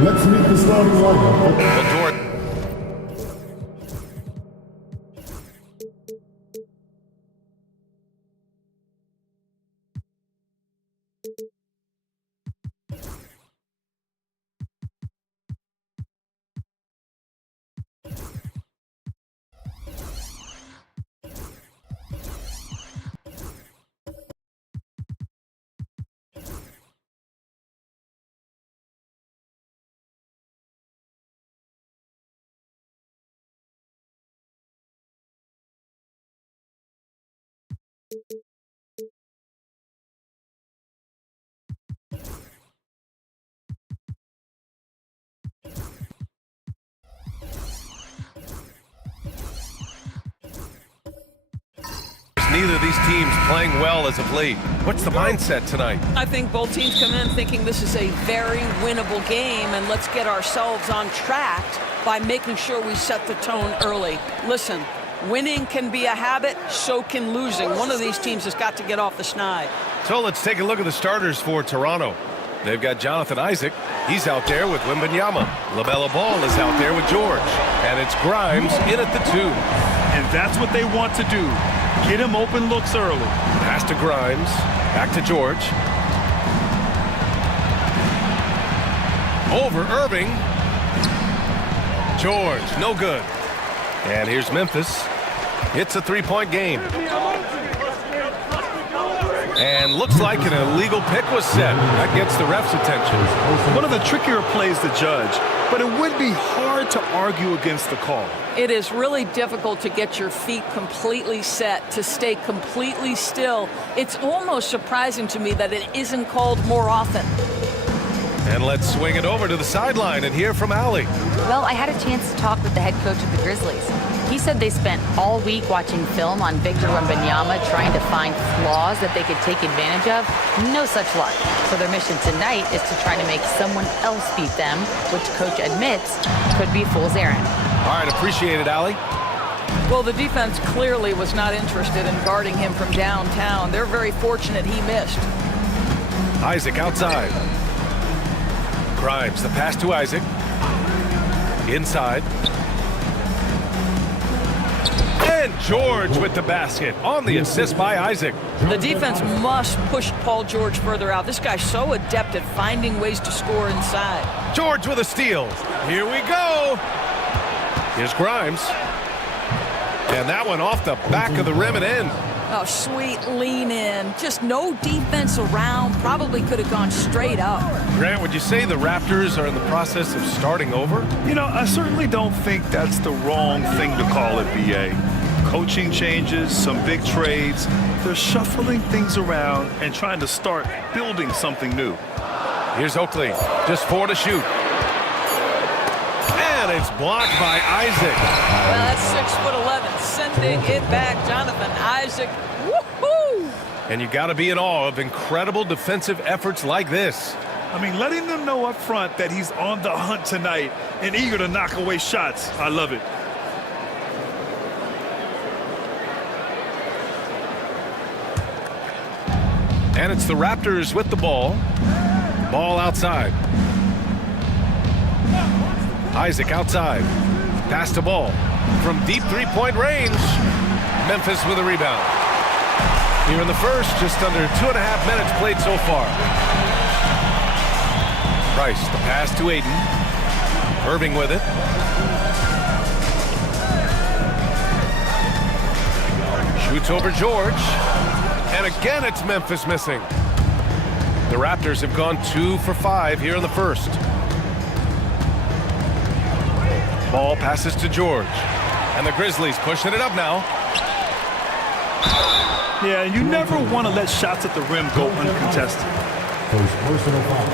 Let's meet the starting lineup. Neither of these teams playing well as of late. What's the mindset tonight? I think both teams come in thinking this is a very winnable game, and let's get ourselves on track by making sure we set the tone early. Listen, winning can be a habit, so can losing. One of these teams has got to get off the schneid. So let's take a look at the starters for Toronto. They've got Jonathan Isaac. He's out there with Wembanyama. LaMelo Ball is out there with George. And it's Grimes in at the 2. And that's what they want to do. Get him open looks early. Pass to Grimes. Back to George. Over Irving. George, no good. And here's Memphis. It's a three-point game. And looks like an illegal pick was set. That gets the ref's attention. One of the trickier plays to judge, but it would be hard to argue against the call. It is really difficult to get your feet completely set, to stay completely still. It's almost surprising to me that it isn't called more often. And let's swing it over to the sideline and hear from Allie. Well, I had a chance to talk with the head coach of the Grizzlies. He said they spent all week watching film on Victor Wembanyama, trying to find flaws that they could take advantage of. No such luck. So their mission tonight is to try to make someone else beat them, which coach admits could be fool's errand. All right, appreciate it, Allie. Well, the defense clearly was not interested in guarding him from downtown. They're very fortunate he missed. Isaac outside. Grimes, the pass to Isaac. Inside. And George with the basket on the assist by Isaac. The defense must push Paul George further out. This guy's so adept at finding ways to score inside. George with a steal. Here we go. Here's Grimes. And that one off the back of the rim and in. Oh, sweet lean in. Just no defense around. Probably could have gone straight up. Grant, would you say the Raptors are in the process of starting over? You know, I certainly don't think that's the wrong thing to call it, B.A. Coaching changes, some big trades. They're shuffling things around and trying to start building something new. Here's Oakley. Just 4 to shoot. And it's blocked by Isaac. Well, that's 6'11", sending it back. Jonathan Isaac. Woohoo! And you got to be in awe of incredible defensive efforts like this. I mean, letting them know up front that he's on the hunt tonight and eager to knock away shots. I love it. And it's the Raptors with the ball. Ball outside. Isaac outside. Pass to ball. From deep three-point range. Memphis with a rebound. Here in the first, just under 2.5 minutes played so far. Price, the pass to Ayton. Irving with it. Shoots over George. And again, it's Memphis missing. The Raptors have gone 2 for 5 here in the first. Ball passes to George. And the Grizzlies pushing it up now. Yeah, you never want to let shots at the rim go uncontested. First personal foul.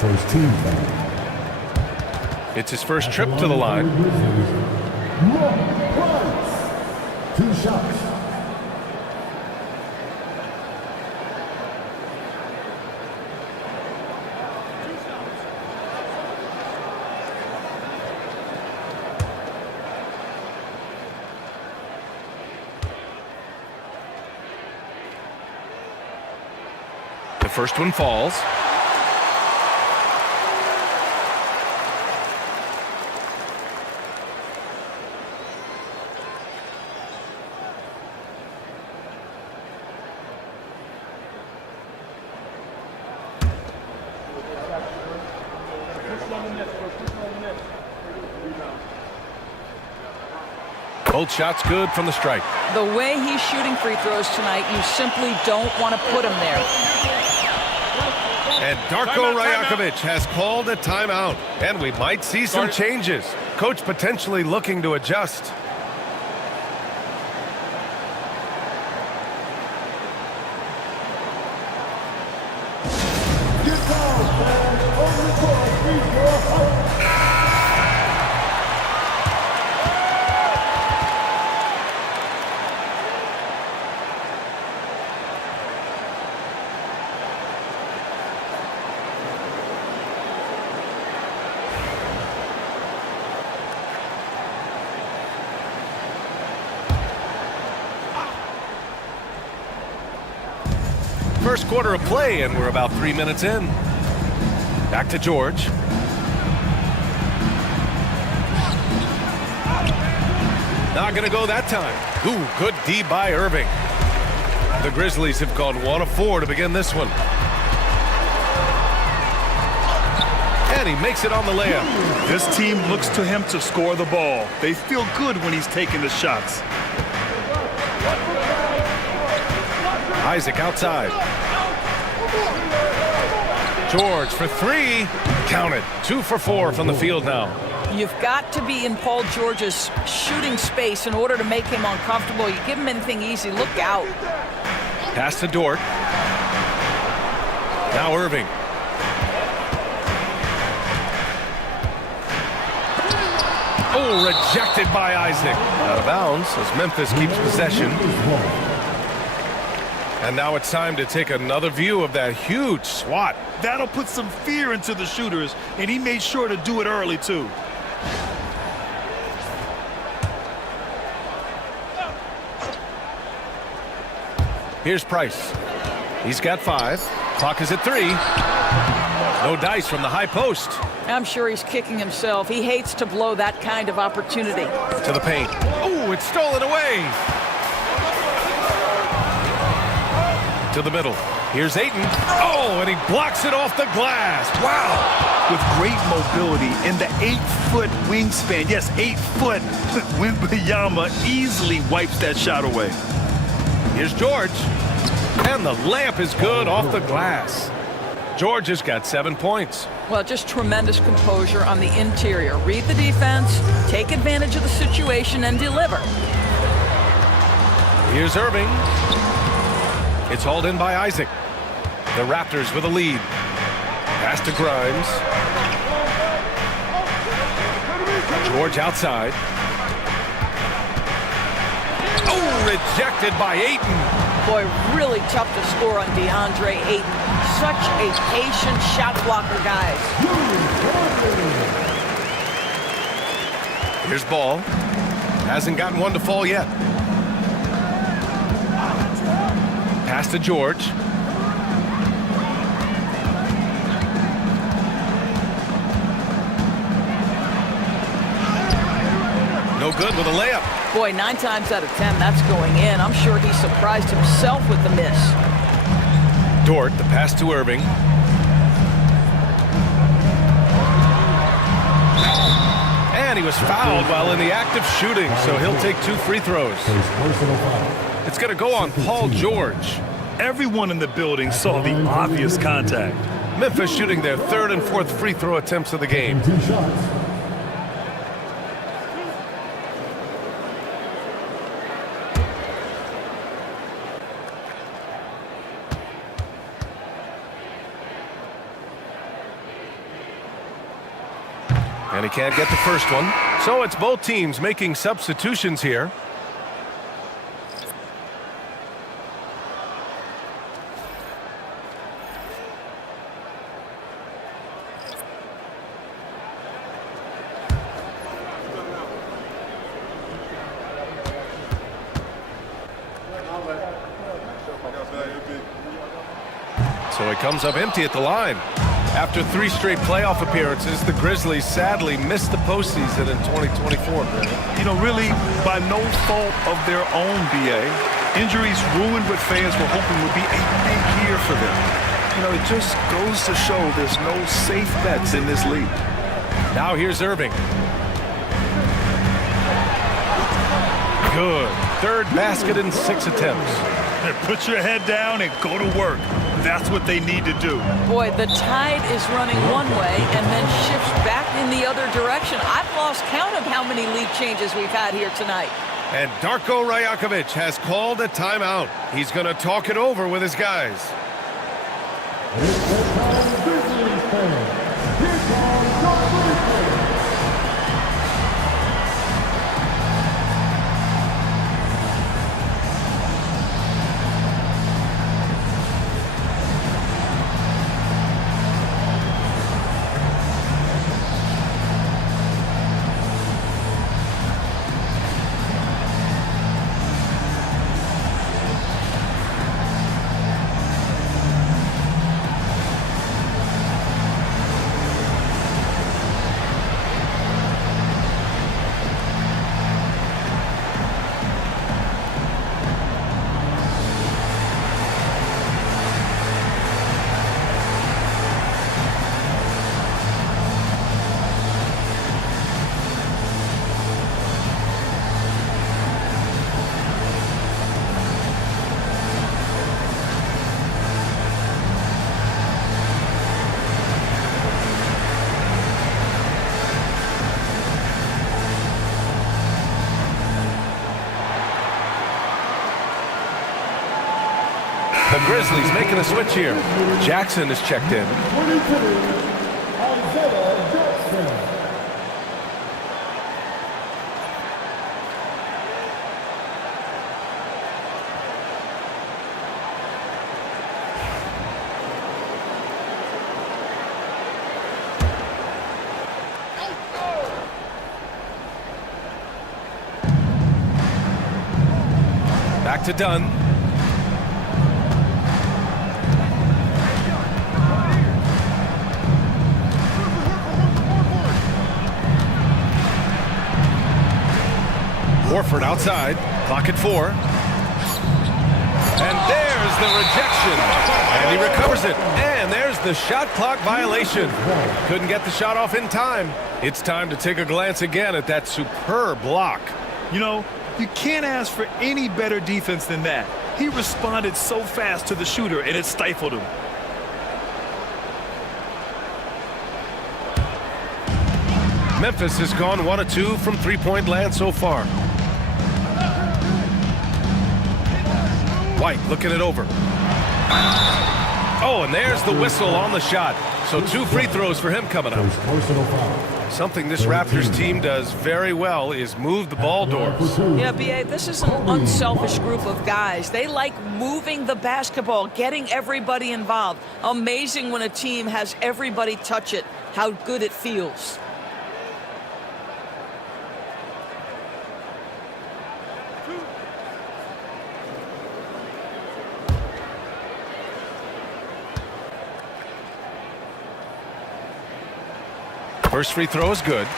First team foul. It's his first trip to the line. Mark Price. 2 shots. The first one falls. Both shots good from the strike. The way he's shooting free throws tonight, you simply don't want to put him there. And Darko Rajakovic has called a timeout. And we might see some changes. Coach potentially looking to adjust. First quarter of play, and we're about 3 minutes in. Back to George. Not going to go that time. Ooh, good D by Irving. The Grizzlies have gone 1 of 4 to begin this one. And he makes it on the layup. This team looks to him to score the ball. They feel good when he's taking the shots. Isaac outside. George for 3. Counted. 2 for 4 from the field now. You've got to be in Paul George's shooting space in order to make him uncomfortable. You give him anything easy, look out. Pass to Dort. Now Irving. Oh, rejected by Isaac. Out of bounds as Memphis keeps possession. And now it's time to take another view of that huge swat. That'll put some fear into the shooters, and he made sure to do it early, too. Here's Price. He's got 5. Clock is at 3. No dice from the high post. I'm sure he's kicking himself. He hates to blow that kind of opportunity. To the paint. Oh, it's stolen away. To the middle. Here's Ayton. Oh, and he blocks it off the glass. Wow. With great mobility in the 8-foot wingspan. Yes, 8 foot. Wembanyama easily wipes that shot away. Here's George. And the layup is good off the glass. George has got 7 points. Well, just tremendous composure on the interior. Read the defense, take advantage of the situation, and deliver. Here's Irving. It's hauled in by Isaac. The Raptors with a lead. Pass to Grimes. George outside. Oh, rejected by Ayton. Boy, really tough to score on DeAndre Ayton. Such a patient shot blocker, guys. Here's Ball. Hasn't gotten one to fall yet. Pass to George. No good with a layup. Boy, 9 times out of 10, that's going in. I'm sure he surprised himself with the miss. Dort, the pass to Irving. And he was fouled while in the act of shooting, so he'll take 2 free throws. First personal foul. It's going to go on Paul George. Everyone in the building saw the obvious contact. Memphis shooting their 3rd and 4th free throw attempts of the game. 2 shots. And he can't get the first one. So it's both teams making substitutions here. So he comes up empty at the line. After 3 straight playoff appearances, the Grizzlies sadly missed the postseason in 2024. You know, really by no fault of their own, BA. Injuries ruined what fans were hoping would be a big year for them. You know, it just goes to show there's no safe bets in this league. Now here's Irving. Good. 3rd basket in 6 attempts. Put your head down and go to work. That's what they need to do. Boy, the tide is running one way and then shifts back in the other direction. I've lost count of how many lead changes we've had here tonight. And Darko Rajakovic has called a timeout. He's going to talk it over with his guys. It's the time Grizzlies fan. Here comes the Grizzlies. The Grizzlies making a switch here. Jackson is checked in. 22, Isaiah Jackson. Back to Dunn. Horford outside. Clock at 4. And there's the rejection. And he recovers it. And there's the shot clock violation. Couldn't get the shot off in time. It's time to take a glance again at that superb block. You know, you can't ask for any better defense than that. He responded so fast to the shooter, and it stifled him. Memphis has gone 1 of 2 from three-point land so far. White looking it over. Oh, and there's the whistle on the shot. So 2 free throws for him coming up. First personal foul. Something this Raptors team does very well is move the ball doors. Yeah, B.A., this is an unselfish group of guys. They like moving the basketball, getting everybody involved. Amazing when a team has everybody touch it, how good it feels. First free throw is good.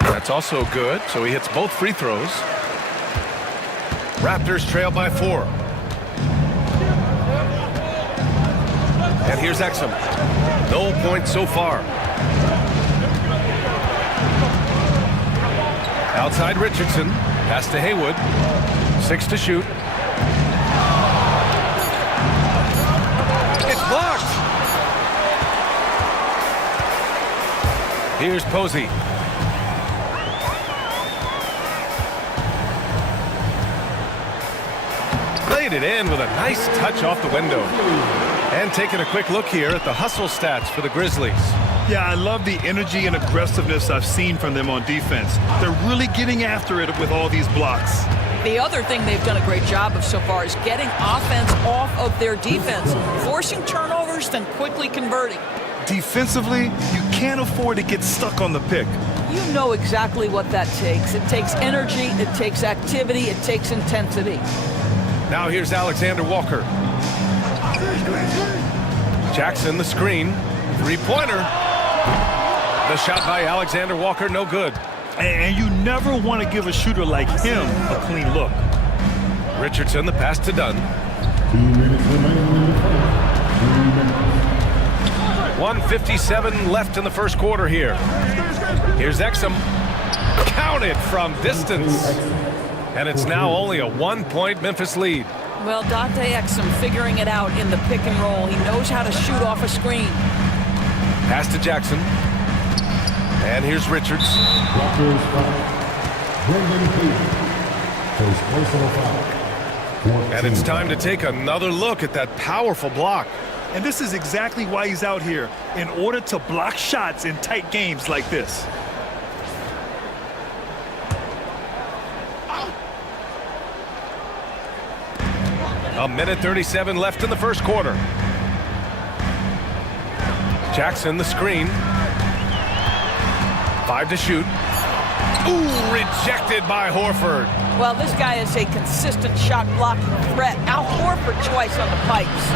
That's also good, so he hits both free throws. Raptors trail by 4. And here's Exum. No points so far. Outside Richardson. Pass to Haywood. 6 to shoot. It's blocked. Here's Posey. Laid it in with a nice touch off the window. And taking a quick look here at the hustle stats for the Grizzlies. Yeah, I love the energy and aggressiveness I've seen from them on defense. They're really getting after it with all these blocks. The other thing they've done a great job of so far is getting offense off of their defense, forcing turnovers, then quickly converting. Defensively, you can't afford to get stuck on the pick. You know exactly what that takes. It takes energy, it takes activity, it takes intensity. Now here's Alexander Walker. Jackson the screen. Three-pointer. The shot by Alexander Walker, no good. And you never want to give a shooter like him a clean look. Richardson, the pass to Dunn. 2 minutes remaining in the first. 2 minutes. 1:57 left in the first quarter here. Here's Exum. Counted from distance. And it's now only a 1-point Memphis lead. Well, Dante Exum figuring it out in the pick and roll. He knows how to shoot off a screen. Pass to Jackson. And here's Richards. Raptors foul. Brendan Haywood. First personal foul. 14. And it's time to take another look at that powerful block. And this is exactly why he's out here, in order to block shots in tight games like this. A minute 37 left in the first quarter. Jackson the screen. 5 to shoot. Ooh, rejected by Horford. Well, this guy is a consistent shot blocking threat. Al Horford twice on the pipes.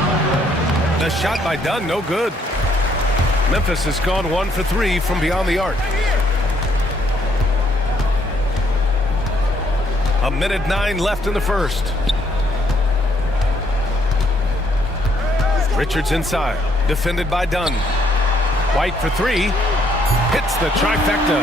The shot by Dunn, no good. Memphis has gone 1 for 3 from beyond the arc. A minute 9 left in the first. Richards inside, defended by Dunn. White for 3, hits the trifecta.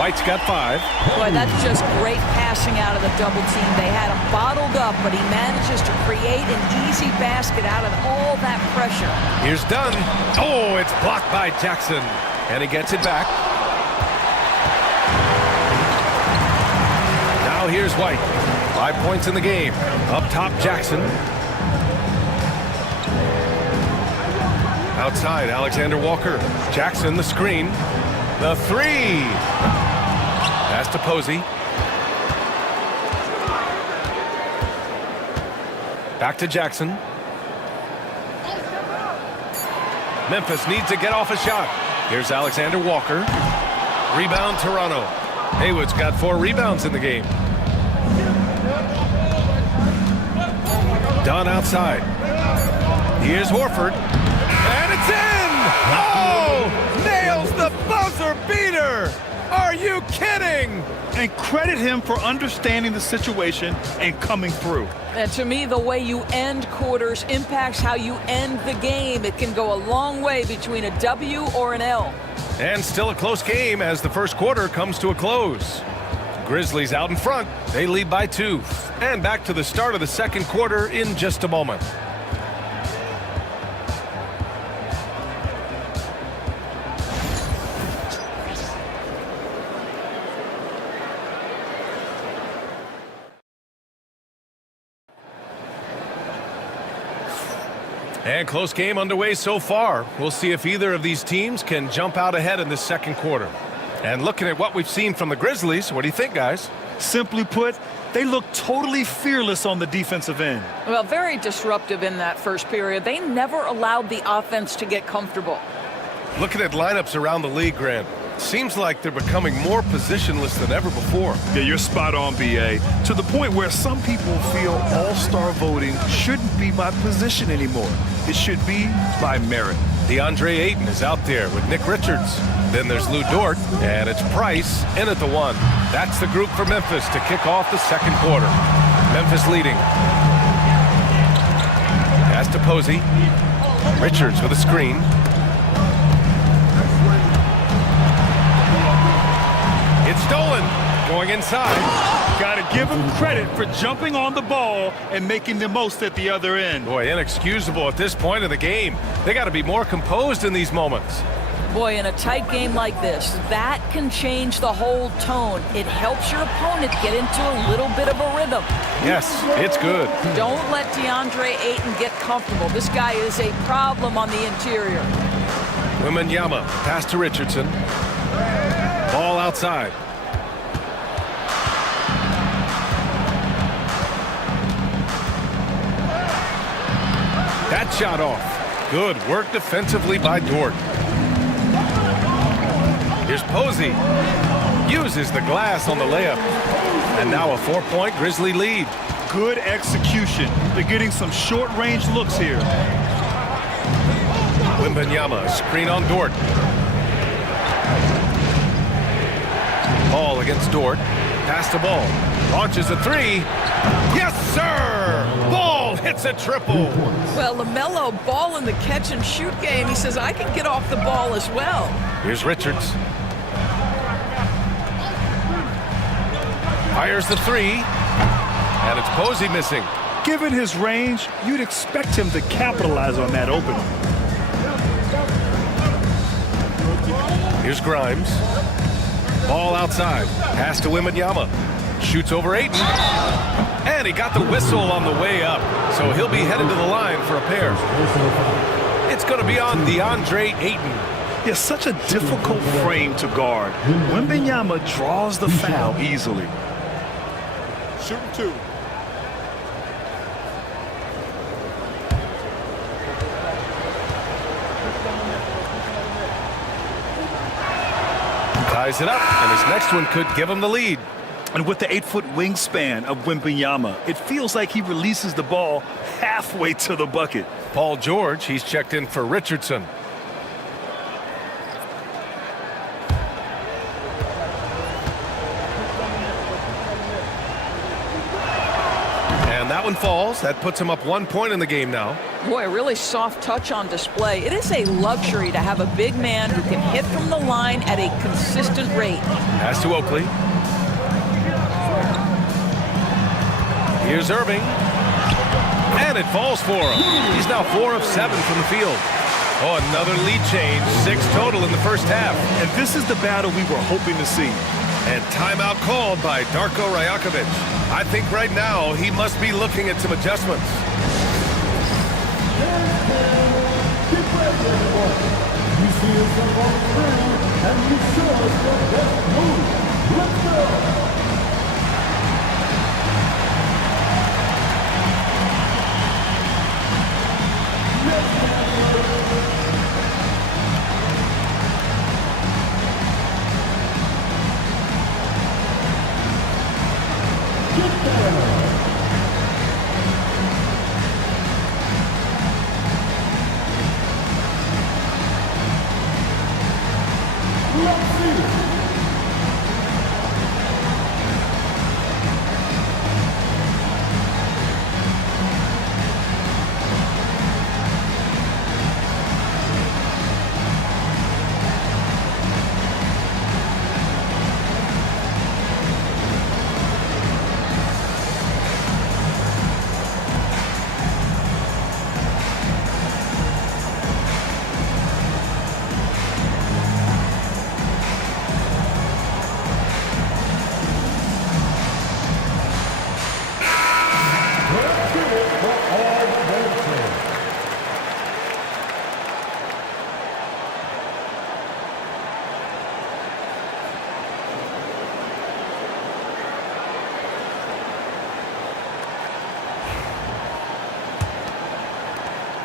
White's got 5. Boy, that's just great passing out of the double team. They had him bottled up, but he manages to create an easy basket out of all that pressure. Here's Dunn. Oh, it's blocked by Jackson. And he gets it back. Now here's White. 5 points in the game. Up top, Jackson. Outside, Alexander Walker. Jackson, the screen. The 3. Pass to Posey. Back to Jackson. Memphis needs to get off a shot. Here's Alexander Walker. Rebound, Toronto. Haywood's got 4 rebounds in the game. Dunn outside. Here's Horford. And it's in! Oh! Nails the buzzer beater! Are you kidding? And credit him for understanding the situation and coming through. And to me, the way you end quarters impacts how you end the game. It can go a long way between a W or an L. And still a close game as the first quarter comes to a close. Grizzlies out in front. They lead by 2. And back to the start of the second quarter in just a moment. And close game underway so far. We'll see if either of these teams can jump out ahead in the second quarter. And looking at what we've seen from the Grizzlies, what do you think, guys? Simply put, they look totally fearless on the defensive end. Well, very disruptive in that first period. They never allowed the offense to get comfortable. Looking at lineups around the league, Grant, seems like they're becoming more positionless than ever before. Yeah, you're spot on, B.A. To the point where some people feel all-star voting shouldn't be by position anymore. It should be by merit. DeAndre Ayton is out there with Nick Richards. Then there's Lou Dort, and it's Price in at the 1. That's the group for Memphis to kick off the second quarter. Memphis leading. Pass to Posey. Richards with a screen. It's stolen. Going inside. Got to give him credit for jumping on the ball and making the most at the other end. Boy, inexcusable at this point in the game. They got to be more composed in these moments. Boy, in a tight game like this, that can change the whole tone. It helps your opponent get into a little bit of a rhythm. Yes, it's good. Don't let DeAndre Ayton get comfortable. This guy is a problem on the interior. Wembanyama, pass to Richardson. Ball outside. That shot off. Good work defensively by Dort. Here's Posey. Uses the glass on the layup. And now a 4-point Grizzly lead. Good execution. They're getting some short-range looks here. Wembanyama, screen on Dort. Ball against Dort. Pass the ball. Launches a 3. Yes, sir! Ball hits a triple. Well, LaMelo, ball in the catch-and-shoot game. He says, I can get off the ball as well. Here's Richards. Fires the 3. And it's Posey missing. Given his range, you'd expect him to capitalize on that opening. Here's Grimes. Ball outside. Pass to Wembanyama. Shoots over Ayton. And he got the whistle on the way up. So he'll be headed to the line for a pair. It's going to be on DeAndre Ayton. Yeah, such a difficult frame to guard. Wembanyama draws the foul easily. Shooting 2. Ties it up, and his next one could give him the lead. And with the 8-foot wingspan of Wembanyama, it feels like he releases the ball halfway to the bucket. Paul George, he's checked in for Richardson. And that one falls. That puts him up 1 point in the game now. Boy, a really soft touch on display. It is a luxury to have a big man who can hit from the line at a consistent rate. Pass to Oakley. Here's Irving. And it falls for him. He's now 4 of 7 from the field. Oh, another lead change. 6 total in the first half. And this is the battle we were hoping to see. And timeout called by Darko Rajakovic. I think right now he must be looking at some adjustments. Keep ready, everyone. You see yourself on the screen, and you show us your best move. Let's go.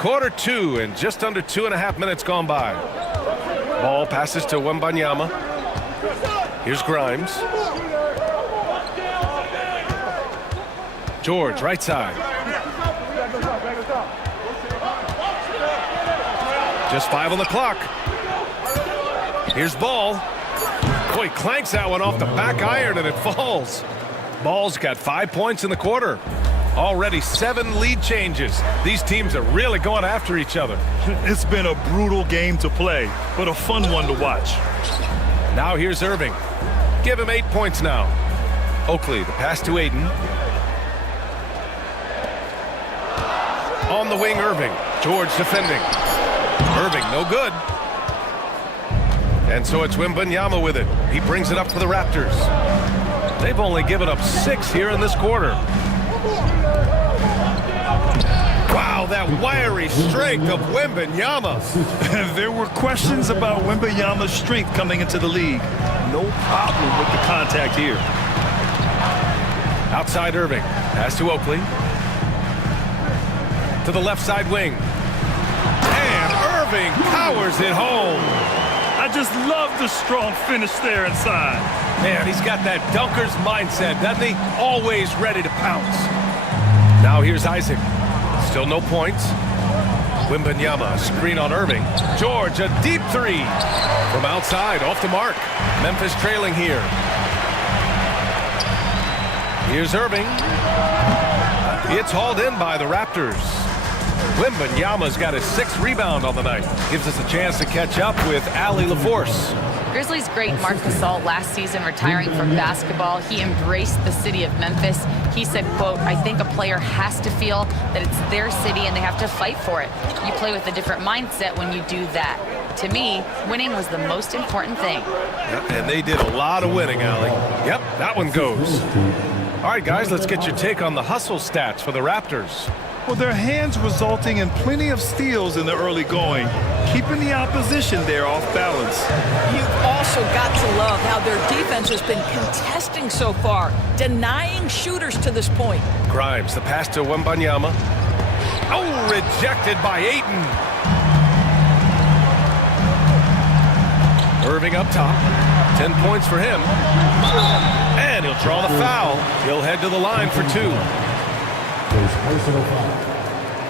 Quarter 2 and just under 2.5 minutes gone by. Ball passes to Wembanyama. Here's Grimes. George, right side. Just 5 on the clock. Here's Ball. Boy, clanks that one off the back iron and it falls. Ball's got 5 points in the quarter. Already 7 lead changes. These teams are really going after each other. It's been a brutal game to play, but a fun one to watch. Now here's Irving. Give him 8 points now. Oakley, the pass to Aiden. On the wing, Irving. George defending. Irving, no good. And so it's Wembanyama with it. He brings it up for the Raptors. They've only given up 6 here in this quarter. Wow, that wiry strength of Wembanyama. There were questions about Wembanyama's strength coming into the league. No problem with the contact here. Outside Irving. Pass to Oakley. To the left side wing. And Irving powers it home. I just love the strong finish there inside. Man, he's got that dunker's mindset, doesn't he? Always ready to pounce. Now here's Isaac. Still no points. Wembanyama, screen on Irving. George, a deep 3. From outside, off the mark. Memphis trailing here. Here's Irving. It's hauled in by the Raptors. Wembanyama's got his 6th rebound on the night. Gives us a chance to catch up with Allie LaForce. Grizzlies great Marc Gasol last season retiring from basketball. He embraced the city of Memphis. He said, quote, "I think a player has to feel that it's their city and they have to fight for it. You play with a different mindset when you do that. To me, winning was the most important thing." Yep, and they did a lot of winning, Allie. Yep, that one goes. All right, guys, let's get your take on the hustle stats for the Raptors. Well, their hands resulting in plenty of steals in the early going, keeping the opposition there off balance. You've also got to love how their defense has been contesting so far, denying shooters to this point. Grimes, the pass to Wembanyama. Oh, rejected by Ayton. Irving up top. 10 points for him. And he'll draw the foul. He'll head to the line for 2. First personal foul.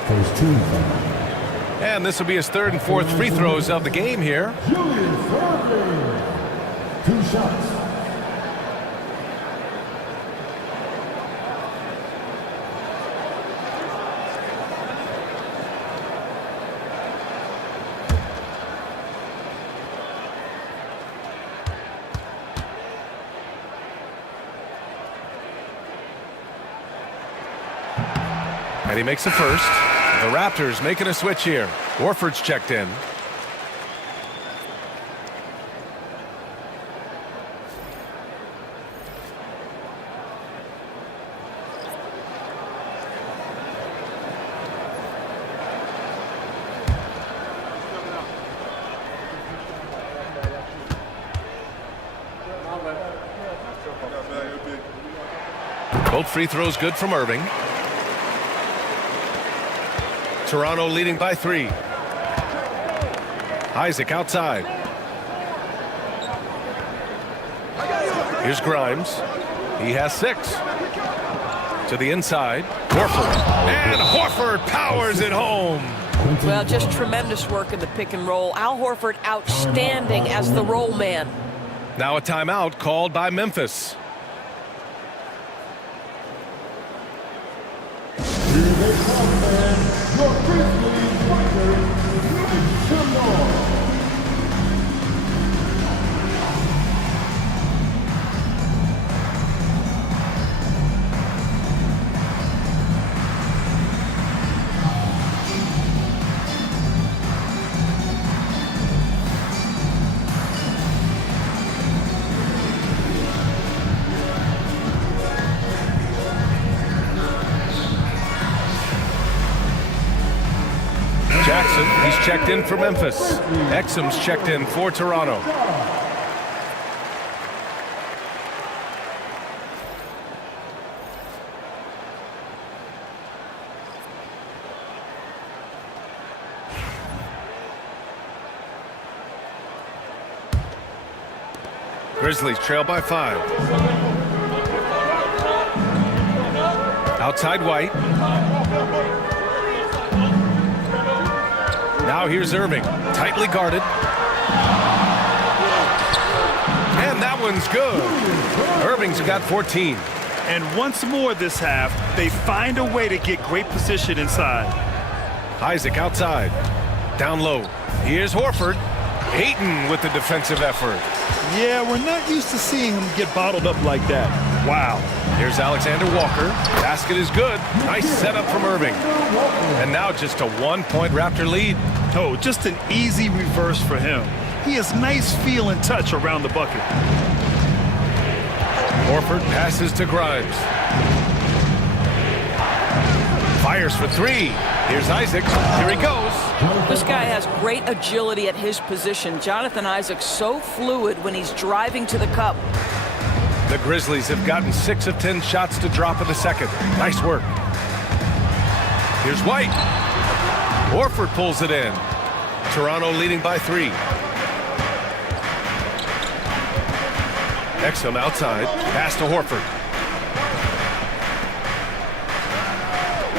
First team foul. And this will be his 3rd and 4th free throws of the game here. Julius Irving. 2 shots. And he makes the first. The Raptors making a switch here. Horford's checked in. Both free throws good from Irving. Toronto leading by 3. Isaac outside. Here's Grimes. He has 6. To the inside. Horford. And Horford powers it home. Well, just tremendous work in the pick and roll. Al Horford outstanding as the roll man. Now a timeout called by Memphis. Here they come, man. Your Grizzlies fighters, make some noise. Jackson, he's checked in for Memphis. Exum's checked in for Toronto. Grizzlies trail by 5. Outside White. Now here's Irving, tightly guarded. And that one's good. Irving's got 14. And once more this half, they find a way to get great position inside. Isaac outside. Down low. Here's Horford. Ayton with the defensive effort. Yeah, we're not used to seeing him get bottled up like that. Wow. Here's Alexander Walker. Basket is good. Nice setup from Irving. And now just a 1-point Raptor lead. Oh, just an easy reverse for him. He has nice feel and touch around the bucket. Horford passes to Grimes. Fires for 3. Here's Isaac. Here he goes. This guy has great agility at his position. Jonathan Isaac so fluid when he's driving to the cup. The Grizzlies have gotten 6 of 10 shots to drop in the second. Nice work. Here's White. Horford pulls it in. Toronto leading by 3. Exum outside. Pass to Horford.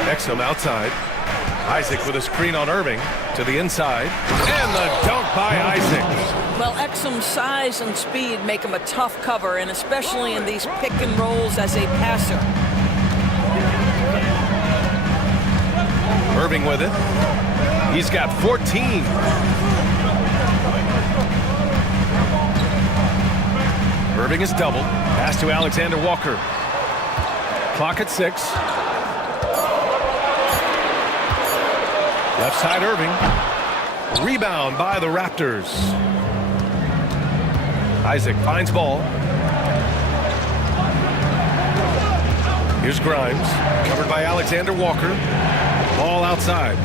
Exum outside. Isaac with a screen on Irving to the inside. And the dunk by Isaac. Well, Exum's size and speed make him a tough cover, and especially in these pick and rolls as a passer. Irving with it. He's got 14. Irving is doubled. Pass to Alexander Walker. Clock at 6. Left side Irving. Rebound by the Raptors. Isaac finds ball. Here's Grimes. Covered by Alexander Walker. Ball outside.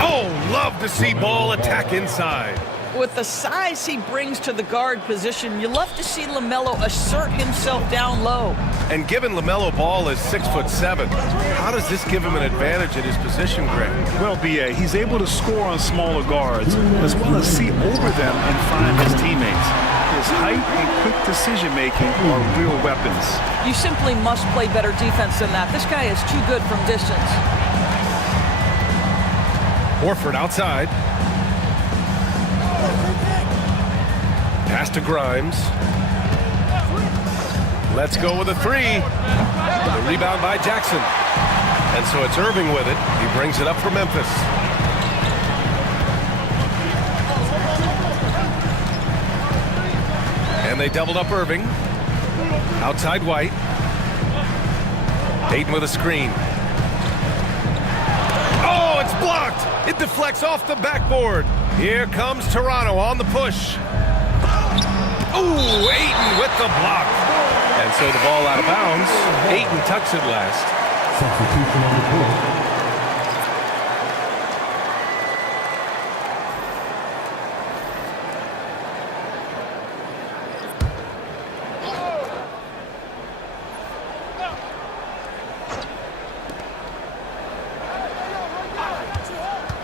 Oh, love to see ball attack inside. With the size he brings to the guard position, you love to see LaMelo assert himself down low. And given LaMelo Ball is 6'7", how does this give him an advantage at his position, Greg? Well, B.A., he's able to score on smaller guards, as well as see over them and find his teammates. His height and quick decision-making are real weapons. You simply must play better defense than that. This guy is too good from distance. Horford outside. Pass to Grimes. Let's go with a 3. The rebound by Jackson. And so it's Irving with it. He brings it up for Memphis. And they doubled up Irving. Outside White. Ayton with a screen. Oh, it's blocked. It deflects off the backboard. Here comes Toronto on the push. Ooh, Ayton with the block. And so the ball out of bounds. Ayton tucks it last. Substitution on the court.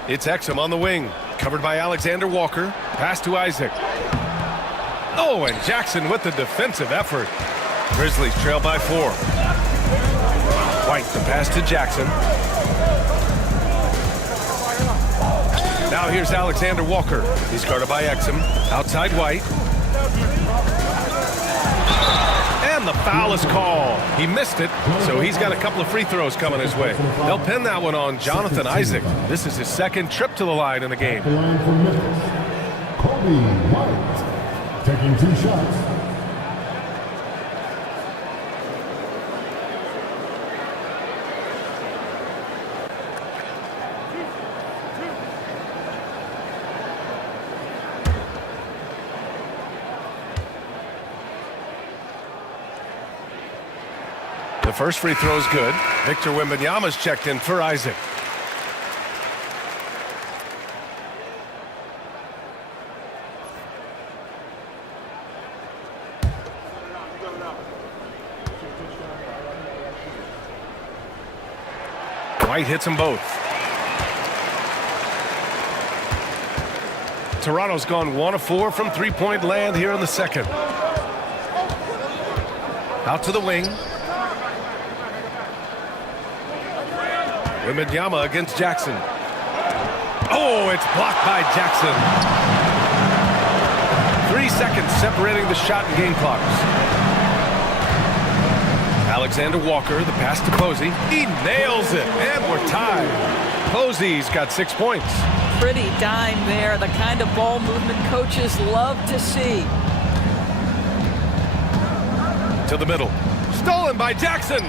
It's Exum on the wing. Covered by Alexander Walker. Pass to Isaac. Oh, and Jackson with the defensive effort. Grizzlies trail by 4. White, the pass to Jackson. Now here's Alexander Walker. He's guarded by Exum. Outside White. And the foul is called. He missed it, so he's got a couple of free throws coming his way. They'll pin that one on Jonathan Isaac. This is his second trip to the line in the game. The line for Memphis. Kobe White taking 2 shots. The first free throw is good. Victor Wembanyama's checked in for Isaac. White hits them both. Toronto's gone 1 of 4 from three-point land here in the second. Out to the wing. Wembanyama against Jackson. Oh, it's blocked by Jackson. 3 seconds separating the shot and game clocks. Alexander Walker, the pass to Posey. He nails it, and we're tied. Posey's got 6 points. Pretty dime there, the kind of ball movement coaches love to see. To the middle. Stolen by Jackson.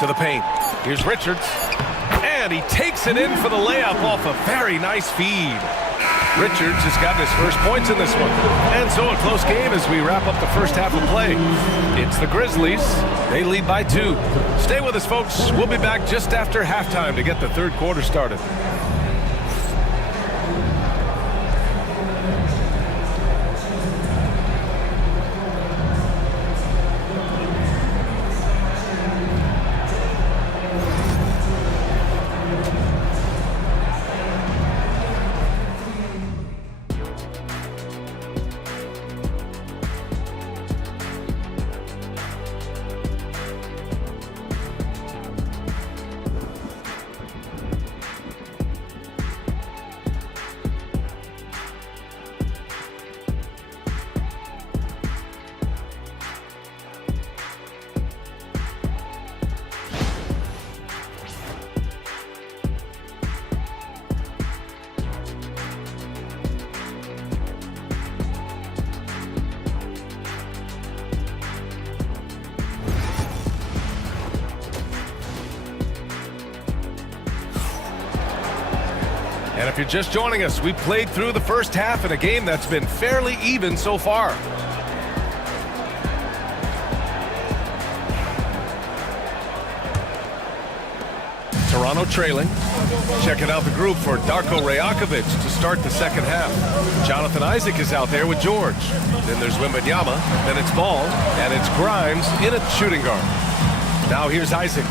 To the paint. Here's Richards. And he takes it in for the layup off a very nice feed. Richards has gotten his first points in this one. And so a close game as we wrap up the first half of play. It's the Grizzlies. They lead by 2. Stay with us, folks. We'll be back just after halftime to get the third quarter started. And if you're just joining us, we played through the first half in a game that's been fairly even so far. Toronto trailing. Checking out the group for Darko Rajakovic to start the second half. Jonathan Isaac is out there with George. Then there's Wembanyama, then it's Ball, and it's Grimes in at shooting guard. Now here's Isaac.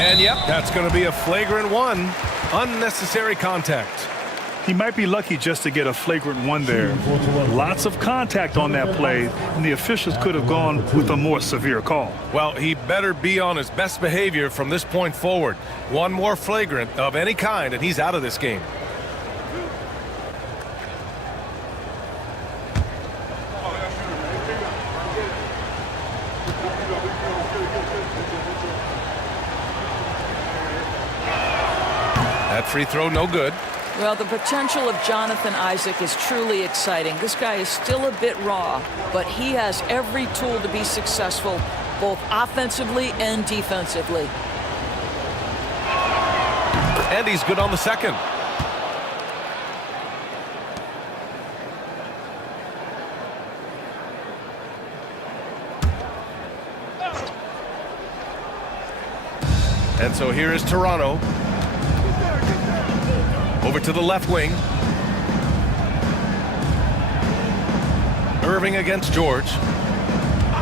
And yep, that's going to be a flagrant 1. Unnecessary contact. He might be lucky just to get a flagrant 1 there. Lots of contact on that play, and the officials could have gone with a more severe call. Well, he better be on his best behavior from this point forward. One more flagrant of any kind, and he's out of this game. That free throw, no good. Well, the potential of Jonathan Isaac is truly exciting. This guy is still a bit raw, but he has every tool to be successful, both offensively and defensively. And he's good on the second. And so here is Toronto. Over to the left wing. Irving against George.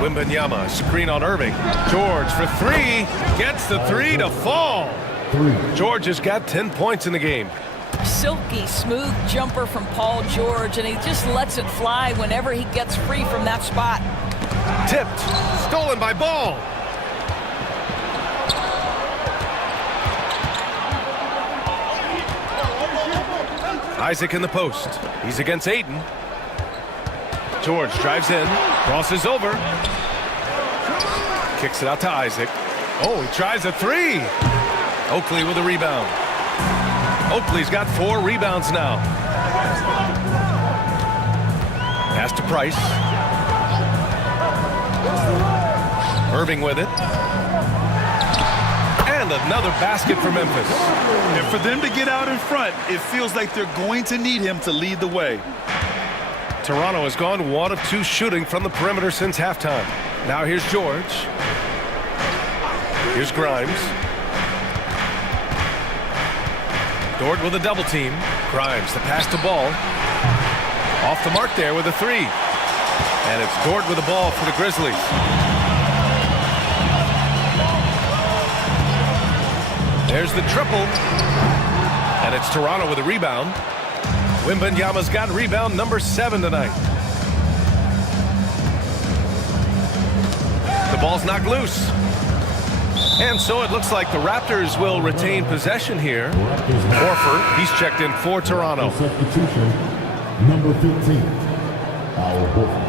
Wembanyama, screen on Irving. George for 3. Gets the 3 to fall. George has got 10 points in the game. Silky smooth jumper from Paul George, and he just lets it fly whenever he gets free from that spot. Tipped. Stolen by Ball. Isaac in the post. He's against Ayton. George drives in, crosses over. Kicks it out to Isaac. Oh, he tries a 3. Oakley with a rebound. Oakley's got 4 rebounds now. Pass to Price. Irving with it. And another basket for Memphis. And for them to get out in front, it feels like they're going to need him to lead the way. Toronto has gone 1 of 2 shooting from the perimeter since halftime. Now here's George. Here's Grimes. Dort with a double team. Grimes, the pass to Ball. Off the mark there with a 3. And it's Dort with the ball for the Grizzlies. There's the triple. And it's Toronto with a rebound. Wembanyama's got rebound number 7 tonight. The ball's knocked loose. And so it looks like the Raptors will retain possession here. Horford, he's checked in for Toronto. Substitution, number 15, Al Horford.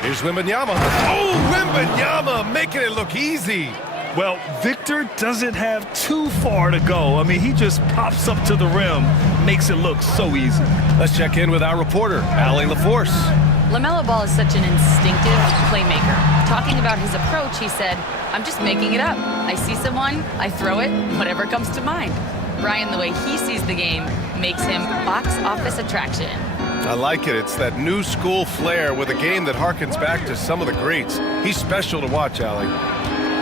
Here's Wembanyama. Oh, Wembanyama making it look easy. Well, Victor doesn't have too far to go. I mean, he just pops up to the rim, makes it look so easy. Let's check in with our reporter, Allie LaForce. LaMelo Ball is such an instinctive playmaker. Talking about his approach, he said, "I'm just making it up. I see someone, I throw it, whatever comes to mind." Brian, the way he sees the game makes him box office attraction. I like it. It's that new school flair with a game that harkens back to some of the greats. He's special to watch, Allie.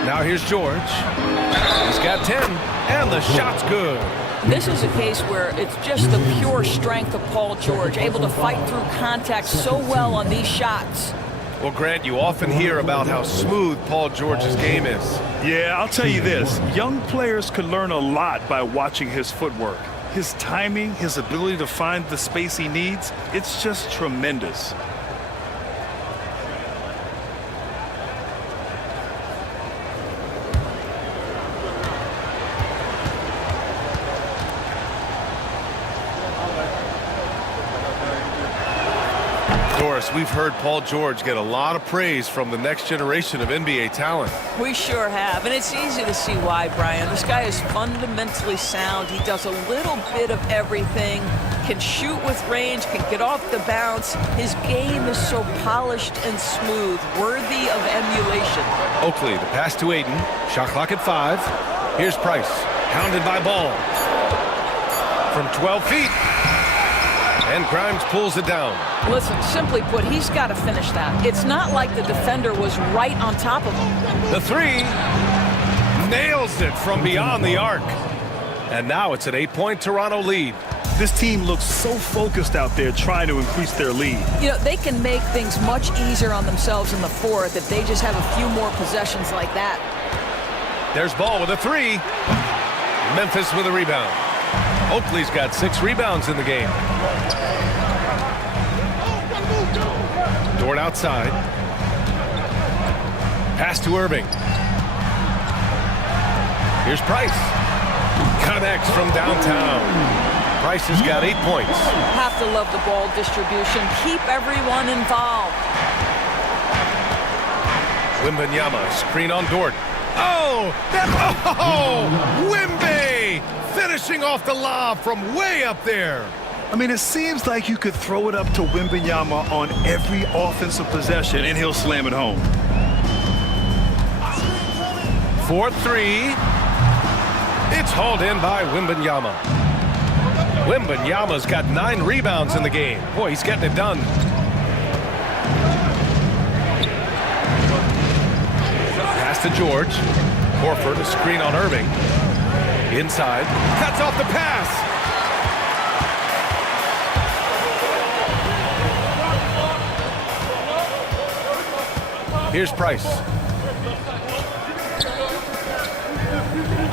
Now here's George. He's got 10, and the shot's good. This is a case where it's just the pure strength of Paul George, able to fight through contact so well on these shots. Well, Grant, you often hear about how smooth Paul George's game is. Yeah, I'll tell you this. Young players can learn a lot by watching his footwork. His timing, his ability to find the space he needs, it's just tremendous. Doris, we've heard Paul George get a lot of praise from the next generation of NBA talent. We sure have, and it's easy to see why, Brian. This guy is fundamentally sound. He does a little bit of everything, can shoot with range, can get off the bounce. His game is so polished and smooth, worthy of emulation. Oakley, the pass to Ayton. Shot clock at 5. Here's Price, hounded by Ball. From 12 feet. And Grimes pulls it down. Listen, simply put, he's got to finish that. It's not like the defender was right on top of him. The 3 nails it from beyond the arc. And now it's an 8-point Toronto lead. This team looks so focused out there trying to increase their lead. You know, they can make things much easier on themselves in the fourth if they just have a few more possessions like that. There's Ball with a 3. Memphis with a rebound. Oakley's got 6 rebounds in the game. Dort outside. Pass to Irving. Here's Price. Connects from downtown. Price has got 8 points. Have to love the ball distribution. Keep everyone involved. Wembanyama, screen on Dort. Oh! Wemby! Finishing off the lob from way up there. I mean, it seems like you could throw it up to Wembanyama on every offensive possession, and he'll slam it home. 4-3. It's hauled in by Wembanyama. Wembanyama's got 9 rebounds in the game. Boy, he's getting it done. Pass to George. Horford, a screen on Irving. Inside. Cuts off the pass. Here's Price.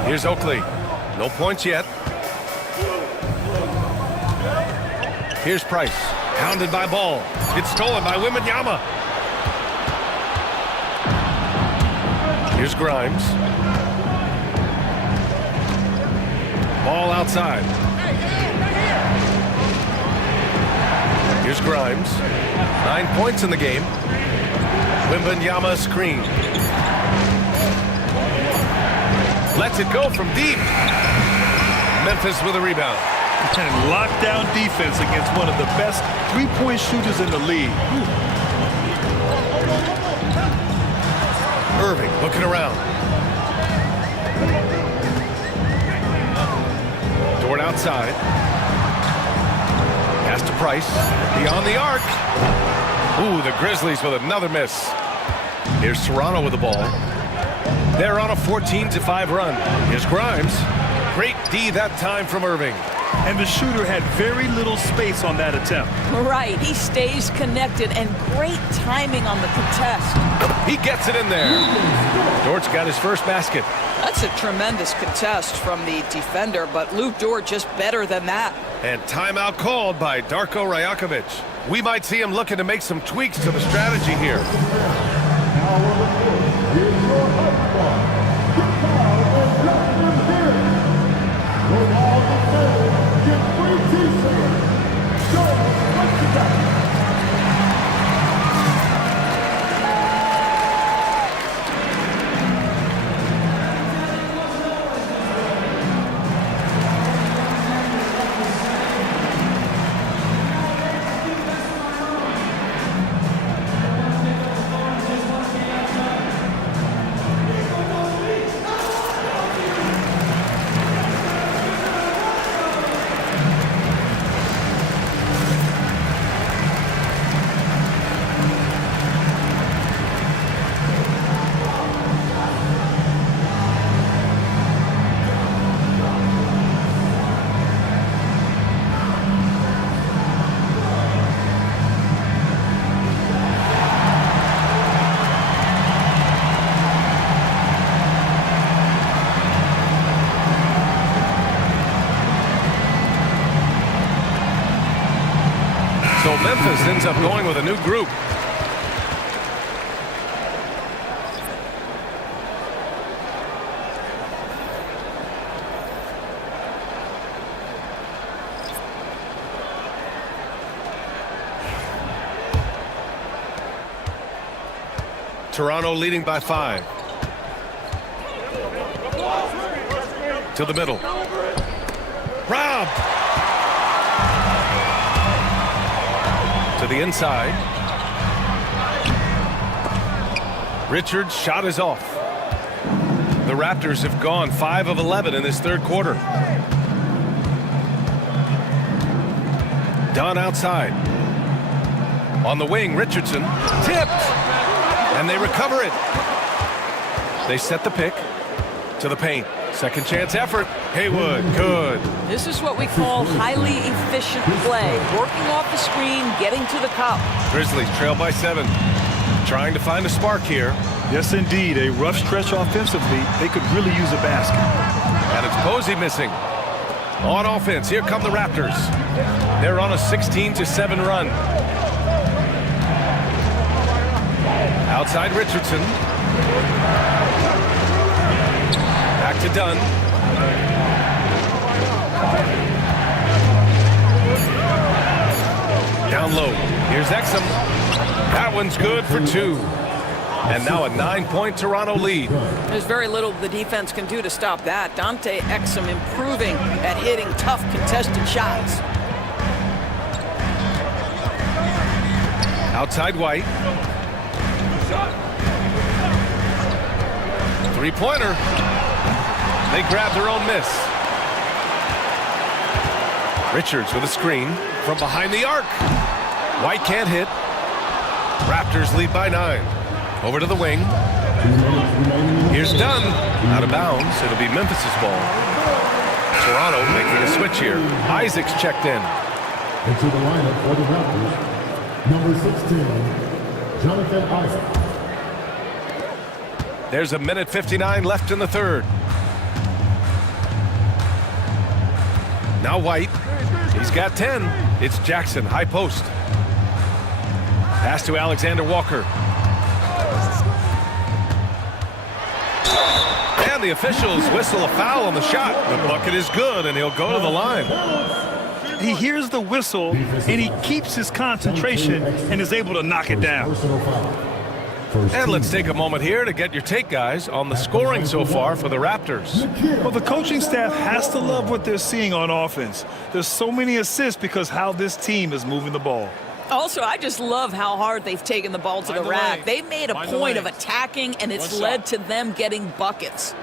Here's Oakley. No points yet. Here's Price. Hounded by Ball. It's stolen by Wembanyama. Here's Grimes. Ball outside. Here's Grimes. 9 points in the game. Wembanyama screen. Lets it go from deep. Memphis with a rebound. And lockdown defense against one of the best three-point shooters in the league. Irving looking around. Dort outside. Pass to Price. Beyond the arc. Ooh, the Grizzlies with another miss. Here's Toronto with the ball. They're on a 14-5 run. Here's Grimes. Great D that time from Irving. and the shooter had very little space on that attempt. Right, he stays connected, and great timing on the contest. He gets it in there. Dort's got his first basket. That's a tremendous contest from the defender, but Luke Dort just better than that. And timeout called by Darko Rajakovic. We might see him looking to make some tweaks to the strategy here. Now on the court, here's your host squad. Get down and let them hear it. From all the fans, get free t-shirts. George, what you got? So Memphis ends up going with a new group. Toronto leading by 5. To the middle. Robbed. To the inside. Richards' shot is off. The Raptors have gone 5 of 11 in this third quarter. Dunn outside. On the wing, Richardson tipped. And they recover it. They set the pick to the paint. Second chance effort. Haywood, good. This is what we call highly efficient play. Working off the screen, getting to the cup. Grizzlies trail by 7. Trying to find a spark here. Yes, indeed. A rough stretch offensively. They could really use a basket. And it's Posey missing. On offense, here come the Raptors. They're on a 16-7 run. Outside Richardson. Back to Dunn. Down low. Here's Exum. That one's good for 2. And now a 9-point Toronto lead. There's very little the defense can do to stop that. Dante Exum improving at hitting tough contested shots. Outside White. Three-pointer. They grab their own miss. Richards with a screen from behind the arc. White can't hit. Raptors lead by 9. Over to the wing. Here's Dunn. Out of bounds. It'll be Memphis' ball. Toronto making a switch here. Isaacs checked in. Into the lineup for the Raptors, number 16, Jonathan Isaac. There's a minute 59 left in the third. Now White. He's got 10. It's Jackson, high post. Pass to Alexander Walker. And the officials whistle a foul on the shot. The bucket is good, and he'll go to the line. He hears the whistle, and he keeps his concentration and is able to knock it down. Personal foul. And let's take a moment here to get your take, guys, on the scoring so far for the Raptors. Well, the coaching staff has to love what they're seeing on offense. There's so many assists because how this team is moving the ball. Also, I just love how hard they've taken the ball to the rack. They've made a point of attacking, and it's led to them getting buckets.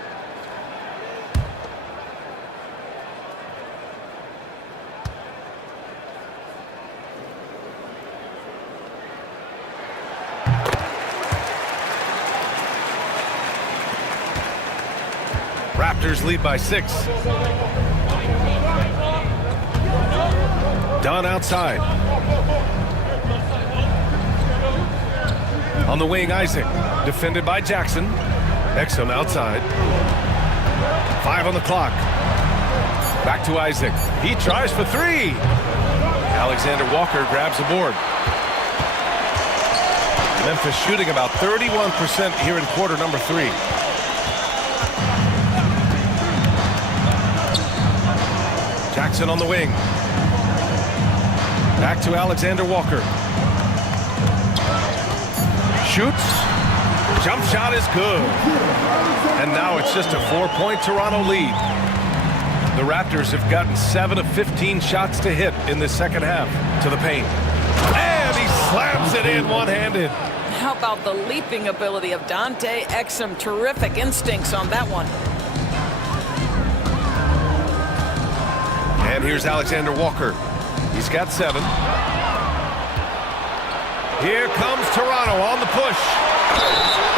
Raptors lead by 6. Dunn outside. On the wing, Isaac. Defended by Jackson. Exum outside. 5 on the clock. Back to Isaac. He tries for 3. Alexander Walker grabs the board. Memphis shooting about 31% here in quarter number 3. Jackson on the wing. Back to Alexander Walker. Shoots. Jump shot is good. And now it's just a 4-point Toronto lead. The Raptors have gotten 7 of 15 shots to hit in the second half. To the paint. And he slams it in one-handed. How about the leaping ability of Dante Exum? Terrific instincts on that one. And here's Alexander Walker. He's got 7. Here comes Toronto on the push.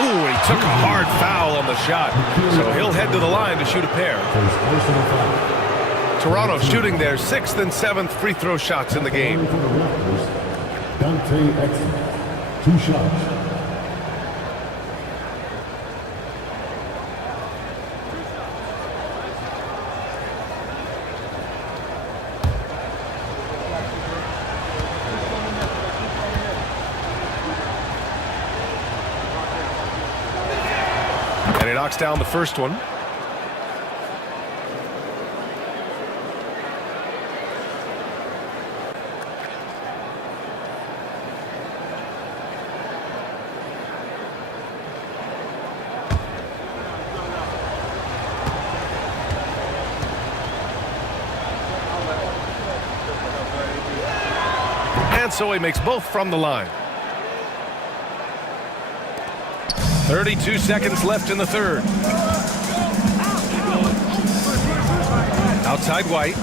Ooh, he took a hard foul on the shot. So he'll head to the line to shoot a pair. Toronto shooting their 6th and 7th free throw shots in the game. Dante Exum, 2 shots. And he knocks down the first one. And so he makes both from the line. 32 seconds left in the third. Outside White.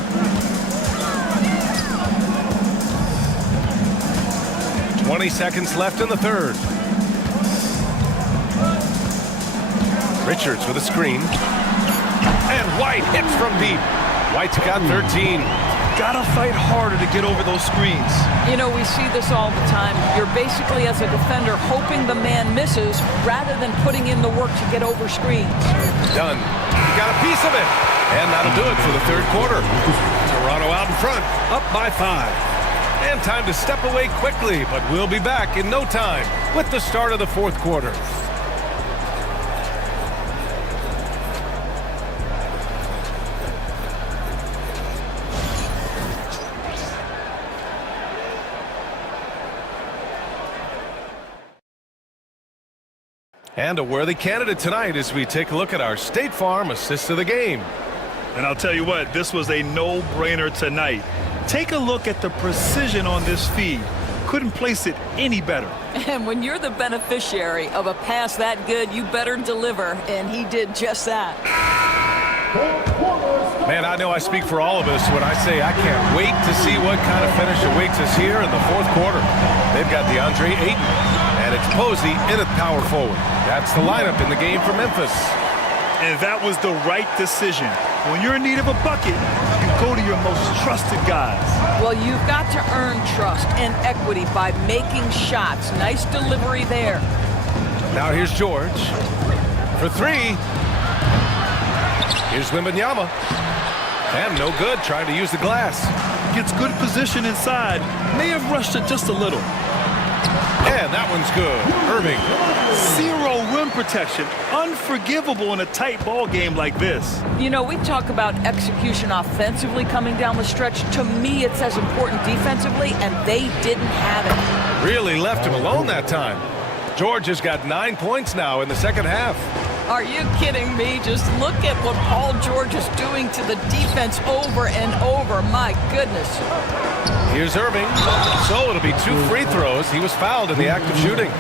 "20 seconds left in the third. Richards with a screen. And White hits from deep. White's got 13. Gotta fight harder to get over those screens. You know, we see this all the time. You're basically, as a defender, hoping the man misses rather than putting in the work to get over screens. Done. He got a piece of it. And that'll do it for the third quarter. Toronto out in front, up by 5. And time to step away quickly, but we'll be back in no time with the start of the fourth quarter. And a worthy candidate tonight as we take a look at our State Farm assist of the game. And I'll tell you what, this was a no-brainer tonight. Take a look at the precision on this feed. Couldn't place it any better. And when you're the beneficiary of a pass that good, you better deliver, and he did just that. Man, I know I speak for all of us when I say I can't wait to see what kind of finish awaits us here in the fourth quarter. They've got DeAndre Ayton, and it's Posey in at power forward. That's the lineup in the game for Memphis. And that was the right decision. When you're in need of a bucket, you go to your most trusted guys. Well, you've got to earn trust and equity by making shots. Nice delivery there. Now here's George for 3. Here's Wembanyama. And no good, trying to use the glass. Gets good position inside. May have rushed it just a little. And that one's good. Irving. 0 rim protection. Unforgivable in a tight ball game like this. You know, we talk about execution offensively coming down the stretch. To me, it's as important defensively, and they didn't have it. Really left him alone that time. George has got 9 points now in the second half. Are you kidding me? Just look at what Paul George is doing to the defense over and over. My goodness. Here's Irving. So it'll be 2 free throws. He was fouled in the act of shooting.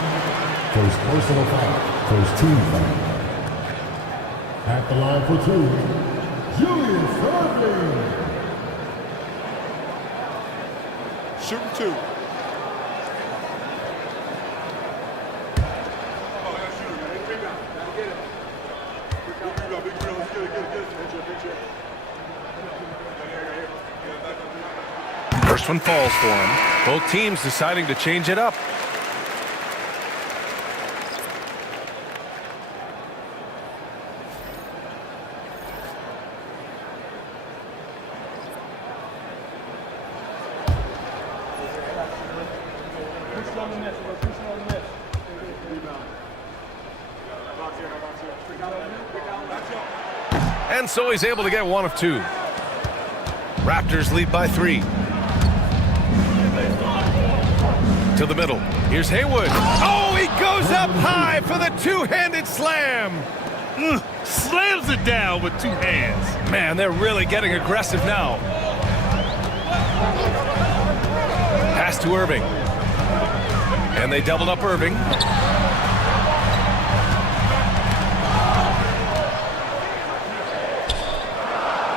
First personal foul. First team foul. At the line for 2, Julius Irving. Shooting 2. First one falls for him. Both teams deciding to change it up. And so he's able to get one of two. Raptors lead by 3. To the middle. Here's Haywood. Oh, he goes up high for the two-handed slam. Slams it down with 2 hands. Man, they're really getting aggressive now. Pass to Irving. And they doubled up Irving.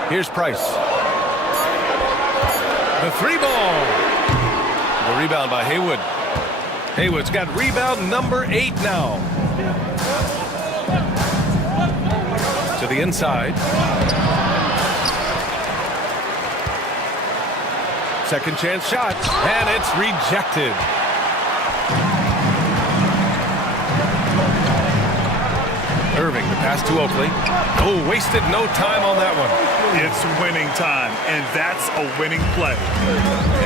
Here's Price. The 3-ball. The rebound by Haywood. Haywood's got rebound number 8 now. To the inside. Second chance shot. And it's rejected. Irving, the pass to Oakley. Oh, wasted no time on that one. It's winning time, and that's a winning play.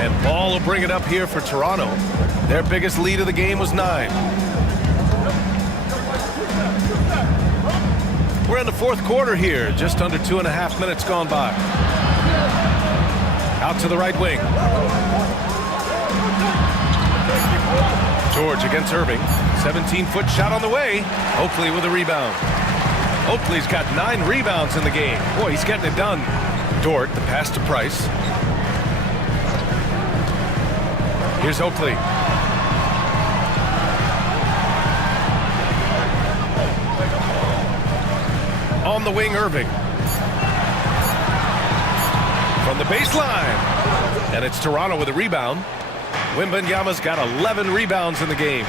And Ball will bring it up here for Toronto. Their biggest lead of the game was 9. We're in the fourth quarter here, just under 2.5 minutes gone by. Out to the right wing. George against Irving. 17-foot shot on the way. Oakley with a rebound. Oakley's got 9 rebounds in the game. Boy, he's getting it done. Dort, the pass to Price. Here's Oakley. On the wing, Irving. From the baseline. And it's Toronto with a rebound. Wembanyama's got 11 rebounds in the game.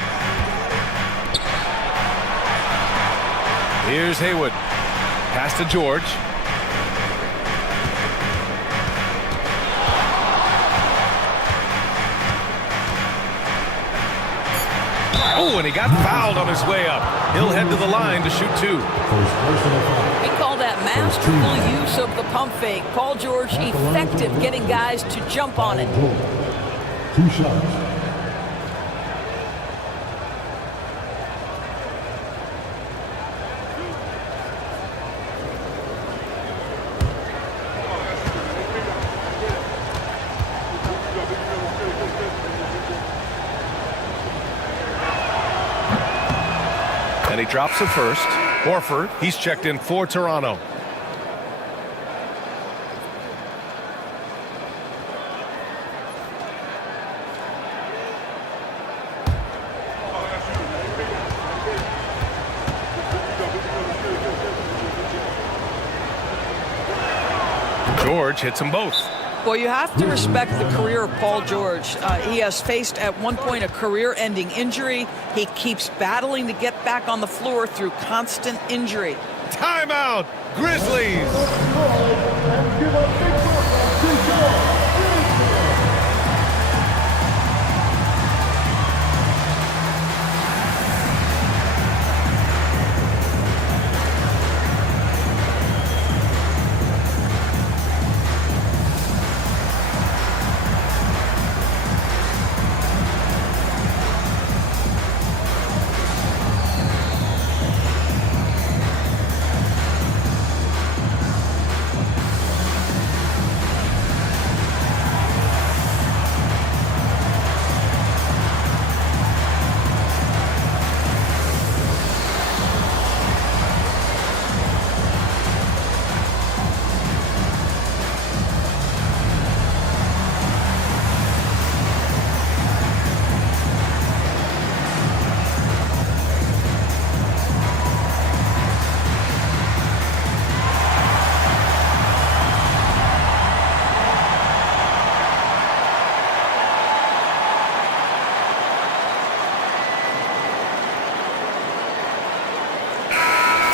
Here's Haywood. Pass to George. Oh, and he got fouled on his way up. He'll head to the line to shoot 2. We call that masterful use of the pump fake. Paul George effective getting guys to jump on it. 2 shots. And he drops the first. Horford, he's checked in for Toronto. George hits them both. Well, you have to respect the career of Paul George. He has faced at one point a career-ending injury. He keeps battling to get back on the floor through constant injury. Timeout, Grizzlies. And give a big welcome to George.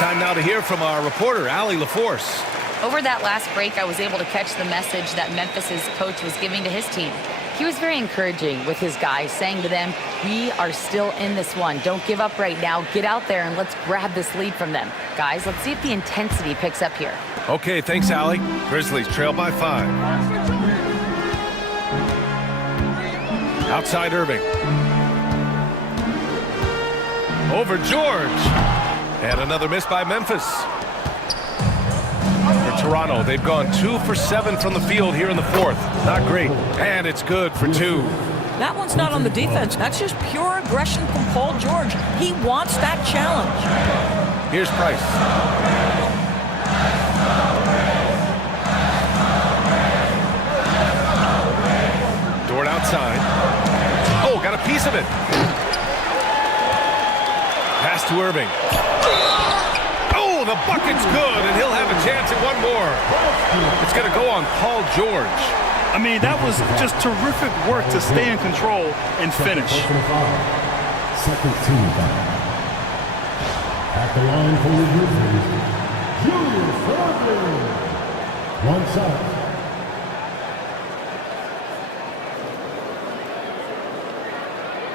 Time now to hear from our reporter, Allie LaForce. Over that last break, I was able to catch the message that Memphis's coach was giving to his team. He was very encouraging with his guys, saying to them, we are still in this one. Don't give up right now. Get out there and let's grab this lead from them. Guys, let's see if the intensity picks up here. Okay, thanks, Allie. Grizzlies trail by 5. Outside Irving. Over George. And another miss by Memphis. For Toronto, they've gone 2 for 7 from the field here in the 4th. Not great. And it's good for 2. That one's not on the defense. That's just pure aggression from Paul George. He wants that challenge. Here's Price. Dort outside. Oh, got a piece of it. Pass to Irving. Oh, the bucket's good, and he'll have a chance at one more. It's going to go on Paul George. I mean, that was just terrific work to stay in control and finish. Second team foul. At the line for the Grizzlies, Julius Irving. One shot.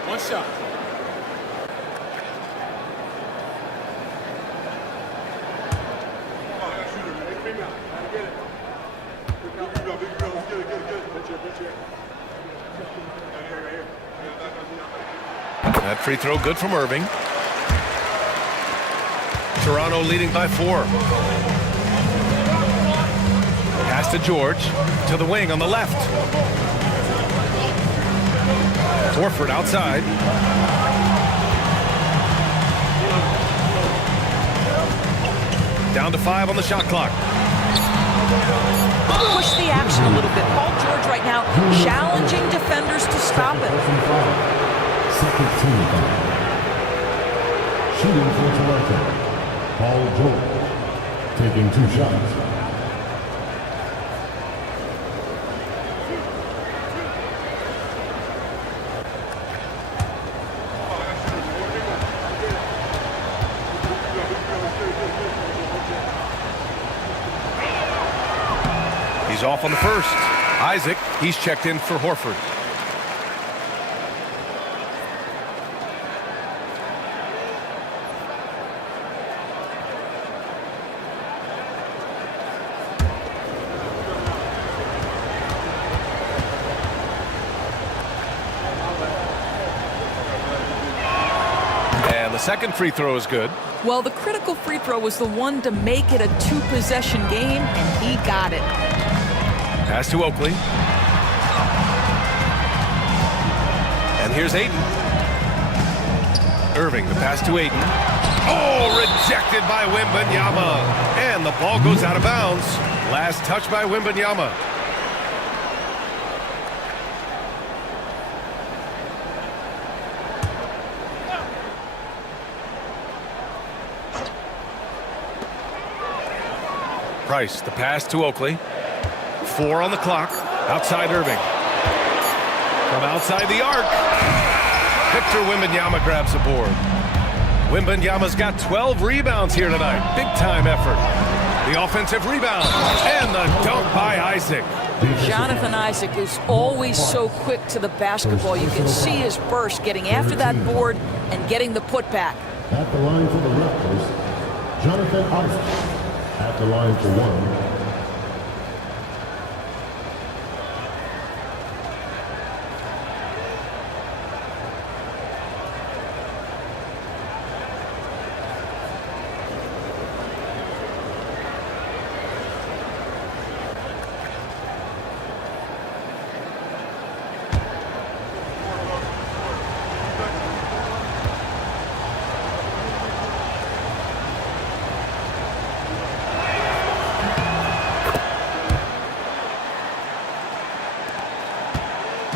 One shot. That free throw good from Irving. Toronto leading by 4. Pass to George. To the wing on the left. Horford outside. Down to 5 on the shot clock. Push the action a little bit. Paul George right now challenging defenders to stop it. Second team foul. Shooting for Toronto, Paul George, taking 2 shots. He's off on the first. Isaac, he's checked in for Horford. And the second free throw is good. Well, the critical free throw was the one to make it a 2-possession game, and he got it. Pass to Oakley. And here's Ayton. Irving, the pass to Ayton. Oh, rejected by Wembanyama. And the ball goes out of bounds. Last touch by Wembanyama. Price, the pass to Oakley. 4 on the clock. Outside Irving. From outside the arc. Victor Wembanyama grabs the board. Wembanyama's got 12 rebounds here tonight. Big time effort. The offensive rebound. And the dunk by Isaac. Jonathan Isaac is always so quick to the basketball. You can see his burst getting after that board and getting the putback. At the line for the Raptors, Jonathan Isaac. At the line for 1.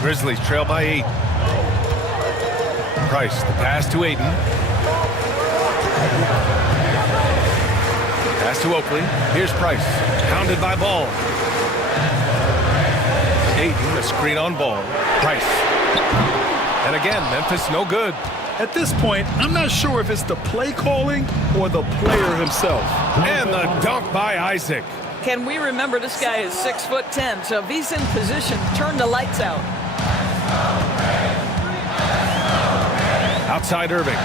Grizzlies trail by 8. Price, the pass to Ayton. Pass to Oakley. Here's Price. Pounded by Ball. Ayton, a screen on Ball. Price. And again, Memphis no good. At this point, I'm not sure if it's the play calling or the player himself. And the dunk by Isaac. Can we remember this guy is 6'10", so if he's in position, turn the lights out. Outside Irving.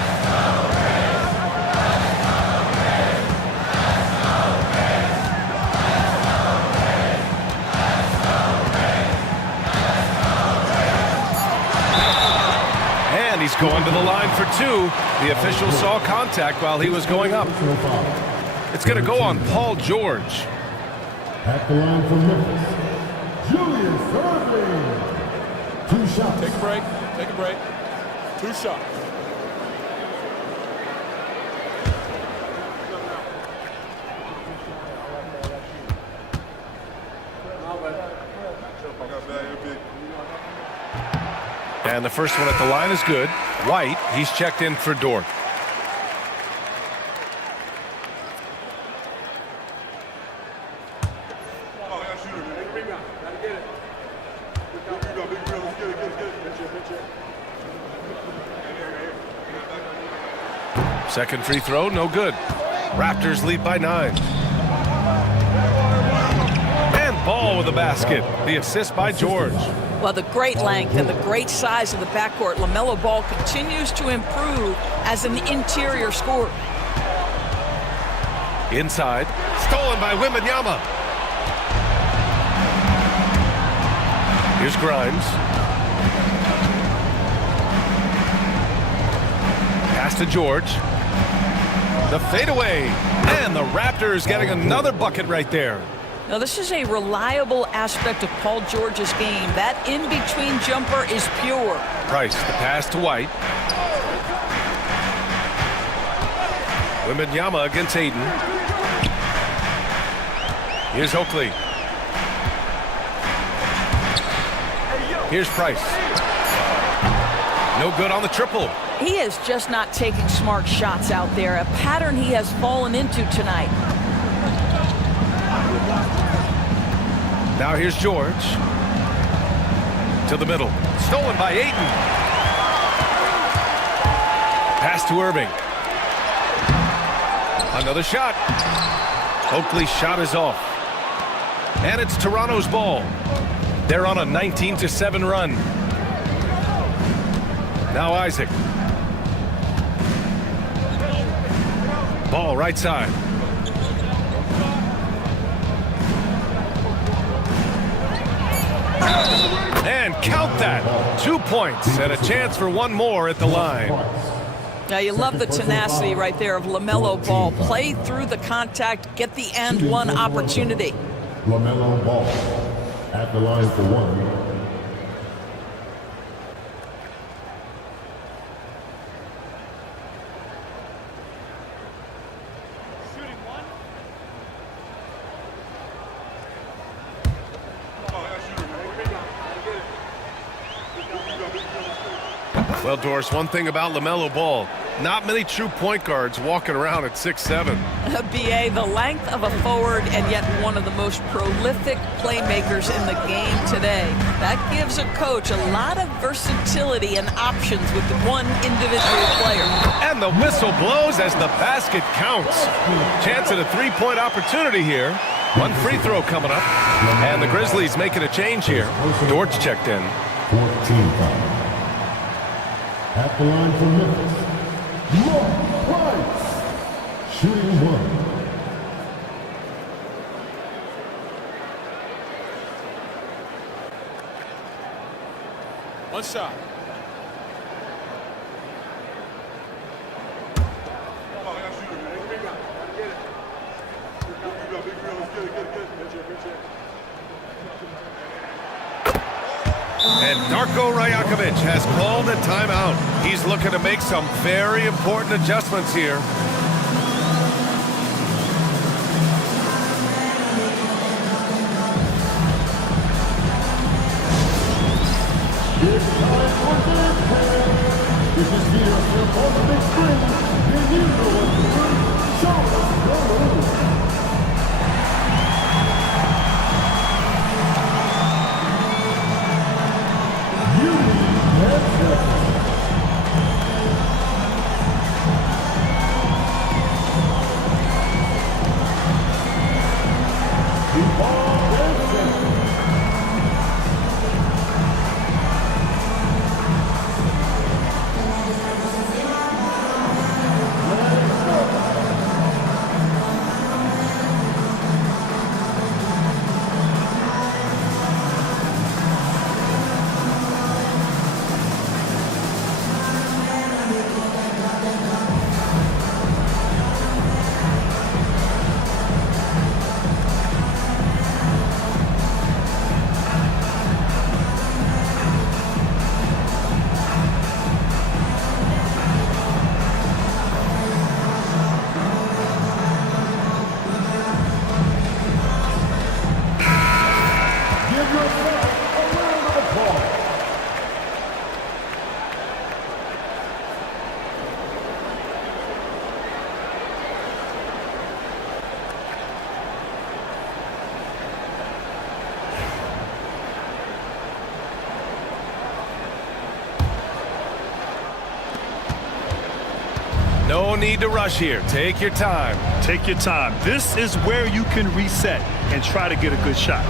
And he's going to the line for two. The official saw contact while he was going up. It's going to go on Paul George. At the line for Memphis, Julius Erving. 2 shots. Take a break. Take a break. 2 shots. And the first one at the line is good. White, he's checked in for Dort. Second free throw, no good. Raptors lead by 9. And Ball with a basket. The assist by George. Well, the great length and the great size of the backcourt, LaMelo Ball continues to improve as an interior scorer. Inside, stolen by Wembanyama. Here's Grimes. Pass to George. The fadeaway. And the Raptors getting another bucket right there. Now, this is a reliable aspect of Paul George's game. That in-between jumper is pure. Price, the pass to White. Wembanyama against Aiden. Here's Oakley. Here's Price. No good on the triple. He is just not taking smart shots out there, a pattern he has fallen into tonight. Now here's George. To the middle. Stolen by Ayton. Pass to Irving. Another shot. Oakley's shot is off. And it's Toronto's ball. They're on a 19-7 run. Now Isaac. Ball right side. And count that. 2 points and a chance for one more at the line. Now, you love the tenacity right there of LaMelo Ball. Play through the contact, get the and one opportunity. LaMelo Ball at the line for 1. Well, Doris, one thing about LaMelo Ball, not many true point guards walking around at 6'7". BA, the length of a forward and yet one of the most prolific playmakers in the game today. That gives a coach a lot of versatility and options with one individual player. And the whistle blows as the basket counts. Chance at a three-point opportunity here. One free throw coming up. And the Grizzlies making a change here. Dort's checked in. 14 at the line for Memphis, Mark Price, shooting 1. One shot. And Darko Rajakovic has called a timeout. He's looking to make some very important adjustments here. It's time for this game. This is here on the big screen. And you know what to do. Show us your move. No need to rush here. Take your time. Take your time. This is where you can reset and try to get a good shot.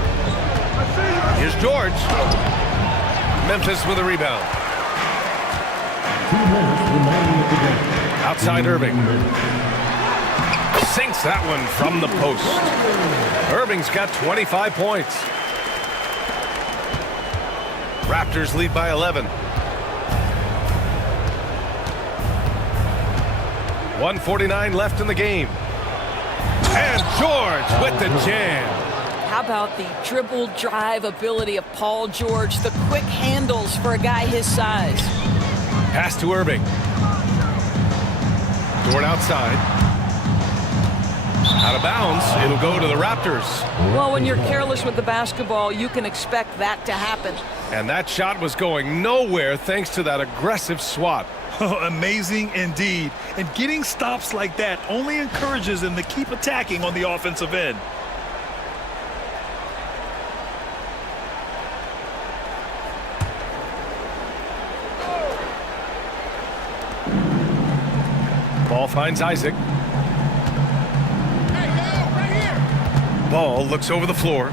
Here's George. Memphis with a rebound. 2 minutes remaining of the game. Outside Irving. Sinks that one from the post. Irving's got 25 points. Raptors lead by 11. 1:49 left in the game. And George with the jam. How about the dribble drive ability of Paul George, the quick handles for a guy his size. Pass to Irving. Dort outside. Out of bounds. It'll go to the Raptors. Well, when you're careless with the basketball, you can expect that to happen. And that shot was going nowhere thanks to that aggressive swat. Amazing indeed. And getting stops like that only encourages them to keep attacking on the offensive end. Ball finds Isaac. Ball looks over the floor.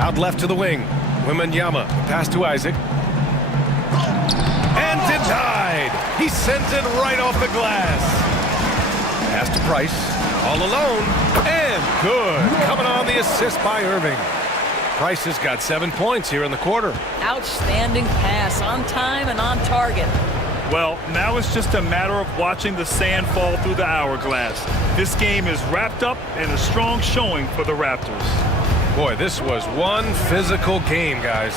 Out left to the wing. Wembanyama. Pass to Isaac. And denied. He sends it right off the glass. Pass to Price. All alone. And good. Coming on the assist by Irving. Price has got 7 points here in the quarter. Outstanding pass, on time and on target. Well, now it's just a matter of watching the sand fall through the hourglass. This game is wrapped up in a strong showing for the Raptors. Boy, this was one physical game, guys.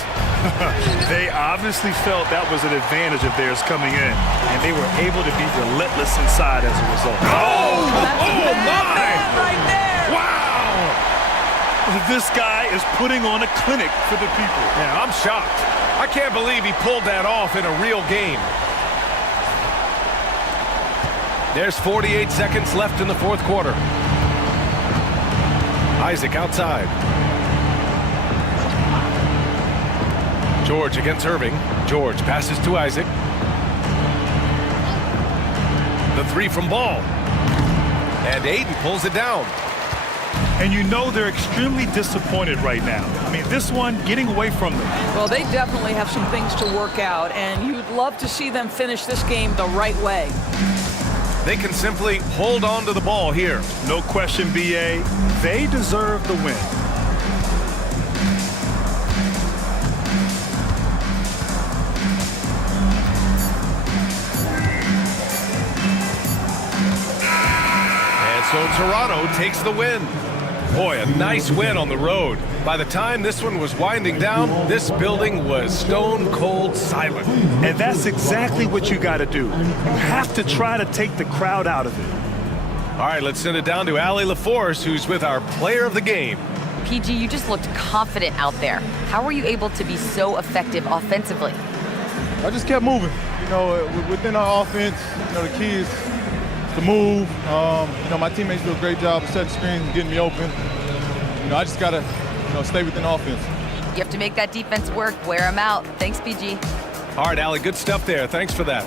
They obviously felt that was an advantage of theirs coming in, and they were able to be relentless inside as a result. Oh, Bad right there. Wow! This guy is putting on a clinic for the people. Yeah, I'm shocked. I can't believe he pulled that off in a real game. There's 48 seconds left in the fourth quarter. Isaac outside. George against Irving. George passes to Isaac. The three from Ball. And Ayton pulls it down. And you know they're extremely disappointed right now. I mean, this one getting away from them. Well, they definitely have some things to work out, and you'd love to see them finish this game the right way. They can simply hold on to the ball here. No question, BA. They deserve the win. And so Toronto takes the win. Boy, a nice win on the road. By the time this one was winding down, this building was stone cold silent. And that's exactly what you got to do. You have to try to take the crowd out of it. All right, let's send it down to Allie LaForce, who's with our player of the game. PG, you just looked confident out there. How were you able to be so effective offensively? I just kept moving. You know, within our offense, you know, the key is to move. You know, my teammates do a great job of setting screens and getting me open. You know, I just got to, you know, stay within offense. You have to make that defense work. Wear them out. Thanks, PG. All right, Allie, good stuff there. Thanks for that.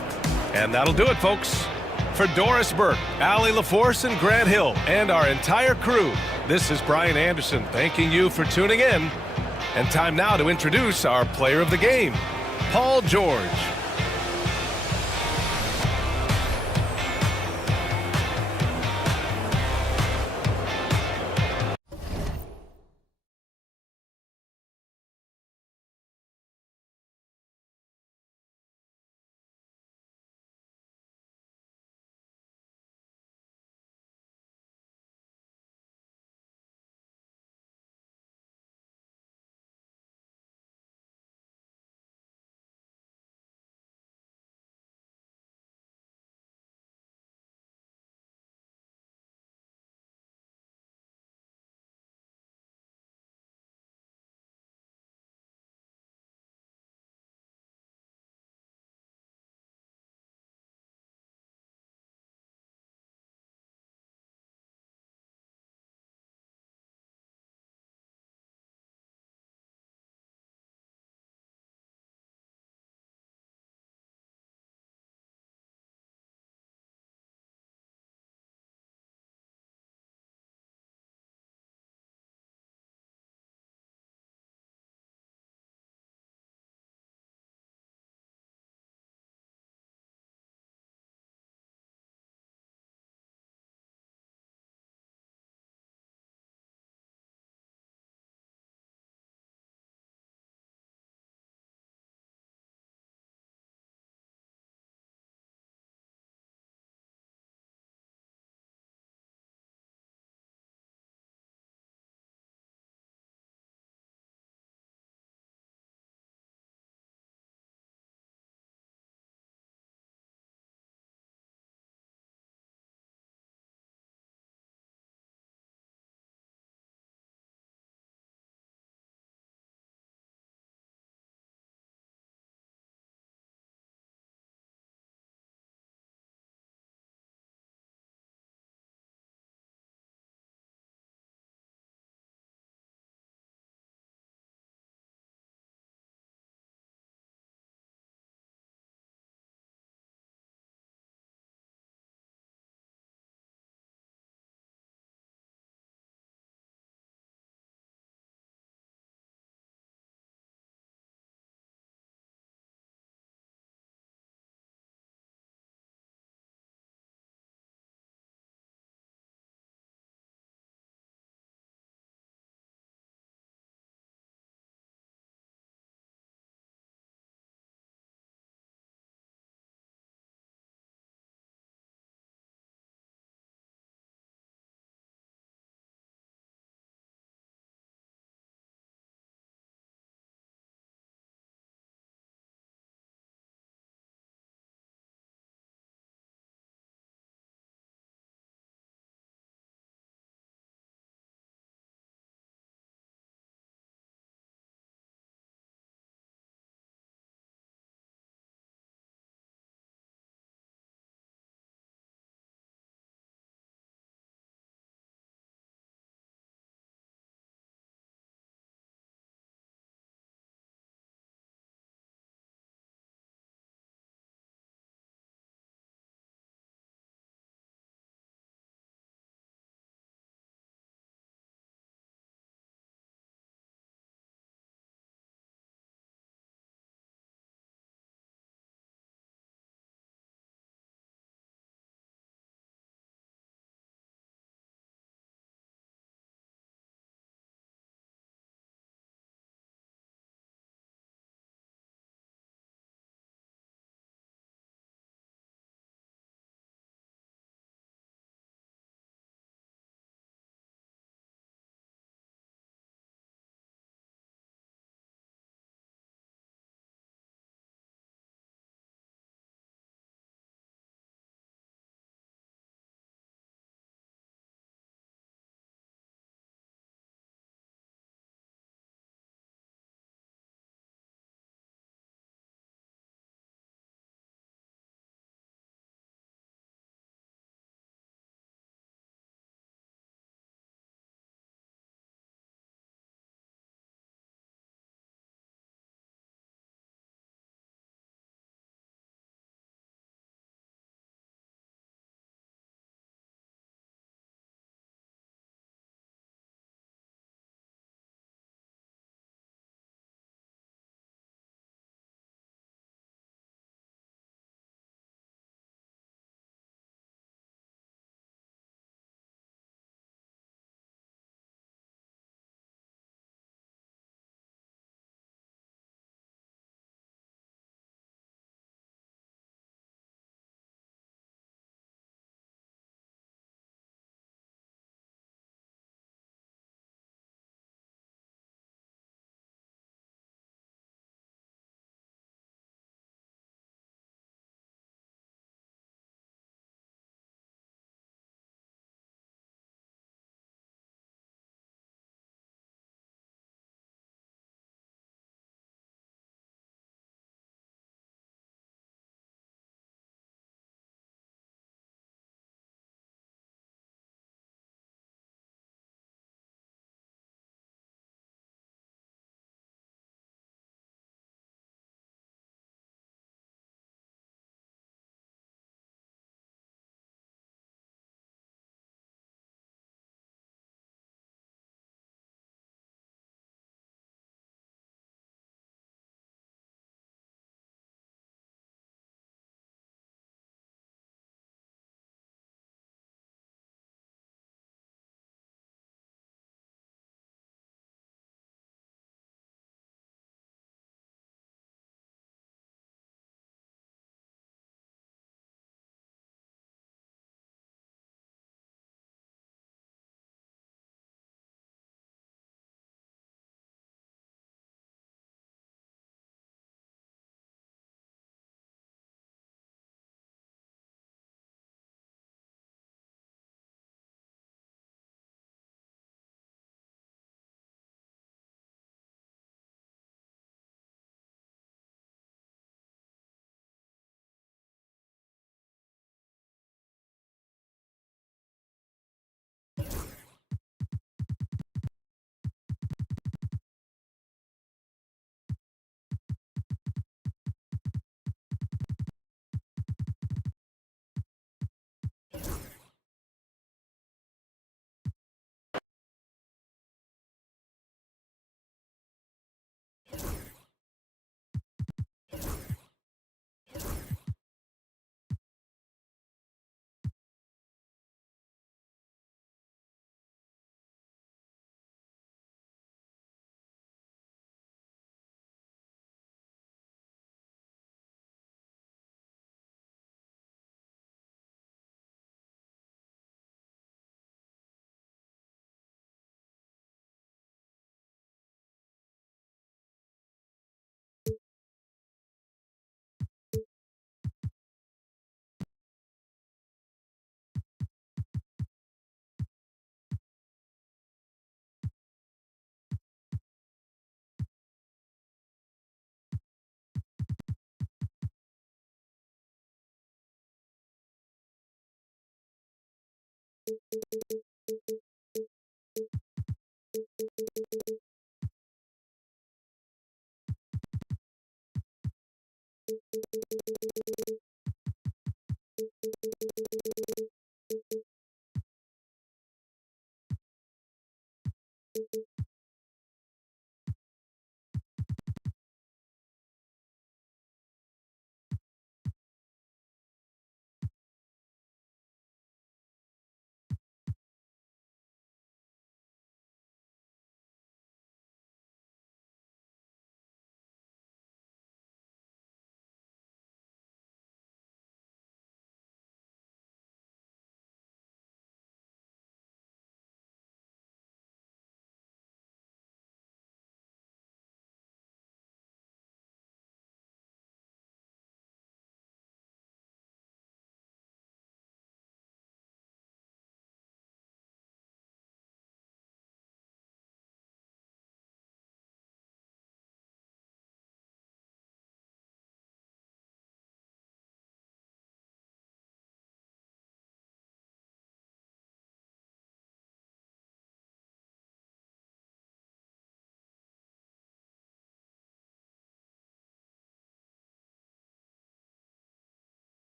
And that'll do it, folks. For Doris Burke, Allie LaForce, and Grant Hill, and our entire crew, this is Brian Anderson thanking you for tuning in. And time now to introduce our player of the game, Paul George.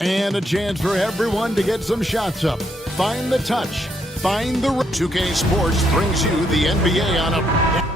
And a chance for everyone to get some shots up. Find the touch. Find the... 2K Sports brings you the NBA on a...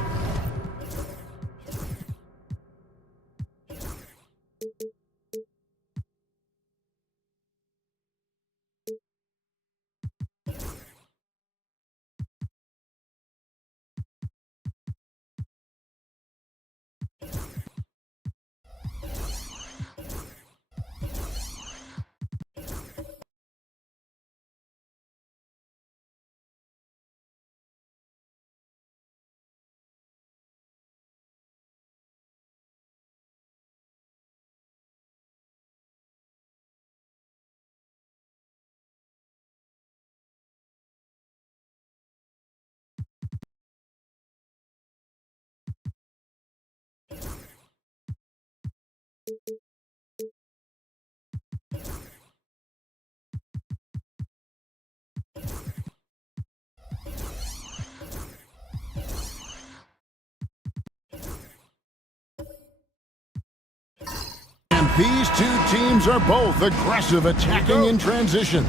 These two teams are both aggressive, attacking in transition.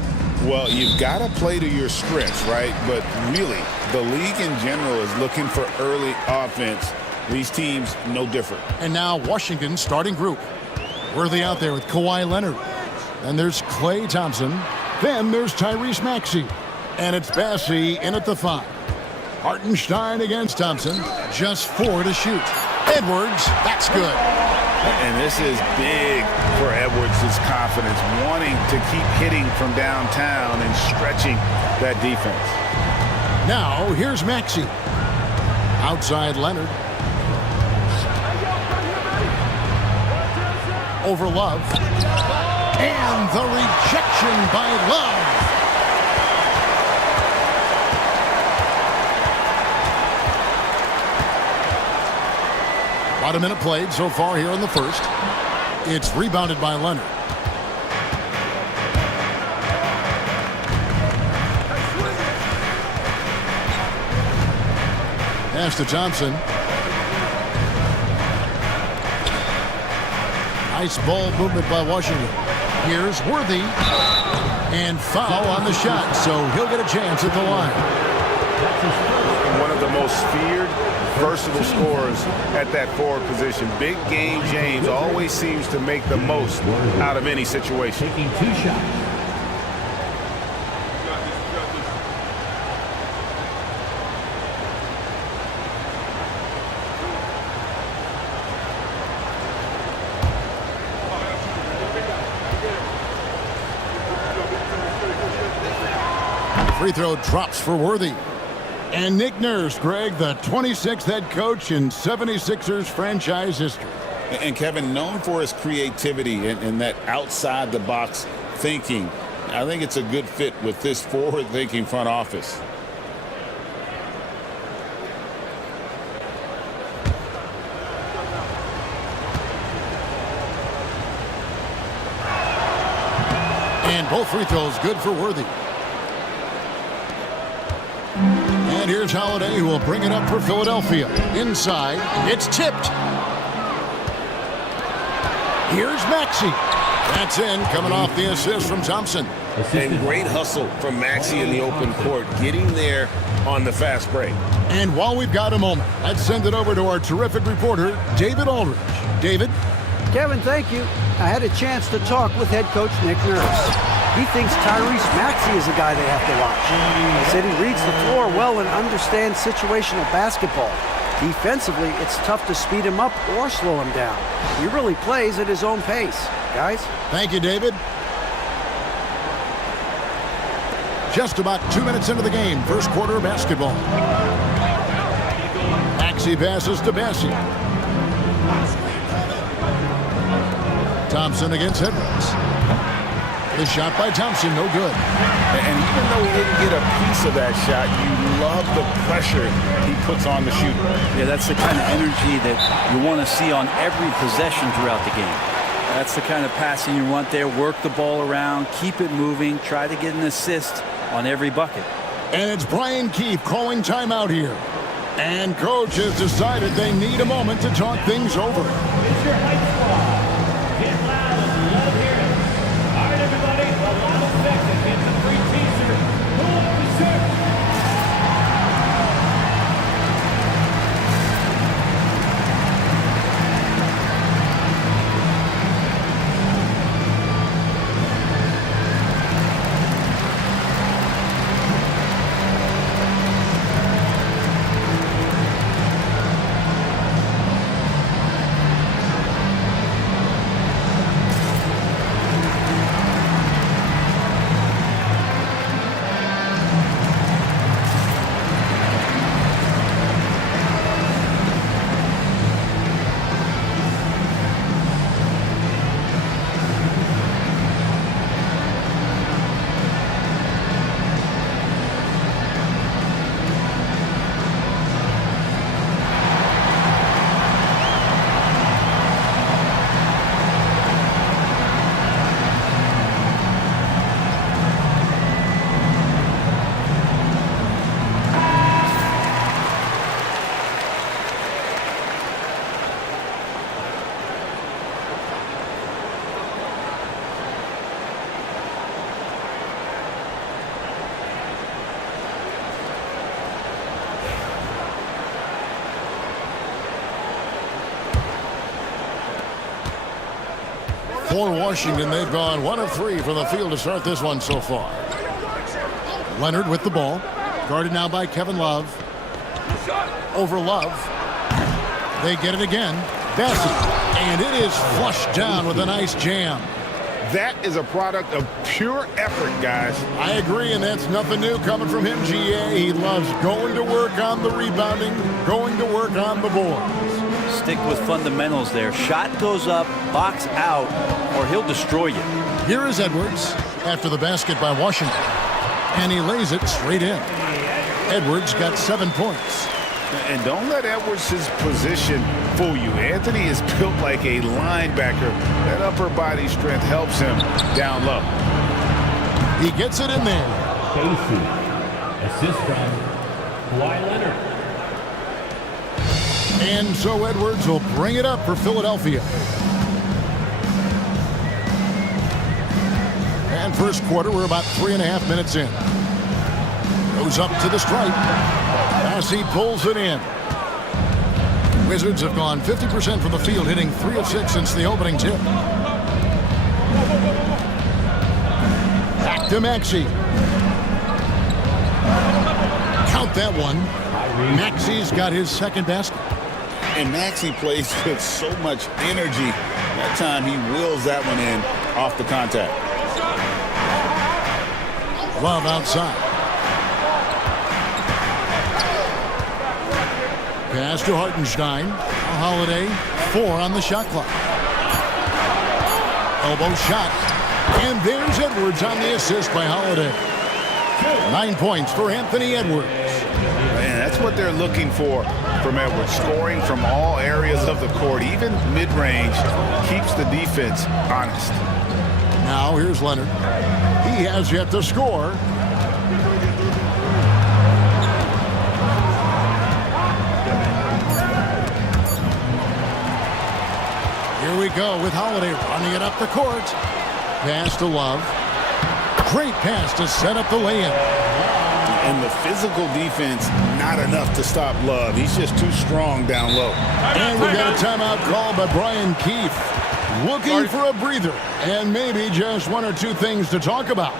Well, you've got to play to your strengths, right? But really, the league in general is looking for early offense. These teams, no different. And now Washington's starting group. Worthy out there with Kawhi Leonard. Then there's Klay Thompson. Then there's Tyrese Maxey. And it's Bassey in at the 5. Hartenstein against Thompson. Just 4 to shoot. Edwards, that's good. And this is big for Edwards' confidence, wanting to keep hitting from downtown and stretching that defense. Now, here's Maxey. Outside Leonard. Over Love. And the rejection by Love. About a minute played so far here in the first. It's rebounded by Leonard. Pass to Thompson. Nice ball movement by Washington. Here's Worthy. And foul on the shot, so he'll get a chance at the line. One of the most feared, versatile scorers at that forward position. Big game James always seems to make the most out of any situation. Taking 2 shots. Free throw drops for Worthy. And Nick Nurse, Greg, the 26th head coach in 76ers franchise history. And Kevin, known for his creativity and that outside-the-box thinking, I think it's a good fit with this forward-thinking front office. And both free throws good for Worthy. And here's Holiday, who will bring it up for Philadelphia. Inside, it's tipped. Here's Maxey. That's in, coming off the assist from Thompson. And great hustle from Maxey in the open court, getting there on the fast break. And while we've got a moment, let's send it over to our terrific reporter, David Aldridge. David? Kevin, thank you. I had a chance to talk with head coach Nick Nurse. He thinks Tyrese Maxey is a guy they have to watch. He said he reads the floor well and understands situational basketball. Defensively, it's tough to speed him up or slow him down. He really plays at his own pace. Guys? Thank you, David. Just about 2 minutes into the game, first quarter of basketball. Maxey passes to Bassey. Thompson against Edwards. The shot by Thompson, no good. And even though he didn't get a piece of that shot, you love the pressure he puts on the shooter. Yeah, that's the kind of energy that you want to see on every possession throughout the game. That's the kind of passing you want there. Work the ball around, keep it moving, try to get an assist on every bucket. And it's Brian Keefe calling timeout here. And coach has decided they need a moment to talk things over. It's your high squad. Get loud. Love hearing it. All right, everybody. The last second gets a free t-shirt. Who wants the shirt? For Washington, they've gone 1 of 3 from the field to start this one so far. Leonard with the ball. Guarded now by Kevin Love. Over Love. They get it again. Bassey. And it is flushed down with a nice jam. That is a product of pure effort, guys. I agree, and that's nothing new coming from him, GA. He loves going to work on the rebounding, going to work on the boards. Stick with fundamentals there. Shot goes up, box out, or he'll destroy you. Here is Edwards after the basket by Washington. And he lays it straight in. Edwards got 7 points. And don't let Edwards' position fool you. Anthony is built like a linebacker. That upper body strength helps him down low. He gets it in there. Casey. Assist from Kawhi Leonard. And so Edwards will bring it up for Philadelphia. And first quarter, we're about 3.5 minutes in. Goes up to the stripe. Bassey pulls it in. Wizards have gone 50% from the field, hitting 3 of 6 since the opening tip. Back to Maxey. Count that one. Maxey's got his second basket. And Maxey plays with so much energy. That time he wheels that one in off the contact. Love outside. Pass to Hartenstein. Holiday, 4 on the shot clock. Elbow shot. And there's Edwards on the assist by Holiday. 9 points for Anthony Edwards. Man, that's what they're looking for from Edwards. Scoring from all areas of the court, even mid-range, keeps the defense honest. Now here's Leonard. He has yet to score. Here we go with Holiday running it up the court. Pass to Love. Great pass to set up the lay-in. And the physical defense, not enough to stop Love. He's just too strong down low. And we got a timeout called by Brian Keefe. Looking for a breather and maybe just 1 or 2 things to talk about.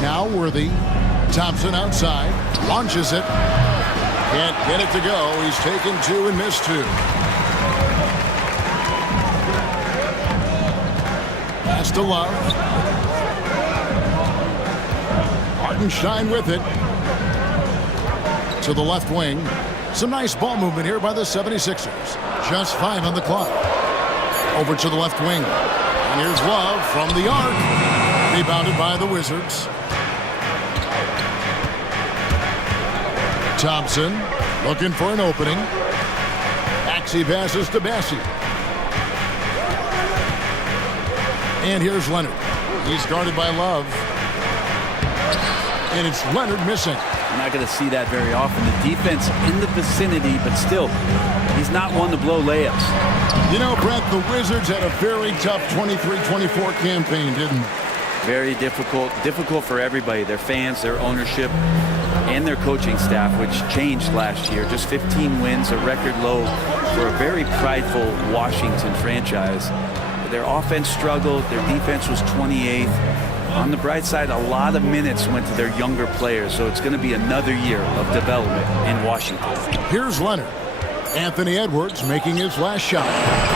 Now Worthy. Thompson outside. Launches it. Can't get it to go. He's taken 2 and missed 2. Pass to Love. Hartenstein with it. To the left wing. Some nice ball movement here by the 76ers. Just 5 on the clock. Over to the left wing. And here's Love from the arc. Rebounded by the Wizards. Thompson looking for an opening. Maxey passes to Bassey. And here's Leonard. He's guarded by Love. And it's Leonard missing. You're not going to see that very often. The defense in the vicinity, but still, he's not one to blow layups. You know, Brett, the Wizards had a very tough 23-24 campaign, didn't they? Very difficult for everybody, their fans, their ownership, and their coaching staff, which changed last year. Just 15 wins, a record low for a very prideful Washington franchise. Their offense struggled, their defense was 28th. On the bright side, a lot of minutes went to their younger players, so it's going to be another year of development in Washington. Here's Leonard. Anthony Edwards making his last shot.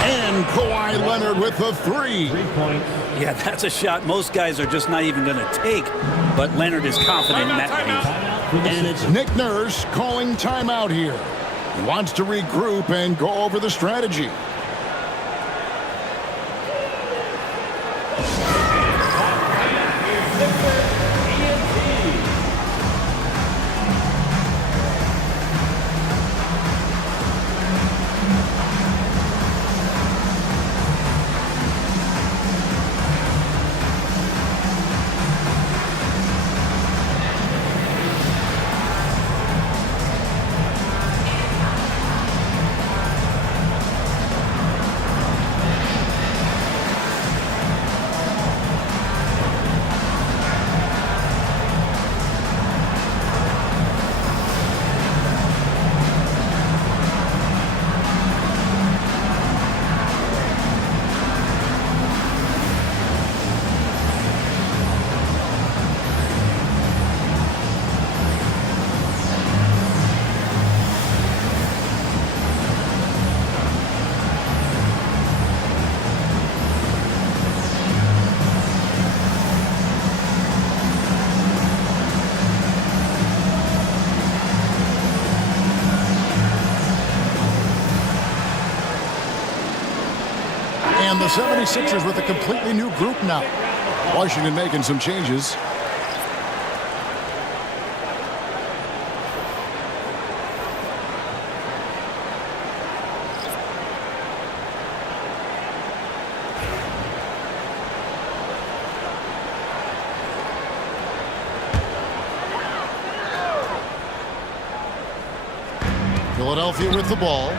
And Kawhi Leonard with the three. 3 points. Yeah, that's a shot most guys are just not even going to take, but Leonard is confident in that. And it's Nick Nurse calling timeout here. He wants to regroup and go over the strategy. And the 76ers with a completely new group now. Washington making some changes. Philadelphia with the ball.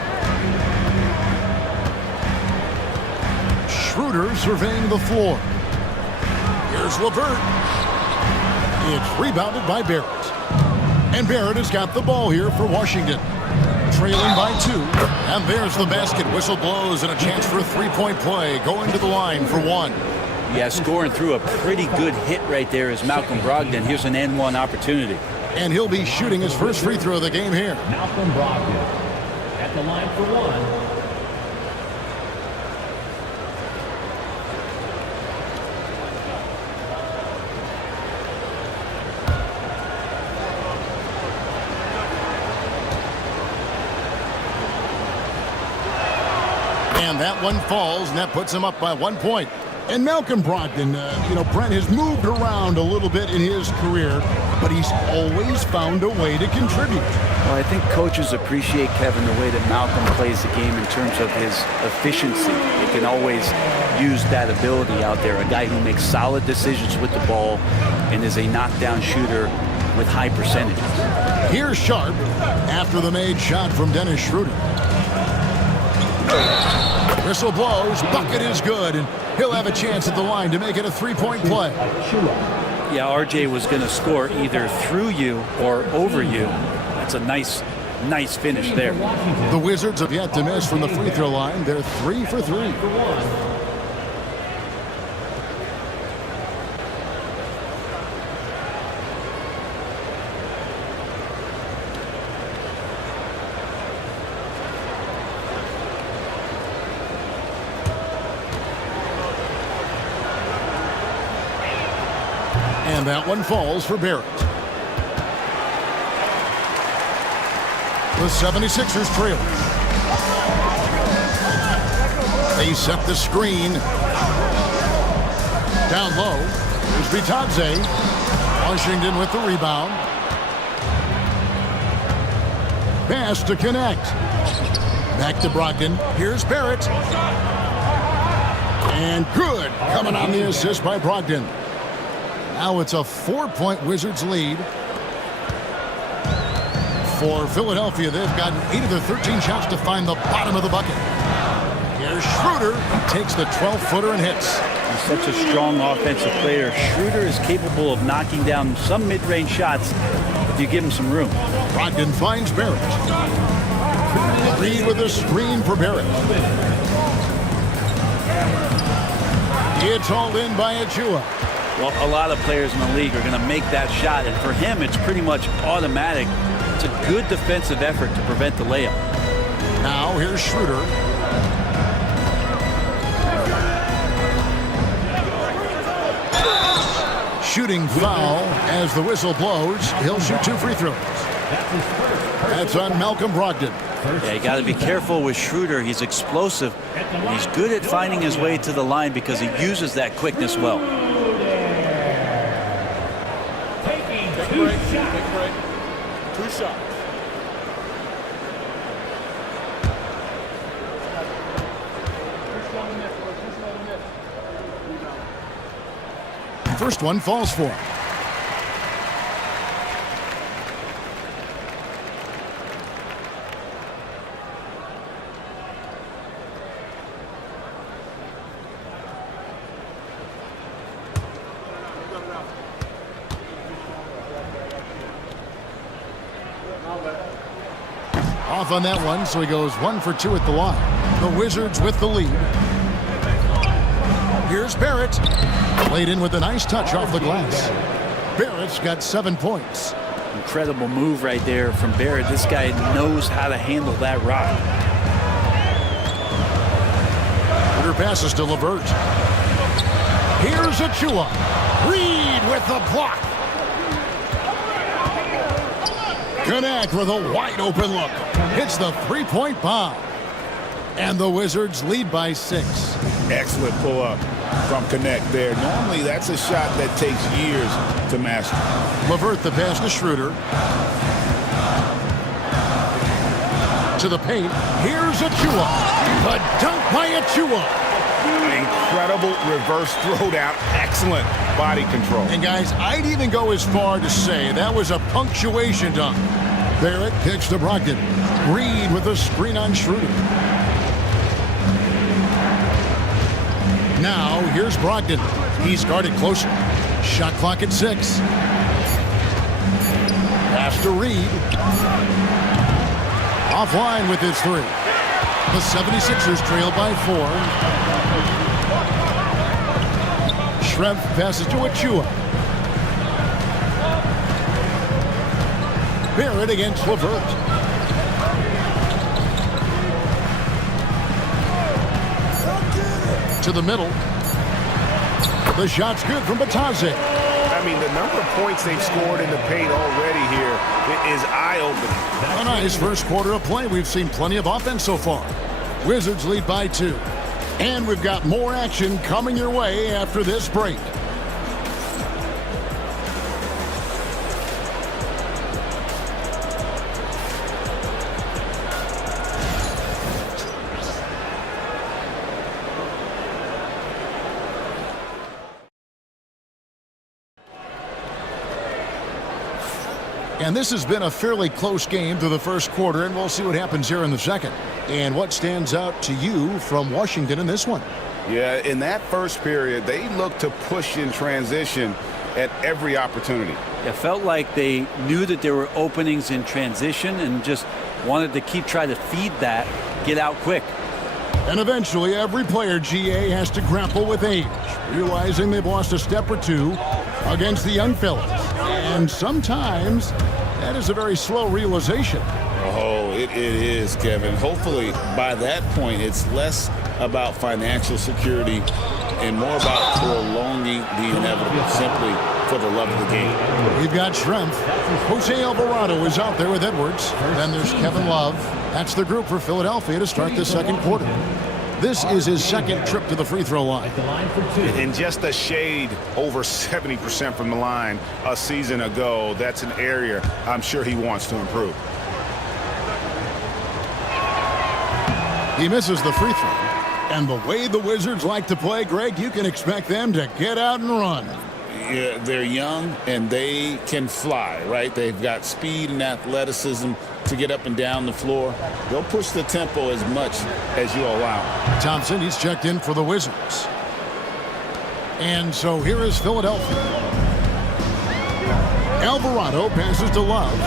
Schroeder surveying the floor. Here's LeVert. It's rebounded by Barrett. And Barrett has got the ball here for Washington. Trailing by 2. And there's the basket. Whistle blows and a chance for a three-point play. Going to the line for 1. Yeah, scoring through a pretty good hit right there is Malcolm Brogdon. Here's an N1 opportunity. And he'll be shooting his first free throw of the game here. Malcolm Brogdon at the line for 1. And that one falls, and that puts him up by 1 point. And Malcolm Brogdon, Brent has moved around a little bit in his career, but he's always found a way to contribute. Well, I think coaches appreciate, Kevin, the way that Malcolm plays the game in terms of his efficiency. He can always use that ability out there, a guy who makes solid decisions with the ball and is a knockdown shooter with high percentages. Here's Sharp after the made shot from Dennis Schroeder. Whistle blows, bucket is good, and he'll have a chance at the line to make it a three-point play. Yeah, RJ was going to score either through you or over you. That's a nice finish there. The Wizards have yet to miss from the free throw line. They're 3 for 3. And that one falls for Barrett. The 76ers trail. They set the screen. Down low. Here's Bitadze. Washington with the rebound. Pass to connect. Back to Brogdon. Here's Barrett. And good. Coming on the assist by Brogdon. Now it's a 4-point Wizards lead. For Philadelphia, they've gotten 8 of their 13 shots to find the bottom of the bucket. Here's Schroeder. He takes the 12-footer and hits. He's such a strong offensive player. Schroeder is capable of knocking down some mid-range shots if you give him some room. Brogdon finds Barrett. Reed with a screen for Barrett. It's hauled in by Achua. Well, a lot of players in the league are going to make that shot, and for him, it's pretty much automatic. It's a good defensive effort to prevent the layup. Now here's Schroeder. Shooting foul as the whistle blows. He'll shoot 2 free throws. That's on Malcolm Brogdon. Yeah, you got to be careful with Schroeder. He's explosive. He's good at finding his way to the line because he uses that quickness well. Take a break. Take a break. 2 shots. First one falls for him. Off on that one, so he goes 1 for 2 at the line. The Wizards with the lead. Here's Barrett. Played in with a nice touch off the glass. Barrett's got 7 points. Incredible move right there from Barrett. This guy knows how to handle that rock. Her passes to LeVert. Here's Achua. Reed with the block. Connect with a wide open look. Hits the 3-point bomb. And the Wizards lead by 6. Excellent pull-up from Connect there. Normally, that's a shot that takes years to master. LeVert the pass to Schroeder. To the paint. Here's Achua. The dunk by Achua. Incredible reverse throwdown. Excellent body control. And guys, I'd even go as far to say that was a punctuation dunk. Barrett kicks to Brogdon. Reed with a screen on Schroeder. Now, here's Brogdon. He's guarded closer. Shot clock at 6. Pass to Reed. Offline with his 3. The 76ers trail by 4. Schrempf passes to Achua. Barrett against LeVert. To the middle. The shot's good from Batadze. I mean, the number of points they've scored in the paint already here is eye-opening. A nice first quarter of play. We've seen plenty of offense so far. Wizards lead by 2. And we've got more action coming your way after this break. And this has been a fairly close game through the first quarter, and we'll see what happens here in the second. And what stands out to you from Washington in this one? Yeah, in that first period, they looked to push in transition at every opportunity. It felt like they knew that there were openings in transition and just wanted to keep trying to feed that, get out quick. And eventually, every player, GA, has to grapple with age, realizing they've lost a step or two against the young fellas. And sometimes that is a very slow realization. Oh, it is, Kevin. Hopefully, by that point, it's less about financial security and more about prolonging the inevitable, simply for the love of the game. We've got Schrempf. Jose Alvarado is out there with Edwards. Then there's Kevin Love. That's the group for Philadelphia to start the second quarter. This is his second trip to the free throw line. And just a shade over 70% from the line a season ago. That's an area I'm sure he wants to improve. He misses the free throw. And the way the Wizards like to play, Greg, you can expect them to get out and run. Yeah, they're young and they can fly, right? They've got speed and athleticism to get up and down the floor. They'll push the tempo as much as you allow. Thompson, he's checked in for the Wizards. And so here is Philadelphia. Alvarado passes to Love.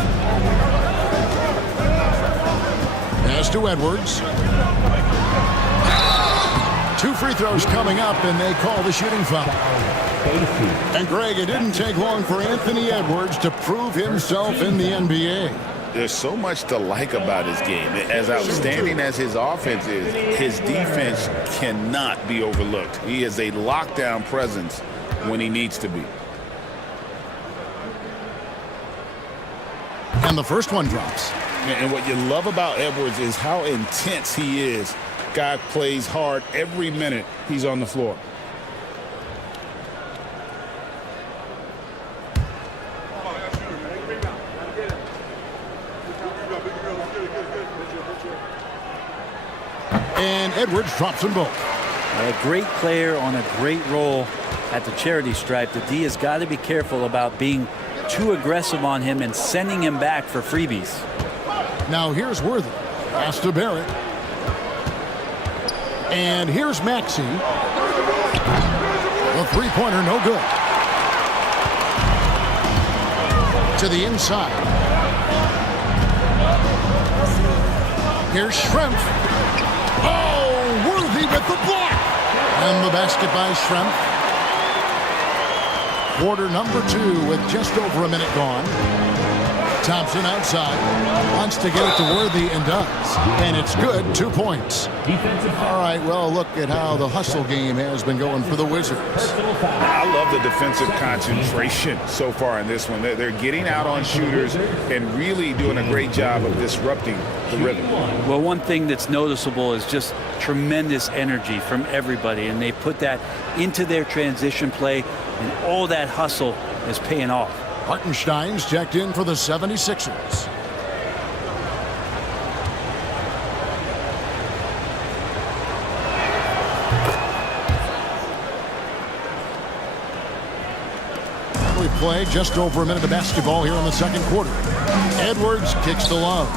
Pass to Edwards. 2 free throws coming up, and they call the shooting foul. And Greg, it didn't take long for Anthony Edwards to prove himself in the NBA. There's so much to like about his game. As outstanding as his offense is, his defense cannot be overlooked. He is a lockdown presence when he needs to be. And the first one drops. And what you love about Edwards is how intense he is. Guy plays hard every minute he's on the floor. And Edwards drops them both. A great player on a great role at the charity stripe. The D has got to be careful about being too aggressive on him and sending him back for freebies. Now here's Worthy. Pass to Barrett. And here's Maxey. The three-pointer, no good. To the inside. Here's Schrempf. Oh, Worthy with the block. And the basket by Schrempf. Quarter number 2 with just over a minute gone. Thompson outside, wants to get it to Worthy and does. And it's good, 2 points. All right, well, look at how the hustle game has been going for the Wizards. I love the defensive concentration so far in this one. They're getting out on shooters and really doing a great job of disrupting the rhythm. Well, one thing that's noticeable is just tremendous energy from everybody, and they put that into their transition play, and all that hustle is paying off. Hartenstein's checked in for the 76ers. We play just over a minute of basketball here in the second quarter. Edwards kicks to Love.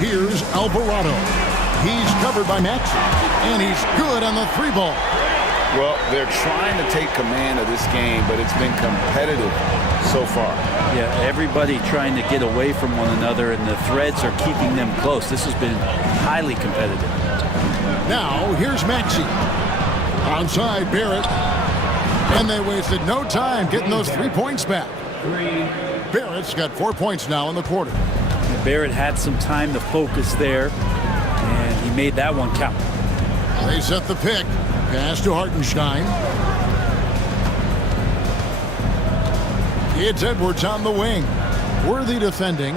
Here's Alvarado. He's covered by Maxey, and he's good on the 3 ball. Well, they're trying to take command of this game, but it's been competitive so far. Yeah, everybody trying to get away from one another, and the threads are keeping them close. This has been highly competitive. Now, here's Maxey. Outside, Barrett. And they wasted no time getting those 3 points back. Barrett's got 4 points now in the quarter. Barrett had some time to focus there, and he made that one count. They set the pick. Pass to Hartenstein. It's Edwards on the wing. Worthy defending.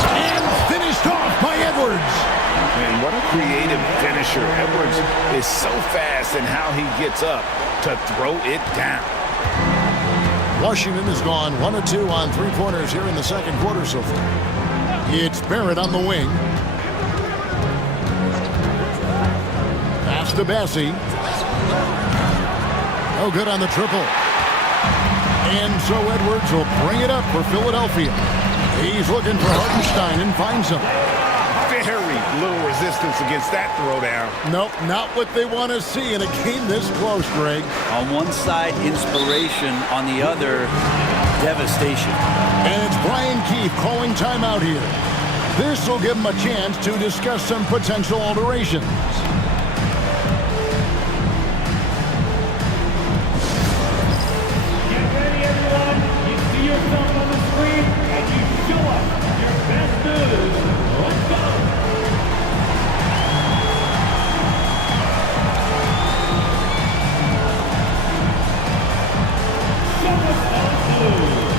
And finished off by Edwards. And what a creative finisher. Edwards is so fast in how he gets up to throw it down. Washington has gone 1 of 2 on 3-pointers here in the second quarter so far. It's Barrett on the wing. Pass to Bassie. No good on the triple. And so Edwards will bring it up for Philadelphia. He's looking for Hartenstein and finds him. Very little resistance against that throwdown. Nope, not what they want to see in a game this close, Greg. On one side, inspiration. On the other, devastation. And it's Brian Keefe calling timeout here. This will give him a chance to discuss some potential alterations. Get ready, everyone. You see yourself on the screen, and you show us your best moves. Let's go. Show us those moves.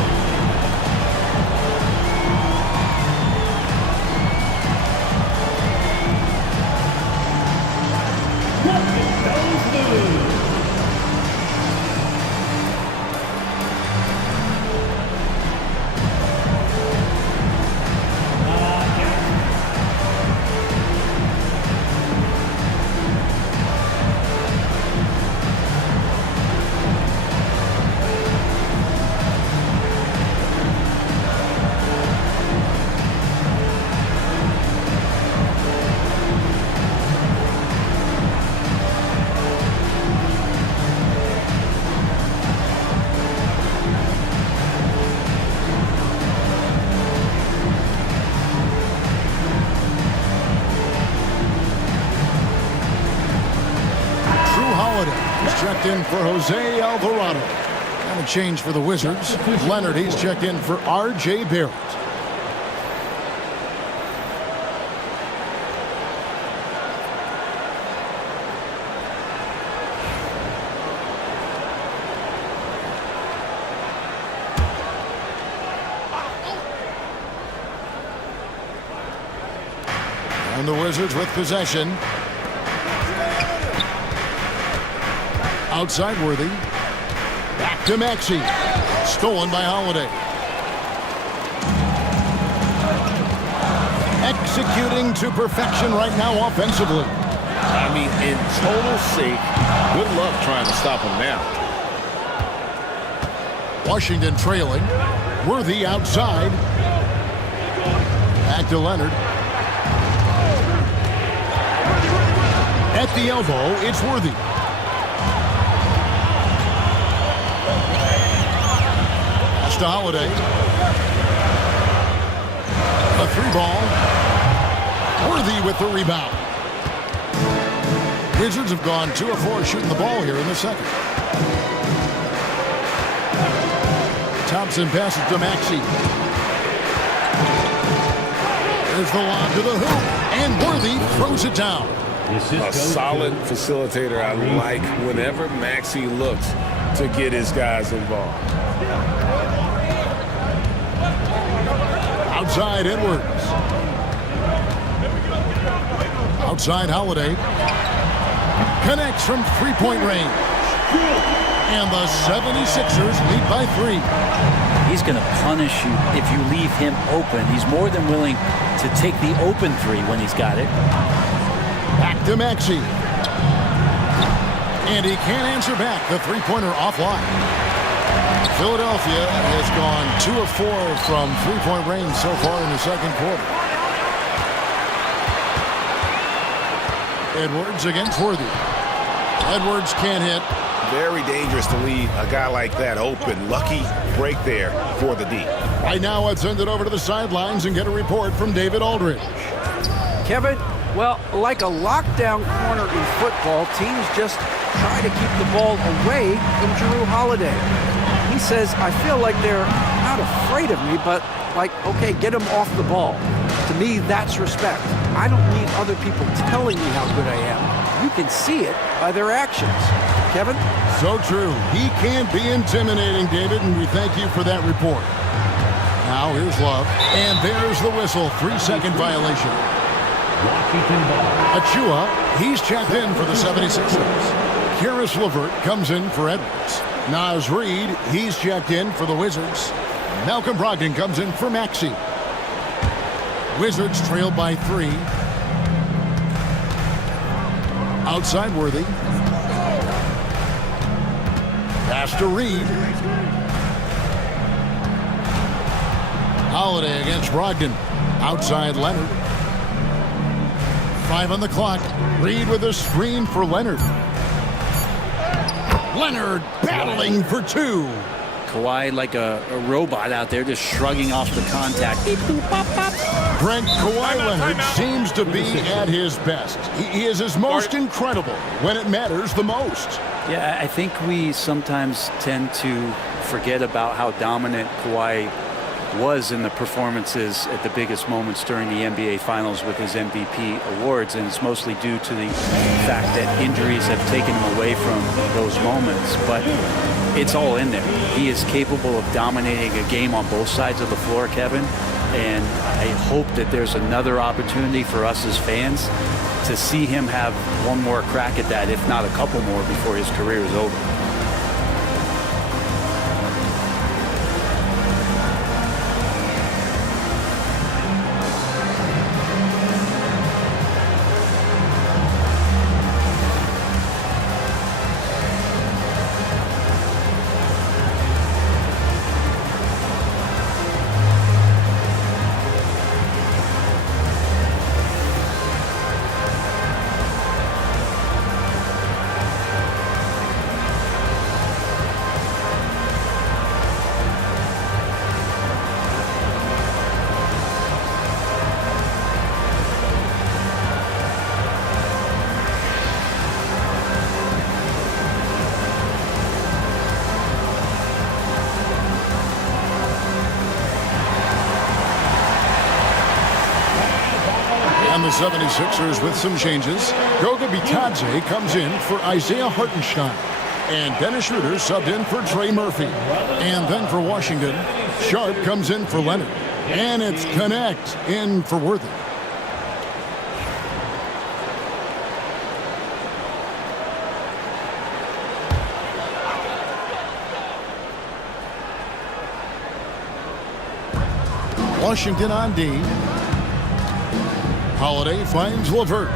checked in for Jose Alvarado. And a change for the Wizards. Leonard, he's checked in for R.J. Barrett. And the Wizards with possession. Outside Worthy. Back to Maxey. Stolen by Holiday. Executing to perfection right now offensively. I mean, in total sake, good luck trying to stop him now. Washington trailing. Worthy outside. Back to Leonard. At the elbow, it's Worthy. Pass to Holiday. A 3-ball. Worthy with the rebound. Wizards have gone 2 of 4 shooting the ball here in the second. Thompson passes to Maxey. There's the lob to the hoop, and Worthy throws it down. A solid facilitator. I like whenever Maxey looks to get his guys involved. Outside Edwards. Outside Holiday. Connects from three-point range. And the 76ers lead by 3. He's going to punish you if you leave him open. He's more than willing to take the open 3 when he's got it. Back to Maxey. And he can't answer back. The three-pointer offline. Philadelphia has gone 2 of 4 from three-point range so far in the second quarter. Edwards against Worthy. Edwards can't hit. Very dangerous to leave a guy like that open. Lucky break there for the D. Right now, let's send it over to the sidelines and get a report from David Aldridge. Kevin, well, like a lockdown corner in football, teams just try to keep the ball away from Jrue Holiday. He says, I feel like they're not afraid of me, but like, okay, get him off the ball. To me, that's respect. I don't need other people telling me how good I am. You can see it by their actions. Kevin? So true. He can't be intimidating, David, and we thank you for that report. Now, here's Love. And there's the whistle. 3-second violation. Washington ball. Achua, he's checked in for the 76ers. Karis LeVert comes in for Edwards. Naz Reid, he's checked in for the Wizards. Malcolm Brogdon comes in for Maxey. Wizards trail by 3. Outside Worthy. Pass to Reid. Holiday against Brogdon. Outside Leonard. 5 on the clock. Reid with a screen for Leonard. Leonard battling for 2. Kawhi like a robot out there just shrugging off the contact. Beep, boop, pop, pop. Brent, Kawhi Leonard seems to be at his best. He is his most incredible when it matters the most. Yeah, I think we sometimes tend to forget about how dominant Kawhi was in the performances at the biggest moments during the NBA Finals with his MVP awards, and it's mostly due to the fact that injuries have taken him away from those moments, but it's all in there. He is capable of dominating a game on both sides of the floor, Kevin, and I hope that there's another opportunity for us as fans to see him have one more crack at that, if not a couple more, before his career is over. the 76ers with some changes. Goga Bitadze comes in for Isaiah Hartenstein. And Dennis Schroeder subbed in for Trey Murphy. And then for Washington, Sharp comes in for Leonard. And it's Connect in for Worthy. Washington on D. Holiday finds LeVert.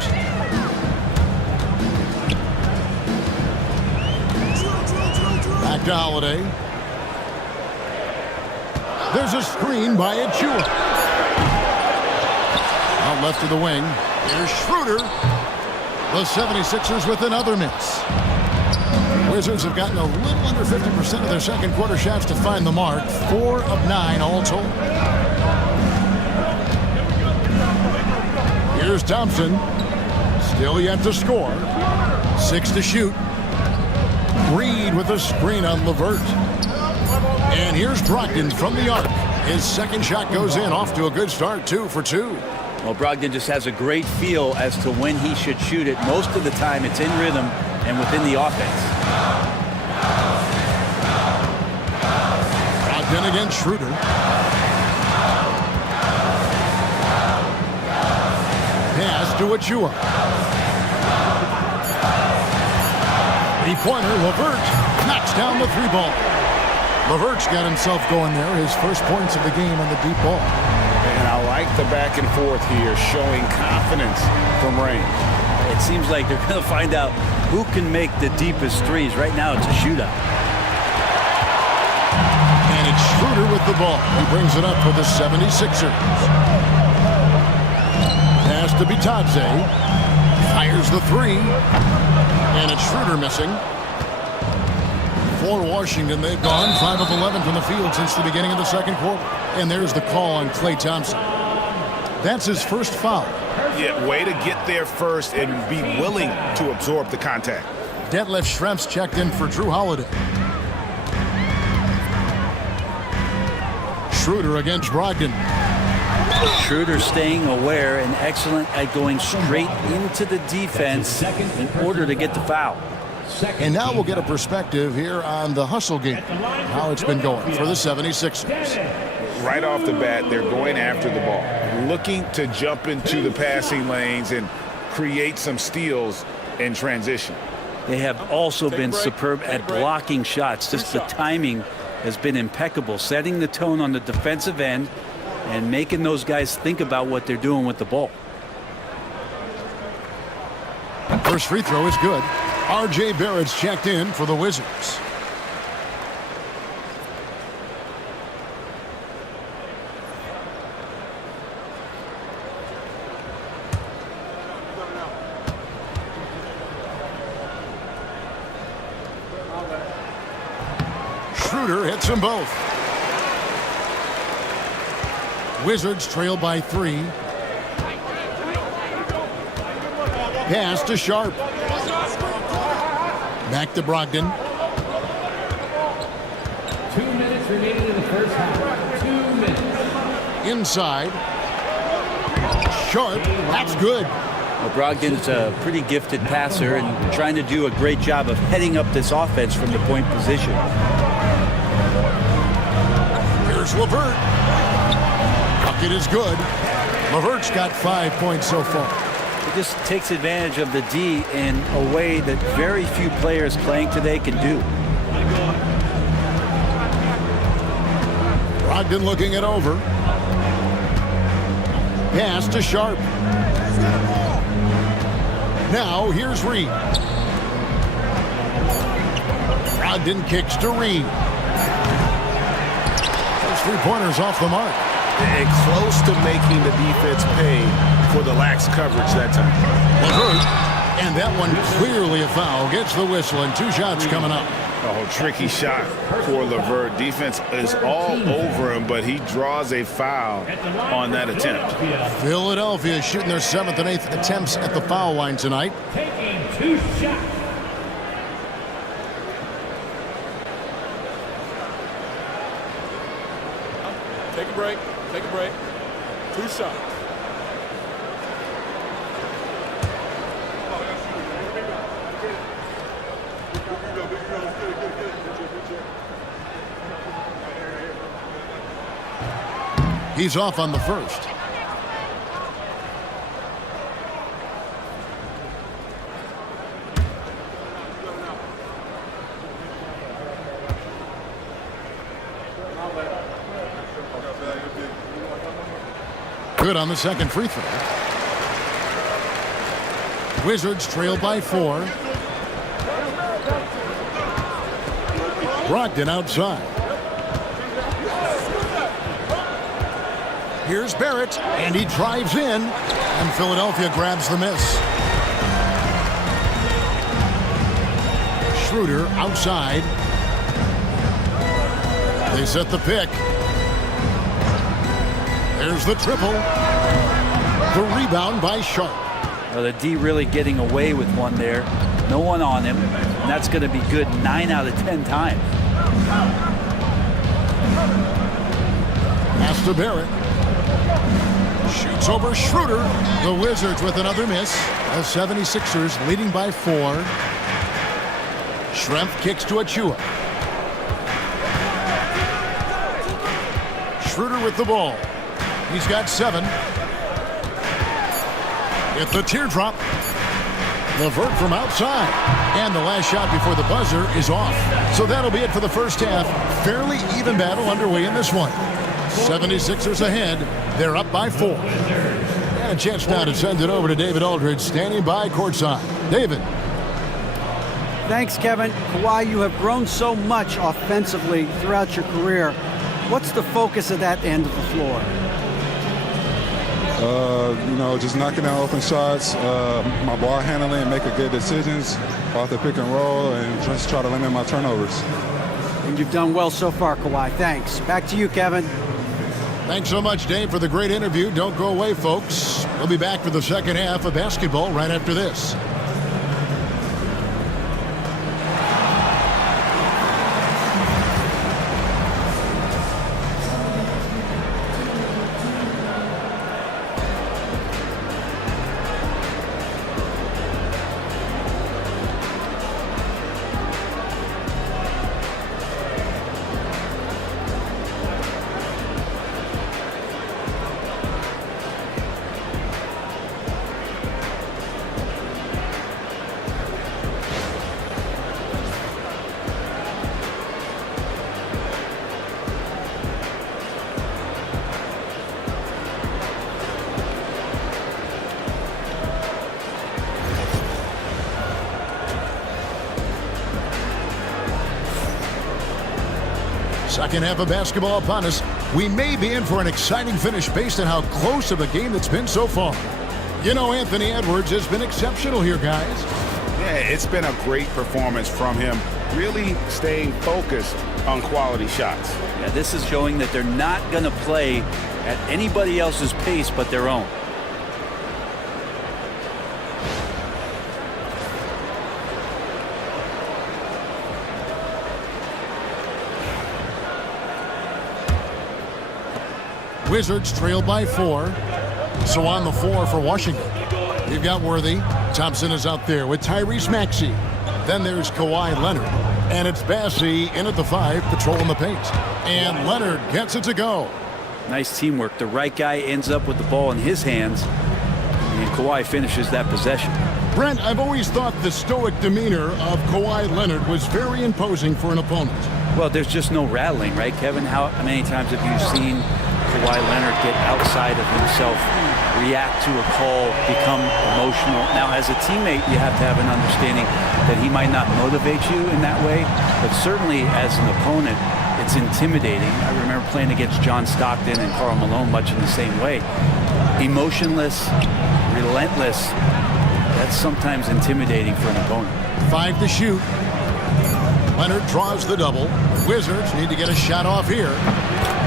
Back to Holiday. There's a screen by Achua. Out left of the wing. Here's Schroeder. The 76ers with another miss. Wizards have gotten a little under 50% of their second quarter shots to find the mark. 4 of 9 all told. Here's Thompson. Still yet to score. 6 to shoot. Reed with a screen on LeVert. And here's Brogdon from the arc. His second shot goes in, off to a good start, 2 for 2. Well, Brogdon just has a great feel as to when he should shoot it. Most of the time it's in rhythm and within the offense. Brogdon against Schroeder. Pass to Achua. Three-pointer, LeVert knocks down the 3-ball. LeVert's got himself going there. His first points of the game on the deep ball. And I like the back and forth here, showing confidence from range. It seems like they're going to find out who can make the deepest threes. Right now it's a shootout. And it's Schroeder with the ball. He brings it up for the 76ers. Pass to Bitadze. Fires the 3. And it's Schroeder missing. For Washington, they've gone 5 of 11 from the field since the beginning of the second quarter. And there's the call on Klay Thompson. That's his first foul. Yeah, way to get there first and be willing to absorb the contact. Detlef Schrempf checked in for Drew Holiday. Schroeder against Brogdon. Schroeder staying aware and excellent at going straight into the defense in order to get the foul. And now we'll get a perspective here on the hustle game, how it's been going for the 76ers. Right off the bat, they're going after the ball, looking to jump into the passing lanes and create some steals in transition. They have also been superb at blocking shots. Just the timing has been impeccable, setting the tone on the defensive end and making those guys think about what they're doing with the ball. First free throw is good. R.J. Barrett's checked in for the Wizards. Schroeder hits them both. Wizards trail by 3. Pass to Sharp. Back to Brogdon. 2 minutes remaining in the first half. 2 minutes. Inside. Sharp. That's good. Well, Brogdon's a pretty gifted passer and trying to do a great job of heading up this offense from the point position. Here's LeVert. Bucket is good. LeVert's got 5 points so far. It just takes advantage of the D in a way that very few players playing today can do. Brogdon looking it over. Pass to Sharp. Now here's Reed. Brogdon kicks to Reed. Those 3-pointers off the mark. And close to making the defense pay for the lax coverage that time. LeVert, and that one clearly a foul. Gets the whistle and 2 shots coming up. Oh, tricky shot for LeVert. Defense is all over him, but he draws a foul on that attempt. Philadelphia shooting their 7th and 8th attempts at the foul line tonight. Taking 2 shots. Take a break. Take a break. 2 shots. He's off on the first. Good on the second free throw. Wizards trail by 4. Brogdon outside. Here's Barrett, and he drives in, and Philadelphia grabs the miss. Schroeder outside. They set the pick. There's the triple. The rebound by Sharp. Well, the D really getting away with one there. No one on him. And that's going to be good 9 out of 10 times. Pass to Barrett. Shoots over Schroeder. The Wizards with another miss. The 76ers leading by 4. Schrempf kicks to Achua. Schroeder with the ball. He's got 7. At the teardrop. LeVert from outside. And the last shot before the buzzer is off. So that'll be it for the first half. Fairly even battle underway in this one. 76ers ahead. They're up by 4. And a chance now to send it over to David Aldridge, standing by courtside. David. Thanks, Kevin. Kawhi, you have grown so much offensively throughout your career. What's the focus of that end of the floor? Just knocking down open shots, my ball handling, and making good decisions off the pick and roll, and just try to limit my turnovers. And you've done well so far, Kawhi. Thanks. Back to you, Kevin. Thanks so much, Dave, for the great interview. Don't go away, folks. We'll be back for the second half of basketball right after this. Second half of basketball upon us. We may be in for an exciting finish based on how close of a game that's been so far. You know, Anthony Edwards has been exceptional here, guys. Yeah, it's been a great performance from him. Really staying focused on quality shots. Yeah, this is showing that they're not going to play at anybody else's pace but their own. Wizards trail by 4. So on the 4 for Washington. You've got Worthy. Thompson is out there with Tyrese Maxey. Then there's Kawhi Leonard. And it's Bassey in at the 5, patrolling the paint. And Leonard gets it to go. Nice teamwork. The right guy ends up with the ball in his hands. And Kawhi finishes that possession. Brent, I've always thought the stoic demeanor of Kawhi Leonard was very imposing for an opponent. Well, there's just no rattling, right, Kevin? How many times have you seen Kawhi Leonard get outside of himself, react to a call, become emotional? Now, as a teammate, you have to have an understanding that he might not motivate you in that way, but certainly as an opponent, it's intimidating. I remember playing against John Stockton and Karl Malone much in the same way. Emotionless, relentless, that's sometimes intimidating for an opponent. 5 to shoot. Leonard draws the double. Wizards need to get a shot off here.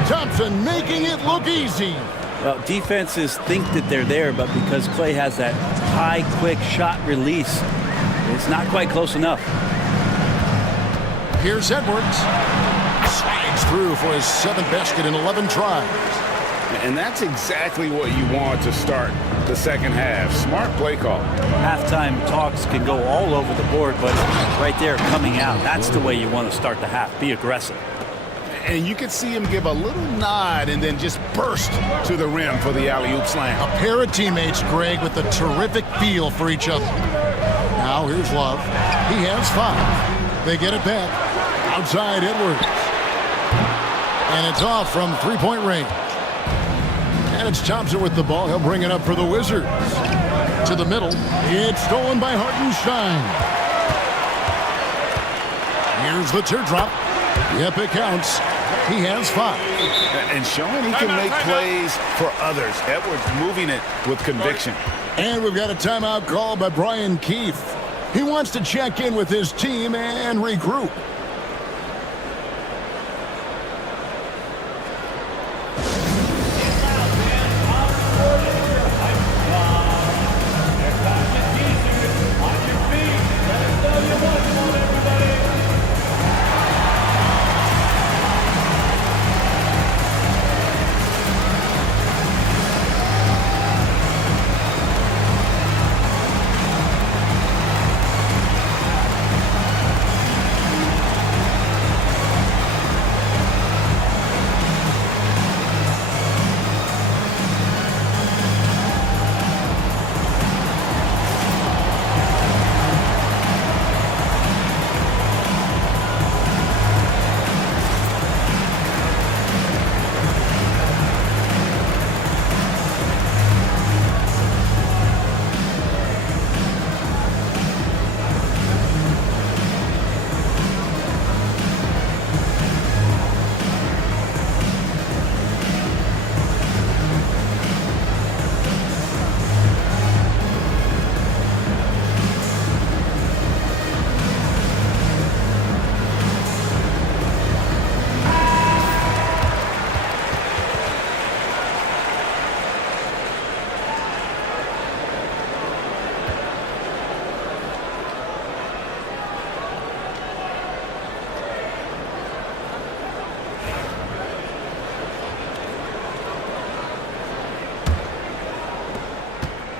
Thompson making it look easy. Well, defenses think that they're there, but because Klay has that high, quick shot release, it's not quite close enough. Here's Edwards. Slides through for his 7th basket in 11 tries. And that's exactly what you want to start the second half. Smart play call. Halftime talks can go all over the board, but right there coming out, that's the way you want to start the half. Be aggressive. And you could see him give a little nod and then just burst to the rim for the alley-oop slam. A pair of teammates, Greg, with a terrific feel for each other. Now here's Love. He has 5. They get it back. Outside Edwards. And it's off from three-point range. And it's Thompson with the ball. He'll bring it up for the Wizards. To the middle. It's stolen by Hartenstein. Here's the teardrop. Yep, it counts. He has 5. And showing he can make plays for others. Edwards moving it with conviction. And we've got a timeout called by Brian Keefe. He wants to check in with his team and regroup.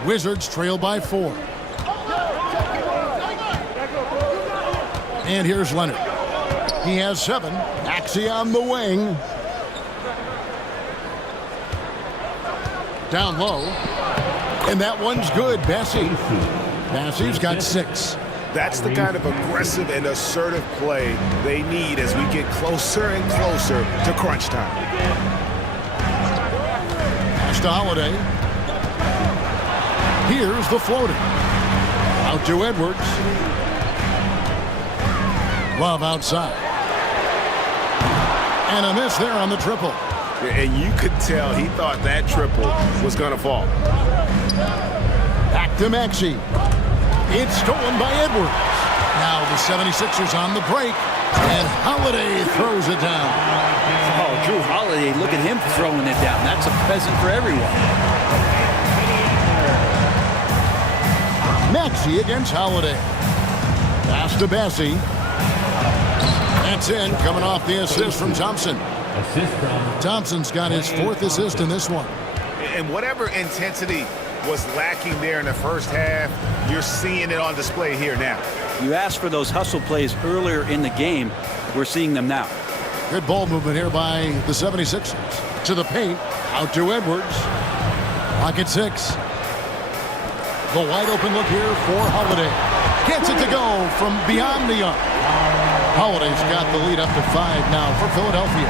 Wizards trail by 4. And here's Leonard. He has 7. Maxey on the wing. Down low. And that one's good. Bassey's got 6. That's the kind of aggressive and assertive play they need as we get closer and closer to crunch time. Pass to Holiday. Here's the floater. Out to Edwards. Love outside. And a miss there on the triple. And you could tell he thought that triple was going to fall. Back to Maxey. It's stolen by Edwards. Now the 76ers on the break. And Holiday throws it down. Oh, Drew Holiday, look at him throwing it down. That's a present for everyone. Maxey against Holiday. Pass to Bassey. That's in, coming off the assist from Thompson. Thompson's got his 4th assist in this one. And whatever intensity was lacking there in the first half, you're seeing it on display here now. You asked for those hustle plays earlier in the game. We're seeing them now. Good ball movement here by the 76ers. To the paint. Out to Edwards. Pocket 6. The wide open look here for Holiday. Gets it to go from beyond the arc. Holiday's got the lead up to 5 now for Philadelphia.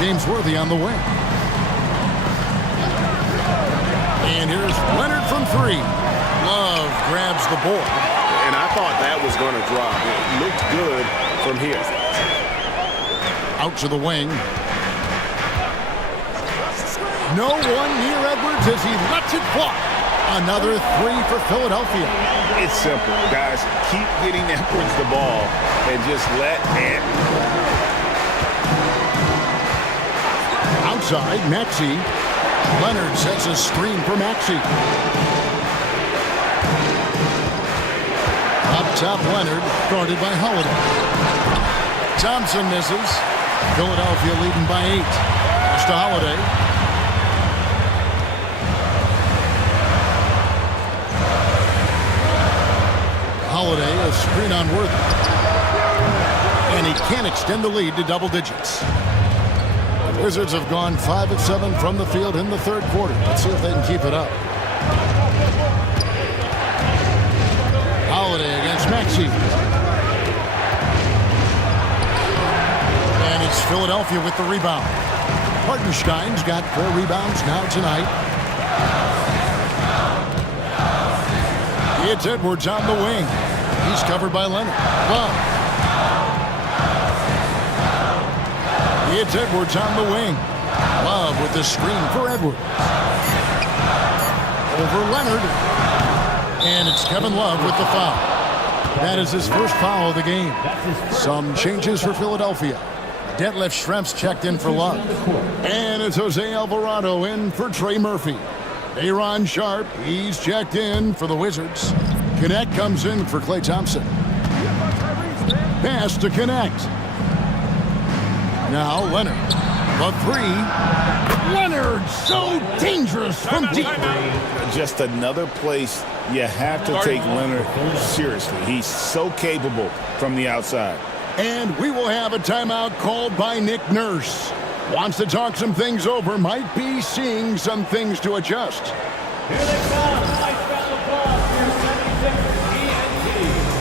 James Worthy on the wing. And here's Leonard from 3. Love grabs the board. And I thought that was going to drop. It looked good from here. Out to the wing. No one near Edwards as he lets it fly. Another 3 for Philadelphia. It's simple, guys. Keep getting Edwards the ball and just let it. Outside, Maxey. Leonard sets a screen for Maxey. Up top, Leonard, guarded by Holiday. Thompson misses. Philadelphia leading by 8. Pass to Holiday. Holiday, a screen on Worthy. And he they can't extend the lead to double digits. The Wizards have gone 5 of 7 from the field in the third quarter. Let's see if they can keep it up. Holiday against Maxey. And it's Philadelphia with the rebound. Hartenstein's got 4 rebounds now tonight. It's Edwards on the wing. He's covered by Leonard. Love. It's Edwards on the wing. Love with the screen for Edwards. Over Leonard. And it's Kevin Love with the foul. That is his first foul of the game. Some changes for Philadelphia. Detlef Schrempf's checked in for Love. And it's Jose Alvarado in for Trey Murphy. Aaron Sharp, he's checked in for the Wizards. Connect comes in for Klay Thompson. Pass to Connect. Now Leonard. The 3. Leonard, so dangerous from deep. Just another place you have to take Leonard seriously. He's so capable from the outside. And we will have a timeout called by Nick Nurse. Wants to talk some things over, might be seeing some things to adjust. Here they come. Nice round of applause for your 76ers ENT.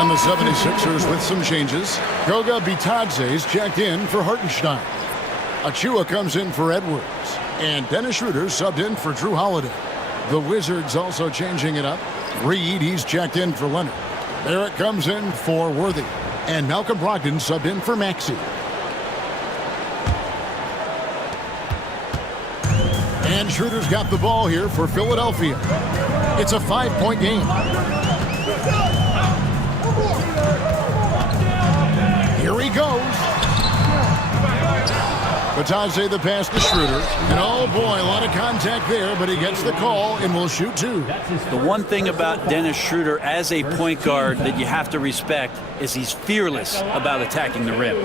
And the 76ers with some changes. Goga Bitadze's checked in for Hartenstein. Achua comes in for Edwards. And Dennis Schroeder subbed in for Drew Holiday. The Wizards also changing it up. Reed, he's checked in for Leonard. Barrett comes in for Worthy. And Malcolm Brogdon subbed in for Maxey. And Schroeder's got the ball here for Philadelphia. It's a 5-point game. Here he goes. Bitadze the pass to Schroeder. And oh boy, a lot of contact there, but he gets the call and will shoot 2. The one thing about Dennis Schroeder as a point guard that you have to respect is he's fearless about attacking the rim.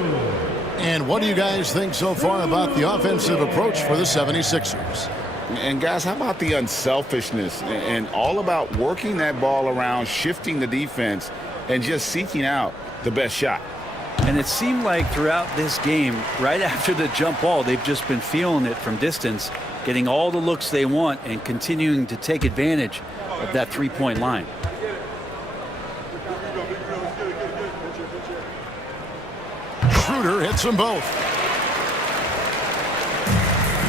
And what do you guys think so far about the offensive approach for the 76ers? And guys, how about the unselfishness and all about working that ball around, shifting the defense, and just seeking out the best shot? And it seemed like throughout this game, right after the jump ball, they've just been feeling it from distance, getting all the looks they want and continuing to take advantage of that three-point line. Schroeder hits them both.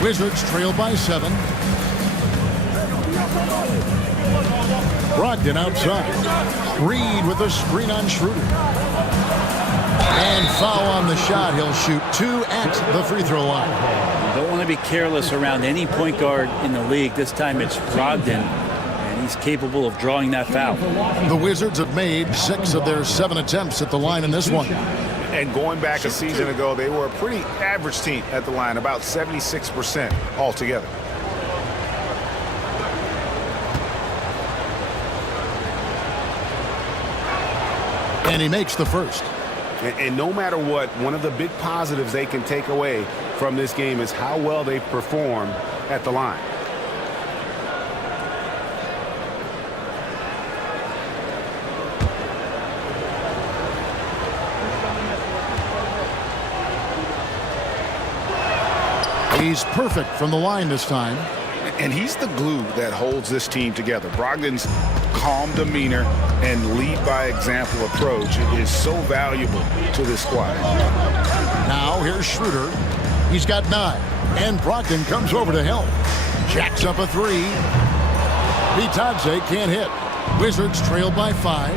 Wizards trail by 7. Brogdon outside. Reed with a screen on Schroeder. And foul on the shot. He'll shoot 2 at the free throw line. You don't want to be careless around any point guard in the league. This time it's Brogdon, and he's capable of drawing that foul. The Wizards have made 6 of their 7 attempts at the line in this one. And going back a season ago, they were a pretty average team at the line, about 76% altogether. And he makes the first. And no matter what, one of the big positives they can take away from this game is how well they perform at the line. He's perfect from the line this time. And he's the glue that holds this team together. Brogdon's calm demeanor and lead by example approach is so valuable to this squad. Now here's Schroeder. He's got 9. And Brogdon comes over to help. Jacks up a 3. Bitadze can't hit. Wizards trail by 5.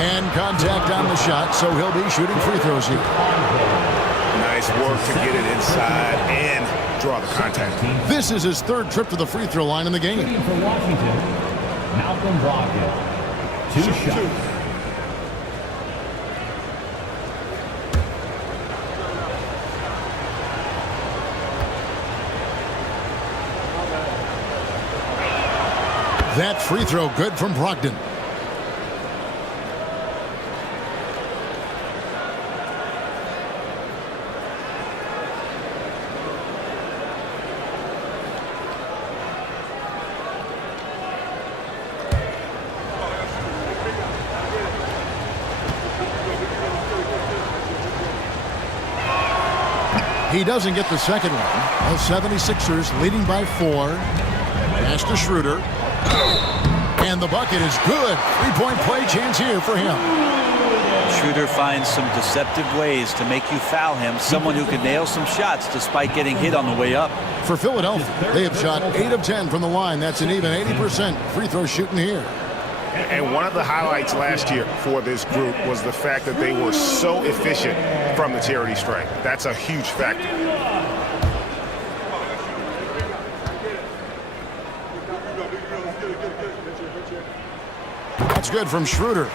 And contact on the shot, so he'll be shooting free throws here. Nice work to get it inside and draw the contact. This is his 3rd trip to the free throw line in the game. Shooting for Washington, Malcolm Brogdon. 2 shots. That free throw good from Brogdon. He doesn't get the second one. The 76ers leading by 4. Pass to Schroeder. And the bucket is good. 3-point play chance here for him. Schroeder finds some deceptive ways to make you foul him. Someone who can nail some shots despite getting hit on the way up. For Philadelphia, they have shot 8 of 10 from the line. That's an even 80% free throw shooting here. And one of the highlights last year for this group was the fact that they were so efficient from the charity stripe. That's a huge factor. That's good from Schroeder.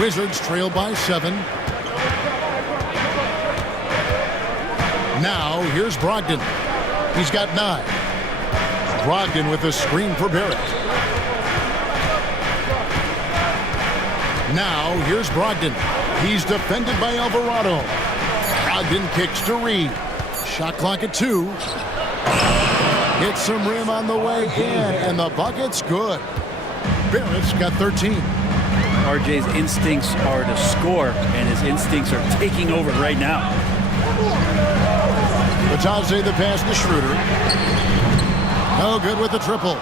Wizards trail by 7. Now here's Brogdon. He's got 9. Brogdon with a screen for Barrett. Now here's Brogdon. He's defended by Alvarado. Brogdon kicks to Reed. Shot clock at 2. Hits some rim on the way in, and the bucket's good. Barrett's got 13. RJ's instincts are to score, and his instincts are taking over right now. Bitadze the pass to Schroeder. No good with the triple.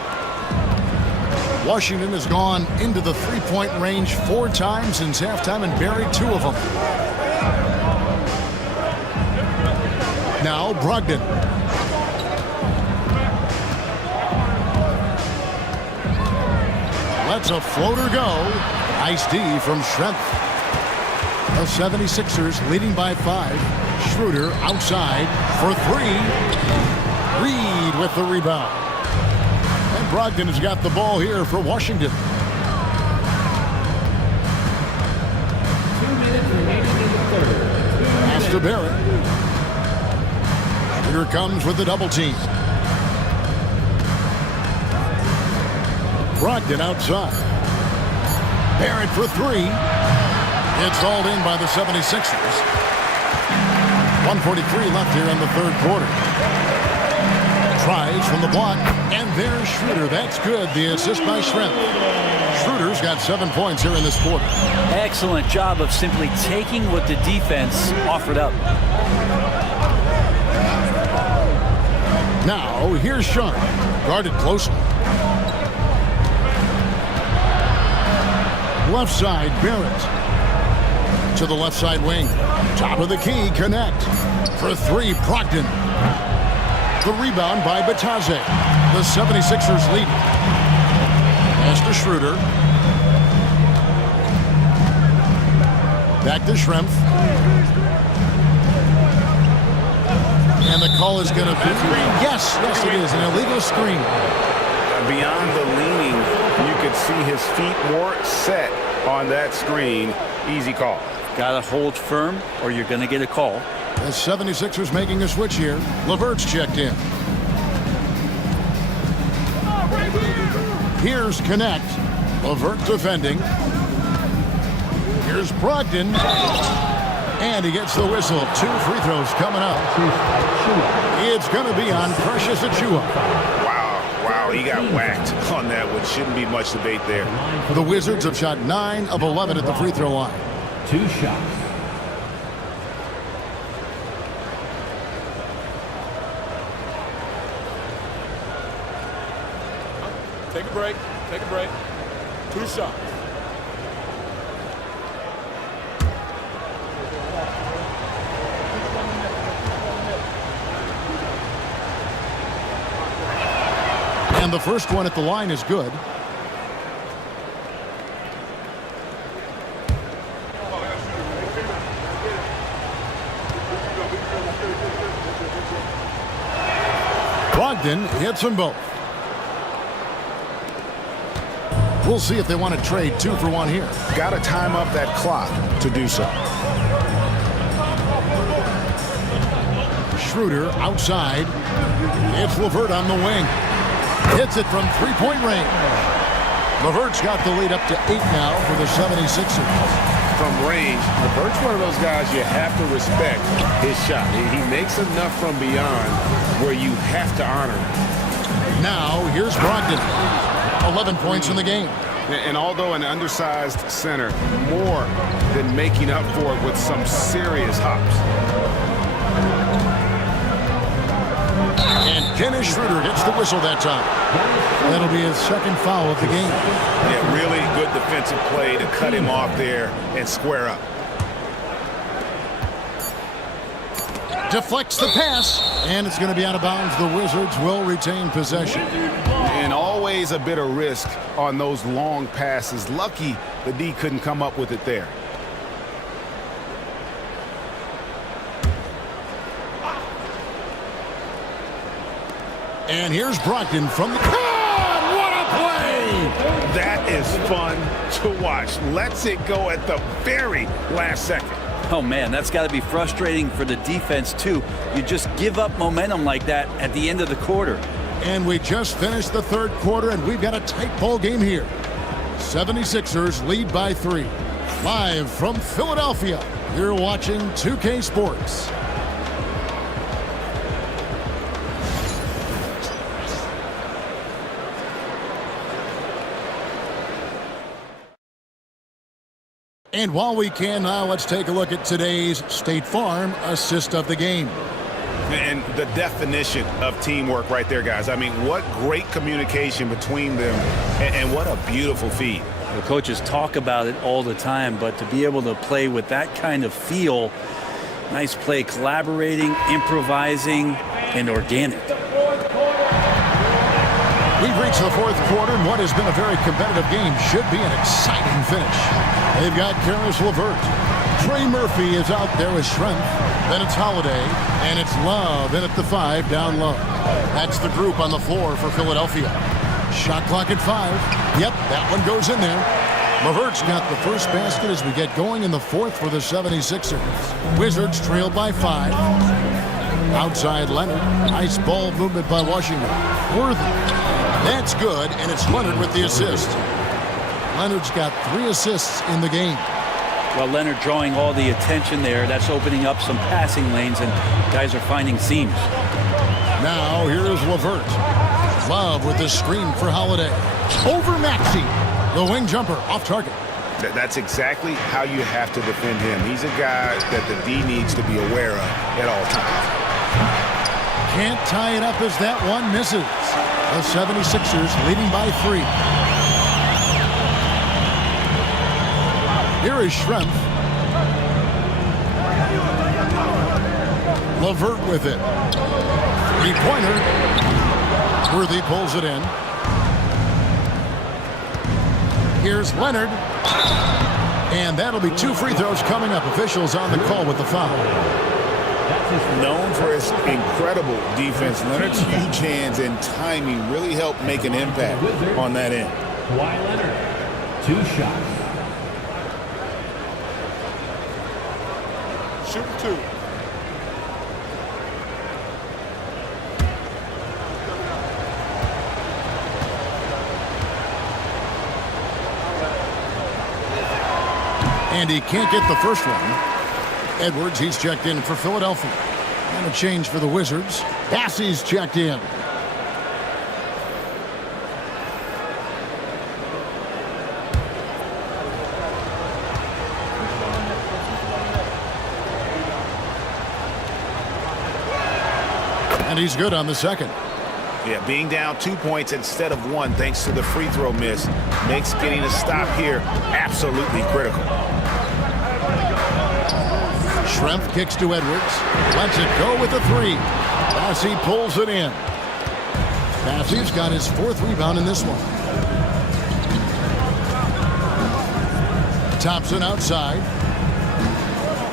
Washington has gone into the three-point range 4 times since halftime and buried 2 of them. Now Brogdon. Lets a floater go. Nice D from Schrempf. The 76ers leading by 5. Schroeder outside for 3. Reed with the rebound. And Brogdon has got the ball here for Washington. 2 minutes remaining in the third. Pass to Barrett. Schroeder comes with the double team. Brogdon outside. Barrett for 3. It's hauled in by the 76ers. 1:43 left here in the 3rd quarter. Tries from the block, and there's Schroeder. That's good. The assist by Schrempf. Schroeder's got 7 points here in this quarter. Excellent job of simply taking what the defense offered up. Now, here's Sean. Guarded closely. Left side, Barrett. To the left side wing. Top of the key, connect. For 3, Brogdon. The rebound by Bitadze. The 76ers lead. Pass to Schroeder. Back to Schrempf. And the call is going to be... Yes, it is. An illegal screen. Beyond the leaning, you could see his feet more set on that screen. Easy call. Got to hold firm or you're going to get a call. The 76ers making a switch here. LeVert's checked in. Here's Connect. LeVert defending. Here's Brogdon. And he gets the whistle. 2 free throws coming up. It's going to be on Precious Achiuwa. Wow, he got whacked on that one. Shouldn't be much debate there. The Wizards have shot 9 of 11 at the free throw line. 2 shots. Take a break. Take a break. 2 shots. And the first one at the line is good. Brogdon hits them both. We'll see if they want to trade 2 for 1 here. Got to time up that clock to do so. Schroeder outside. It's LeVert on the wing. Hits it from 3-point range. LeVert's got the lead up to 8 now for the 76ers. From range, LeVert's one of those guys you have to respect his shot. He makes enough from beyond where you have to honor him. Now, here's Brogdon. 11 points in the game. And although an undersized center, more than making up for it with some serious hops. And Dennis Schroeder gets the whistle that time. That'll be his second foul of the game. Yeah, really good defensive play to cut him off there and square up. Deflects the pass, and it's going to be out of bounds. The Wizards will retain possession. And always a bit of risk on those long passes. Lucky the D couldn't come up with it there. And here's Brogdon from the... God, what a play! That is fun to watch. Lets it go at the very last second. Oh, man, that's got to be frustrating for the defense, too. You just give up momentum like that at the end of the quarter. And we just finished the third quarter, and we've got a tight ball game here. 76ers lead by 3. Live from Philadelphia, you're watching 2K Sports. And while we can now, let's take a look at today's State Farm assist of the game. And the definition of teamwork right there, guys. I mean, what great communication between them, and what a beautiful feed. The coaches talk about it all the time, but to be able to play with that kind of feel, nice play, collaborating, improvising, and organic. We've reached the fourth quarter, and what has been a very competitive game should be an exciting finish. They've got Caris LeVert. Trey Murphy is out there with Schrempf. Then it's Holiday, and it's Love in at the 5 down low. That's the group on the floor for Philadelphia. Shot clock at 5. Yep, that one goes in there. LeVert's got the first basket as we get going in the fourth for the 76ers. Wizards trail by 5. Outside Leonard. Nice ball movement by Washington. Worthy. That's good, and it's Leonard with the assist. Leonard's got 3 assists in the game. Well, Leonard drawing all the attention there. That's opening up some passing lanes, and guys are finding seams. Now, here's LeVert. Love with the screen for Holiday. Over Maxey. The wing jumper off target. That's exactly how you have to defend him. He's a guy that the D needs to be aware of at all times. Can't tie it up as that one misses. The 76ers leading by 3. Here is Schrempf. LeVert with it. 3-pointer. Worthy pulls it in. Here's Leonard. And that'll be 2 free throws coming up. Officials on the call with the foul. Known for his incredible defense, Leonard's huge hands and timing really helped make an impact on that end. Kawhi Leonard, 2 shots. Shoot 2. And he can't get the first one. Edwards, he's checked in for Philadelphia. And a change for the Wizards. Bassey's checked in. And he's good on the second. Yeah, being down 2 points instead of 1 thanks to the free throw miss makes getting a stop here absolutely critical. Schrempf kicks to Edwards. Lets it go with a 3. Bassey pulls it in. Bassey's got his 4th rebound in this one. Thompson outside.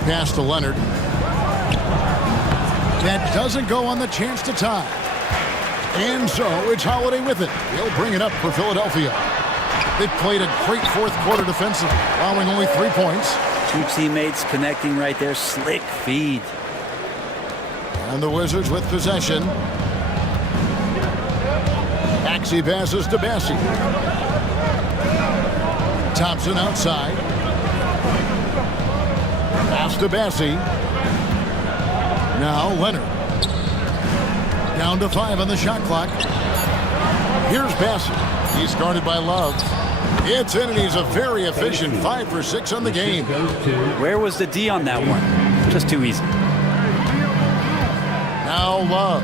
Pass to Leonard. That doesn't go on the chance to tie. And so it's Holiday with it. He'll bring it up for Philadelphia. They've played a great 4th quarter defensively, allowing only 3 points. 2 teammates connecting right there. Slick feed. And the Wizards with possession. Maxey passes to Bassey. Thompson outside. Pass to Bassey. Now Leonard. Down to 5 on the shot clock. Here's Bassey. He's guarded by Love. It's in, and he's a very efficient 5 for 6 on the game. Where was the D on that one? Just too easy. Now Love.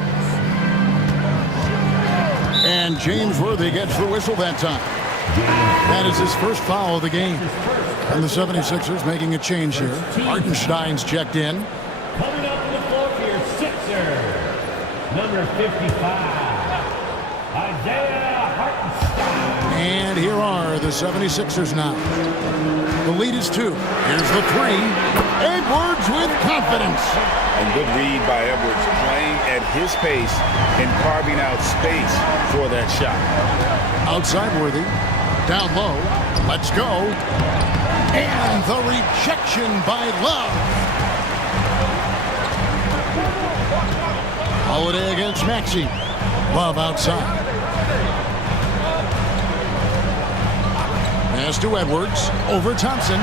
And James Worthy gets the whistle that time. That is his first foul of the game. And the 76ers making a change here. Hartenstein's checked in. Coming up to the floor for your Sixers, number 55, Isaiah Hartenstein. And here are the 76ers now. The lead is 2. Here's the 3. Edwards with confidence. And good read by Edwards, playing at his pace and carving out space for that shot. Outside Worthy. Down low. Let's go. And the rejection by Love. Holiday against Maxey. Love outside. Pass to Edwards. Over Thompson.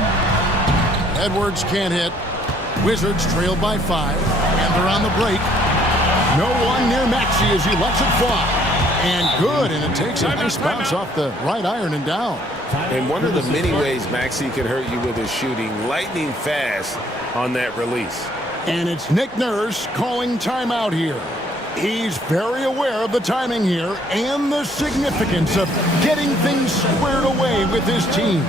Edwards can't hit. Wizards trailed by 5. And they're on the break. No one near Maxey as he lets it fly. And good, and it takes a nice bounce off the right iron and down. And one of the many ways Maxey could hurt you with his shooting, lightning fast on that release. And it's Nick Nurse calling timeout here. He's very aware of the timing here and the significance of getting things squared away with his team.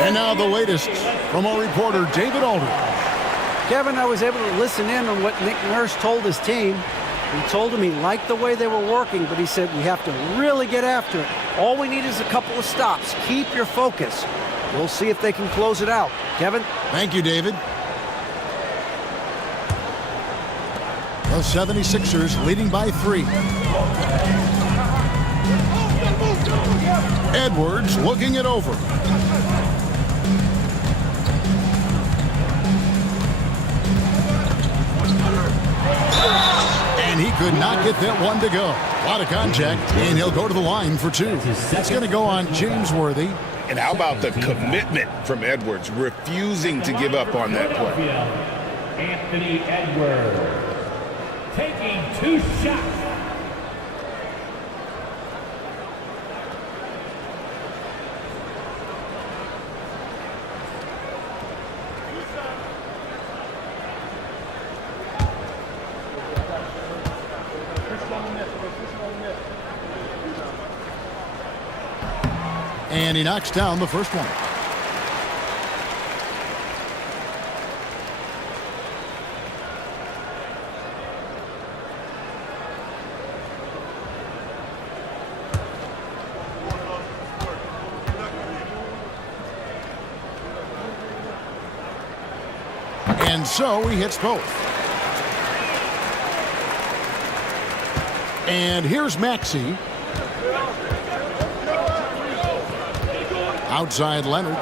And now the latest from our reporter, David Aldridge. Kevin, I was able to listen in on what Nick Nurse told his team. He told him he liked the way they were working, but he said we have to really get after it. All we need is a couple of stops. Keep your focus. We'll see if they can close it out. Kevin? Thank you, David. The 76ers leading by 3. Edwards looking it over. And he could not get that one to go. A lot of contact, and he'll go to the line for 2. It's going to go on James Worthy. And how about the commitment from Edwards, refusing to give up on that play. Anthony Edwards taking 2 shots. And he knocks down the first one. And so he hits both. And here's Maxey. Outside Leonard.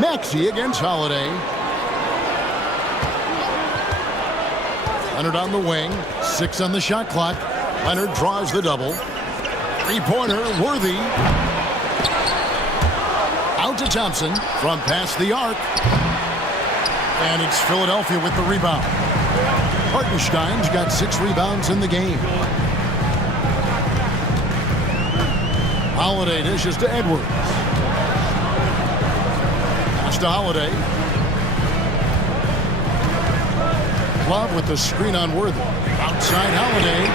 Maxey against Holiday. Leonard on the wing. 6 on the shot clock. Leonard draws the double. Three-pointer, Worthy. Out to Thompson from past the arc. And it's Philadelphia with the rebound. Hartenstein's got 6 rebounds in the game. Holiday dishes to Edwards. Pass to Holiday. Love with the screen on Worthy. Outside Holiday.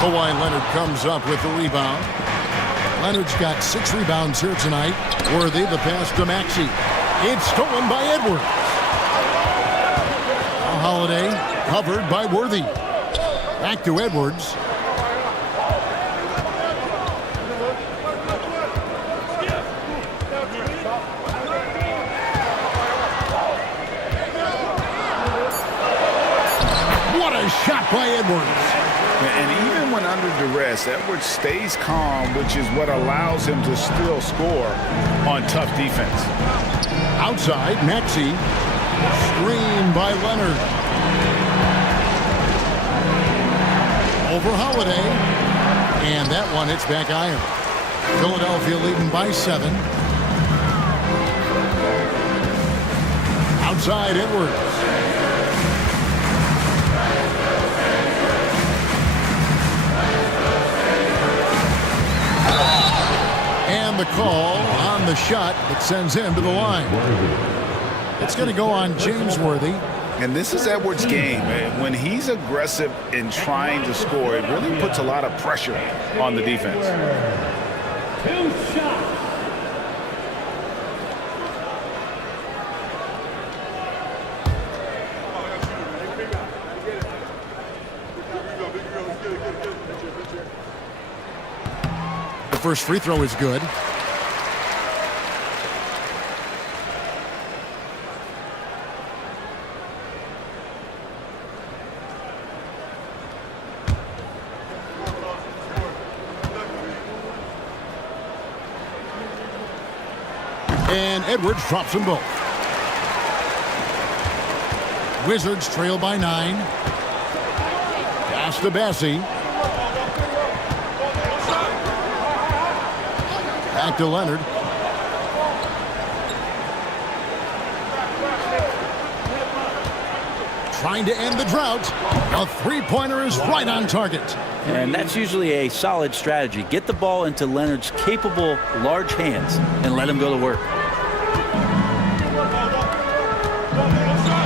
Kawhi Leonard comes up with the rebound. Leonard's got 6 rebounds here tonight. Worthy, the pass to Maxey. It's stolen by Edwards. Holiday covered by Worthy. Back to Edwards. What a shot by Edwards. And even when under duress, Edwards stays calm, which is what allows him to still score on tough defense. Outside, Maxey. Screen by Leonard. Over Holiday. And that one hits back iron. Philadelphia leading by 7. Outside, Edwards. And the call on the shot that sends him to the line. It's going to go on James Worthy. And this is Edwards' game. When he's aggressive in trying to score, it really puts a lot of pressure on the defense. 2 shots. The first free throw is good. And Edwards drops them both. Wizards trail by 9. Pass to Bassey. Back to Leonard. Trying to end the drought. A three-pointer is right on target. And that's usually a solid strategy. Get the ball into Leonard's capable, large hands and let him go to work.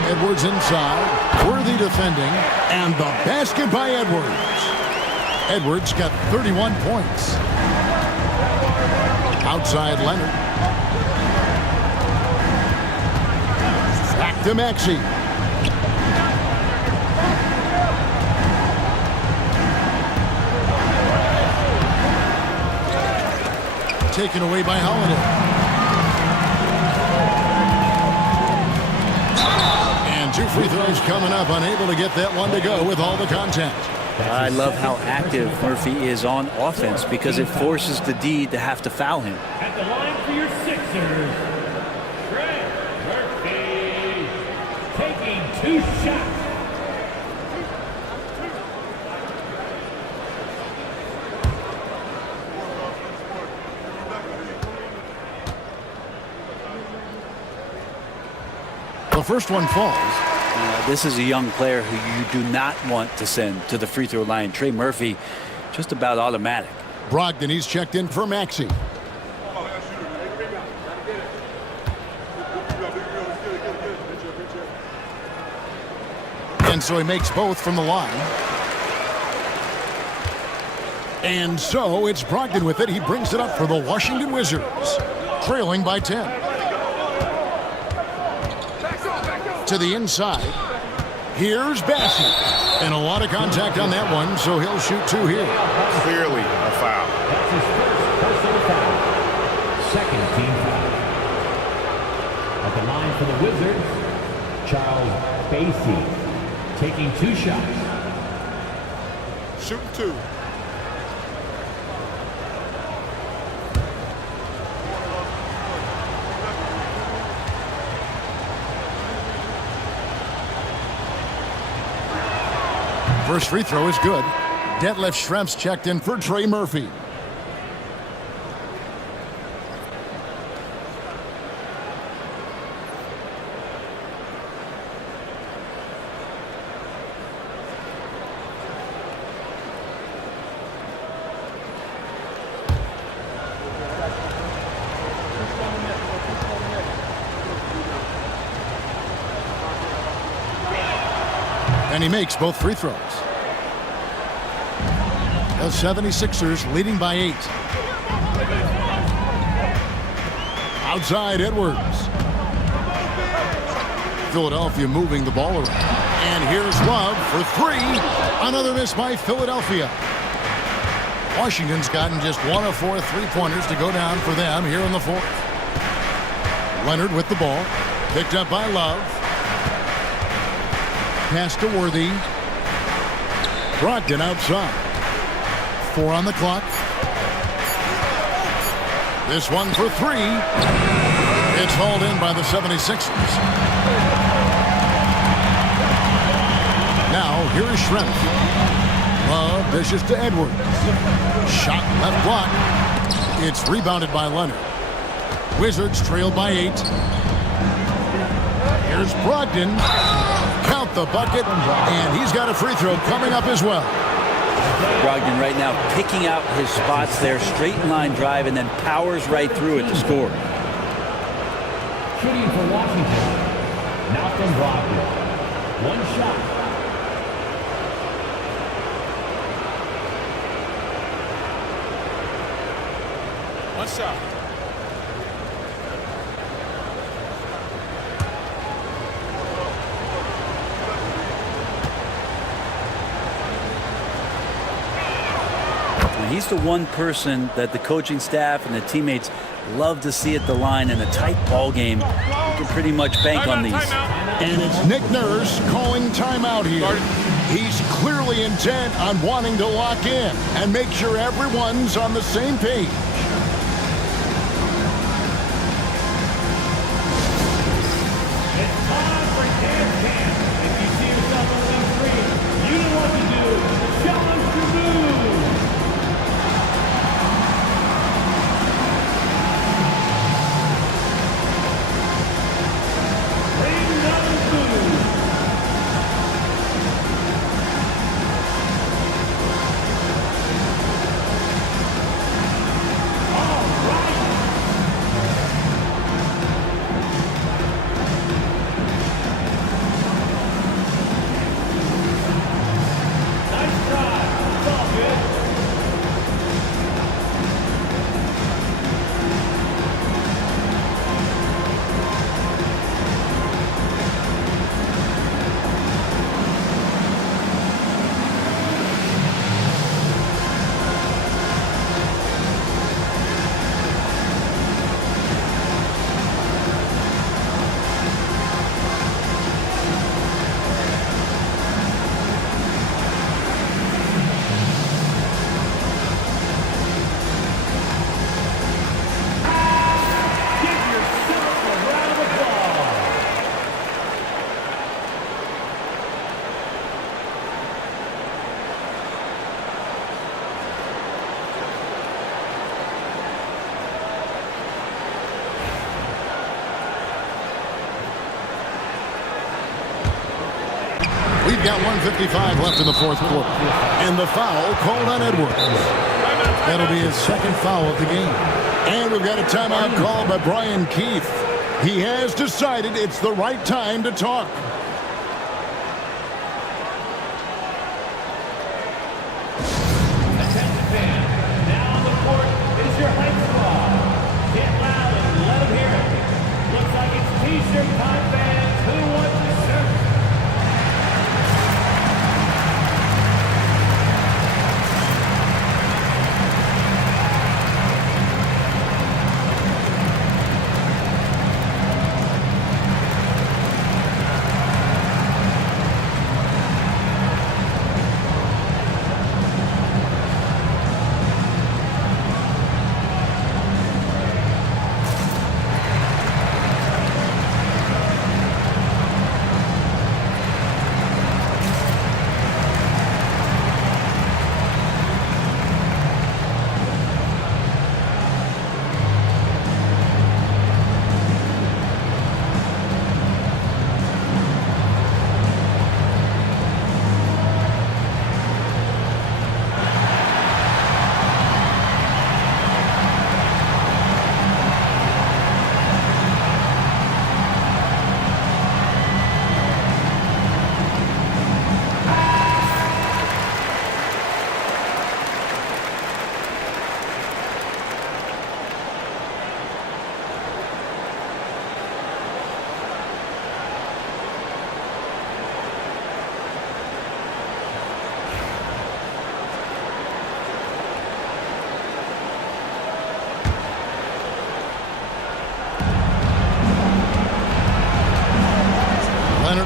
Edwards inside. Worthy defending. And the basket by Edwards. Edwards got 31 points. Outside Leonard. Back to Maxey. Taken away by Holiday. And 2 free throws coming up. Unable to get that one to go with all the contact. I love how active Murphy is on offense because it forces the D to have to foul him. At the line for your Sixers, Trey Murphy taking 2 shots. The first one falls. This is a young player who you do not want to send to the free throw line. Trey Murphy, just about automatic. Brogdon, he's checked in for Maxey. And so he makes both from the line. And so it's Brogdon with it. He brings it up for the Washington Wizards, trailing by 10. To the inside. Here's Bassey. And a lot of contact on that one, so he'll shoot 2 here. Clearly a foul. That's his first personal foul. Second team foul. for the Wizards, Charles Bassey, taking 2 shots. Shoot 2. First free throw is good. Detlef Schrempf's checked in for Trey Murphy. And he makes both free throws. The 76ers leading by 8. Outside Edwards. Philadelphia moving the ball around. And here's Love for 3. Another miss by Philadelphia. Washington's gotten just 1 of 4 3-pointers to go down for them here in the 4th. Leonard with the ball. Picked up by Love. Pass to Worthy. Brogdon outside. 4 on the clock. This one for 3. It's hauled in by the 76ers. Now, here is Schrempf. Love dishes to Edwards. Shot left block. It's rebounded by Leonard. Wizards trailed by 8. Here's Brogdon. Count the bucket, and he's got a free throw coming up as well. Brogdon right now picking out his spots there, straight line drive, and then powers right through it to score. Shooting for Washington, Malcolm Brogdon. 1 shot. One shot. He's the one person that the coaching staff and the teammates love to see at the line. In a tight ball game, you can pretty much bank on these. And it's Nick Nurse calling timeout here. He's clearly intent on wanting to lock in and make sure everyone's on the same page. It's time for dance camp. If you see yourself on the screen, you know what to do. Challenge to move. We've got 1:55 left in the 4th quarter. And the foul called on Edwards. That'll be his 2nd foul of the game. And we've got a timeout called by Brian Keefe. He has decided it's the right time to talk. Attention fans, now on the court is your hype squad. Get loud and let them hear it. Looks like it's T-shirt time, fans. Who wants a shirt?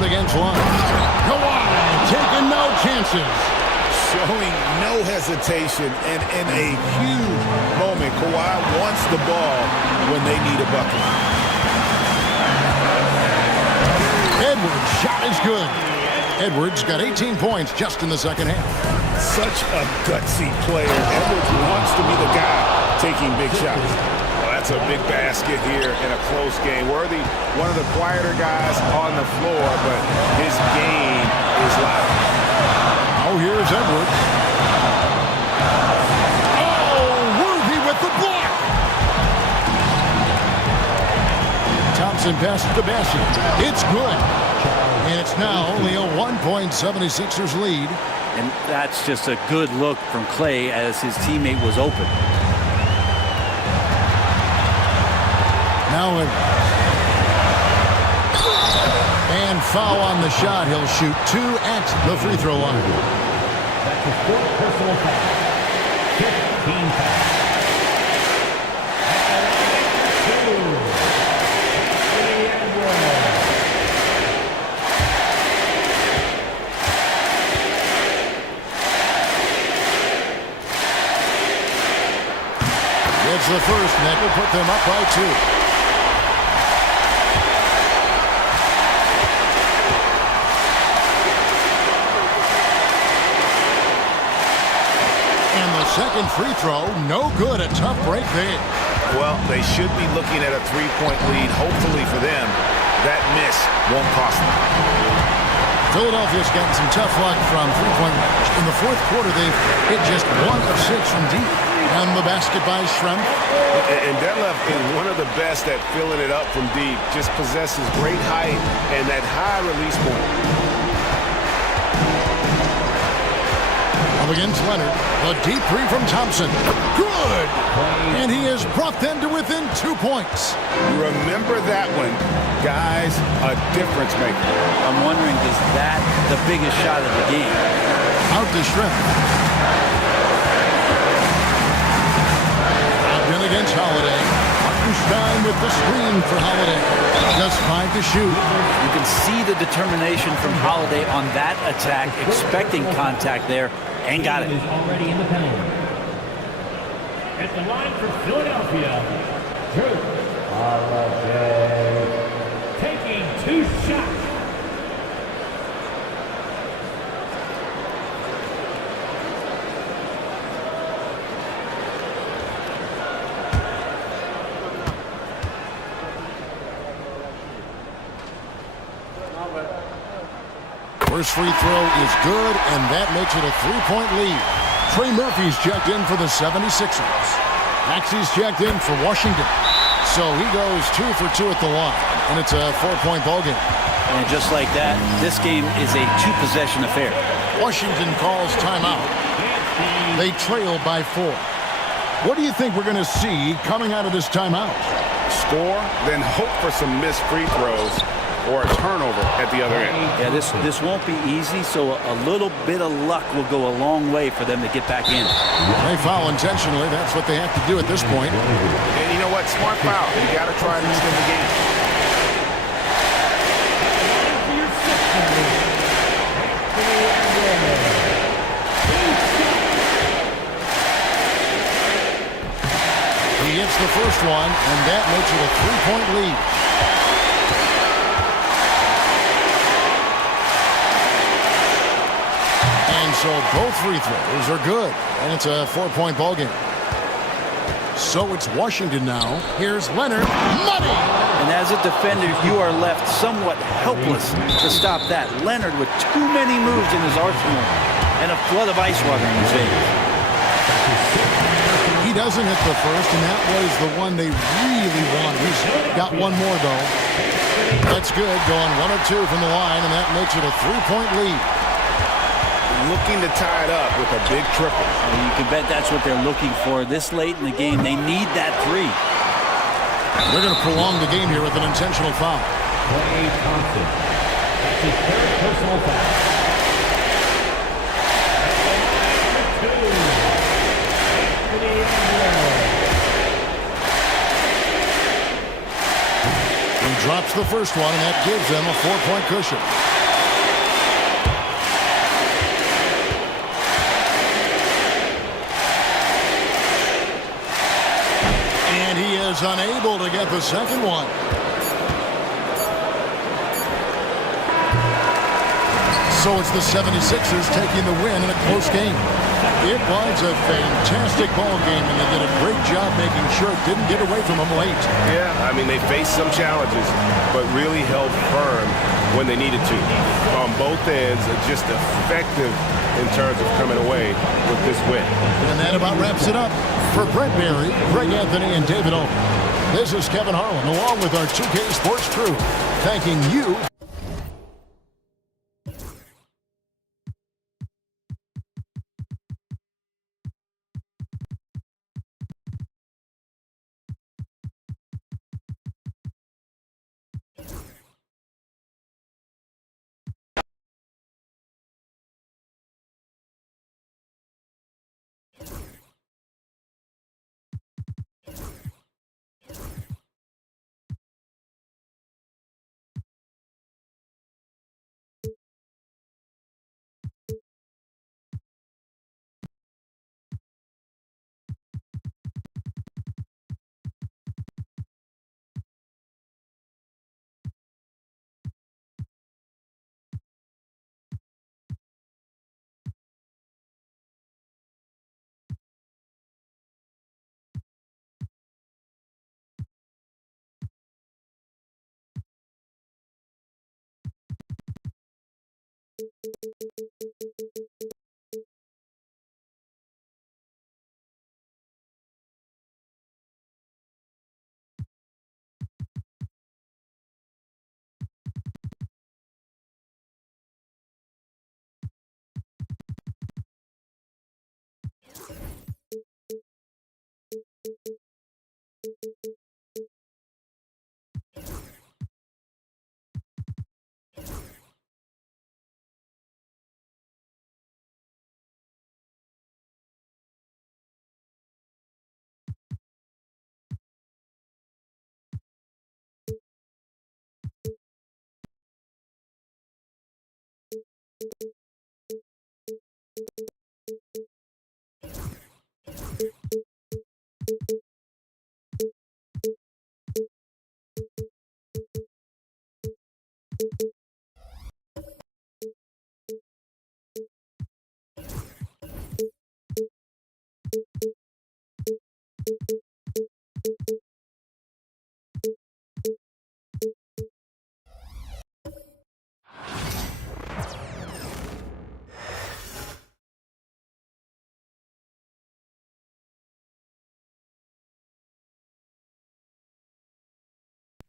against Love. Kawhi taking no chances. Showing no hesitation, and in a huge moment, Kawhi wants the ball when they need a bucket. Edwards' shot is good. Edwards got 18 points just in the second half. Such a gutsy player. Edwards wants to be the guy taking big shots. Well, that's a big basket here in a close game. Worthy, one of the quieter guys on the floor, but his game is loud. Oh, here's Edwards. Oh, Worthy with the block. Thompson passes to Bassett. It's good. And it's now only a 1.76ers lead. And that's just a good look from Clay as his teammate was open. Now and foul on the shot. He'll shoot 2 at the free throw line. That's his 4th personal foul. 15 fouls. Gets the first, and that will put them up by 2. Second free throw, no good. A tough break there. Well, they should be looking at a 3-point lead. Hopefully for them, that miss won't cost them. Philadelphia's gotten some tough luck from three-point range. In the fourth quarter, they've hit just 1 of 6 from deep. And the basket by Schrempf. And Detlef is one of the best at filling it up from deep. Just possesses great height and that high release point. Against Leonard, the deep three from Thompson. Good! And he has brought them to within 2 points. Remember that one. Guys, a difference maker. I'm wondering, is that the biggest shot of the game? Out to Schrempf. Again against Holiday. Hartenstein with the screen for Holiday. Just 5 to shoot. You can see the determination from Holiday on that attack, expecting contact there. And got it. Is already in the penalty. At the line for Philadelphia, Jrue Holiday taking 2 shots. First free throw is good, and that makes it a 3-point lead. Trey Murphy's checked in for the 76ers. Maxey's checked in for Washington. So he goes 2 for 2 at the line, and it's a 4-point ball game. And just like that, this game is a 2-possession affair. Washington calls timeout. They trail by 4. What do you think we're going to see coming out of this timeout? Score, then hope for some missed free throws or a turnover at the other end. Yeah, this won't be easy, so a little bit of luck will go a long way for them to get back in. They foul intentionally. That's what they have to do at this point. And you know what? Smart foul. You got to try to extend the game. He hits the first one, and that makes it a 3-point lead. So both free throws are good, and it's a 4-point ball game. So it's Washington now. Here's Leonard. Money! And as a defender, you are left somewhat helpless to stop that. Leonard with too many moves in his arsenal and a flood of ice water in his veins. He doesn't hit the first, and that was the one they really wanted. He's got one more, though. That's good, going 1 of 2 from the line, and that makes it a 3-point lead. Looking to tie it up with a big triple. And you can bet that's what they're looking for this late in the game. They need that 3. They're going to prolong the game here with an intentional foul. Klay Thompson. That's his 3rd personal foul. He drops the first one, and that gives them a 4-point cushion. is unable to get the second one. So it's the 76ers taking the win in a close game. It was a fantastic ball game, and they did a great job making sure it didn't get away from them late. Yeah, I mean, they faced some challenges, but really held firm when they needed to. On both ends, just effective in terms of coming away with this win. And that about wraps it up. For Brent Barry, Greg Anthony, and David Owen, this is Kevin Harlan, along with our 2K Sports crew, thanking you.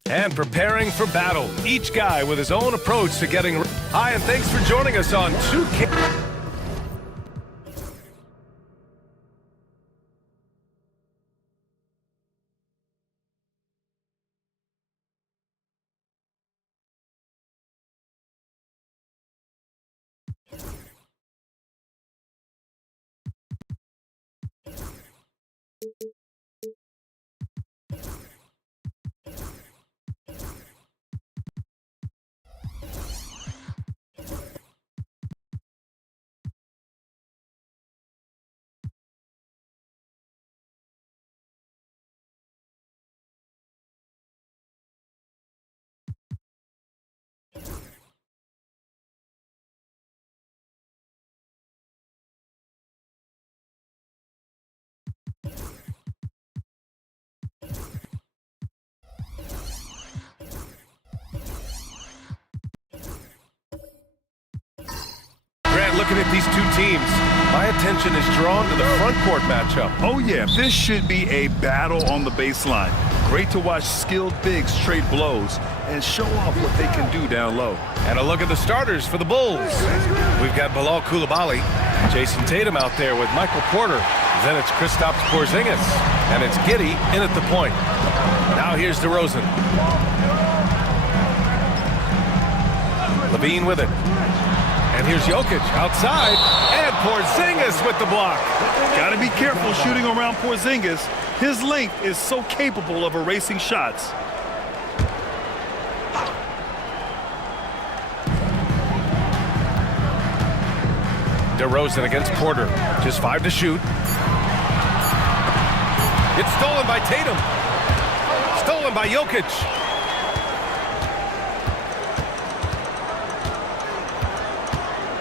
And preparing for battle. Each guy with his own approach to getting... Hi, and thanks for joining us on 2K... Looking at these two teams, my attention is drawn to the front court matchup. Oh yeah, this should be a battle on the baseline. Great to watch skilled bigs trade blows and show off what they can do down low. And a look at the starters for the Bulls. We've got Bilal Coulibaly, Jason Tatum out there with Michael Porter. Then it's Kristaps Porzingis, and it's Giddey in at the point. Now here's DeRozan. Levine with it. And here's Jokic outside, and Porzingis with the block. Got to be careful shooting around Porzingis. His length is so capable of erasing shots. DeRozan against Porter. Just 5 to shoot. It's stolen by Tatum. Stolen by Jokic.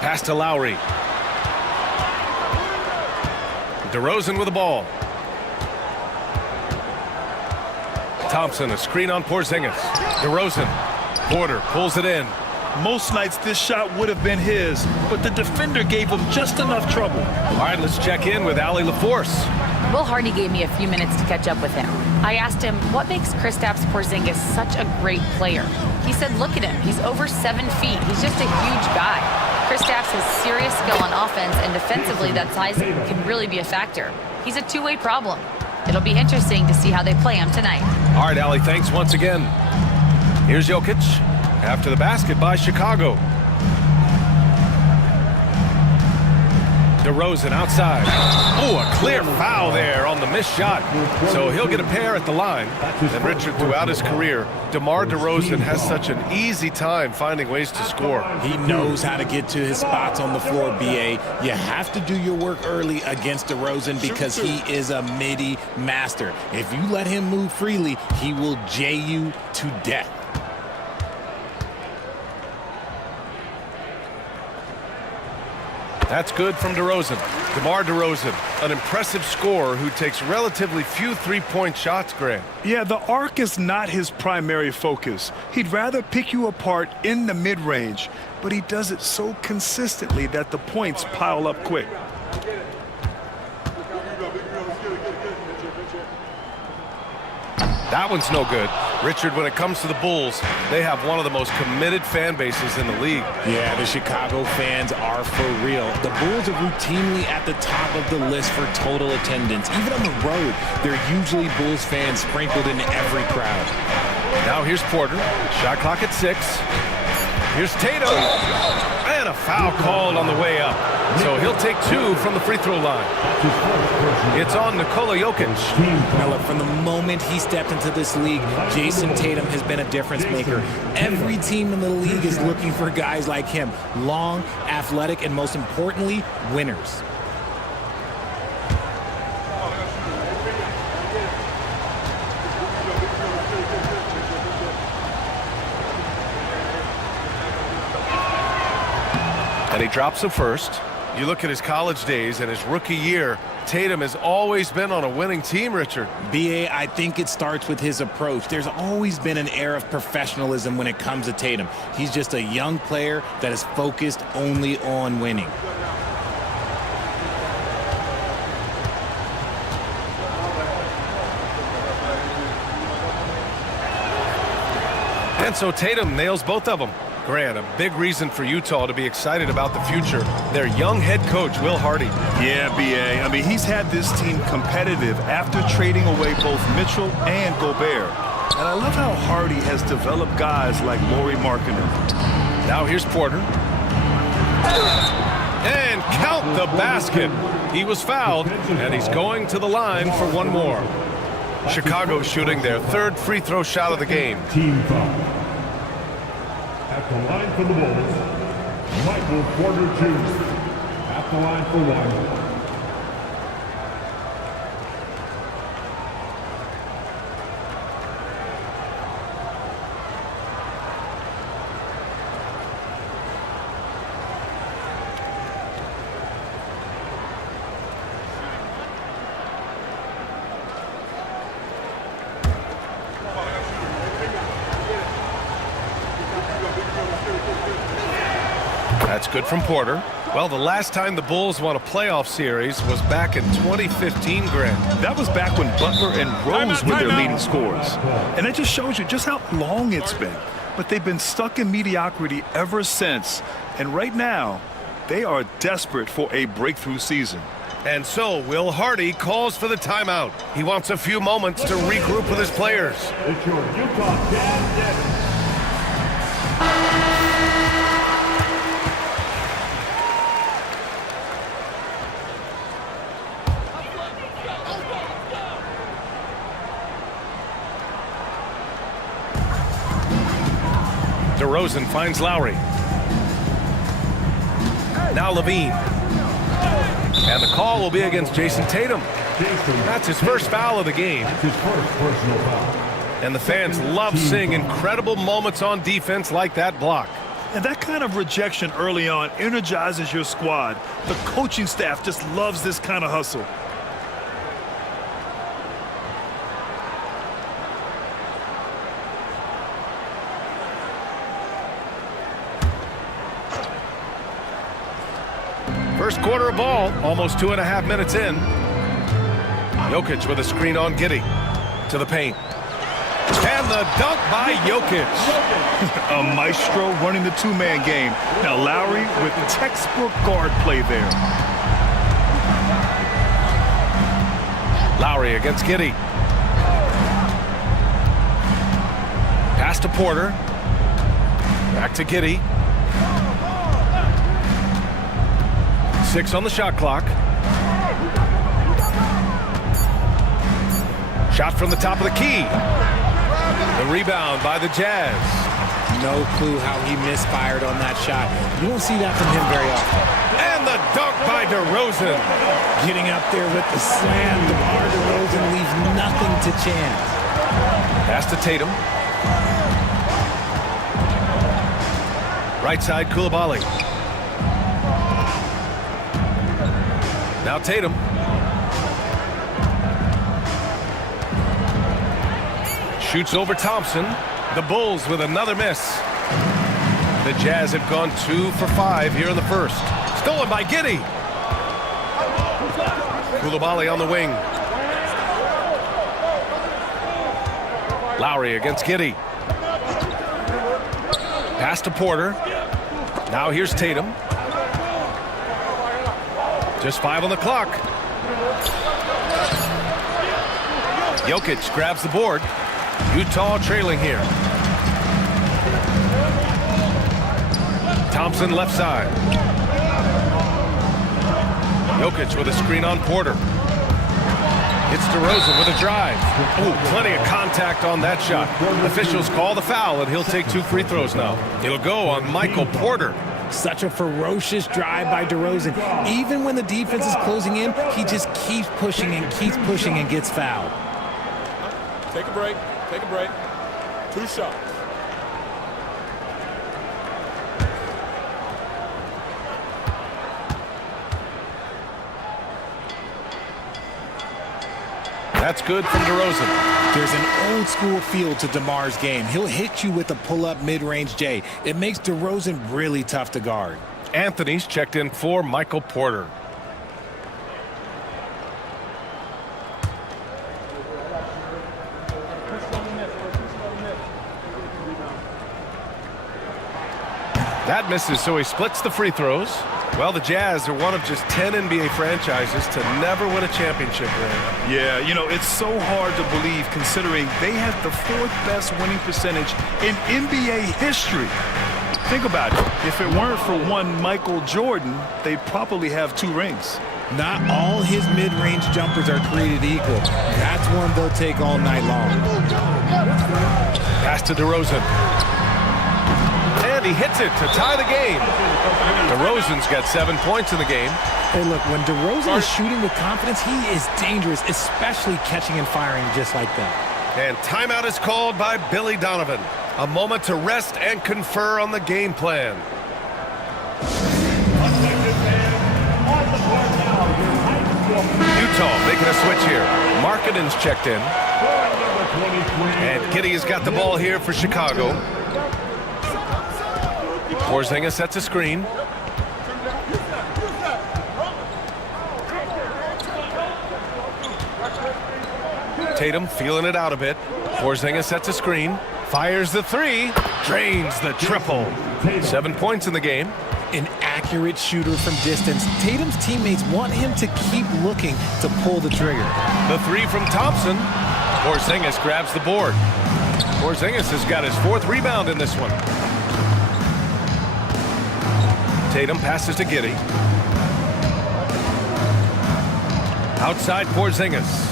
Pass to Lowry. DeRozan with the ball. Thompson, a screen on Porzingis. DeRozan. Porter pulls it in. Most nights this shot would have been his, but the defender gave him just enough trouble. All right, let's check in with Allie LaForce. Will Hardy gave me a few minutes to catch up with him. I asked him, what makes Kristaps Porzingis such a great player? He said, look at him. He's over 7 feet. He's just a huge guy. Kristaps has serious skill on offense, and defensively, that size can really be a factor. He's a two-way problem. It'll be interesting to see how they play him tonight. All right, Allie, thanks once again. Here's Jokic. After the basket by Chicago. DeRozan outside. Oh, a clear foul there on the missed shot. So he'll get a pair at the line. And Richard, throughout his career, DeMar DeRozan has such an easy time finding ways to score. He knows how to get to his spots on the floor, B.A. You have to do your work early against DeRozan because he is a midi master. If you let him move freely, he will J you to death. That's good from DeRozan. DeMar DeRozan, an impressive scorer who takes relatively few three-point shots, Grant. Yeah, the arc is not his primary focus. He'd rather pick you apart in the mid-range, but he does it so consistently that the points pile up quick. That one's no good. Richard, when it comes to the Bulls, they have one of the most committed fan bases in the league. Yeah, the Chicago fans are for real. The Bulls are routinely at the top of the list for total attendance. Even on the road, they're usually Bulls fans sprinkled in every crowd. Now here's Porter. Shot clock at 6. Here's Tatum. And a foul called on the way up. So he'll take 2 from the free throw line. It's on Nikola Jokic. Now look, from the moment he stepped into this league, Jason Tatum has been a difference maker. Every team in the league is looking for guys like him. Long, athletic, and most importantly, winners. And he drops the first. You look at his college days and his rookie year, Tatum has always been on a winning team, Richard. B.A., I think it starts with his approach. There's always been an air of professionalism when it comes to Tatum. He's just a young player that is focused only on winning. And so Tatum nails both of them. Grant, a big reason for Utah to be excited about the future. Their young head coach, Will Hardy. Yeah, B.A. I mean, he's had this team competitive after trading away both Mitchell and Gobert. And I love how Hardy has developed guys like Lauri Markkanen. Now here's Porter. And count the basket. He was fouled, and he's going to the line for one more. Chicago shooting their 3rd free throw shot of the game. Team foul. At the line for the Bulls, Michael Porter Jr. At the line for 1. That's good from Porter. Well, the last time the Bulls won a playoff series was back in 2015, Grant. That was back when Butler and Rose were their leading scorers. And it just shows you just how long it's been. But they've been stuck in mediocrity ever since. And right now, they are desperate for a breakthrough season. And so Will Hardy calls for the timeout. He wants a few moments to regroup with his players. It's your Utah Jazz. DeRozan finds Lowry. Now Levine. And the call will be against Jason Tatum. That's his first foul of the game. That's his first personal foul. And the fans love seeing incredible moments on defense like that block. And that kind of rejection early on energizes your squad. The coaching staff just loves this kind of hustle. First quarter of ball, almost 2.5 minutes in. Jokic with a screen on Giddey. To the paint. And the dunk by Jokic. A maestro running the two-man game. Now Lowry with textbook guard play there. Lowry against Giddey. Pass to Porter. Back to Giddey. 6 on the shot clock. Shot from the top of the key. The rebound by the Jazz. No clue how he misfired on that shot. You don't see that from him very often. And the dunk by DeRozan. Getting up there with the slam. DeMar DeRozan leaves nothing to chance. Pass to Tatum. Right side, Coulibaly. Now Tatum. Shoots over Thompson. The Bulls with another miss. The Jazz have gone 2 for 5 here in the first. Stolen by Giddey. Coulibaly on the wing. Lowry against Giddey. Pass to Porter. Now here's Tatum. Just 5 on the clock. Jokic grabs the board. Utah trailing here. Thompson left side. Jokic with a screen on Porter. It's DeRozan with a drive. Ooh, plenty of contact on that shot. Officials call the foul, and he'll take 2 free throws now. It'll go on Michael Porter. Such a ferocious drive by DeRozan. Even when the defense is closing in, he just keeps pushing and gets fouled. Take a break. Take a break. 2 shots. That's good from DeRozan. There's an old school feel to DeMar's game. He'll hit you with a pull-up mid-range J. It makes DeRozan really tough to guard. Anthony's checked in for Michael Porter. That misses, so he splits the free throws. Well, the Jazz are one of just 10 NBA franchises to never win a championship ring. Yeah, you know, it's so hard to believe considering they have the 4th best winning percentage in NBA history. Think about it. If it weren't for one Michael Jordan, they'd probably have 2 rings. Not all his mid-range jumpers are created equal. That's one they'll take all night long. Pass to DeRozan. And he hits it to tie the game. DeRozan's got 7 points in the game. Hey, look, when DeRozan is shooting with confidence, he is dangerous, especially catching and firing just like that. And timeout is called by Billy Donovan. A moment to rest and confer on the game plan. Utah making a switch here. Markkanen's checked in. And Giddey has got the ball here for Chicago. Porzingis sets a screen. Tatum feeling it out a bit. Porzingis sets a screen. Fires the 3. Drains the triple. 7 points in the game. An accurate shooter from distance. Tatum's teammates want him to keep looking to pull the trigger. The 3 from Thompson. Porzingis grabs the board. Porzingis has got his 4th rebound in this one. Tatum passes to Giddey. Outside Porzingis.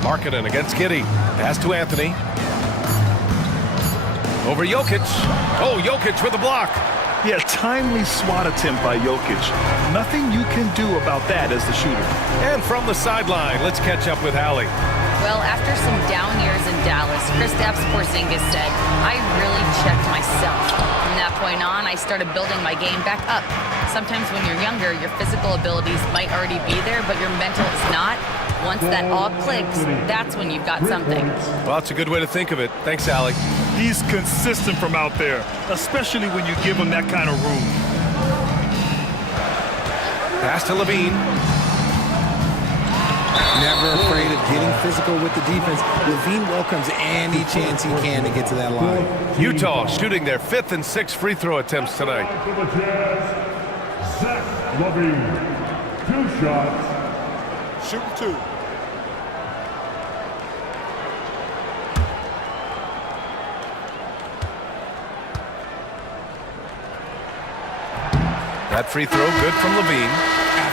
Markkanen against Giddey. Pass to Anthony. Over Jokic. Oh, Jokic with the block. Yeah, timely swat attempt by Jokic. Nothing you can do about that as the shooter. And from the sideline, let's catch up with Allie. Well, after some down years in Dallas, Kristaps Porzingis said, I really checked myself. From that point on, I started building my game back up. Sometimes when you're younger, your physical abilities might already be there, but your mental is not. Once that all clicks, that's when you've got something. Well, that's a good way to think of it. Thanks, Allie. He's consistent from out there, especially when you give him that kind of room. Pass to Levine. Never afraid of getting physical with the defense. Levine welcomes any chance he can to get to that line. Utah shooting their 5th and 6th free throw attempts tonight. For the Jazz, Zach Levine. 2 shots. Shooting 2. That free throw good from Levine.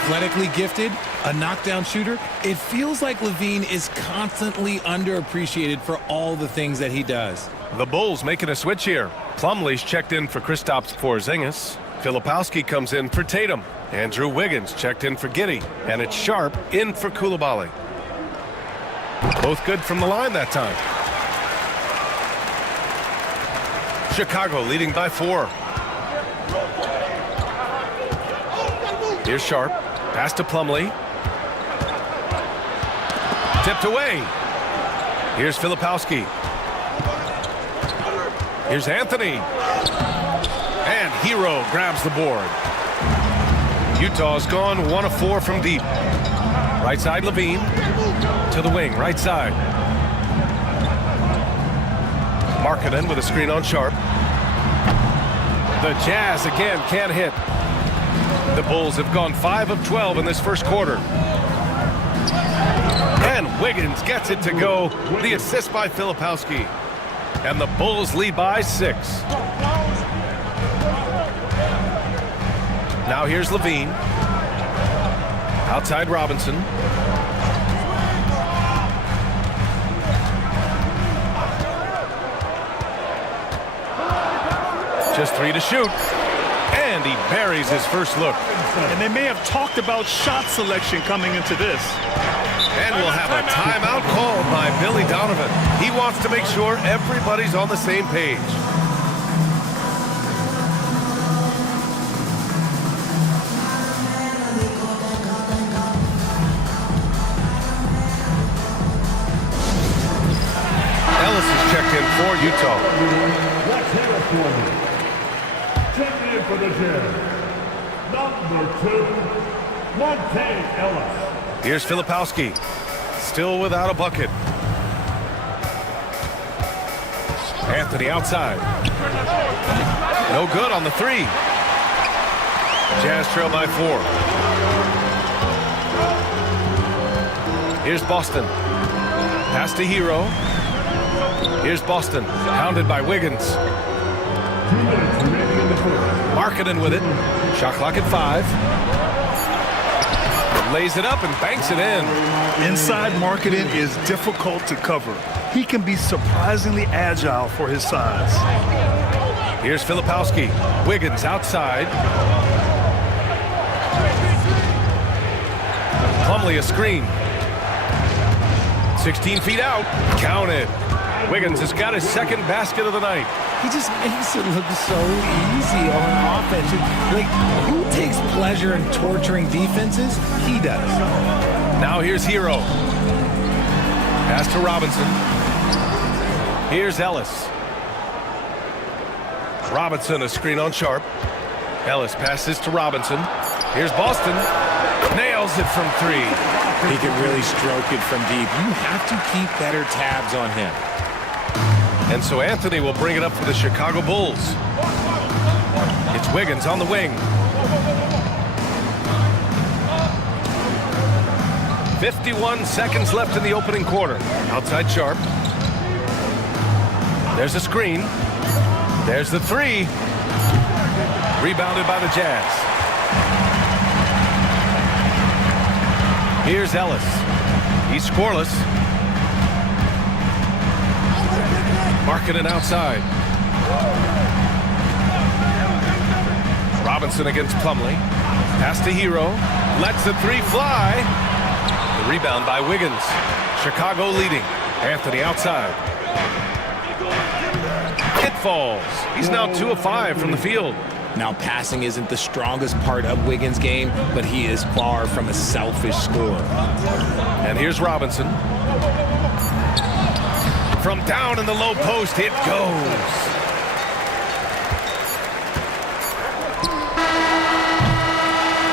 Athletically gifted, a knockdown shooter. It feels like Levine is constantly underappreciated for all the things that he does. The Bulls making a switch here. Plumlee's checked in for Kristaps Porzingis. Filipowski comes in for Tatum. Andrew Wiggins checked in for Giddey. And it's Sharp in for Coulibaly. Both good from the line that time. Chicago leading by 4. Here's Sharp. Pass to Plumlee. Tipped away. Here's Filipowski. Here's Anthony. And Hero grabs the board. Utah's gone 1 of 4 from deep. Right side Levine. To the wing, right side. Markkanen with a screen on Sharp. The Jazz again can't hit. The Bulls have gone 5 of 12 in this first quarter. And Wiggins gets it to go. The assist by Filipowski. And the Bulls lead by 6. Now here's Levine. Outside Robinson. Just 3 to shoot. And he buries his first look. And they may have talked about shot selection coming into this. And we'll have a timeout called by Billy Donovan. He wants to make sure everybody's on the same page. Ellis is checked in for Utah. Let's hear it for me. Checking in for the Jazz. Number 2, Monte Ellis. Here's Filipowski. Still without a bucket. Anthony outside. No good on the 3. Jazz trail by 4. Here's Boston. Pass to Hero. Here's Boston. Hounded by Wiggins. 2 minutes remaining in the first. Markkanen with it. Shot clock at 5. Lays it up and banks it in. Inside Markkanen is difficult to cover. He can be surprisingly agile for his size. Here's Filipowski. Wiggins outside. Plumlee a screen. 16 feet out. Counted. Wiggins has got his 2nd basket of the night. He just makes it look so easy on offense. Like, who takes pleasure in torturing defenses? He does. Now here's Hero. Pass to Robinson. Here's Ellis. Robinson, a screen on Sharp. Ellis passes to Robinson. Here's Boston. Nails it from 3. He can really stroke it from deep. You have to keep better tabs on him. And so Anthony will bring it up for the Chicago Bulls. It's Wiggins on the wing. 51 seconds left in the opening quarter. Outside Sharp. There's a screen. There's the 3. Rebounded by the Jazz. Here's Ellis. He's scoreless. Markkanen outside. Robinson against Plumlee. Pass to Hero. Lets the three fly. The rebound by Wiggins. Chicago leading. Anthony outside. It falls. He's now 2 of 5 from the field. Now, passing isn't the strongest part of Wiggins' game, but he is far from a selfish scorer. And here's Robinson. From down in the low post, it goes.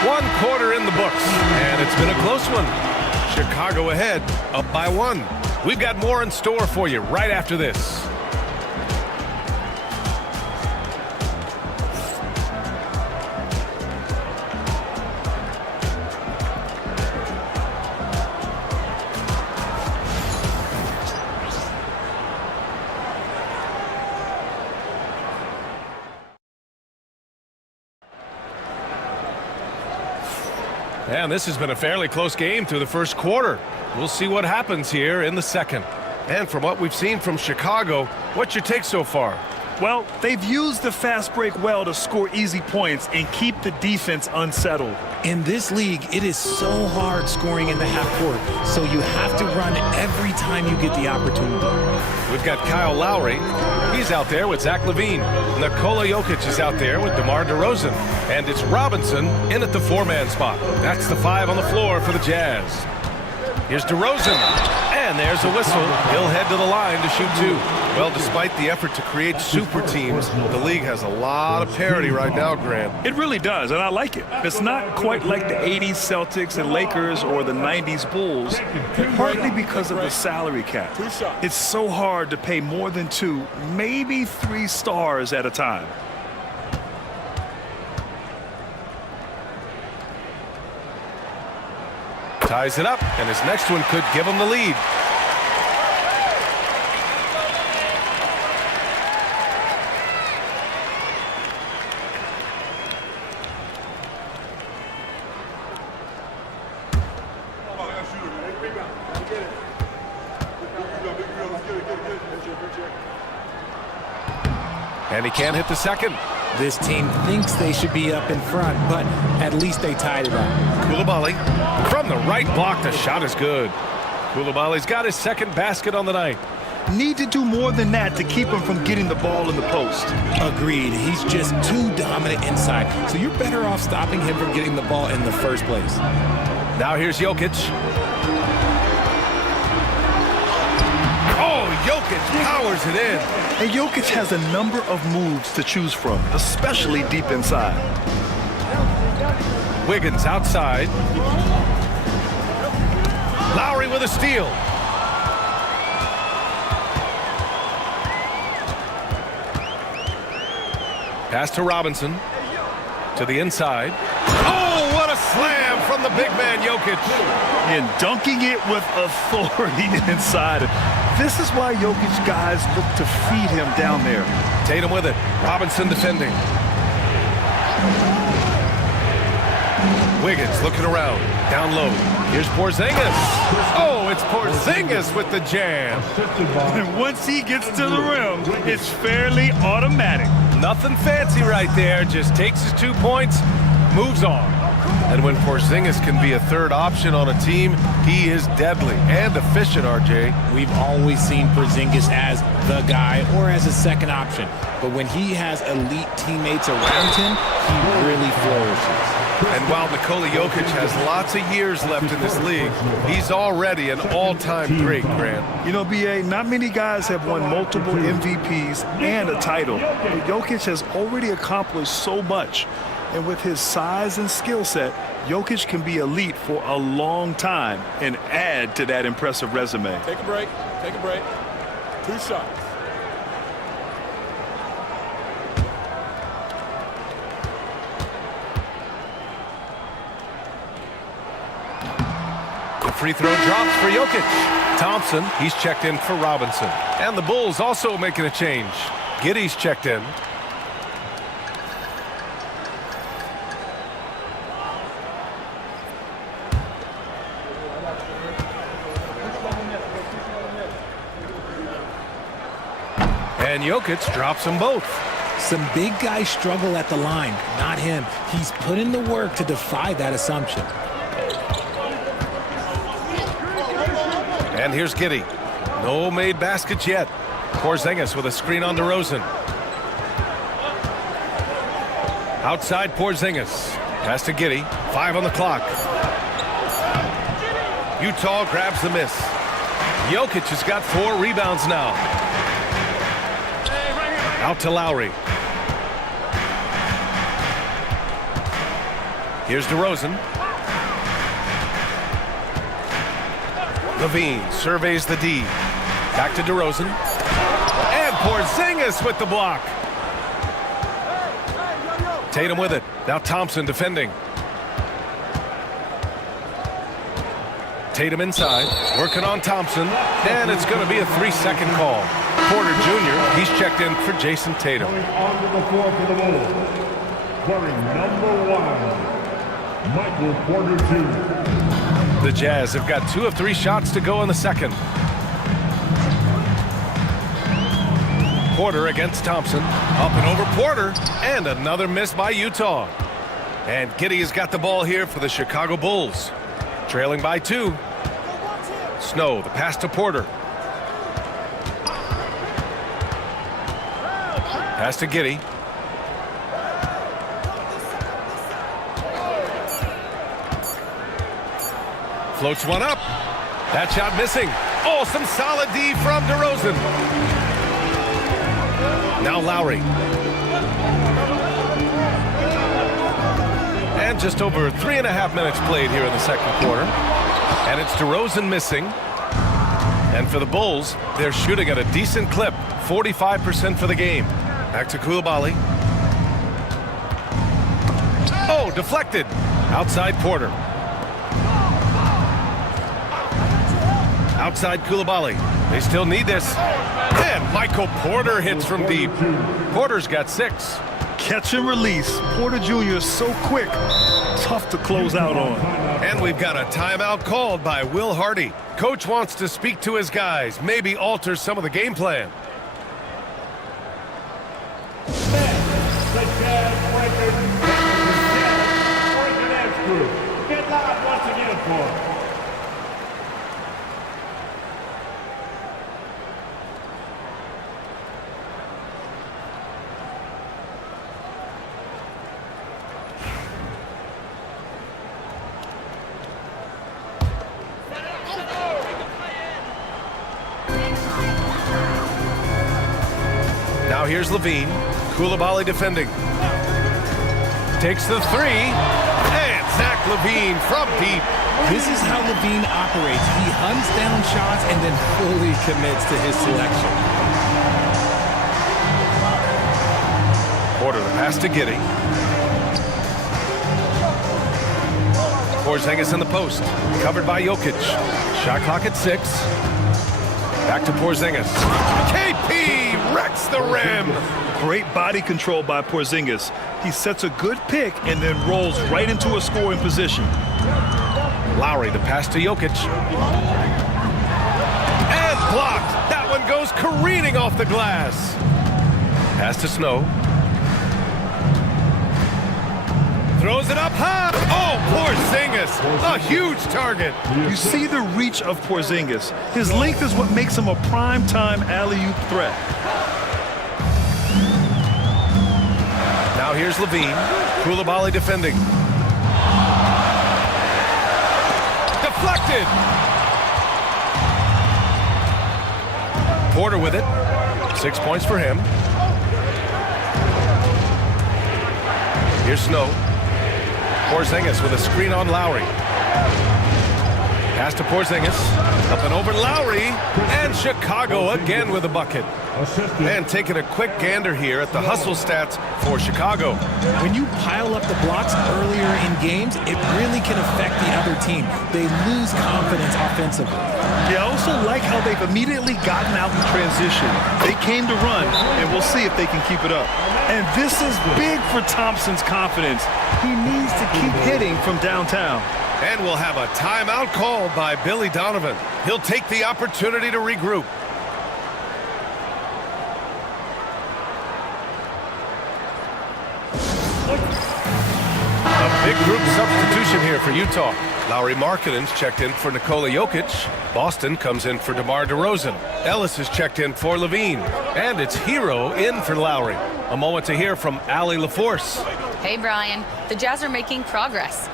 One quarter in the books, and it's been a close one. Chicago ahead, up by 1. We've got more in store for you right after this. And this has been a fairly close game through the first quarter. We'll see what happens here in the second. And from what we've seen from Chicago, what's your take so far? Well, they've used the fast break well to score easy points and keep the defense unsettled. In this league, it is so hard scoring in the half court, so you have to run every time you get the opportunity. We've got Kyle Lowry. He's out there with Zach LaVine. Nikola Jokic is out there with DeMar DeRozan. And it's Robinson in at the 4-man spot. That's the 5 on the floor for the Jazz. Here's DeRozan. And there's a whistle. He'll head to the line to shoot 2. Well, despite the effort to create super teams, the league has a lot of parity right now, Grant. It really does, and I like it. It's not quite like the 80s Celtics and Lakers or the 90s Bulls, partly because of the salary cap. It's so hard to pay more than 2, maybe 3 stars at a time. Ties it up, and his next one could give him the lead. And he can't hit the second. This team thinks they should be up in front, but at least they tied it up. Coulibaly from the right block. The shot is good. Koulibaly's got his second basket on the night. Need to do more than that to keep him from getting the ball in the post. Agreed. He's just too dominant inside, so you're better off stopping him from getting the ball in the first place. Now here's Jokic. Oh, Jokic powers it in. And Jokic has a number of moves to choose from, especially deep inside. Wiggins outside. Lowry with a steal. Pass to Robinson. To the inside. Oh, what a slam from the big man, Jokic. And dunking it with authority inside. This is why Jokic guys look to feed him down there. Tatum with it. Robinson defending. Wiggins looking around. Down low. Here's Porzingis. Oh, it's Porzingis with the jam. And once he gets to the rim, it's fairly automatic. Nothing fancy right there. Just takes his 2 points, moves on. And when Porzingis can be a third option on a team, he is deadly and efficient, RJ. We've always seen Porzingis as the guy or as a second option. But when he has elite teammates around him, he really flourishes. And while Nikola Jokic has lots of years left in this league, he's already an all-time great, Grant. You know, B.A., not many guys have won multiple MVPs and a title. But Jokic has already accomplished so much. And with his size and skill set, Jokic can be elite for a long time and add to that impressive resume. Take a break. Take a break. 2 shots. The free throw drops for Jokic. Thompson, he's checked in for Robinson. And the Bulls also making a change. Giddey's checked in. And Jokic drops them both. Some big guys struggle at the line, not him. He's put in the work to defy that assumption. And here's Giddey. No made baskets yet. Porzingis with a screen on DeRozan. Outside Porzingis. Pass to Giddey. 5 on the clock. Utah grabs the miss. Jokic has got 4 rebounds now. Out to Lowry. Here's DeRozan. Levine surveys the D. Back to DeRozan. And Porzingis with the block. Tatum with it. Now Thompson defending. Tatum inside, working on Thompson, and it's going to be a 3-second call. Porter Jr., he's checked in for Jason Tatum. Onto the floor for the Bulls. Wearing number 1, Michael Porter Jr. The Jazz have got 2 of 3 shots to go in the second. Porter against Thompson. Up and over Porter, and another miss by Utah. And Giddey has got the ball here for the Chicago Bulls. Trailing by 2. Snow, the pass to Porter. Pass to Giddey. Floats one up. That shot missing. Oh, some solid D from DeRozan. Now Lowry. And just over 3.5 minutes played here in the second quarter. And it's DeRozan missing. And for the Bulls, they're shooting at a decent clip. 45% for the game. Back to Coulibaly. Oh, deflected. Outside Porter. Outside Coulibaly. They still need this. And Michael Porter hits from deep. Porter's got 6. Catch and release. Porter Jr. is so quick. Tough to close out on. And we've got a timeout called by Will Hardy. Coach wants to speak to his guys, maybe alter some of the game plan. The Jazz Breakers Breaking Edge Group. Get live once again for us. Now here's Levine. Coulibaly defending. Takes the 3. And Zach Levine from deep. This is how Levine operates. He hunts down shots and then fully commits to his selection. Porter, the pass to Giddey. Porzingis in the post. Covered by Jokic. Shot clock at 6. Back to Porzingis. KP wrecks the rim. Great body control by Porzingis. He sets a good pick and then rolls right into a scoring position. Lowry, the pass to Jokic. And blocked. That one goes careening off the glass. Pass to Snow. Throws it up high. Oh, Porzingis, a huge target. You see the reach of Porzingis. His length is what makes him a prime-time alley-oop threat. Now here's Levine. Coulibaly defending. Deflected. Porter with it. 6 points for him. Here's Snow. Porzingis with a screen on Lowry. Pass to Porzingis. Up and over Lowry. And Chicago again with a bucket. And taking a quick gander here at the hustle stats for Chicago. When you pile up the blocks earlier in games, it really can affect the other team. They lose confidence offensively. Yeah, I also like how they've immediately gotten out in transition. They came to run, and we'll see if they can keep it up. And this is big for Thompson's confidence. He needs to keep hitting from downtown. And we'll have a timeout called by Billy Donovan. He'll take the opportunity to regroup. Big group substitution here for Utah. Lauri Markkanen's checked in for Nikola Jokic. Boston comes in for DeMar DeRozan. Ellis is checked in for Levine. And it's Hero in for Lowry. A moment to hear from Allie LaForce. Hey, Brian. The Jazz are making progress.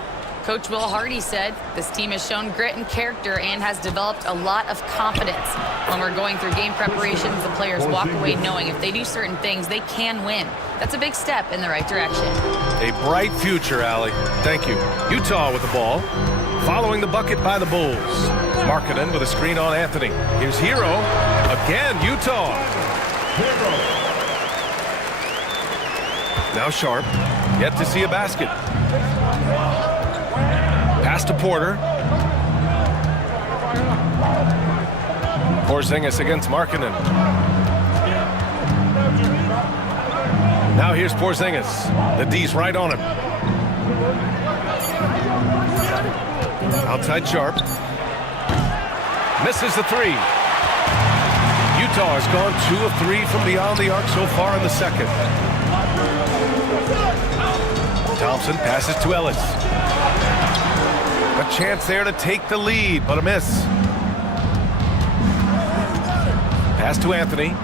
Coach Will Hardy said this team has shown grit and character and has developed a lot of confidence. When we're going through game preparations, the players walk away knowing if they do certain things, they can win. That's a big step in the right direction. A bright future, Allie. Thank you. Utah with the ball. Following the bucket by the Bulls. Markkanen with a screen on Anthony. Here's Hero. Again, Utah. Now Sharp. Yet to see a basket. Pass to Porter. Porzingis against Markkanen. Now here's Porzingis. The D's right on him. Outside Sharp. Misses the three. Utah has gone 2 of 3 from beyond the arc so far in the second. Thompson passes to Ellis. A chance there to take the lead, but a miss. Pass to Anthony.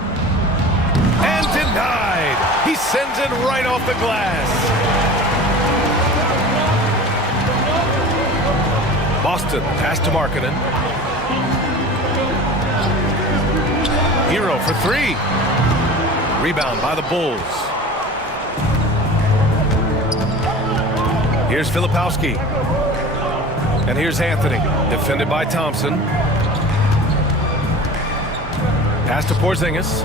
And denied. He sends it right off the glass. Boston, pass to Markkanen. Hero for 3. Rebound by the Bulls. Here's Filipowski. And here's Anthony, defended by Thompson. Pass to Porzingis.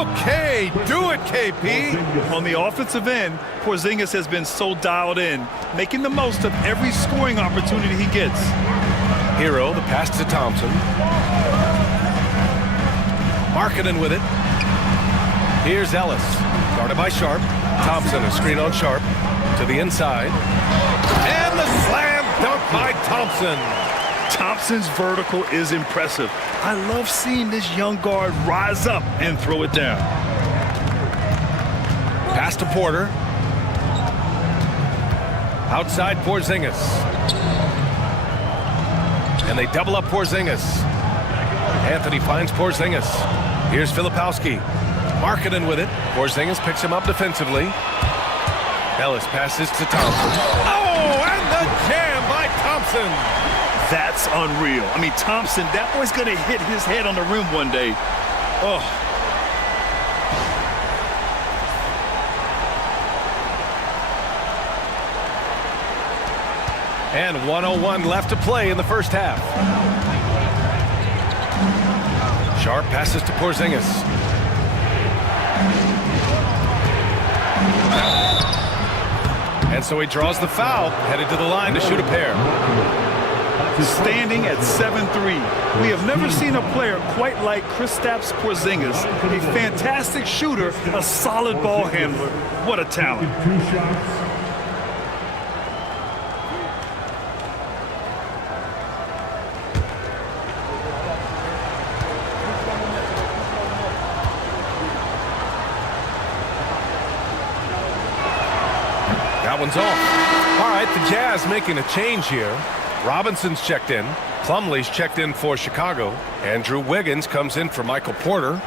Okay, do it, KP. On the offensive end, Porzingis has been so dialed in, making the most of every scoring opportunity he gets. Hero, the pass to Thompson. Markkanen with it. Here's Ellis, guarded by Sharp. Thompson, a screen on Sharp, to the inside. And the slam dunk by Thompson. Thompson's vertical is impressive. I love seeing this young guard rise up and throw it down. Pass to Porter. Outside Porzingis. And they double up Porzingis. Anthony finds Porzingis. Here's Filipowski. Markkanen with it. Porzingis picks him up defensively. Ellis passes to Thompson. Oh, and the jam by Thompson. That's unreal. I mean, Thompson, that boy's going to hit his head on the rim one day. Oh. And 1:01 left to play in the first half. Sharp passes to Porzingis. And so he draws the foul, headed to the line to shoot a pair. Standing at 7-3. We have never seen a player quite like Kristaps Porzingis. A fantastic shooter, a solid ball handler. What a talent. That one's off. All right, the Jazz making a change here. Robinson's checked in. Plumlee's checked in for Chicago. Andrew Wiggins comes in for Michael Porter.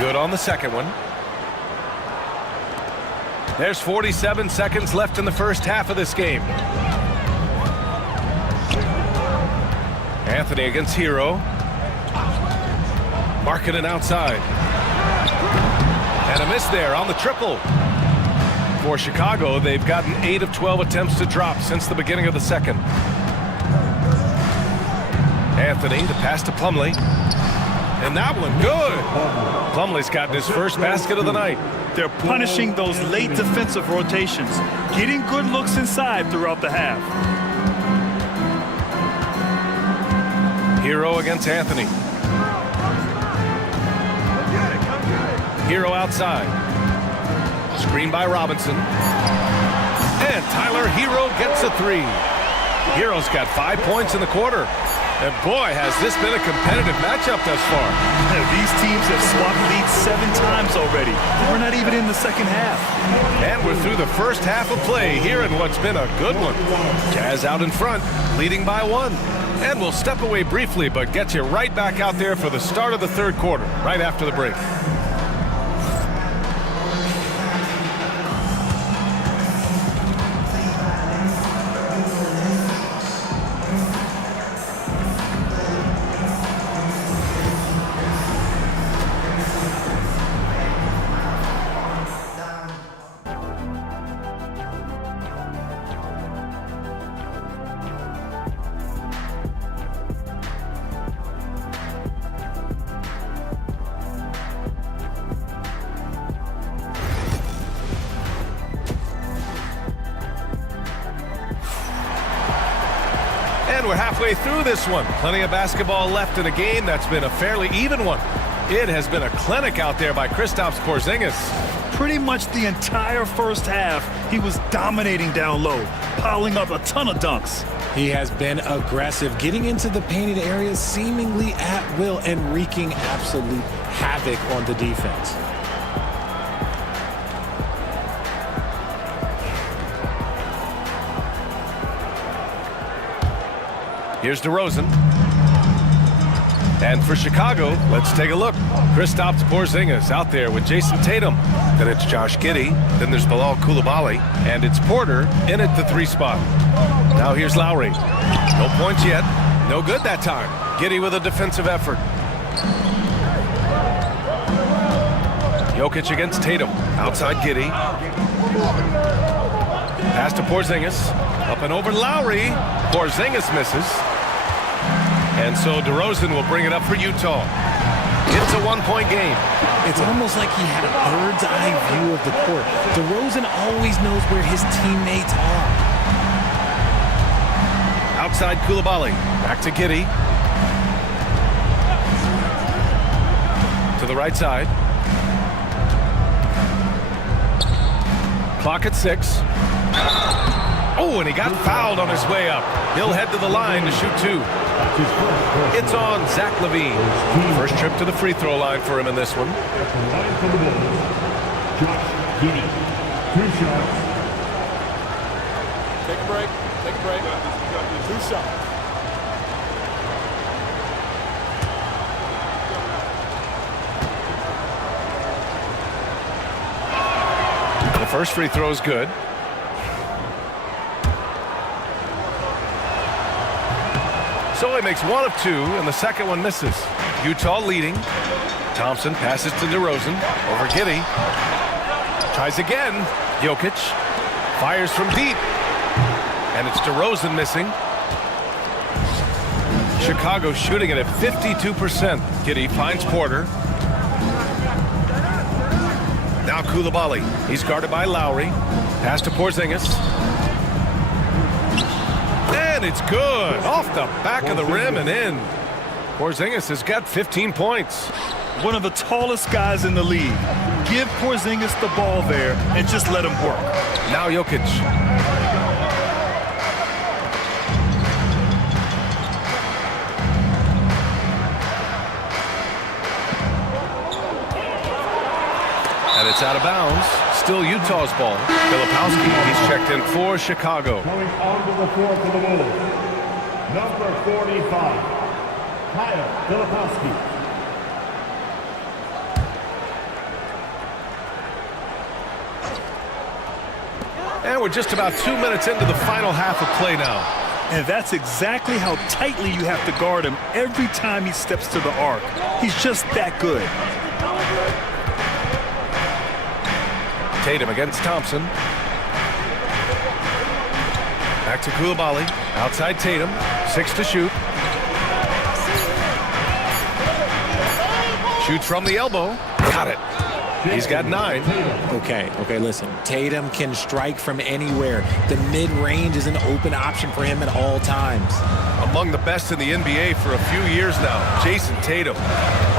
Good on the second one. There's 47 seconds left in the first half of this game. Anthony against Hero. Markkanen outside. And a miss there on the triple. For Chicago, they've gotten 8 of 12 attempts to drop since the beginning of the second. Anthony, the pass to Plumlee. And that one, good. Plumlee's gotten his first basket of the night. They're punishing those late defensive rotations, getting good looks inside throughout the half. Hero against Anthony. Hero outside. Screen by Robinson. And Tyler Hero gets a 3. Hero's got 5 points in the quarter. And boy, has this been a competitive matchup thus far. These teams have swapped leads 7 times already. We're not even in the second half. And we're through the first half of play here in what's been a good one. Jazz out in front, leading by 1. And we'll step away briefly, but get you right back out there for the start of the third quarter, right after the break. And we're halfway through this one. Plenty of basketball left in a game that's been a fairly even one. It has been a clinic out there by Kristaps Porzingis. Pretty much the entire first half, he was dominating down low, piling up a ton of dunks. He has been aggressive, getting into the painted areas seemingly at will and wreaking absolute havoc on the defense. Here's DeRozan. And for Chicago, let's take a look. Kristaps Porzingis out there with Jason Tatum. Then it's Josh Giddey. Then there's Bilal Coulibaly. And it's Porter in at the 3 spot. Now here's Lowry. No points yet. No good that time. Giddey with a defensive effort. Jokic against Tatum. Outside Giddey. Pass to Porzingis. Up and over Lowry. Porzingis misses. And so DeRozan will bring it up for Utah. It's a 1-point game. It's almost like he had a bird's eye view of the court. DeRozan always knows where his teammates are. Outside Coulibaly. Back to Giddey. To the right side. Clock at 6. Oh, and he got fouled on his way up. He'll head to the line to shoot 2. It's on Zach LaVine. First trip to the free throw line for him in this one. Josh Giddey. 2 shots. Take a break. Take a break. 2 shots. The first free throw is good. So he makes 1 of 2, and the second one misses. Utah leading. Thompson passes to DeRozan. Over Giddey. Tries again. Jokic. Fires from deep. And it's DeRozan missing. Chicago shooting it at 52%. Giddey finds Porter. Now Coulibaly. He's guarded by Lowry. Pass to Porzingis. And it's good. Off the back of the rim and in. Porzingis has got 15 points. One of the tallest guys in the league. Give Porzingis the ball there and just let him work. Now Jokic. And it's out of bounds. Still Utah's ball. Filipowski, he's checked in for Chicago. Coming onto the floor for the Bulls. Number 45, Kyle Filipowski. And we're just about 2 minutes into the final half of play now. And that's exactly how tightly you have to guard him every time he steps to the arc. He's just that good. Tatum against Thompson. Back to Coulibaly. Outside Tatum. 6 to shoot. Shoots from the elbow. Got it. He's got 9. Okay, listen. Tatum can strike from anywhere. The mid-range is an open option for him at all times. Among the best in the NBA for a few years now, Jason Tatum.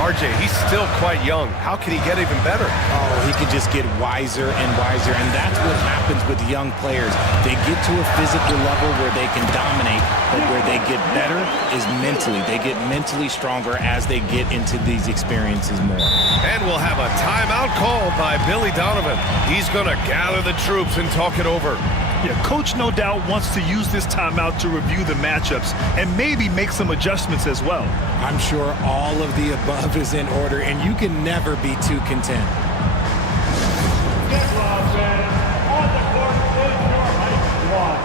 RJ, he's still quite young. How can he get even better? Oh, he can just get wiser and wiser, and that's what happens with young players. They get to a physical level where they can dominate, but where they get better is mentally. They get mentally stronger as they get into these experiences more. And we'll have a timeout called by Billy Donovan. He's going to gather the troops and talk it over. Yeah, Coach no doubt wants to use this timeout to review the matchups and maybe make some adjustments as well. I'm sure all of the above is in order, and you can never be too content. Get loud, fans. On the court is your hype squad.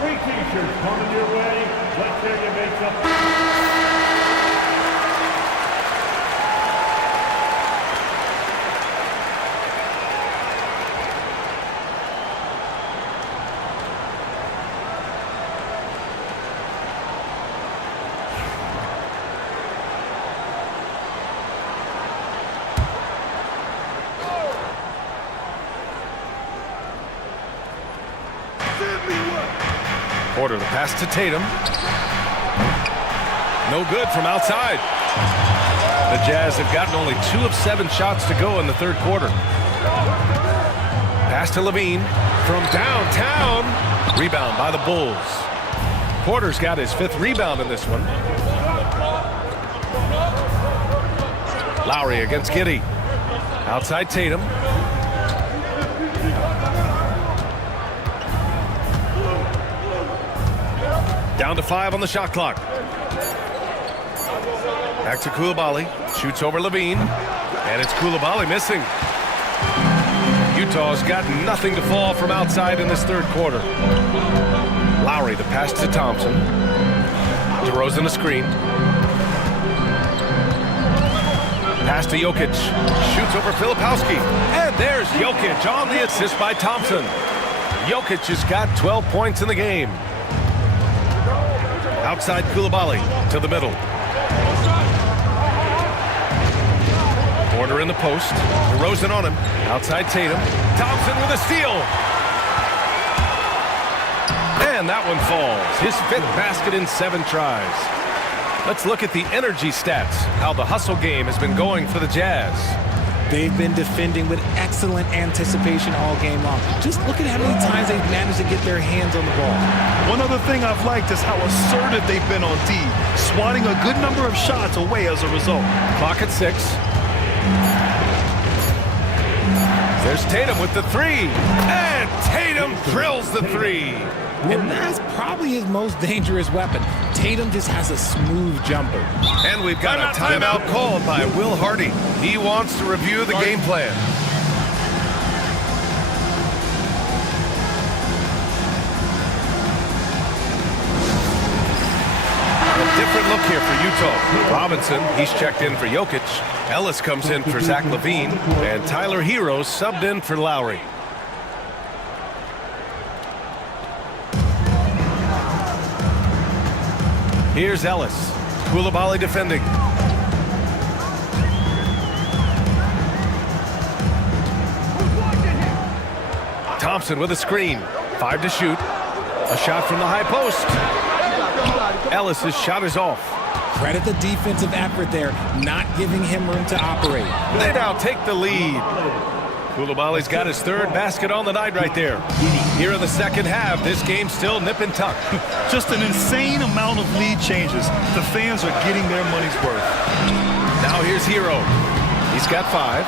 Free t-shirts coming your way. Let's hear you make some. Porter, the pass to Tatum. No good from outside. The Jazz have gotten only 2 of 7 shots to go in the third quarter. Pass to Levine from downtown. Rebound by the Bulls. Porter's got his 5th rebound in this one. Lowry against Giddey. Outside Tatum. Down to 5 on the shot clock. Back to Coulibaly. Shoots over Levine. And it's Coulibaly missing. Utah's got nothing to fall from outside in this third quarter. Lowry, the pass to Thompson. DeRozan the screen. Pass to Jokic. Shoots over Filipowski. And there's Jokic on the assist by Thompson. Jokic has got 12 points in the game. Outside Coulibaly to the middle. Porter in the post. DeRozan on him. Outside Tatum. Thompson with a steal. And that one falls. His 5th basket in 7 tries. Let's look at the energy stats. How the hustle game has been going for the Jazz. They've been defending with excellent anticipation all game long. Just look at how many times they've managed to get their hands on the ball. One other thing I've liked is how assertive they've been on D, swatting a good number of shots away as a result. Clock at 6. There's Tatum with the 3. And Tatum drills the 3. And that's probably his most dangerous weapon. Tatum just has a smooth jumper. And we've got a timeout called by Will Hardy. He wants to review the game plan. A different look here for Utah. Robinson, he's checked in for Jokic. Ellis comes in for Zach LaVine. And Tyler Hero subbed in for Lowry. Here's Ellis. Coulibaly defending. Thompson with a screen. 5 to shoot. A shot from the high post. Ellis's shot is off. Credit the defensive effort there, not giving him room to operate. They now take the lead. Coulibaly's got his 3rd basket on the night right there. Here in the second half, this game's still nip and tuck. Just an insane amount of lead changes. The fans are getting their money's worth. Now here's Hero. He's got 5.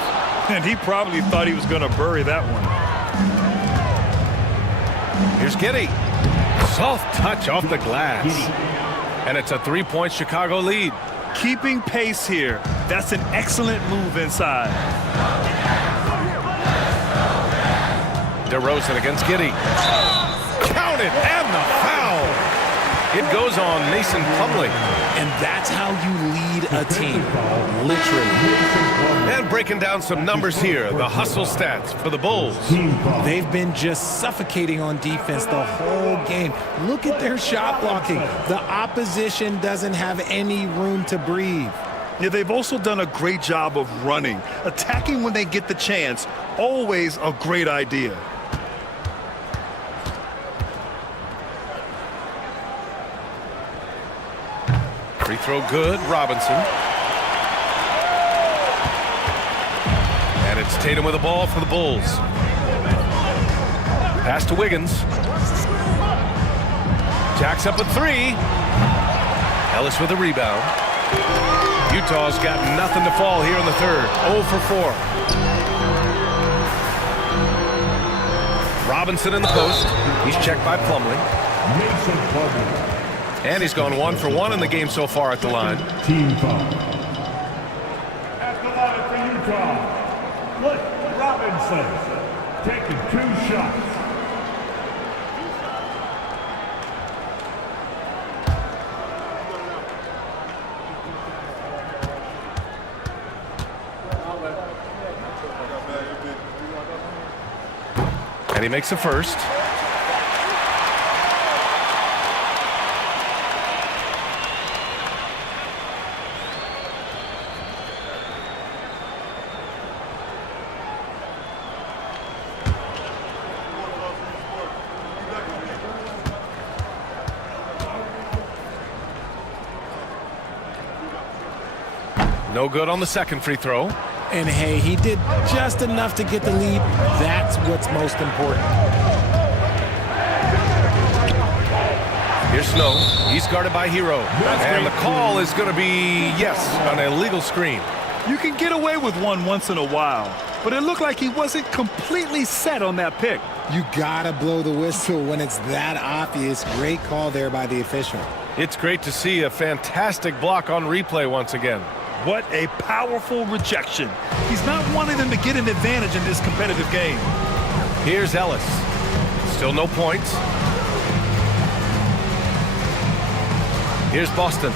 And he probably thought he was going to bury that one. Here's Giddey. Soft touch off the glass. And it's a 3-point Chicago lead. Keeping pace here. That's an excellent move inside. DeRozan against Giddey. Counted, and the foul. It goes on Mason Plumlee. And that's how you lead a team, literally. And breaking down some numbers here, the hustle stats for the Bulls. They've been just suffocating on defense the whole game. Look at their shot blocking. The opposition doesn't have any room to breathe. Yeah, they've also done a great job of running. Attacking when they get the chance, always a great idea. Free throw good, Robinson. And it's Tatum with the ball for the Bulls. Pass to Wiggins. Jacks up a three. Ellis with a rebound. Utah's got nothing to fall here in the third. 0 for 4. Robinson in the post. He's checked by Plumlee. And he's gone 1 for 1 in the game so far at the line. Team foul. At the line for Utah, Blake Robinson taking 2 shots. And he makes the first. No good on the second free throw. And hey, he did just enough to get the lead. That's what's most important. Here's Snow. He's guarded by Hero. And the call is going to be, yes, an illegal screen. You can get away with one once in a while, but it looked like he wasn't completely set on that pick. You gotta blow the whistle when it's that obvious. Great call there by the official. It's great to see a fantastic block on replay once again. What a powerful rejection. He's not wanting them to get an advantage in this competitive game. Here's Ellis. Still no points. Here's Boston.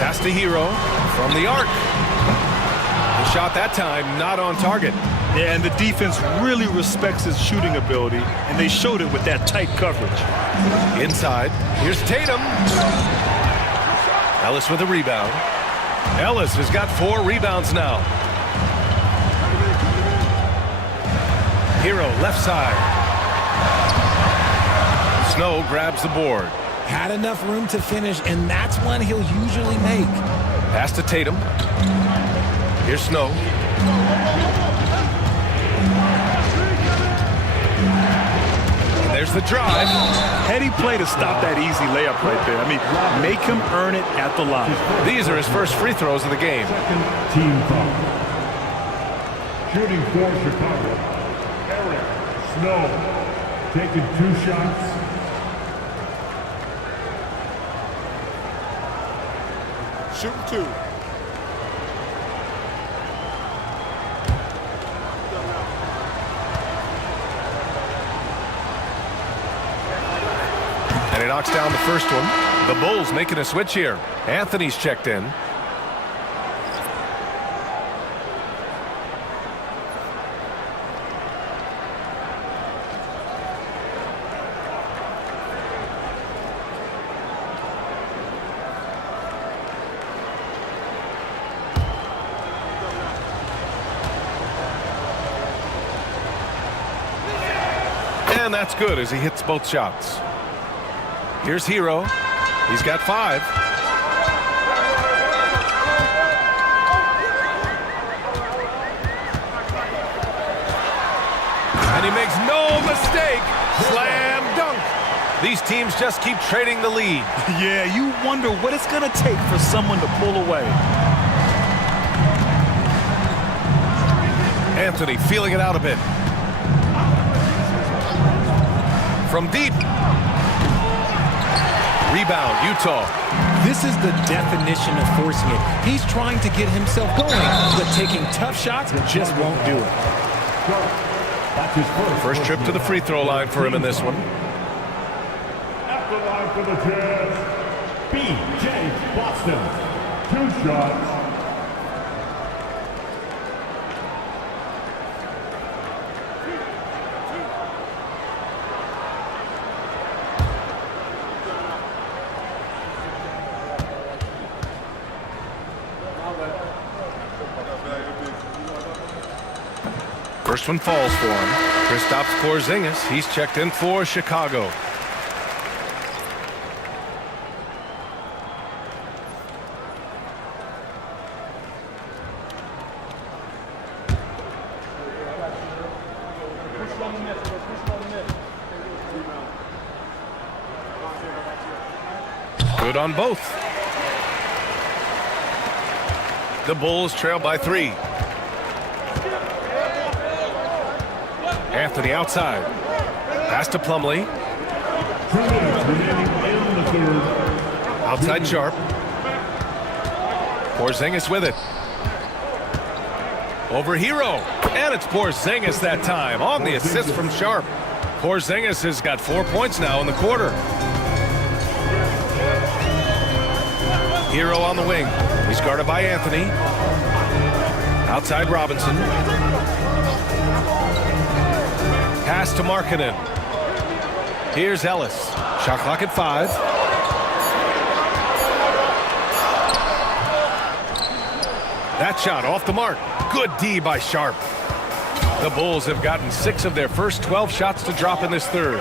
Pass to Hero from the arc. The shot that time not on target. Yeah, and the defense really respects his shooting ability, and they showed it with that tight coverage. Inside. Here's Tatum. Ellis with a rebound. Ellis has got 4 rebounds now. Hero left side. Snow grabs the board. Had enough room to finish, and that's one he'll usually make. Pass to Tatum. Here's Snow. And there's the drive. Heady play to stop that easy layup right there. I mean, make him earn it at the line. These are his first free throws of the game. Second team foul. Shooting for Chicago, Eric Snow taking 2 shots. Shooting 2. And he knocks down the first one. The Bulls making a switch here. Anthony's checked in. And that's good as he hits both shots. Here's Hero. He's got 5. And he makes no mistake. Slam dunk. These teams just keep trading the lead. Yeah, you wonder what it's going to take for someone to pull away. Anthony feeling it out a bit. From deep. Rebound, Utah. This is the definition of forcing it. He's trying to get himself going, but taking tough shots just won't do it. That's his First trip to the free throw line for him in this one. At the line for the Jazz, B.J. Boston. 2 shots. First one falls for him. Kristaps Porzingis, he's checked in for Chicago. Good on both. The Bulls trail by 3. Anthony outside. Pass to Plumlee. Outside Sharp. Porzingis with it. Over Hero. And it's Porzingis that time on the assist from Sharp. Porzingis has got 4 points now in the quarter. Hero on the wing. He's guarded by Anthony. Outside Robinson. Pass to Markkanen. Here's Ellis. Shot clock at 5. That shot off the mark. Good D by Sharp. The Bulls have gotten 6 of their first 12 shots to drop in this third.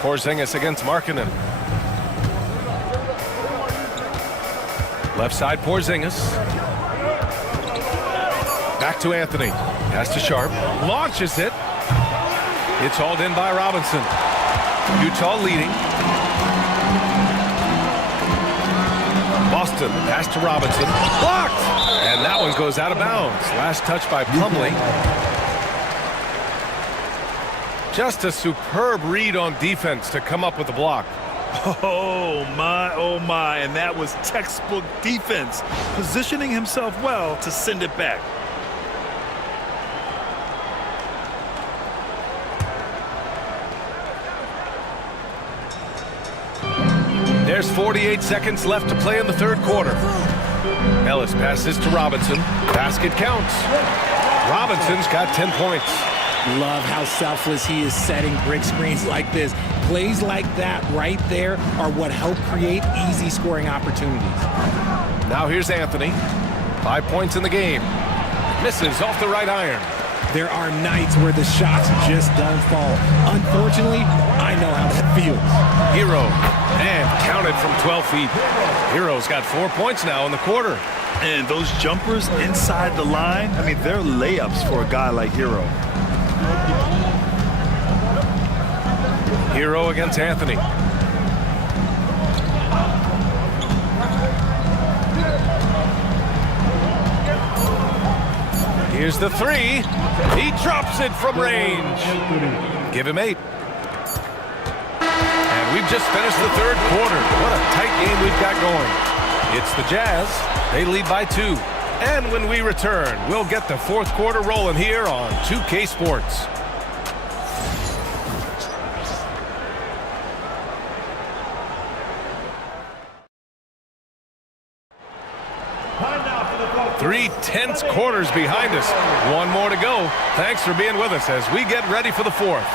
Porzingis against Markkanen. Left side Porzingis. Back to Anthony. Pass to Sharp. Launches it. It's hauled in by Robinson. Utah leading. Boston. Pass to Robinson. Blocked! And that one goes out of bounds. Last touch by Plumlee. Just a superb read on defense to come up with the block. Oh my, and that was textbook defense, positioning himself well to send it back. There's 48 seconds left to play in the third quarter. Ellis passes to Robinson. Basket counts. Robinson's got 10 points. Love how selfless he is setting brick screens like this. Plays like that right there are what help create easy scoring opportunities. Now here's Anthony. 5 points in the game. Misses off the right iron. There are nights where the shots just don't fall. Unfortunately, I know how that feels. Hero. And counted from 12 feet. Hero's got 4 points now in the quarter. And those jumpers inside the line, I mean, they're layups for a guy like Hero. Hero against Anthony. Here's the 3. He drops it from range. Give him 8. And we've just finished the third quarter. What a tight game we've got going. It's the Jazz. They lead by 2. And when we return, we'll get the fourth quarter rolling here on 2K Sports. Three tense quarters behind us. One more to go. Thanks for being with us as we get ready for the fourth.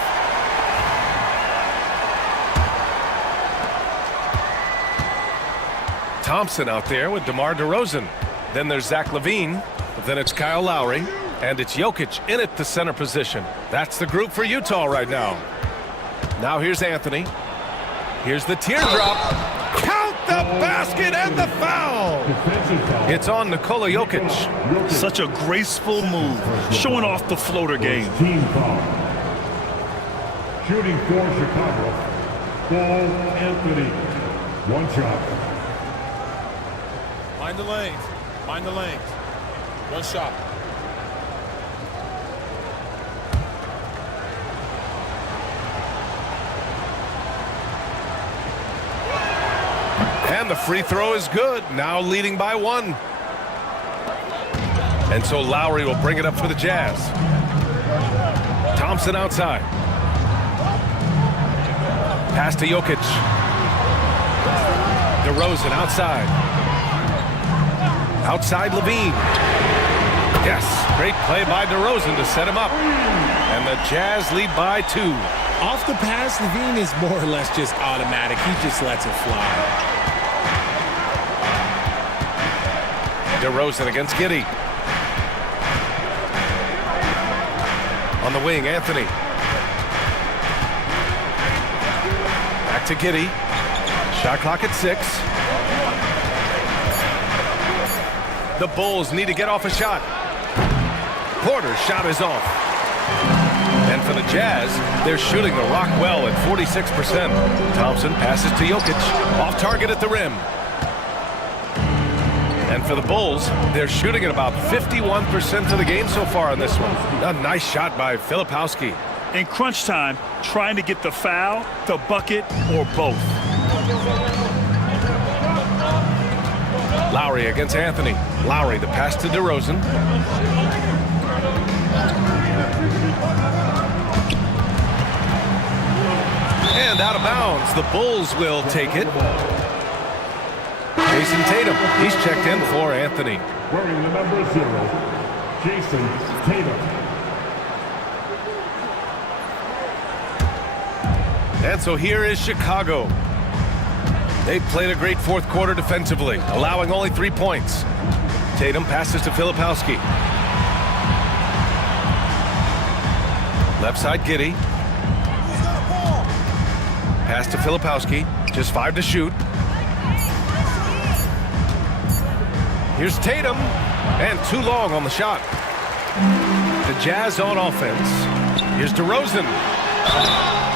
Thompson out there with DeMar DeRozan. Then there's Zach LaVine. Then it's Kyle Lowry. And it's Jokic in at the center position. That's the group for Utah right now. Now here's Anthony. Here's the teardrop. Count the basket and the foul. It's on Nikola Jokic. Such a graceful move, showing off the floater game. Team foul. Shooting for Chicago. Paul Anthony. One shot. Mind the lanes. Mind the lanes. One shot. And the free throw is good. Now leading by 1. And so Lowry will bring it up for the Jazz. Thompson outside. Pass to Jokic. DeRozan outside. Outside LaVine. Yes, great play by DeRozan to set him up. And the Jazz lead by 2. Off the pass, LaVine is more or less just automatic. He just lets it fly. DeRozan against Giddey. On the wing, Anthony. Back to Giddey. Shot clock at 6. The Bulls need to get off a shot. Porter's shot is off. And for the Jazz, they're shooting the rock well at 46%. Thompson passes to Jokic. Off target at the rim. And for the Bulls, they're shooting at about 51% of the game so far in this one. A nice shot by Filipowski. In crunch time, trying to get the foul, the bucket, or both. Lowry against Anthony. Lowry, the pass to DeRozan. And out of bounds. The Bulls will take it. Jason Tatum. He's checked in for Anthony. Wearing the number 0, Jason Tatum. And so here is Chicago. They played a great fourth quarter defensively, allowing only 3 points. Tatum passes to Filipowski. Left side, Giddey. Pass to Filipowski. Just 5 to shoot. Here's Tatum. And too long on the shot. The Jazz on offense. Here's DeRozan.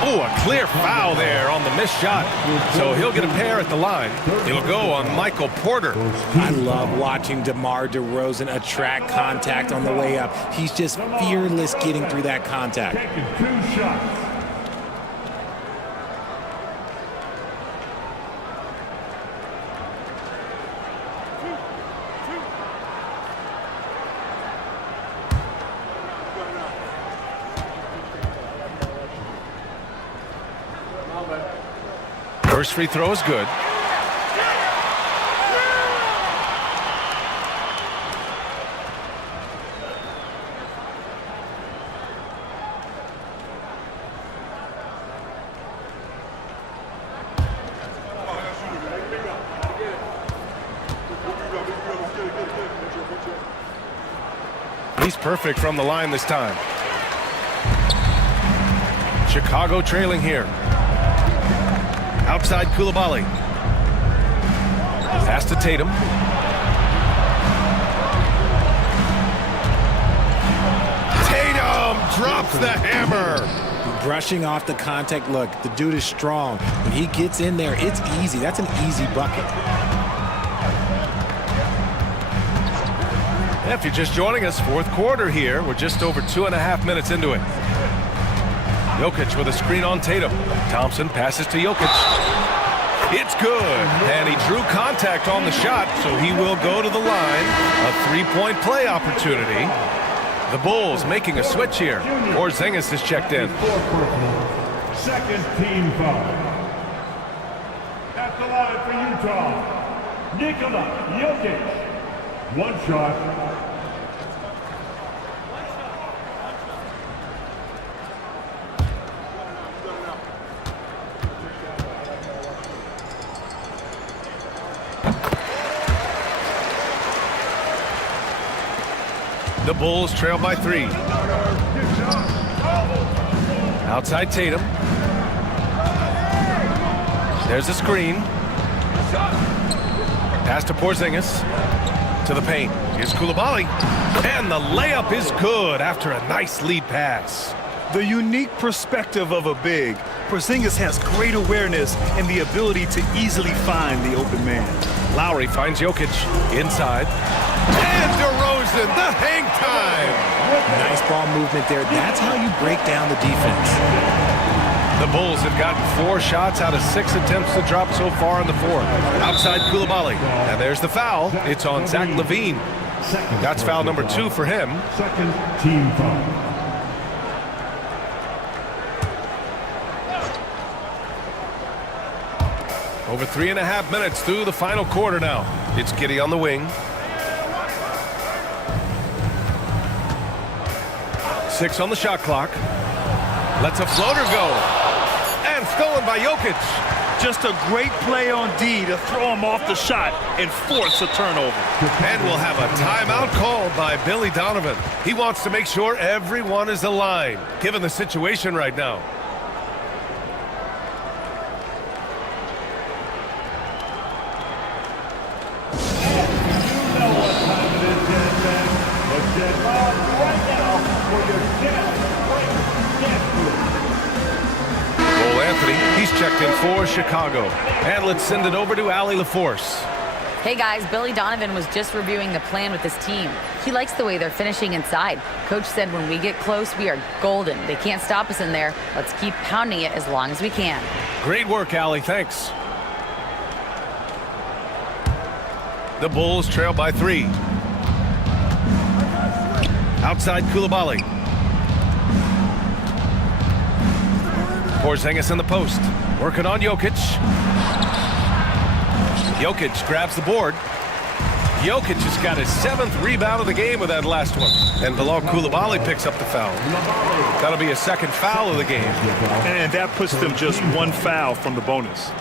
Oh, a clear foul there on the missed shot. So he'll get a pair at the line. It'll go on Michael Porter. I love watching DeMar DeRozan attract contact on the way up. He's just fearless getting through that contact. Taking 2 shots. First free throw is good. He's perfect from the line this time. Chicago trailing here. Outside Coulibaly. Pass to Tatum. Tatum drops the hammer. Brushing off the contact. Look, the dude is strong. When he gets in there, it's easy. That's an easy bucket. If you're just joining us, fourth quarter here. We're just over 2.5 minutes into it. Jokic with a screen on Tatum. Thompson passes to Jokic. It's good. And he drew contact on the shot, so he will go to the line. A 3-point play opportunity. The Bulls making a switch here. Porzingis is checked in. Second team foul. At the line for Utah, Nikola Jokic. 1 shot. The Bulls trail by 3. Outside Tatum. There's a screen. Pass to Porzingis. To the paint. Here's Coulibaly. And the layup is good after a nice lead pass. The unique perspective of a big. Porzingis has great awareness and the ability to easily find the open man. Lowry finds Jokic inside. And DeRozan, the hang time. Nice ball movement there. That's how you break down the defense. The Bulls have gotten 4 shots out of 6 attempts to drop so far in the fourth. Outside Coulibaly. And there's the foul. It's on Zach LaVine. That's foul number 2 for him. Second team foul. Over 3.5 minutes through the final quarter now. It's Giddey on the wing. 6 on the shot clock. Lets a floater go. And stolen by Jokic. Just a great play on D to throw him off the shot and force a turnover. And we'll have a timeout called by Billy Donovan. He wants to make sure everyone is aligned, given the situation right now. He's checked in for Chicago. And let's send it over to Allie LaForce. Hey guys, Billy Donovan was just reviewing the plan with his team. He likes the way they're finishing inside. Coach said when we get close, we are golden. They can't stop us in there. Let's keep pounding it as long as we can. Great work, Allie. Thanks. The Bulls trail by 3. Outside Coulibaly. Porzingis in the post. Working on Jokic. Jokic grabs the board. Jokic has got his 7th rebound of the game with that last one. And Bilal Coulibaly picks up the foul. That'll be a 2nd foul of the game. And that puts them just 1 foul from the bonus.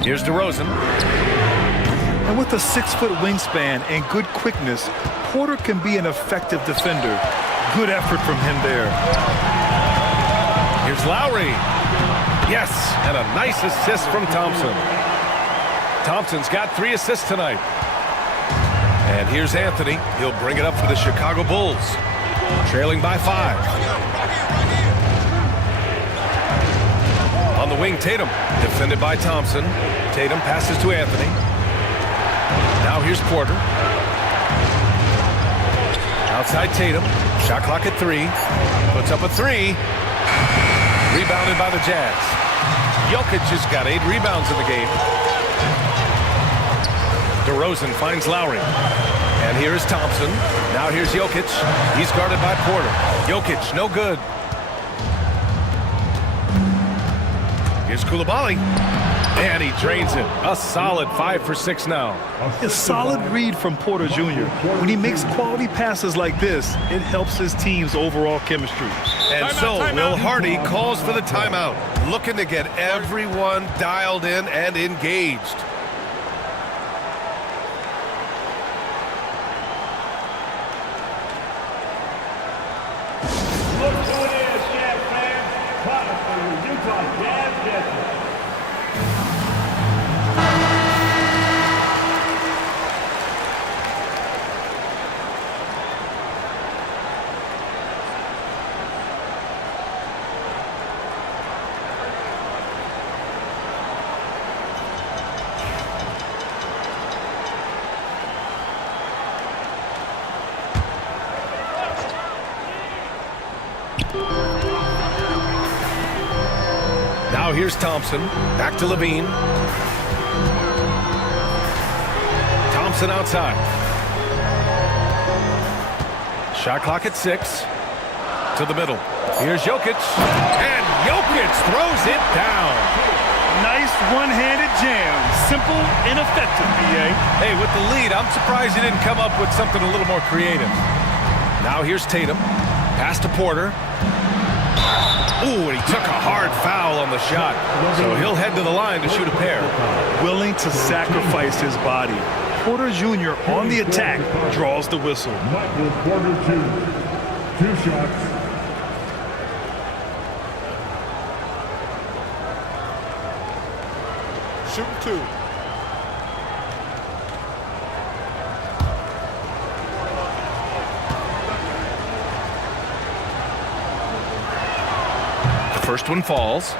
Here's DeRozan. And with a 6-foot wingspan and good quickness, Porter can be an effective defender. Good effort from him there. Here's Lowry. Yes, and a nice assist from Thompson. Thompson's got 3 assists tonight. And here's Anthony. He'll bring it up for the Chicago Bulls. Trailing by 5. On the wing, Tatum. Defended by Thompson. Tatum passes to Anthony. Now here's Porter. Outside Tatum. Shot clock at 3. Puts up a 3. Rebounded by the Jazz. Jokic has got 8 rebounds in the game. DeRozan finds Lowry. And here is Thompson. Now here's Jokic. He's guarded by Porter. Jokic, no good. Here's Coulibaly. And he drains it. A solid 5 for 6 now. A solid read from Porter Jr. When he makes quality passes like this, it helps his team's overall chemistry. And so Will Hardy calls for the timeout, looking to get everyone dialed in and engaged. Look who it is, Jazz fans. Product for your Utah Jazz Jets. Now here's Thompson. Back to Levine. Thompson outside. Shot clock at 6. To the middle. Here's Jokic. And Jokic throws it down. Nice one-handed jam. Simple and effective, B.A. Hey, with the lead, I'm surprised he didn't come up with something a little more creative. Now here's Tatum. Pass to Porter. Ooh, and he took a hard foul on the shot. So he'll head to the line to shoot a pair. Willing to sacrifice his body. Porter Jr. on the attack draws the whistle. Michael Porter Jr. 2 shots. Shoot 2. First one falls.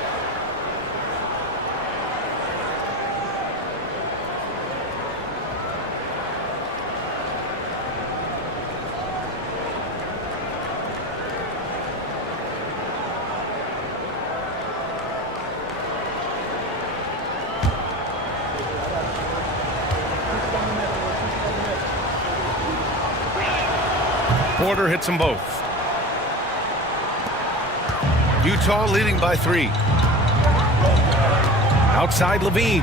Porter hits them both. Utah leading by 3. Outside Levine.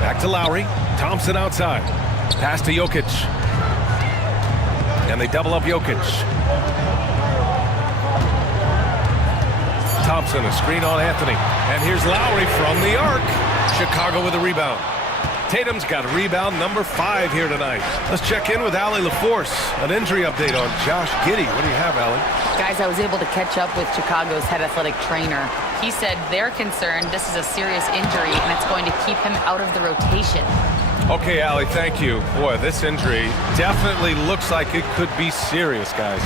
Back to Lowry. Thompson outside. Pass to Jokic. And they double up Jokic. Thompson, a screen on Anthony. And here's Lowry from the arc. Chicago with a rebound. Tatum's got rebound number 5 here tonight. Let's check in with Allie LaForce. An injury update on Josh Giddey. What do you have, Allie? Guys, I was able to catch up with Chicago's head athletic trainer. He said they're concerned this is a serious injury and it's going to keep him out of the rotation. Okay, Allie, thank you. Boy, this injury definitely looks like it could be serious, guys.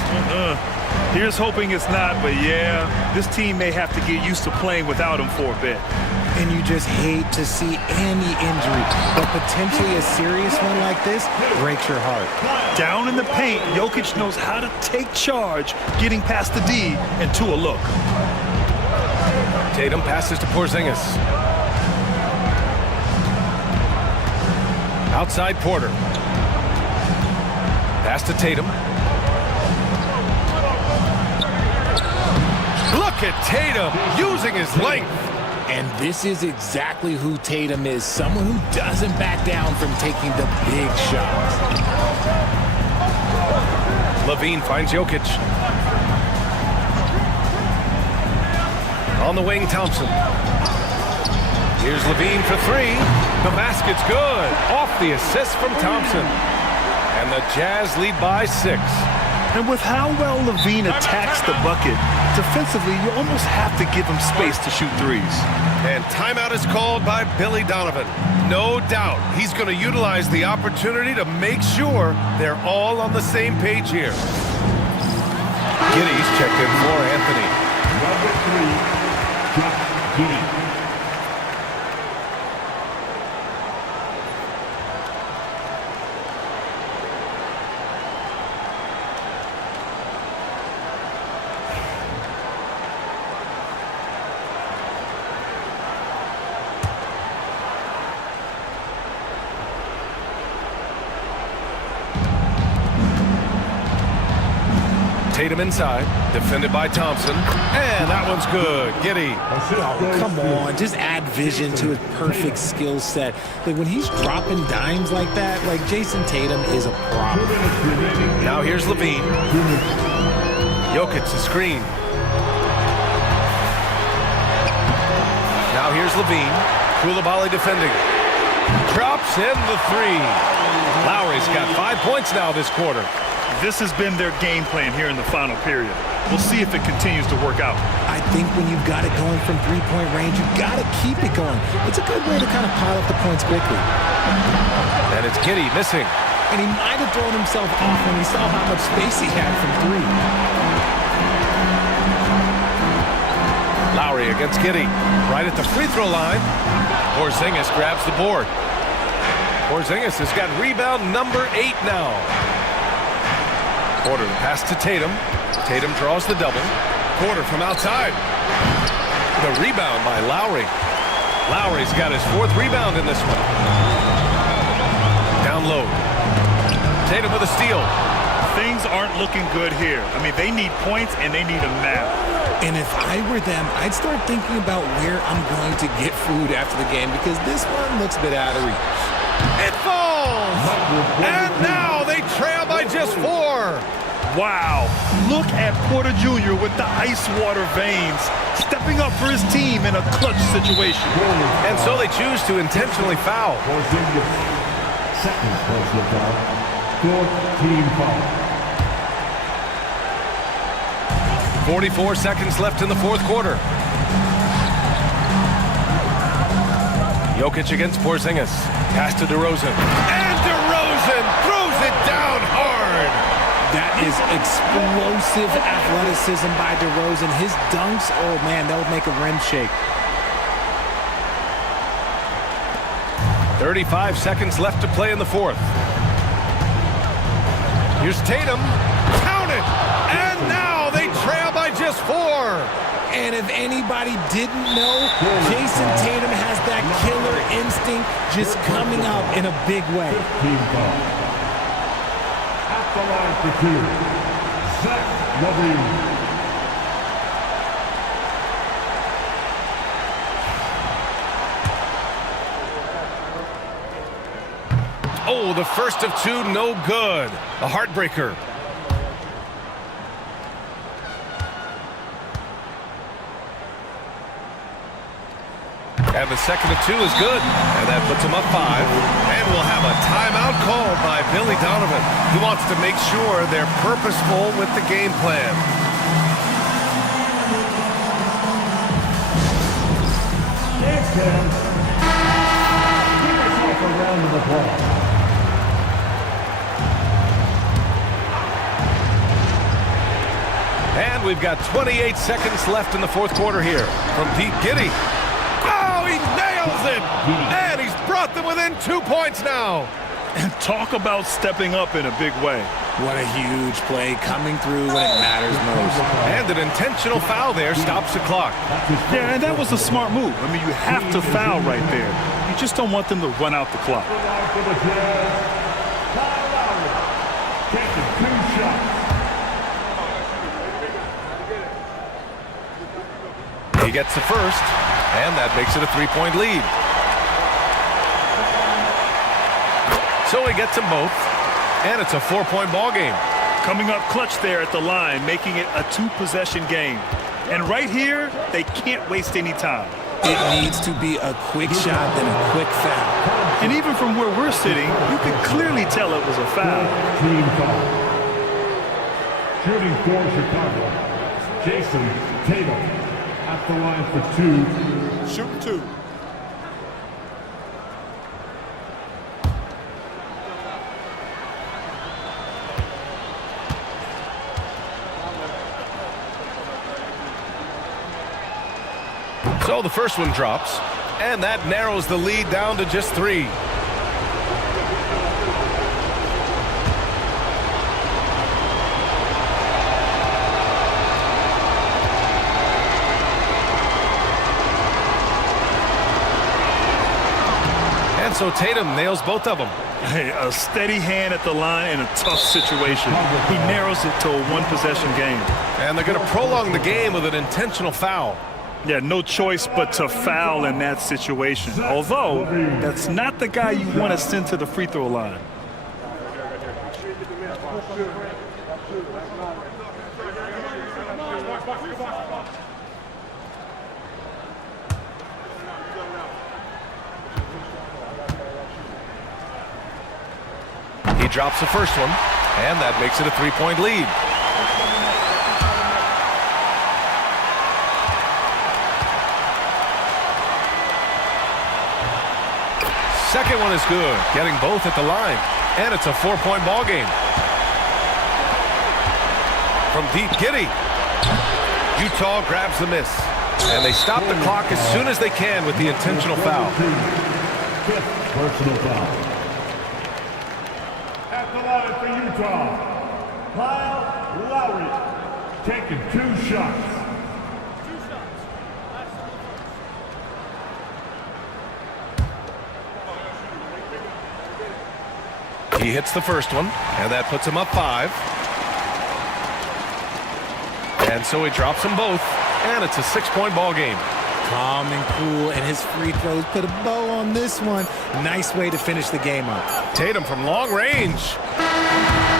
Here's hoping it's not, but yeah, this team may have to get used to playing without him for a bit. And you just hate to see any injury, but potentially a serious one like this breaks your heart. Down in the paint, Jokic knows how to take charge, getting past the D and to a look. Tatum passes to Porzingis. Outside Porter. Pass to Tatum. Look at Tatum using his length. And this is exactly who Tatum is. Someone who doesn't back down from taking the big shots. Levine finds Jokic. On the wing, Thompson. Here's Levine for 3. The basket's good. Off the assist from Thompson. And the Jazz lead by 6. And with how well Levine attacks the bucket, defensively, you almost have to give him space to shoot threes. And timeout is called by Billy Donovan. No doubt he's going to utilize the opportunity to make sure they're all on the same page here. Giddey's checked in for Anthony. Number 3, Josh Giddey. Tatum inside, defended by Thompson, and that one's good. Giddey. Oh, come on, just add vision to his perfect skill set. Like when he's dropping dimes like that, like Jason Tatum is a problem. Now here's Levine. Jokic, the screen. Now here's Levine. Koulibaly defending. Drops in the 3. Lowry's got 5 points now this quarter. This has been their game plan here in the final period. We'll see if it continues to work out. I think when you've got it going from three-point range, you've got to keep it going. It's a good way to kind of pile up the points quickly. And it's Giddey missing. And he might have thrown himself off when he saw how much space he had from 3. Lowry against Giddey. Right at the free throw line. Porzingis grabs the board. Porzingis has got rebound number 8 now. Porter pass to Tatum. Tatum draws the double. Porter from outside. The rebound by Lowry. Lowry's got his 4th rebound in this one. Down low. Tatum with a steal. Things aren't looking good here. I mean, they need points and they need them now. And if I were them, I'd start thinking about where I'm going to get food after the game because this one looks a bit out of reach. It falls! And now they trail by just 4. Wow. Look at Porter Jr. with the ice water veins, stepping up for his team in a clutch situation. And so they choose to intentionally foul. Second personal foul. 4th team foul. 44 seconds left in the 4th quarter. Jokic against Porzingis. Pass to DeRozan. And DeRozan throws it down hard. That is explosive athleticism by DeRozan. His dunks, oh man, that would make a rim shake. 35 seconds left to play in the 4th. Here's Tatum. Count it! And now they trail by just 4. And if anybody didn't know, Jason Tatum has that killer instinct just coming out in a big way. At the line for 2, Zach Levine. Oh, the first of 2, no good. A heartbreaker. And the second of 2 is good. And that puts them up 5. And we'll have a timeout called by Billy Donovan. He wants to make sure they're purposeful with the game plan. Give yourself a round of applause. And we've got 28 seconds left in the fourth quarter here from Pete Giddy. Oh, he nails it! And he's brought them within 2 points now. And talk about stepping up in a big way. What a huge play coming through when it matters most. And an intentional foul there stops the clock. Yeah, and that was a smart move. I mean, you have to foul right there. You just don't want them to run out the clock. He gets the first, and that makes it a 3-point lead. So he gets them both, and it's a 4-point ball game. Coming up clutch there at the line, making it a 2-possession game. And right here, they can't waste any time. It needs to be a quick shot, then a quick foul. And even from where we're sitting, you can clearly tell it was a foul. Team foul. Shooting for Chicago, Jason Tatum at the line for 2. Shoot 2. So the first one drops, and that narrows the lead down to just 3. And so Tatum nails both of them. Hey, a steady hand at the line in a tough situation. He narrows it to a 1-possession game. And they're going to prolong the game with an intentional foul. Yeah, no choice but to foul in that situation. Although, that's not the guy you want to send to the free throw line. He drops the first one, and that makes it a 3-point lead. Second one is good, getting both at the line, and it's a 4-point ball game. From Pete Giddy, Utah grabs the miss, and they stop the clock as soon as they can with the intentional foul. 5th personal foul. At the line for Utah, Kyle Lowry, taking 2 shots. He hits the first one, and that puts him up 5. And so he drops them both, and it's a 6-point ball game. Calm and cool, and his free throws put a bow on this one. Nice way to finish the game up. Tatum from long range.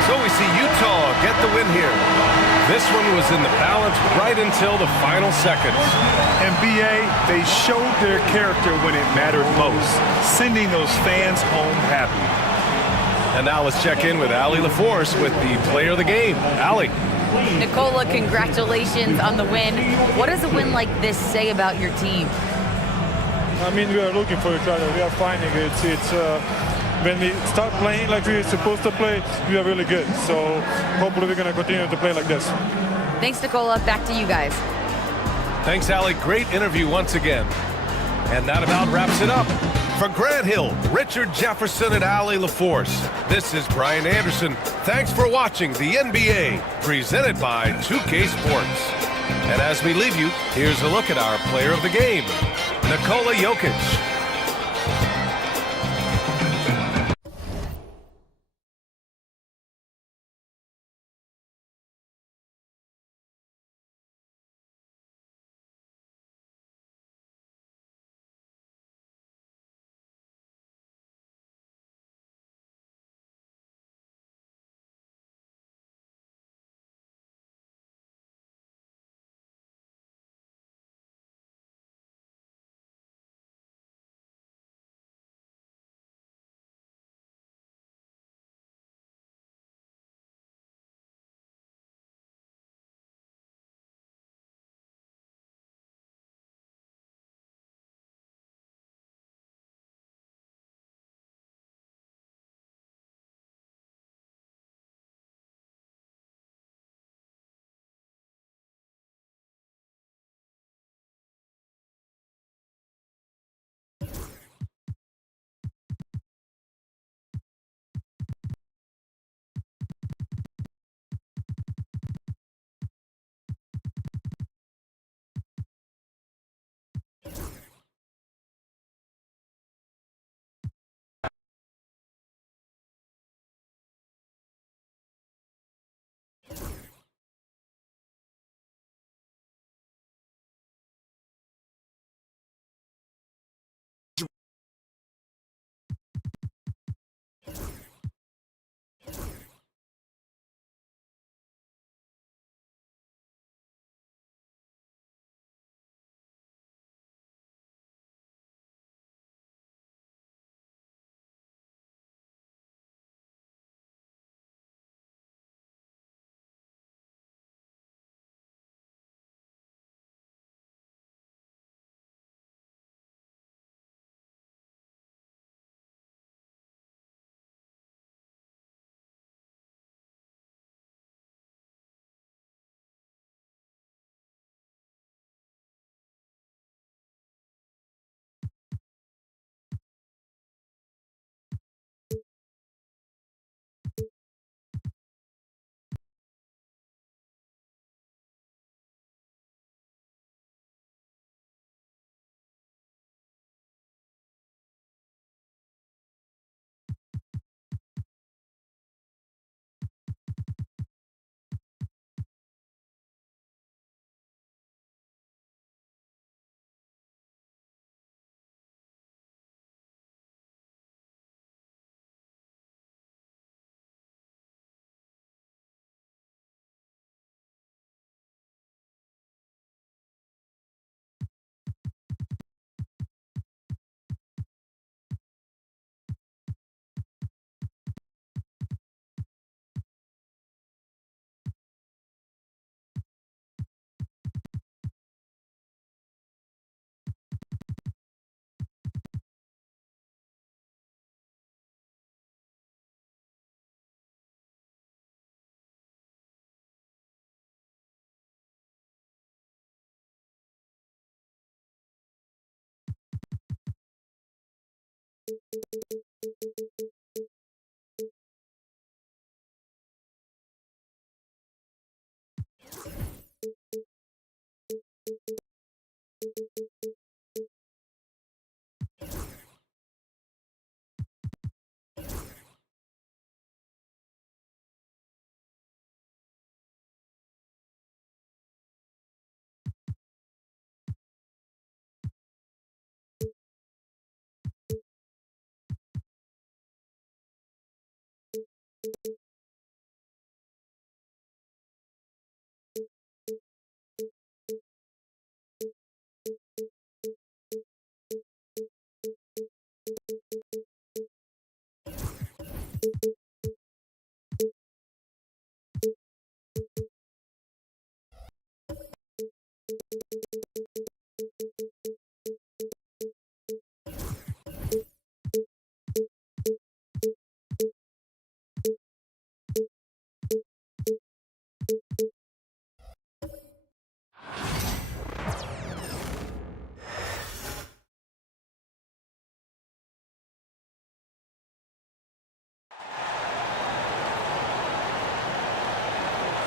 So we see Utah get the win here. This one was in the balance right until the final seconds. And BA, they showed their character when it mattered most, sending those fans home happy. And now let's check in with Allie LaForce with the player of the game. Allie. Nikola, congratulations on the win. What does a win like this say about your team? I mean, we are looking for each other. We are finding it. It's when we start playing like we're supposed to play, we are really good. So hopefully we're going to continue to play like this. Thanks, Nikola. Back to you guys. Thanks, Allie. Great interview once again. And that about wraps it up. For Grant Hill, Richard Jefferson, and Allie LaForce, this is Brian Anderson. Thanks for watching the NBA, presented by 2K Sports. And as we leave you, here's a look at our player of the game, Nikola Jokic.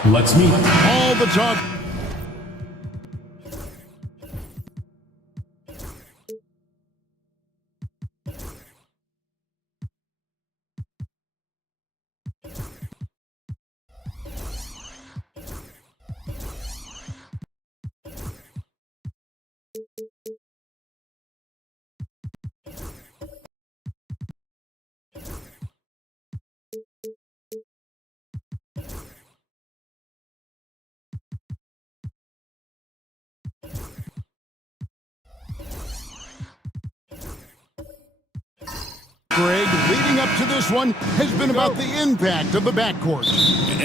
Let's meet. All the talk. Greg, leading up to this one has been about the impact of the backcourt.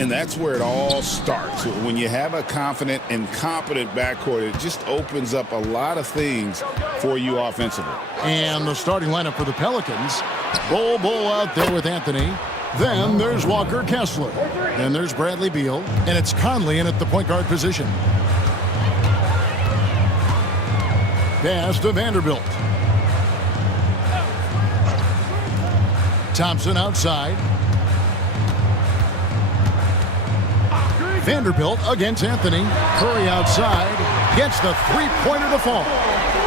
And that's where it all starts. When you have a confident and competent backcourt, it just opens up a lot of things for you offensively. And the starting lineup for the Pelicans, Bol out there with Anthony. Then there's Walker Kessler. Then there's Bradley Beal. And it's Conley in at the point guard position. Pass to Vanderbilt. Thompson outside. Vanderbilt against Anthony. Curry outside. Gets the three-pointer to fall.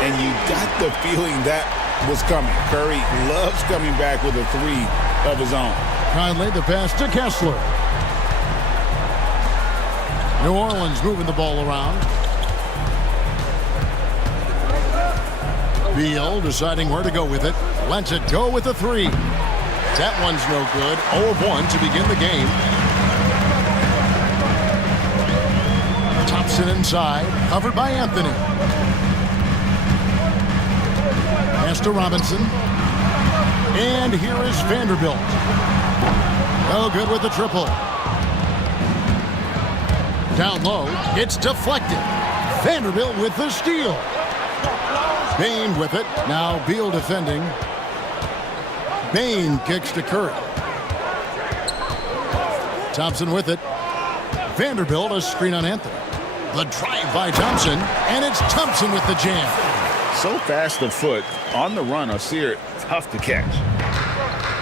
And you got the feeling that was coming. Curry loves coming back with a three of his own. Conley, the pass to Kessler. New Orleans moving the ball around. Beal deciding where to go with it. Lets it go with a three. That one's no good. 0 of 1 to begin the game. Thompson inside, covered by Anthony. Pass to Robinson. And here is Vanderbilt. No good with the triple. Down low, it's deflected. Vanderbilt with the steal. Bain with it. Now Beal defending. Bain kicks to Curry. Thompson with it. Vanderbilt a screen on Anthony. The drive by Thompson, and it's Thompson with the jam. So fast of foot on the run, Osir, tough to catch.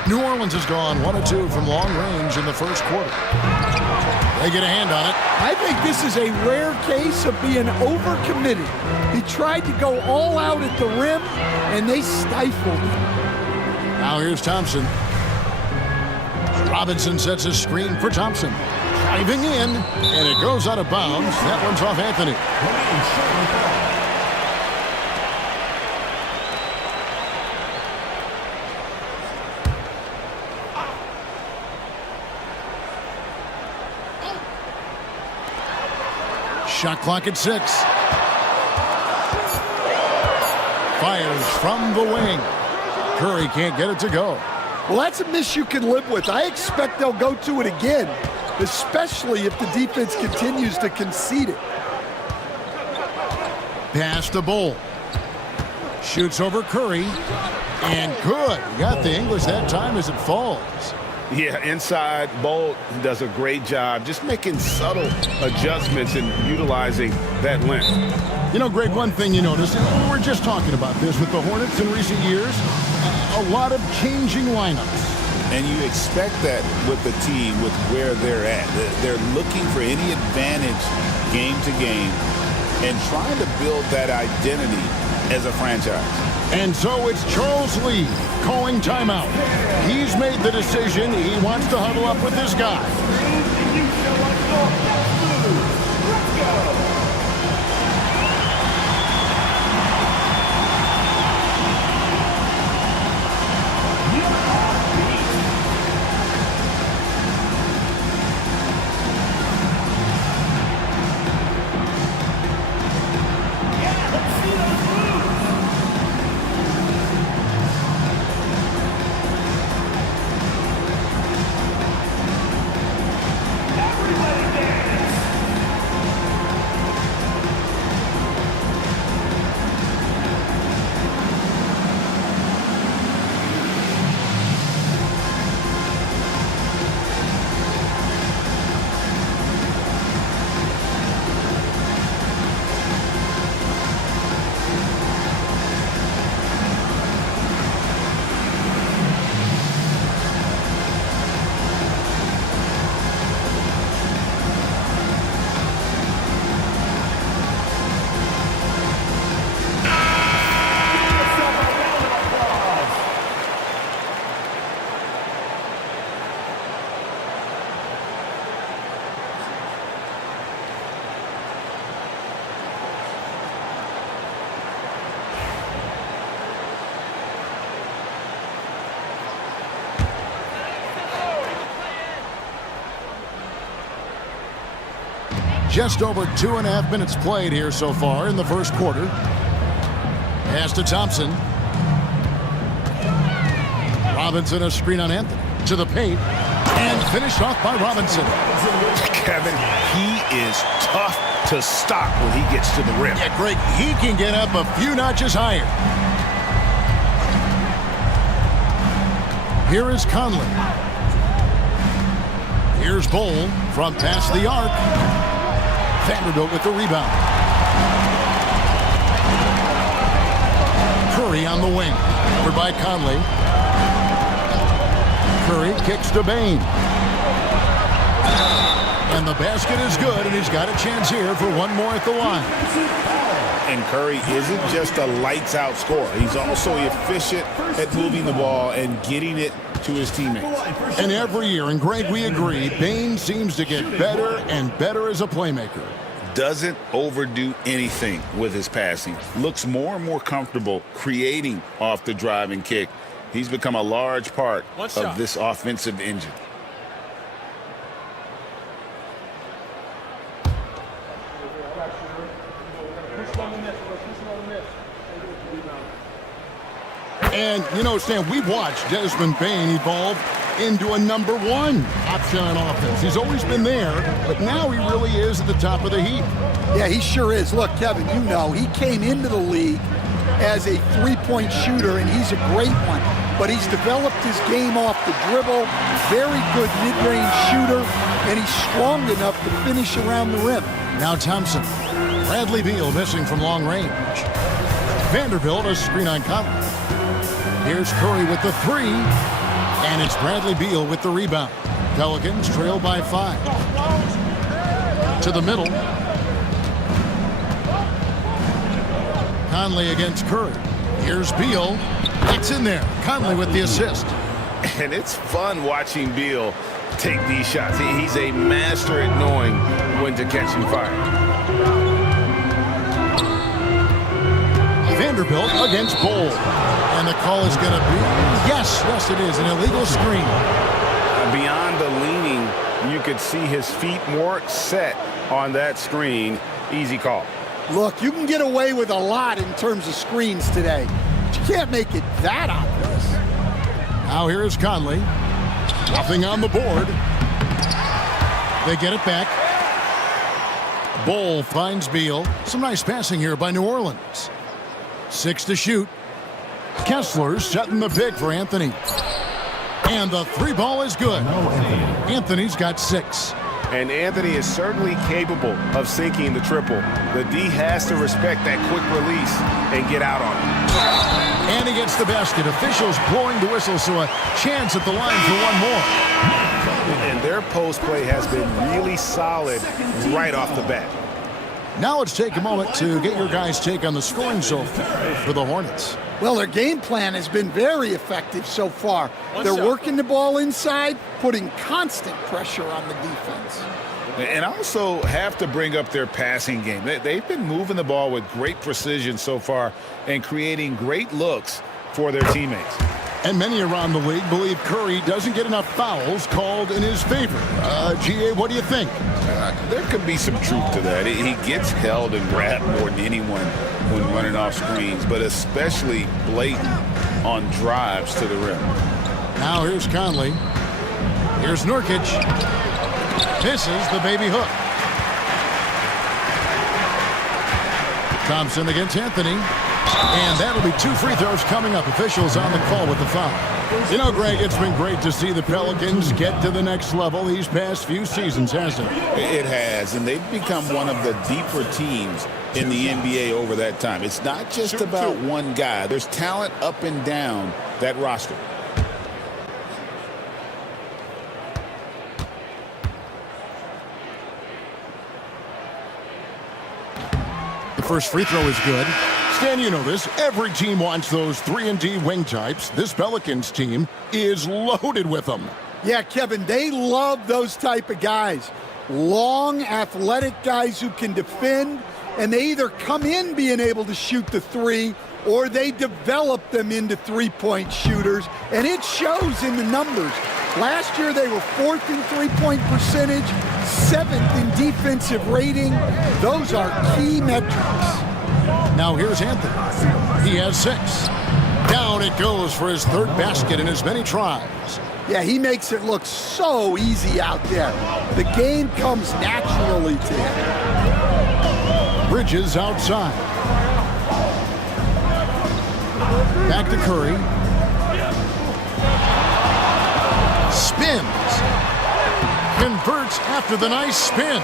New Orleans has gone 1 of 2 from long range in the first quarter. They get a hand on it. I think this is a rare case of being overcommitted. He tried to go all out at the rim, and they stifled him. Now here's Thompson. Robinson sets a screen for Thompson. Driving in, and it goes out of bounds. That one's off Anthony. Shot clock at 6. Fires from the wing. Curry can't get it to go. Well, that's a miss you can live with. I expect they'll go to it again, especially if the defense continues to concede it. Pass to Bol. Shoots over Curry. And good. Got the English that time as it falls. Yeah, inside, Bol does a great job just making subtle adjustments and utilizing that length. You know, Greg, one thing you notice, we were just talking about this with the Hornets in recent years, a lot of changing lineups. And you expect that with the team, with where they're at. They're looking for any advantage game to game and trying to build that identity as a franchise. And so it's Charles Lee calling timeout. He's made the decision. He wants to huddle up with this guy. Just over 2.5 minutes played here so far in the first quarter. Pass to Thompson. Robinson, a screen on Anthony. To the paint. And finished off by Robinson. Kevin, he is tough to stop when he gets to the rim. Yeah, Greg, he can get up a few notches higher. Here is Conley. Here's Bowl from past the arc. Vanderbilt with the rebound. Curry on the wing. Covered by Conley. Curry kicks to Bane. And the basket is good, and he's got a chance here for one more at the line. And Curry isn't just a lights-out scorer. He's also efficient at moving the ball and getting it to his teammates. And every year, and Greg, we agree, Bane seems to get better and better as a playmaker. Doesn't overdo anything with his passing. Looks more and more comfortable creating off the drive and kick. He's become a large part of this offensive engine. And, you know, Stan, we've watched Desmond Bane evolve into a number one option on offense. He's always been there, but now he really is at the top of the heap. Yeah, he sure is. Look, Kevin, you know, he came into the league as a three-point shooter, and he's a great one. But he's developed his game off the dribble, very good mid-range shooter, and he's strong enough to finish around the rim. Now Thompson. Bradley Beal missing from long range. Vanderbilt, a screen on Conley. Here's Curry with the three, and it's Bradley Beal with the rebound. Pelicans trail by 5. To the middle. Conley against Curry. Here's Beal. It's in there. Conley with the assist. And it's fun watching Beal take these shots. He's a master at knowing when to catch and fire. Vanderbilt against Bowl. And the call is going to be, yes, it is, an illegal screen. Beyond the leaning, you could see his feet more set on that screen. Easy call. Look, you can get away with a lot in terms of screens today. But you can't make it that obvious. Now here is Conley. Nothing on the board. They get it back. Bowl finds Beal. Some nice passing here by New Orleans. 6 to shoot. Kessler's setting the pick for Anthony. And the three ball is good. Anthony's got 6. And Anthony is certainly capable of sinking the triple. The D has to respect that quick release and get out on it. And he gets the basket. Officials blowing the whistle, so a chance at the line for one more. And their post play has been really solid right off the bat. Now let's take a moment to get your guys' take on the scoring so far for the Hornets. Well, their game plan has been very effective so far. They're working the ball inside, putting constant pressure on the defense. And also have to bring up their passing game. They've been moving the ball with great precision so far and creating great looks for their teammates. And many around the league believe Curry doesn't get enough fouls called in his favor. GA, what do you think? There could be some truth to that. He gets held and grabbed more than anyone when running off screens, but especially blatant on drives to the rim. Now here's Conley. Here's Nurkic. Misses the baby hook. Thompson against Anthony. And that'll be 2 free throws coming up. Officials on the call with the foul. You know, Greg, it's been great to see the Pelicans get to the next level these past few seasons, hasn't it? It has, and they've become one of the deeper teams in the NBA over that time. It's not just about one guy. There's talent up and down that roster. The first free throw is good. Stan, you know this. Every team wants those 3-and-D wing types. This Pelicans team is loaded with them. Yeah, Kevin, they love those type of guys. Long, athletic guys who can defend, and they either come in being able to shoot the three or they develop them into three-point shooters, and it shows in the numbers. Last year, they were 4th in three-point percentage, 7th in defensive rating. Those are key metrics. Now here's Anthony. He has 6. Down it goes for his 3rd basket in as many tries. Yeah, he makes it look so easy out there. The game comes naturally to him. Bridges outside. Back to Curry. Spins. Converts after the nice spin.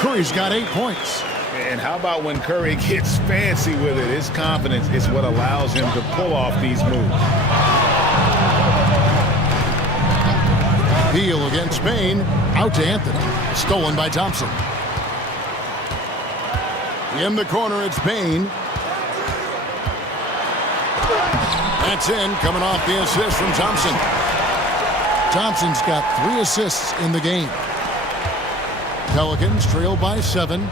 Curry's got 8 points. And how about when Curry gets fancy with it? His confidence is what allows him to pull off these moves. Beal against Bane. Out to Anthony. Stolen by Thompson. In the corner, it's Bane. That's in, coming off the assist from Thompson. Thompson's got 3 assists in the game. Pelicans trail by 7.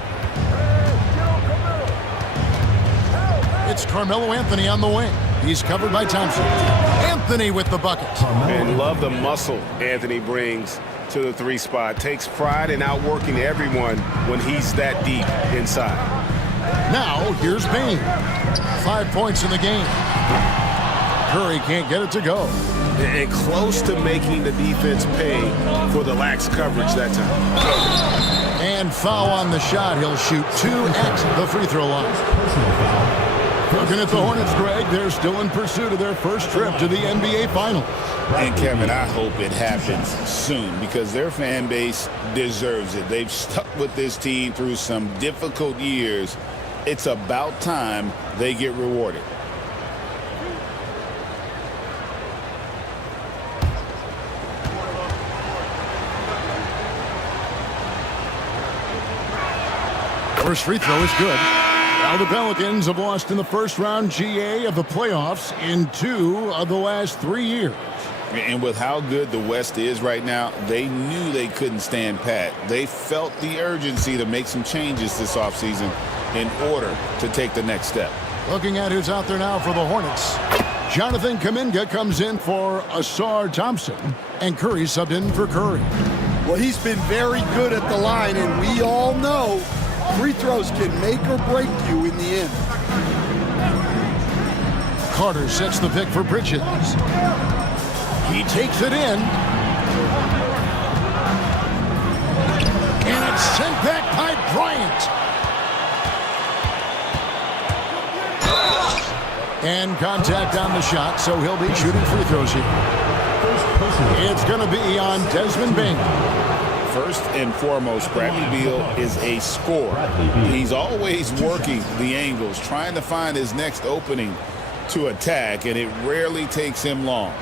It's Carmelo Anthony on the wing. He's covered by Thompson. Anthony with the bucket. And love the muscle Anthony brings to the 3 spot. Takes pride in outworking everyone when he's that deep inside. Now, here's Bane. 5 points in the game. Curry can't get it to go. And close to making the defense pay for the lax coverage that time. And foul on the shot. He'll shoot 2 at the free throw line. Looking at the Hornets, Greg, they're still in pursuit of their first trip to the NBA Finals. And, Kevin, I hope it happens soon because their fan base deserves it. They've stuck with this team through some difficult years. It's about time they get rewarded. First free throw is good. Now the Pelicans have lost in the first round GA of the playoffs in 2 of the last 3 years. And with how good the West is right now, they knew they couldn't stand pat. They felt the urgency to make some changes this offseason in order to take the next step. Looking at who's out there now for the Hornets. Jonathan Kuminga comes in for Ausar Thompson, and Curry subbed in for Curry. Well, he's been very good at the line, and we all know free throws can make or break you in the end. Carter sets the pick for Bridges. He takes it in. And it's sent back by Bryant. And contact on the shot, so he'll be shooting free throws here. It's going to be on Desmond Bane. First and foremost, Bradley Beal is a scorer. He's always working the angles, trying to find his next opening to attack, and it rarely takes him long.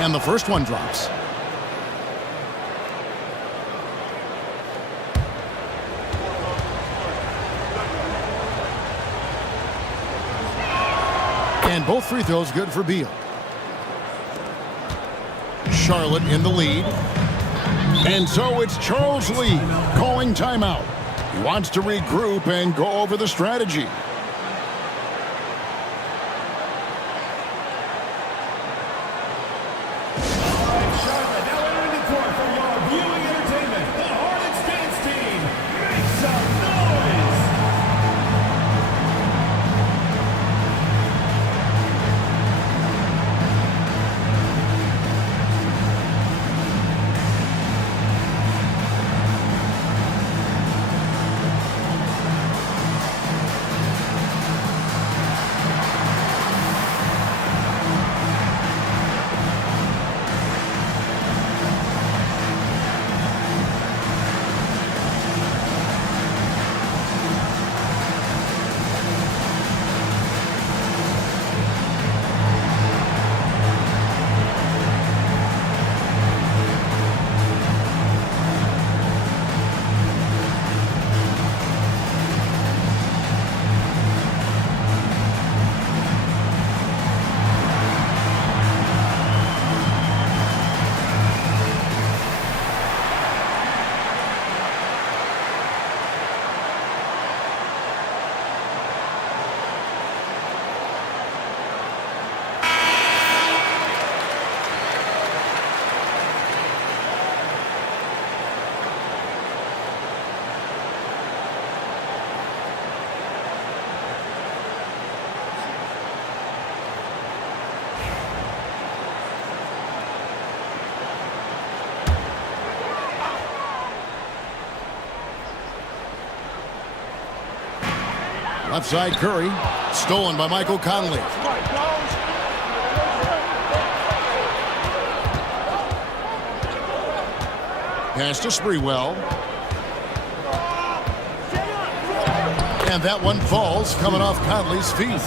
And the first one drops. And both free throws good for Beal. Charlotte in the lead. And so it's Charles Lee calling timeout. He wants to regroup and go over the strategy. Left side Curry. Stolen by Michael Conley. Pass to Sprewell. And that one falls, coming off Conley's feet.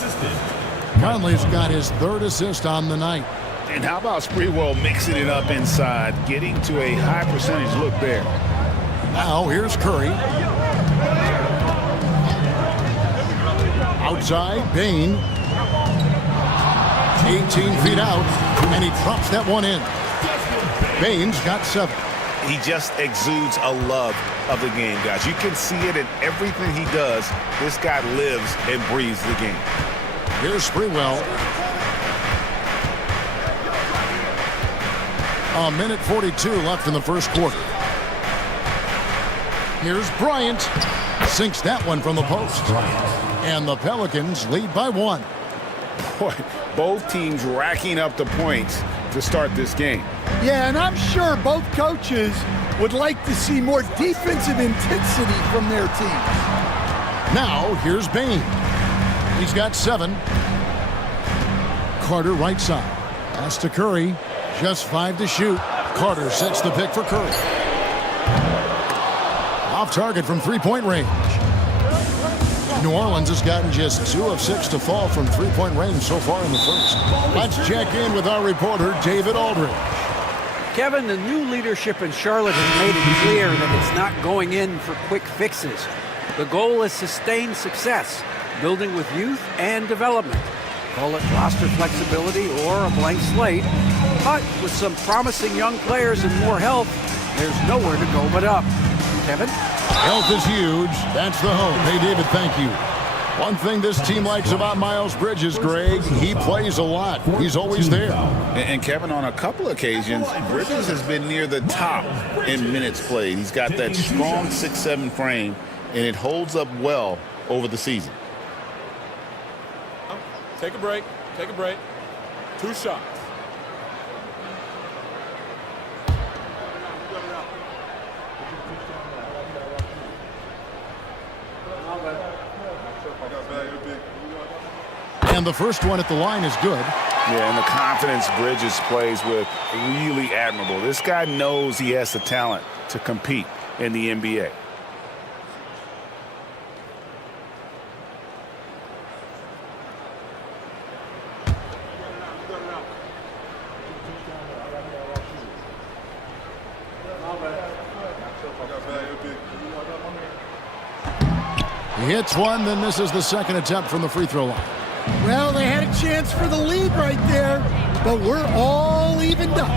Conley's got his 3rd assist on the night. And how about Sprewell mixing it up inside, getting to a high percentage look there. Now here's Curry. Outside, Bain. 18 feet out, and he drops that one in. Bain's got 7. He just exudes a love of the game, guys. You can see it in everything he does. This guy lives and breathes the game. Here's Sprewell. A minute 42 left in the first quarter. Here's Bryant. Sinks that one from the post. And the Pelicans lead by 1. Boy, both teams racking up the points to start this game. Yeah, and I'm sure both coaches would like to see more defensive intensity from their teams. Now, here's Bain. He's got 7. Carter right side. Pass to Curry. Just 5 to shoot. Carter sets the pick for Curry. Off target from three-point range. New Orleans has gotten just 2 of 6 to fall from three-point range so far in the first. Let's check in with our reporter, David Aldridge. Kevin, the new leadership in Charlotte has made it clear that it's not going in for quick fixes. The goal is sustained success, building with youth and development. Call it roster flexibility or a blank slate. But with some promising young players and more help, there's nowhere to go but up. Kevin? Health is huge. That's the hope. Hey, David, thank you. One thing this team likes about Miles Bridges, Greg, he plays a lot. He's always there. And Kevin, on a couple occasions, Bridges has been near the top in minutes played. He's got that strong 6'7" frame, and it holds up well over the season. Take a break. Take a break. 2 shots. And the first one at the line is good. Yeah, and the confidence Bridges plays with, really admirable. This guy knows he has the talent to compete in the NBA. He hits one, then misses the second attempt from the free throw line. Well, they had a chance for the lead right there, but we're all evened up.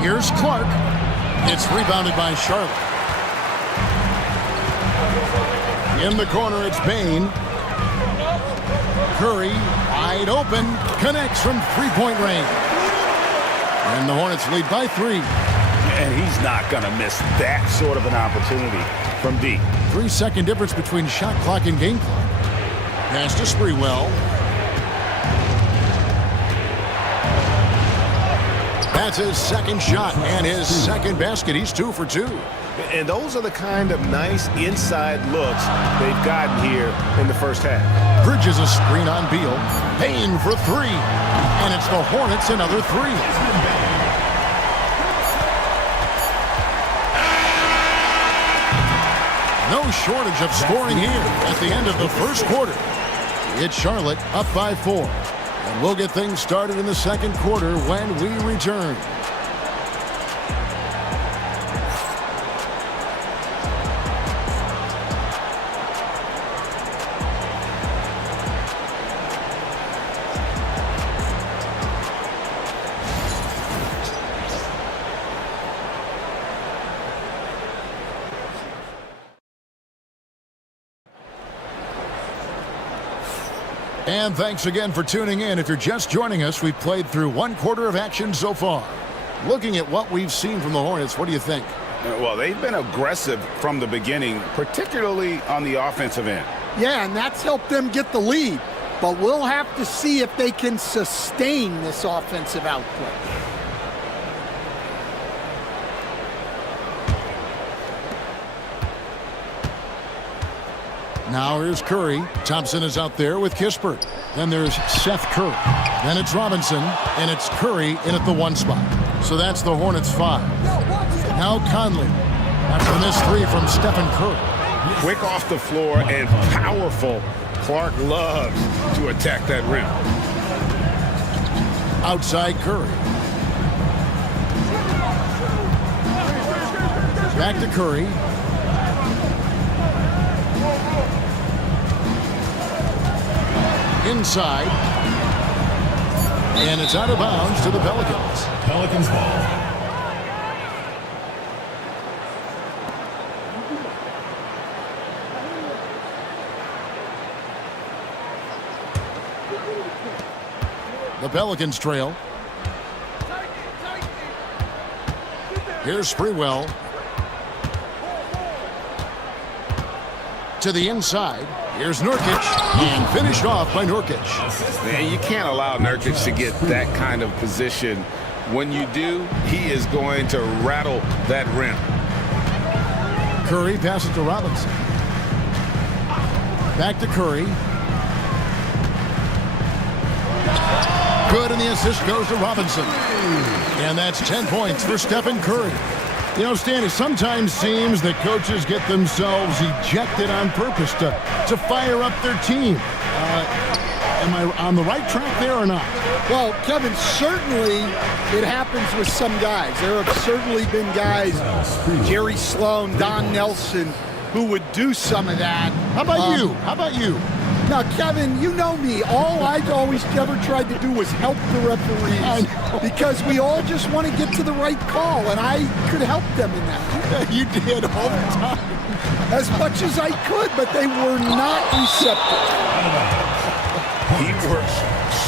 Here's Clark. It's rebounded by Charlotte. In the corner, it's Bain. Curry, wide open, connects from three-point range. And the Hornets lead by 3. And he's not going to miss that sort of an opportunity from deep. 3-second difference between shot clock and game clock. Pass to Sprewell. That's his second shot and his second basket. He's 2 for 2. And those are the kind of nice inside looks they've gotten here in the first half. Bridges a screen on Beal. Payne for 3. And it's the Hornets another 3. No shortage of scoring here at the end of the first quarter. It's Charlotte up by 4. And we'll get things started in the second quarter when we return. And thanks again for tuning in. If you're just joining us, we've played through 1 quarter of action so far. Looking at what we've seen from the Hornets, what do you think? Well, they've been aggressive from the beginning, particularly on the offensive end. Yeah, and that's helped them get the lead. But we'll have to see if they can sustain this offensive output. Now here's Curry. Thompson is out there with Kispert. Then there's Seth Curry. Then it's Robinson, and it's Curry in at the 1 spot. So that's the Hornets 5. Now Conley. After this 3 from Stephen Curry. Quick off the floor and powerful. Clark loves to attack that rim. Outside Curry. Back to Curry. Inside. And it's out of bounds to the Pelicans. Pelicans ball. The Pelicans trail. Here's Sprewell. To the inside. Here's Nurkic. And finished off by Nurkic. Man, you can't allow Nurkic to get that kind of position. When you do, he is going to rattle that rim. Curry passes to Robinson. Back to Curry. Good, and the assist goes to Robinson. And that's 10 points for Stephen Curry. You know, Stan, it sometimes seems that coaches get themselves ejected on purpose to fire up their team. Am I on the right track there or not? Well, Kevin, certainly it happens with some guys. There have certainly been guys, Jerry Sloan, Don Nelson, who would do some of that. How about you? How about you? Now, Kevin, you know me. All I always ever tried to do was help the referees because we all just want to get to the right call, and I could help them in that. You did all the time. As much as I could, but they were not receptive. He works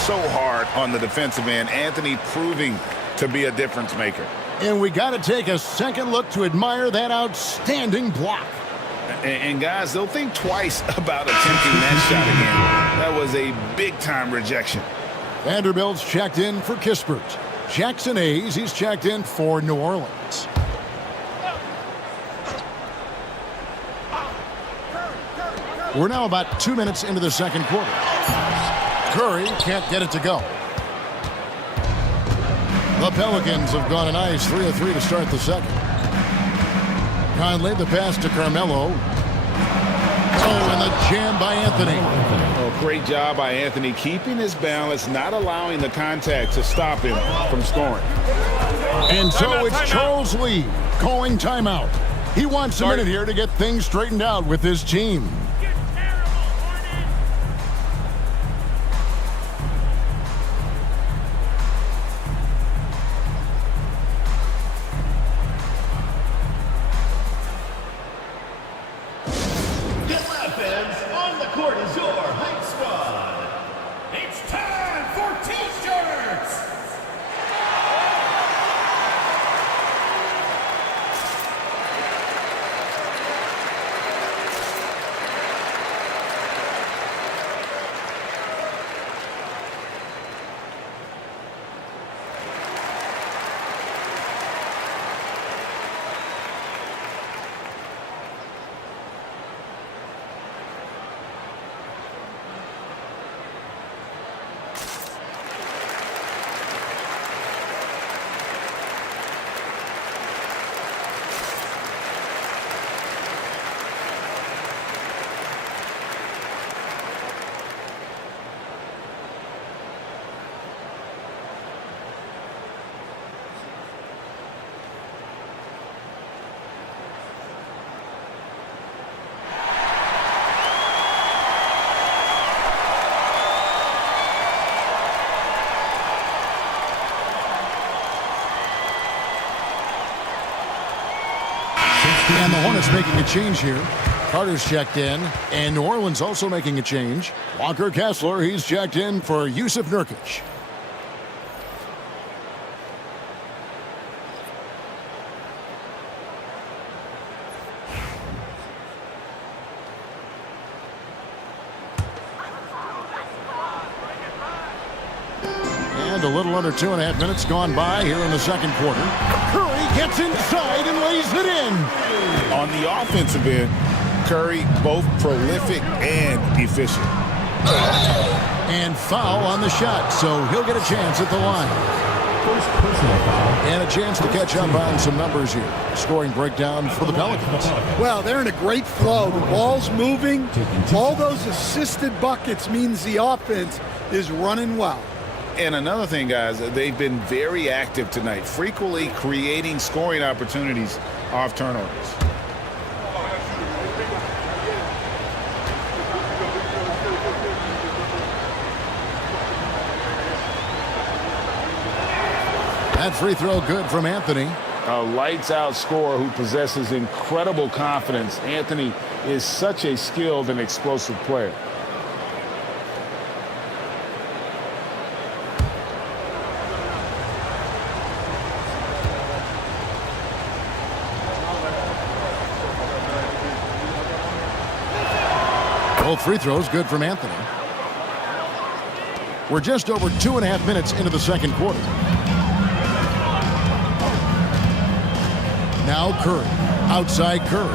so hard on the defensive end. Anthony proving to be a difference maker. And we got to take a second look to admire that outstanding block. And guys, they'll think twice about attempting that shot again. That was a big-time rejection. Vanderbilt's checked in for Kispert. Jackson Hayes, he's checked in for New Orleans. We're now about 2 minutes into the second quarter. Curry can't get it to go. The Pelicans have gone a nice 3 of 3 to start the second. Conley, the pass to Carmelo. Oh, and the jam by Anthony. Oh, great job by Anthony keeping his balance, not allowing the contact to stop him from scoring. And so it's Charles Lee calling timeout. He wants a minute here to get things straightened out with his team. And the Hornets making a change here. Carter's checked in, and New Orleans also making a change. Walker Kessler, he's checked in for Yusuf Nurkic. And a little under 2.5 minutes gone by here in the second quarter. Curry gets inside and lays it in. On the offensive end, Curry, both prolific and efficient. And foul on the shot, so he'll get a chance at the line. And a chance to catch up on some numbers here. Scoring breakdown for the Pelicans. Well, they're in a great flow. The ball's moving. All those assisted buckets means the offense is running well. And another thing, guys, they've been very active tonight, frequently creating scoring opportunities off turnovers. That free throw good from Anthony. A lights-out scorer who possesses incredible confidence. Anthony is such a skilled and explosive player. Both free throws good from Anthony. We're just over 2.5 minutes into the second quarter. Now Curry. Outside Curry.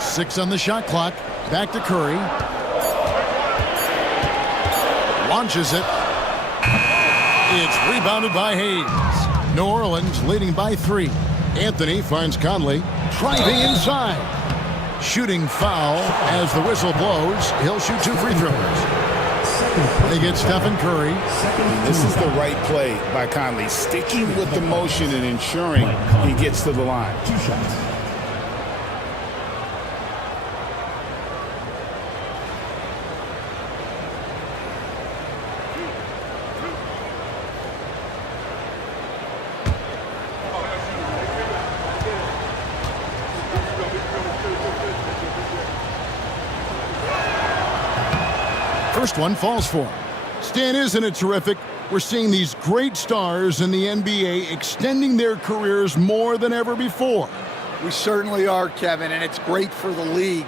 Six on the shot clock. Back to Curry. Launches it. It's rebounded by Hayes. New Orleans leading by 3. Anthony finds Conley. Driving inside. Shooting foul as the whistle blows. He'll shoot 2 free throws. They get Stephen Curry. This is the right play by Conley, sticking with the motion and ensuring he gets to the line. 2 shots. First one falls for him. Stan, isn't it terrific? We're seeing these great stars in the NBA extending their careers more than ever before. We certainly are, Kevin, and it's great for the league.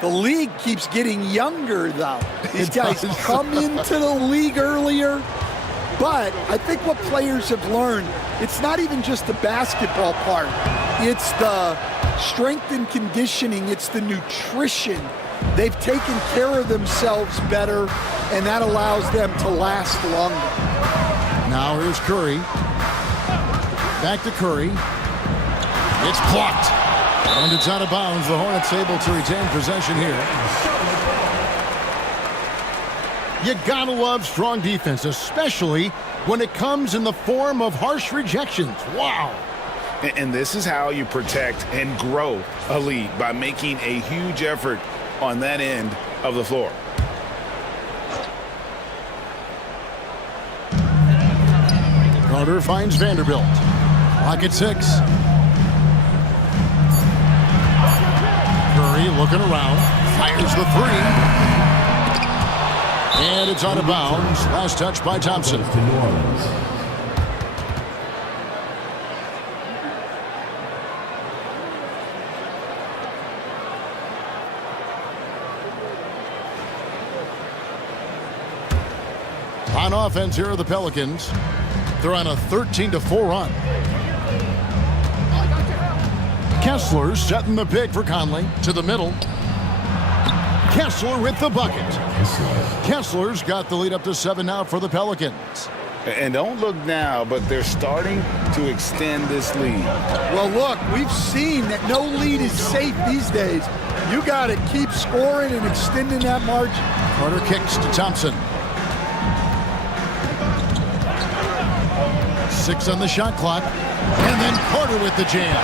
The league keeps getting younger, though. These guys come into the league earlier, but I think what players have learned, it's not even just the basketball part. It's the strength and conditioning. It's the nutrition. They've taken care of themselves better, and that allows them to last longer. Now here's Curry. Back to Curry. It's blocked. And it's out of bounds. The Hornets able to retain possession here. You gotta love strong defense, especially when it comes in the form of harsh rejections. Wow. And this is how you protect and grow a lead, by making a huge effort on that end of the floor. Carter finds Vanderbilt. Clock at 6. Curry looking around. Fires the 3. And it's out of bounds. Last touch by Thompson. To New Orleans. On offense, here are the Pelicans. They're on a 13-4 run. Kessler setting the pick for Conley to the middle. Kessler with the bucket. Kessler's got the lead up to 7 now for the Pelicans. And don't look now, but they're starting to extend this lead. Well, look, we've seen that no lead is safe these days. You got to keep scoring and extending that margin. Carter kicks to Thompson. 6 on the shot clock. And then Carter with the jam.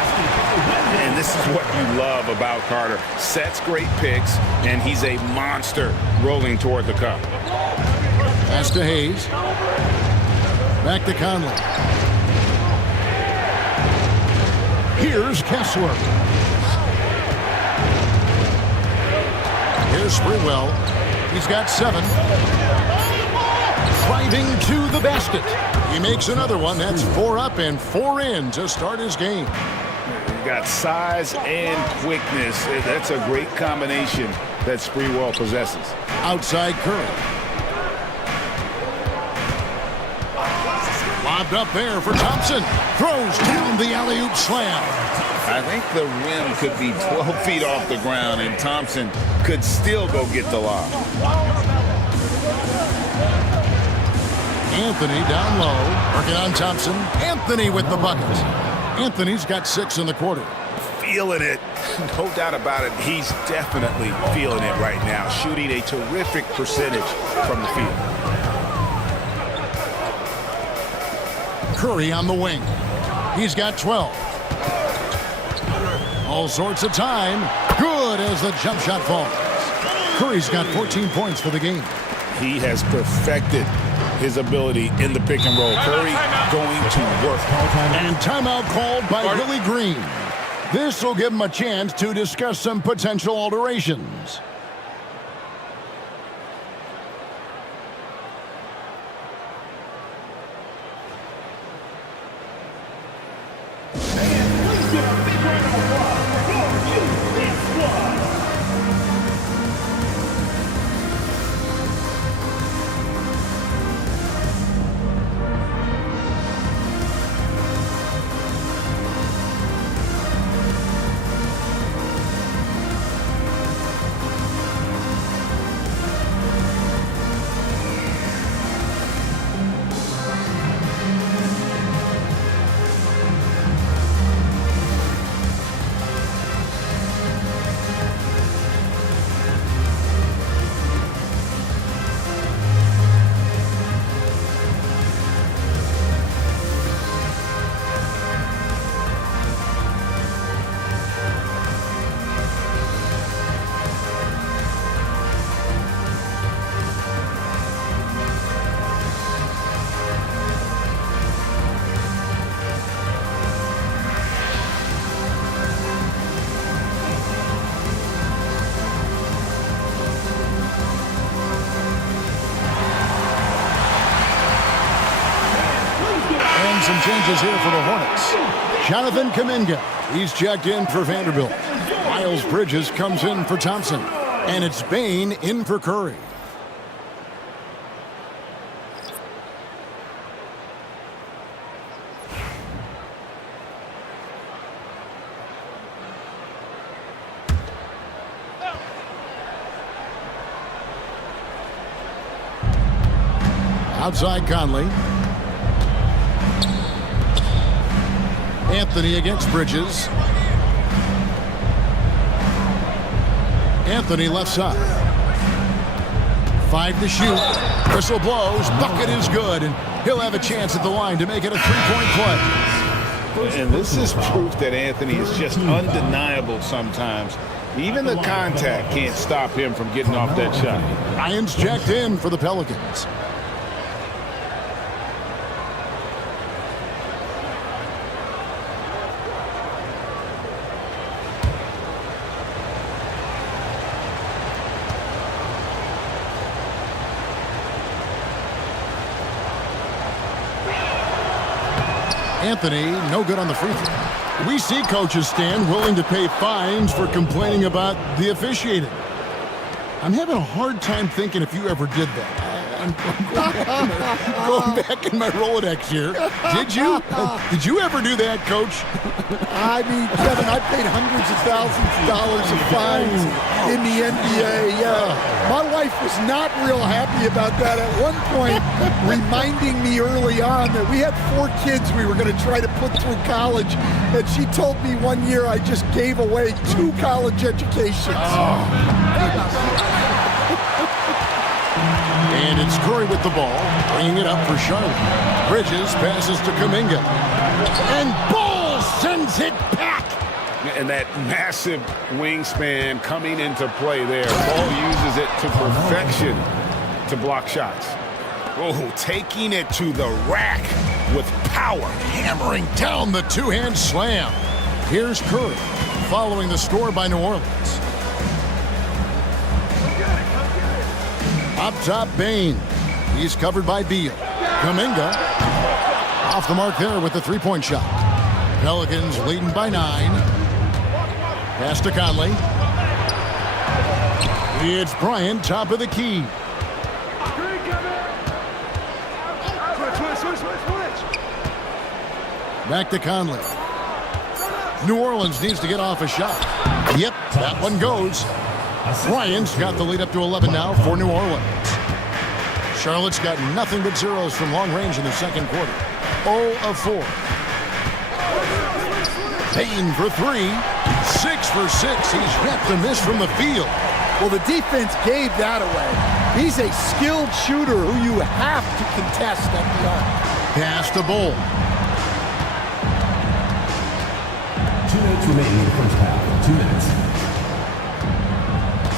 And this is what you love about Carter. Sets great picks, and he's a monster rolling toward the cup. Pass to Hayes. Back to Conley. Here's Kessler. Here's Sprewell. He's got 7. Driving to the basket. He makes another one. That's 4 up and 4 in to start his game. Got size and quickness. That's a great combination that Sprewell possesses. Outside Curry. Lob lobbed up there for Thompson. Throws down the alley-oop slam. I think the rim could be 12 feet off the ground, and Thompson could still go get the lob. Anthony down low, working on Thompson. Anthony with the bucket. Anthony's got 6 in the quarter. Feeling it. No doubt about it. He's definitely feeling it right now. Shooting a terrific percentage from the field. Curry on the wing. He's got 12. All sorts of time. Good as the jump shot falls. Curry's got 14 points for the game. He has perfected his ability in the pick and roll. Curry going to work. And timeout called by Willie Green. This will give him a chance to discuss some potential alterations. Some changes here for the Hornets. Jonathan Kuminga, he's checked in for Vanderbilt. Miles Bridges comes in for Thompson. And it's Bane in for Curry. Outside Conley. Anthony against Bridges. Anthony left side. 5 to shoot. Whistle blows. Bucket is good. And he'll have a chance at the line to make it a 3-point play. And this is proof that Anthony is just undeniable sometimes. Even the contact can't stop him from getting off that shot. Ryan's checked in for the Pelicans. Anthony, no good on the free throw. We see coaches stand willing to pay fines for complaining about the officiating. I'm having a hard time thinking if you ever did that. I'm going back in my Rolodex here. Did you? Did you ever do that, Coach? I mean, Kevin, I paid hundreds of thousands of dollars of fines in the NBA. My wife was not real happy about that at one point, reminding me early on that we had 4 kids we were going to try to put through college. And she told me one year I just gave away 2 college educations. And it's Curry with the ball, bringing it up for Charlotte. Bridges passes to Kuminga. And Ball sends it back. And that massive wingspan coming into play there. Ball uses it to perfection to block shots. Oh, taking it to the rack with power. Hammering down the 2-hand slam. Here's Curry, following the score by New Orleans. Up top, Bane. He's covered by Beal. Kuminga off the mark there with the 3-point shot. Pelicans leading by 9. Pass to Conley. It's Bryant, top of the key. Back to Conley. New Orleans needs to get off a shot. Yep, that one goes. Bryant's got the lead up to 11 now for New Orleans. Charlotte's got nothing but zeros from long range in the second quarter. 0 of 4. Payne for 3. 6 for 6. He's yet to miss from the field. Well, the defense gave that away. He's a skilled shooter who you have to contest at the arc. Pass to Bull. 2 minutes remaining in the first half. 2 minutes.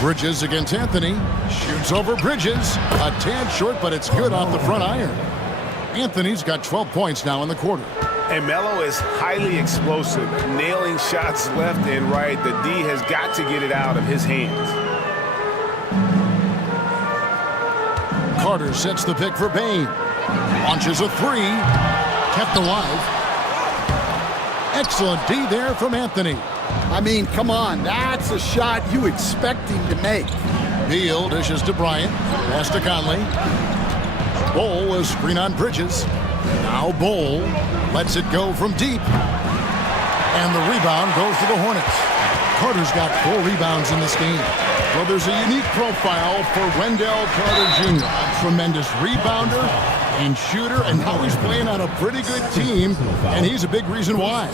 Bridges against Anthony. Shoots over Bridges. A tad short, but it's good off the front iron. Anthony's got 12 points now in the quarter. And Melo is highly explosive, nailing shots left and right. The D has got to get it out of his hands. Carter sets the pick for Payne. Launches a 3. Kept alive. Excellent D there from Anthony. I mean, come on. That's a shot you expect him to make. Beal dishes to Bryant. Pass to Conley. Bull is screen on Bridges. Now Bull lets it go from deep. And the rebound goes to the Hornets. Carter's got 4 rebounds in this game. Well, there's a unique profile for Wendell Carter Jr. A tremendous rebounder and shooter, and now he's playing on a pretty good team, and he's a big reason why.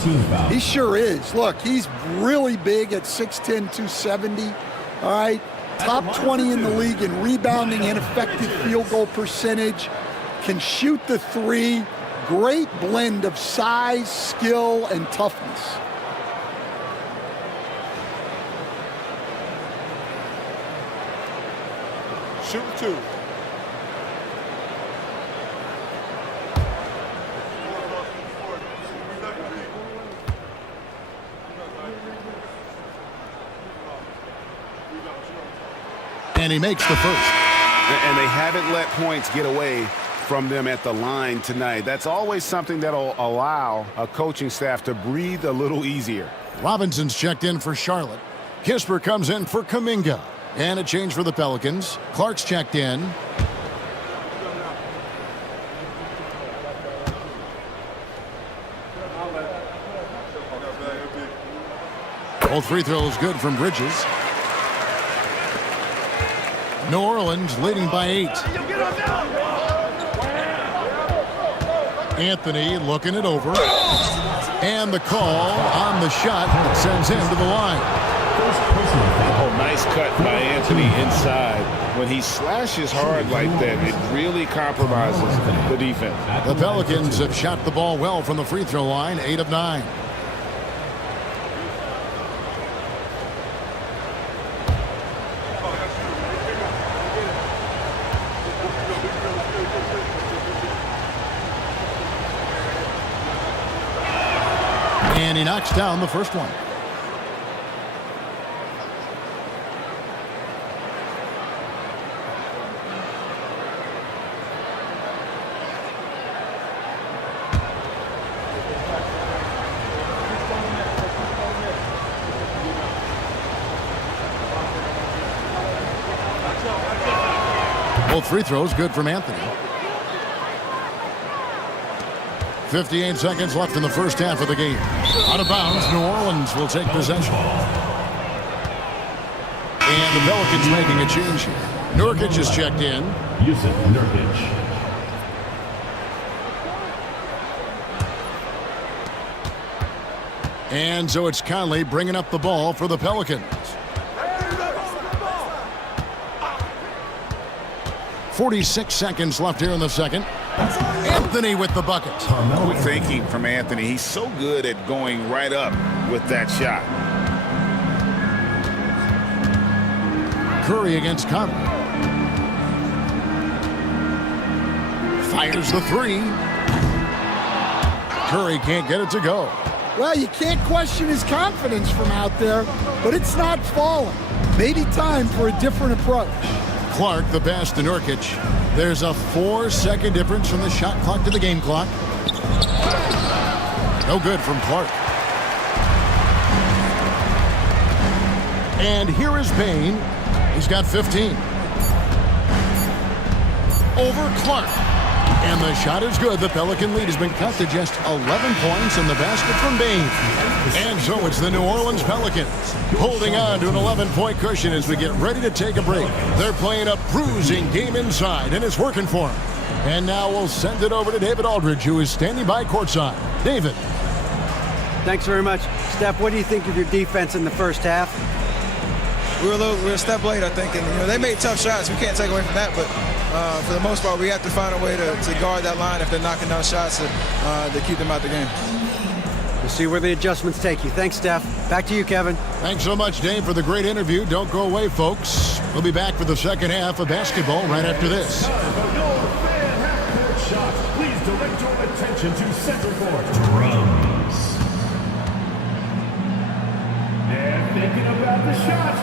He sure is. Look, he's really big at 6'10", 270. All right, top 20 in the league in rebounding and effective field goal percentage. Can shoot the 3. Great blend of size, skill, and toughness. Shoot 2. And he makes the first. And they haven't let points get away from them at the line tonight. That's always something that'll allow a coaching staff to breathe a little easier. Robinson's checked in for Charlotte. Kisper comes in for Kuminga. And a change for the Pelicans. Clark's checked in. Both free throws good from Bridges. New Orleans leading by 8. Anthony looking it over. And the call on the shot sends him to the line. Oh, nice cut by Anthony inside. When he slashes hard like that, it really compromises the defense. The Pelicans have shot the ball well from the free throw line, 8 of 9. And he knocks down the first one. Both free throws good from Anthony. 58 seconds left in the first half of the game. Out of bounds, New Orleans will take possession. And the Pelicans making a change here. Nurkic is checked in. Yusuf Nurkic. And so it's Conley bringing up the ball for the Pelicans. 46 seconds left here in the second. Anthony with the bucket. Quick thinking from Anthony. He's so good at going right up with that shot. Curry against Conley. Fires the 3. Curry can't get it to go. Well, you can't question his confidence from out there, but it's not falling. Maybe time for a different approach. Clark, the pass to Nurkic. There's a 4-second difference from the shot clock to the game clock. No good from Clark. And here is Payne. He's got 15. Over Clark. And the shot is good. The Pelican lead has been cut to just 11 points in the basket from Bane. And so it's the New Orleans Pelicans holding on to an 11-point cushion as we get ready to take a break. They're playing a bruising game inside, and it's working for them. And now we'll send it over to David Aldridge, who is standing by courtside. David. Thanks very much. Steph, what do you think of your defense in the first half? We were a step late, I think, and they made tough shots. We can't take away from that, but for the most part, we have to find a way to guard that line if they're knocking down shots to keep them out the game. We'll see where the adjustments take you. Thanks, Steph. Back to you, Kevin. Thanks so much, Dave, for the great interview. Don't go away, folks. We'll be back for the second half of basketball right after this. Please direct your attention to center court. Drums. They're thinking about the shot.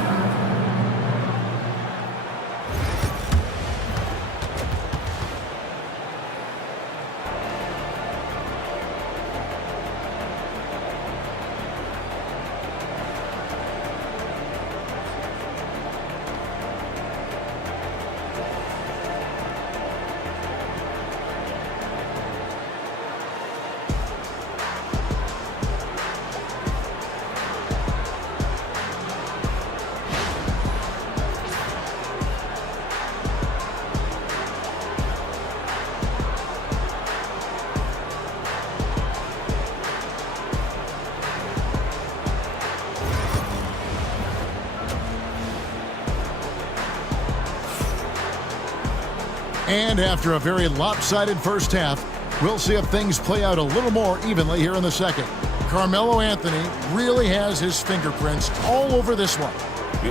And after a very lopsided first half, we'll see if things play out a little more evenly here in the second. Carmelo Anthony really has his fingerprints all over this one.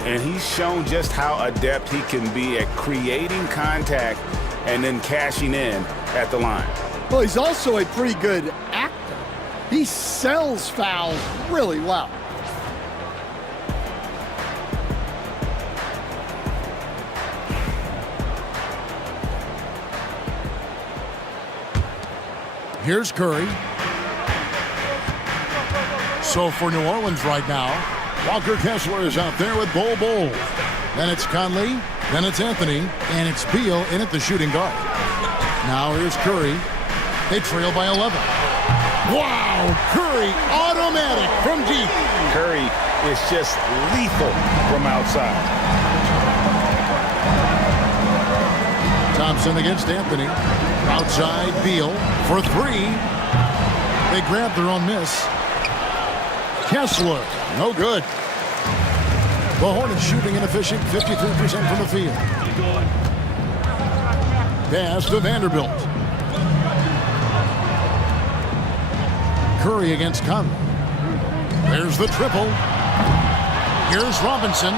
And he's shown just how adept he can be at creating contact and then cashing in at the line. Well, he's also a pretty good actor. He sells fouls really well. Here's Curry. So for New Orleans right now, Walker Kessler is out there with Bol Bol. Then it's Conley, then it's Anthony, and it's Beal in at the shooting guard. Now here's Curry. They trail by 11. Wow! Curry automatic from deep. Curry is just lethal from outside. Thompson against Anthony. Outside Beal for three. They grab their own miss. Kessler, no good. The Hornets shooting inefficient, 53% from the field. Pass to Vanderbilt. Curry against Conley. There's the triple. Here's Robinson.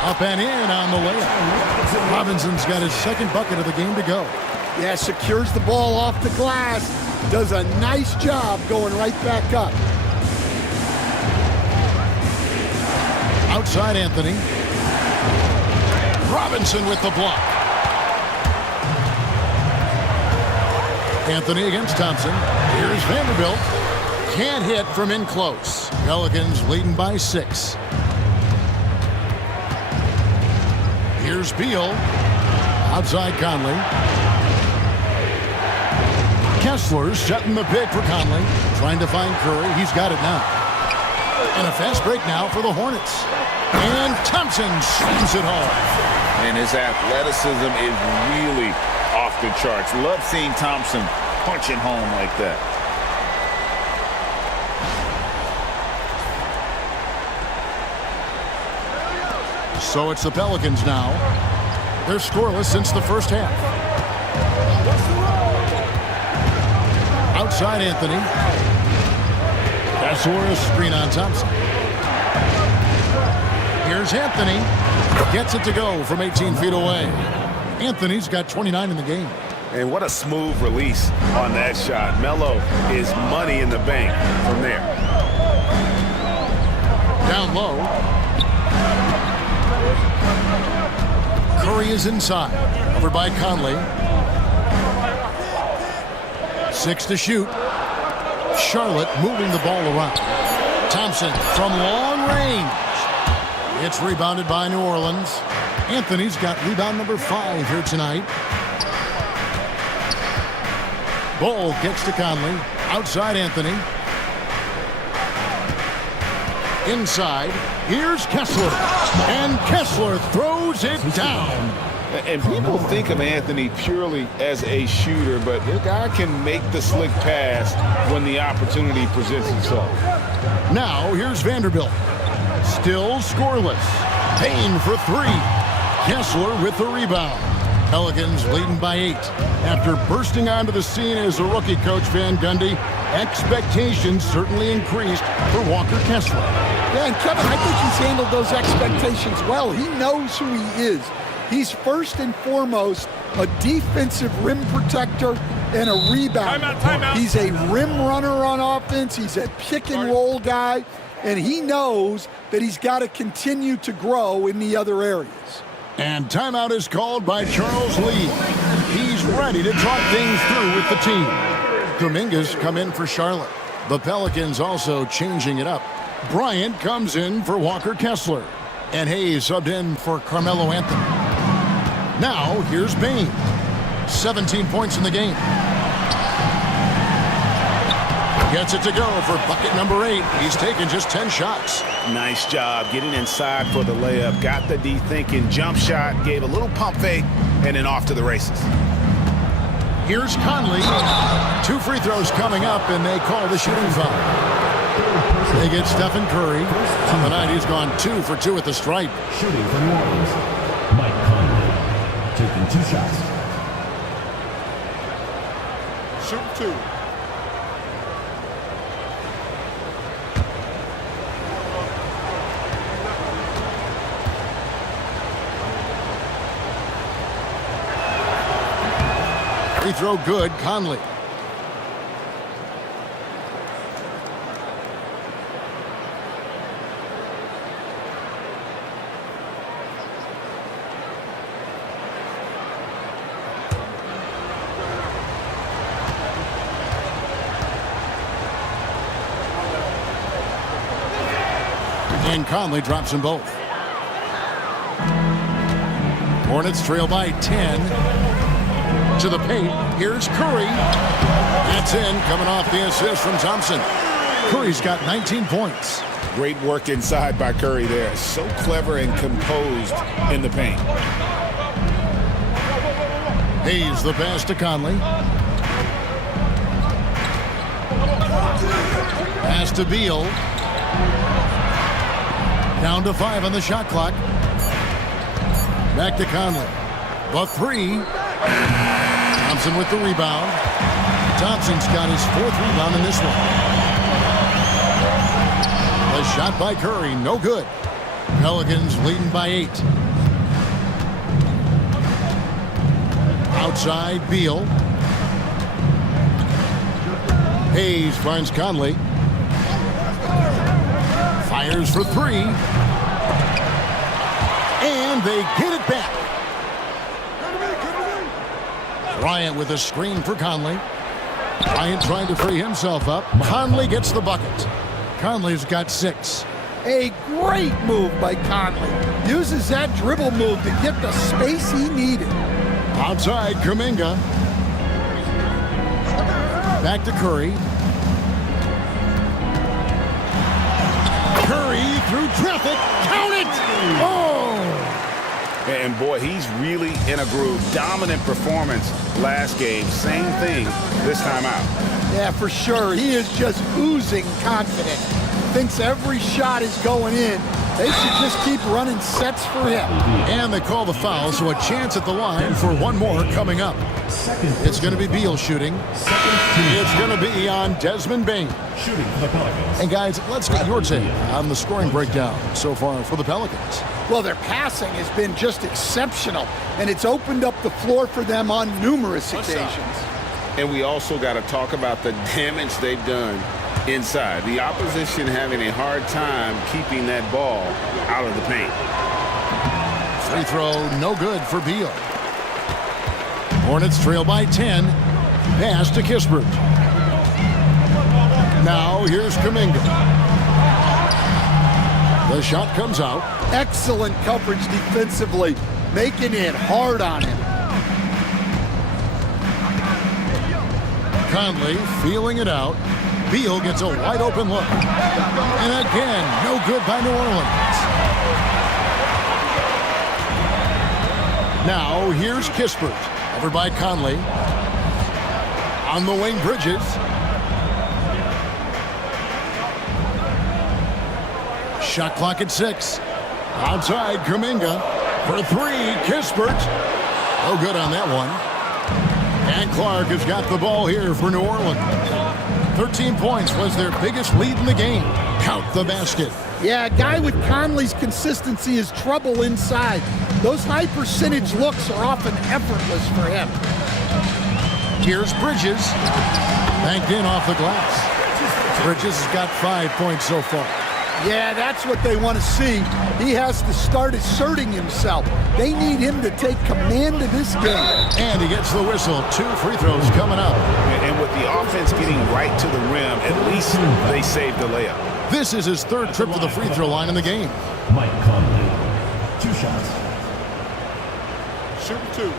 Up and in on the layup. Robinson's got his second bucket of the game to go. Yeah, secures the ball off the glass. Does a nice job going right back up. Outside Anthony. Robinson with the block. Anthony against Thompson. Here's Vanderbilt. Can't hit from in close. Pelicans leading by 6. Here's Beal. Outside Conley. Kessler setting the pick for Conley. Trying to find Curry. He's got it now. And a fast break now for the Hornets. And Thompson slams it home. And his athleticism is really off the charts. Love seeing Thompson punching home like that. So it's the Pelicans now. They're scoreless since the first half. Outside Anthony. Kessler screen on Thompson. Here's Anthony. Gets it to go from 18 feet away. Anthony's got 29 in the game. And what a smooth release on that shot. Melo is money in the bank from there. Down low. Curry is inside. Over by Conley. 6 to shoot. Charlotte moving the ball around. Thompson from long range. It's rebounded by New Orleans. Anthony's got rebound number 5 here tonight. Ball gets to Conley. Outside Anthony. Inside. Here's Kessler. And Kessler throws it down. And people think of Anthony purely as a shooter, but the guy can make the slick pass when the opportunity presents itself. Now here's Vanderbilt. Still scoreless. Payne for 3. Kessler with the rebound. Pelicans leading by 8. After bursting onto the scene as a rookie, Coach Van Gundy, expectations certainly increased for Walker Kessler. Yeah, and Kevin, I think he's handled those expectations well. He knows who he is. He's first and foremost a defensive rim protector and a rebounder. Timeout. He's a rim runner on offense. He's a pick and roll guy, and he knows that he's got to continue to grow in the other areas. And timeout is called by Charles Lee. He's ready to talk things through with the team. Kuminga's come in for Charlotte. The Pelicans also changing it up. Bryant comes in for Walker Kessler. And Hayes subbed in for Carmelo Anthony. Now, here's Payne. 17 points in the game. Gets it to go for bucket number 8. He's taken just 10 shots. Nice job getting inside for the layup. Got the D thinking, jump shot, gave a little pump fake, and then off to the races. Here's Conley. 2 free throws coming up, and they call the shooting foul. They get Stephen Curry. Tonight he's gone 2 for 2 at the stripe. Shooting for New Orleans, Mike Conley, taking 2 shots. Shoot 2. Free throw good, Conley. And Conley drops them both. Hornets trail by 10. To the paint. Here's Curry. That's in, coming off the assist from Thompson. Curry's got 19 points. Great work inside by Curry there. So clever and composed in the paint. Hayes the pass to Conley. Pass to Beal. Down to 5 on the shot clock. Back to Conley. The 3. Thompson with the rebound. Thompson's got his 4th rebound in this one. The shot by Curry, no good. Pelicans leading by 8. Outside, Beal. Hayes finds Conley. Fires for 3. And they get it back. Bryant with a screen for Conley. Bryant trying to free himself up. Conley gets the bucket. Conley's got 6. A great move by Conley. Uses that dribble move to get the space he needed. Outside, Kuminga. Back to Curry. Curry through traffic. Count it! Oh! And boy, he's really in a groove. Dominant performance last game. Same thing this time out. Yeah, for sure. He is just oozing confidence. Thinks every shot is going in. They should just keep running sets for him. And they call the foul, so a chance at the line for one more coming up. It's going to be Beal shooting. It's going to be on Desmond Bane. Shooting for the Pelicans. And guys, let's get your take on the scoring breakdown so far for the Pelicans. Well, their passing has been just exceptional, and it's opened up the floor for them on numerous occasions. And we also got to talk about the damage they've done inside. The opposition having a hard time keeping that ball out of the paint. Free throw, no good for Beal. Hornets trail by 10. Pass to Kispert. Now here's Kuminga. The shot comes out. Excellent coverage defensively, making it hard on him. Conley feeling it out. Beal gets a wide open look. And again, no good by New Orleans. Now here's Kispert. Over by Conley. On the wing, Bridges. Shot clock at 6. Outside, Kuminga. For 3, Kispert. No good on that one. And Clark has got the ball here for New Orleans. 13 points was their biggest lead in the game. Count the basket. Yeah, a guy with Conley's consistency is trouble inside. Those high percentage looks are often effortless for him. Here's Bridges. Banked in off the glass. Bridges has got 5 points so far. Yeah, that's what they want to see. He has to start asserting himself. They need him to take command of this game. And he gets the whistle. 2 free throws coming up. And with the offense getting right to the rim, at least they saved the layup. This is his 3rd trip to the free throw line in the game. Mike Conley, 2 shots. Shoot 2.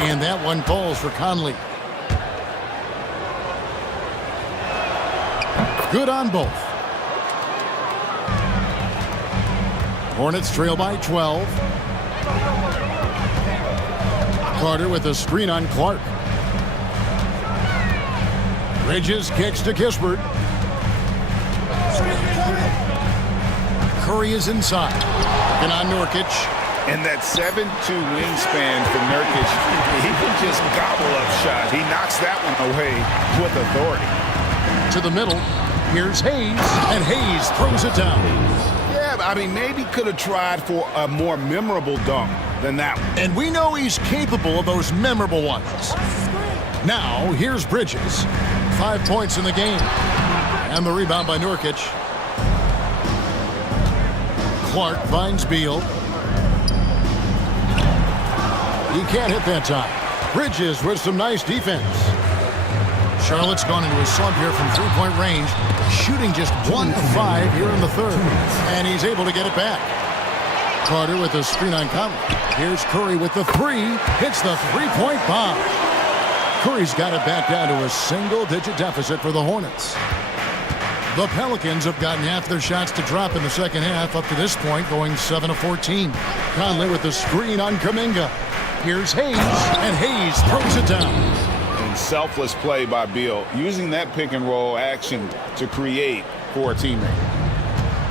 And that one falls for Conley. Good on both. Hornets trail by 12. Carter with a screen on Clark. Bridges kicks to Kispert. Curry is inside. And on Nurkic. And that 7'2" wingspan for Nurkic, he can just gobble up shots. He knocks that one away with authority. To the middle, here's Hayes, and Hayes throws it down. Yeah, I mean, maybe could have tried for a more memorable dunk than that one. And we know he's capable of those memorable ones. Now, here's Bridges. 5 points in the game. And the rebound by Nurkic. Clark finds Beal. He can't hit that time. Bridges with some nice defense. Charlotte's gone into a slump here from three-point range, shooting just 1 of 5 here in the 3rd. And he's able to get it back. Carter with a screen on Conley. Here's Curry with the 3. Hits the three-point bomb. Curry's got it back down to a single-digit deficit for the Hornets. The Pelicans have gotten half their shots to drop in the second half up to this point, going 7 of 14. Conley with the screen on Kuminga. Here's Hayes, and Hayes throws it down. And selfless play by Beal, using that pick and roll action to create for a teammate.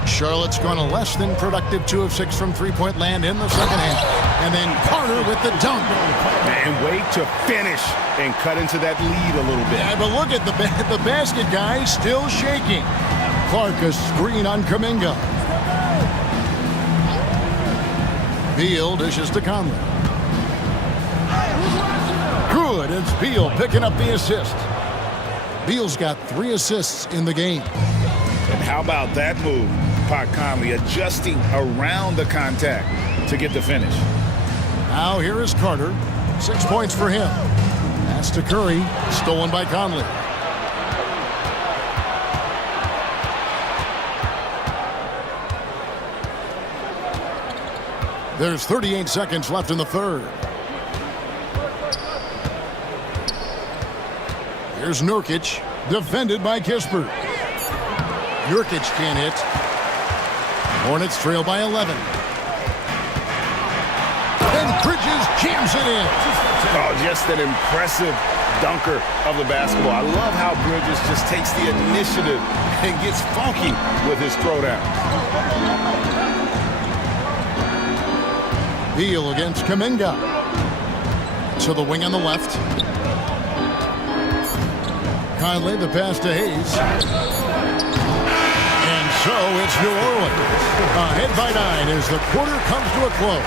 Charlotte's gone a less than productive 2 of 6 from three-point land in the second half. And then Carter with the dunk. And wait to finish and cut into that lead a little bit. Yeah, but look at the basket guy still shaking. Clark a screen on Kuminga. Beal dishes to Conley. Good, it's Beal picking up the assist. Beal's got 3 assists in the game. And how about that move? Pat Conley adjusting around the contact to get the finish. Now here is Carter. 6 points for him. Pass to Curry. Stolen by Conley. There's 38 seconds left in the 3rd. Here's Nurkic, defended by Kispert. Nurkic can't hit. Hornets trail by 11. And Bridges jams it in. Oh, just an impressive dunker of the basketball. I love how Bridges just takes the initiative and gets funky with his throwdown. Beal against Kuminga. To the wing on the left. Conley, the pass to Hayes. And so it's New Orleans. Ahead by 9 as the quarter comes to a close.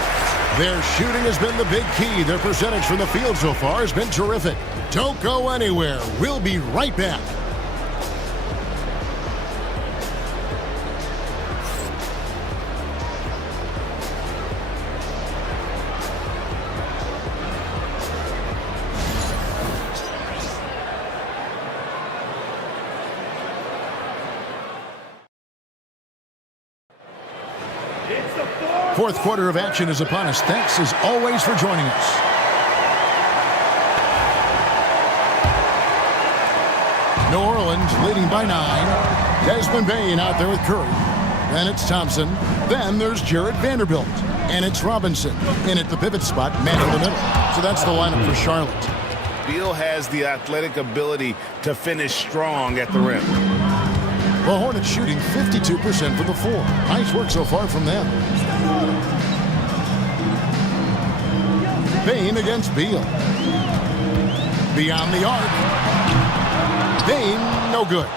Their shooting has been the big key. Their percentage from the field so far has been terrific. Don't go anywhere. We'll be right back. Fourth quarter of action is upon us. Thanks, as always, for joining us. New Orleans leading by 9. Desmond Bane out there with Curry. Then it's Thompson. Then there's Jarred Vanderbilt. And it's Robinson in at the pivot spot, man in the middle. So that's the lineup for Charlotte. Beal has the athletic ability to finish strong at the rim. The Hornets shooting 52% from the floor. Nice work so far from them. Bane against Beal. Beyond the arc. Bane, no good.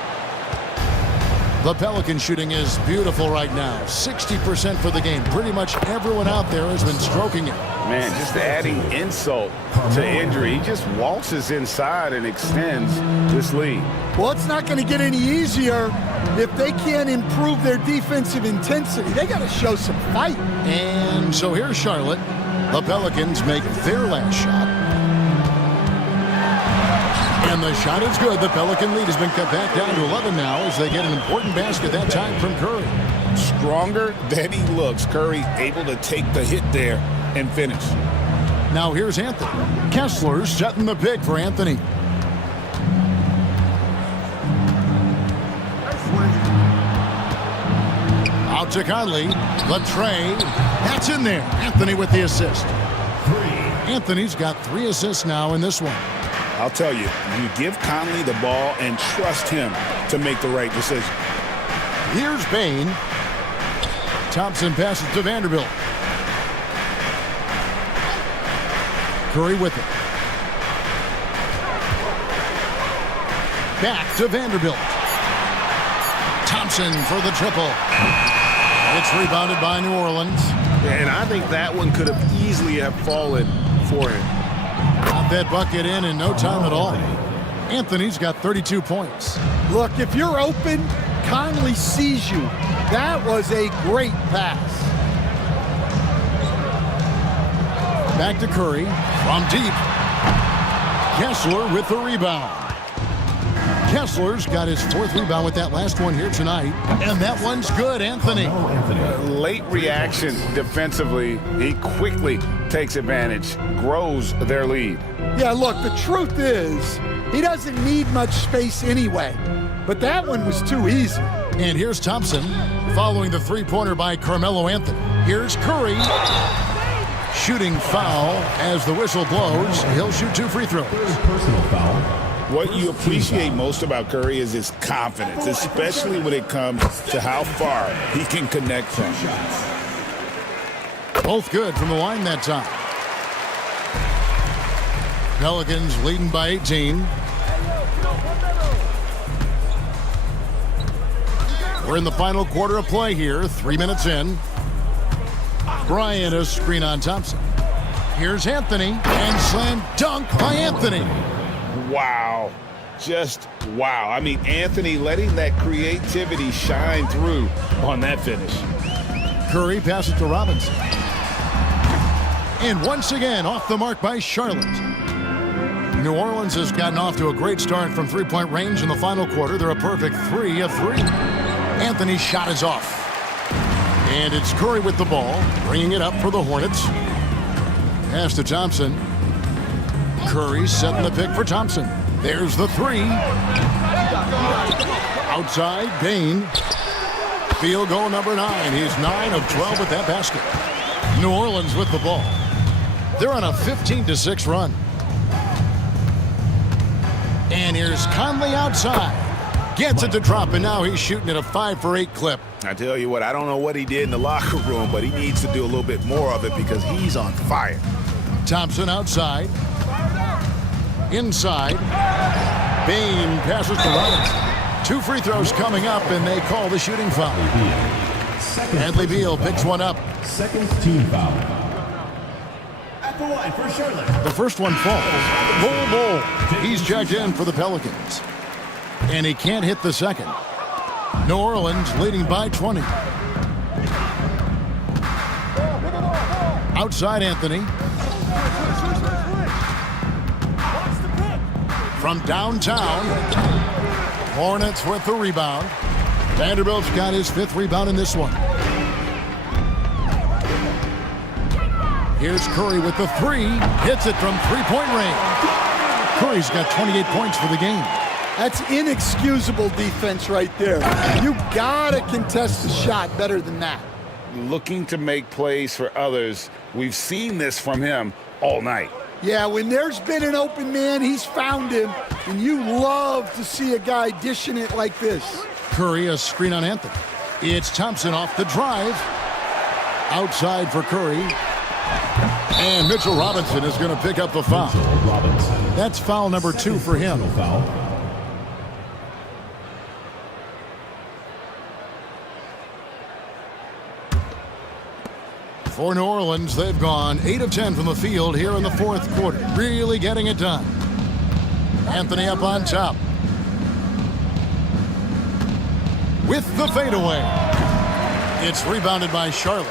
The Pelican shooting is beautiful right now. 60% for the game. Pretty much everyone out there has been stroking it. Man, just adding insult to injury. He just waltzes inside and extends this lead. Well, it's not going to get any easier if they can't improve their defensive intensity. They got to show some fight. And so here's Charlotte. The Pelicans make their last shot. And the shot is good. The Pelican lead has been cut back down to 11 now as they get an important basket that time from Curry. Stronger than he looks. Curry able to take the hit there and finish. Now here's Anthony. Kessler setting the pick for Anthony. Out to Conley. The tray. That's in there. Anthony with the assist. Anthony's got 3 assists now in this one. I'll tell you, you give Conley the ball and trust him to make the right decision. Here's Bane. Thompson passes to Vanderbilt. Curry with it. Back to Vanderbilt. Thompson for the triple. It's rebounded by New Orleans. And I think that one could have easily have fallen for him. Got that bucket in no time at all. Anthony's got 32 points. Look, if you're open, Conley sees you. That was a great pass. Back to Curry from deep. Kessler with the rebound. Kessler's got his 4th rebound with that last one here tonight. And that one's good, Anthony. Late reaction defensively. He quickly takes advantage, grows their lead. Yeah, look, the truth is, he doesn't need much space anyway. But that one was too easy. And here's Thompson following the 3-pointer by Carmelo Anthony. Here's Curry. Shooting foul as the whistle blows. He'll shoot 2 free throws. Personal foul. What you appreciate most about Curry is his confidence, especially when it comes to how far he can connect from. Both good from the line that time. Pelicans leading by 18. We're in the final quarter of play here, 3 minutes in. Bryant, a screen on Thompson. Here's Anthony, and slam dunk by Anthony. Wow. Just wow. I mean, Anthony letting that creativity shine through on that finish. Curry passes to Robinson. And once again, off the mark by Charlotte. New Orleans has gotten off to a great start from 3-point range in the final quarter. They're a perfect 3 of 3. Anthony's shot is off. And it's Curry with the ball, bringing it up for the Hornets. Pass to Thompson. Curry setting the pick for Thompson. There's the 3. Outside, Bane. Field goal number 9. He's 9 of 12 with that basket. New Orleans with the ball. They're on a 15-6 run. And here's Conley outside. Gets it to drop, and now he's shooting at a 5 for 8 clip. I tell you what, I don't know what he did in the locker room, but he needs to do a little bit more of it because he's on fire. Thompson outside. Inside. Bane passes to Robinson. 2 free throws coming up, and they call the shooting foul. Bradley Beal picks one up. Second team foul. At the line for Charlotte. The first one falls. Bull. He's checked in for the Pelicans. And he can't hit the second. New Orleans leading by 20. Outside Anthony. From downtown. Hornets with the rebound. Vanderbilt's got his 5th rebound in this one. Here's Curry with the three. Hits it from three-point range. Curry's got 28 points for the game. That's inexcusable defense right there. You gotta contest the shot better than that. Looking to make plays for others. We've seen this from him all night. Yeah, when there's been an open man, he's found him, and you love to see a guy dishing it like this. Curry, a screen on Anthony. It's Thompson off the drive. Outside for Curry. And Mitchell Robinson is going to pick up the foul. That's foul number 2 for him. For New Orleans, they've gone 8 of 10 from the field here in the fourth quarter. Really getting it done. Anthony up on top. With the fadeaway. It's rebounded by Charlotte.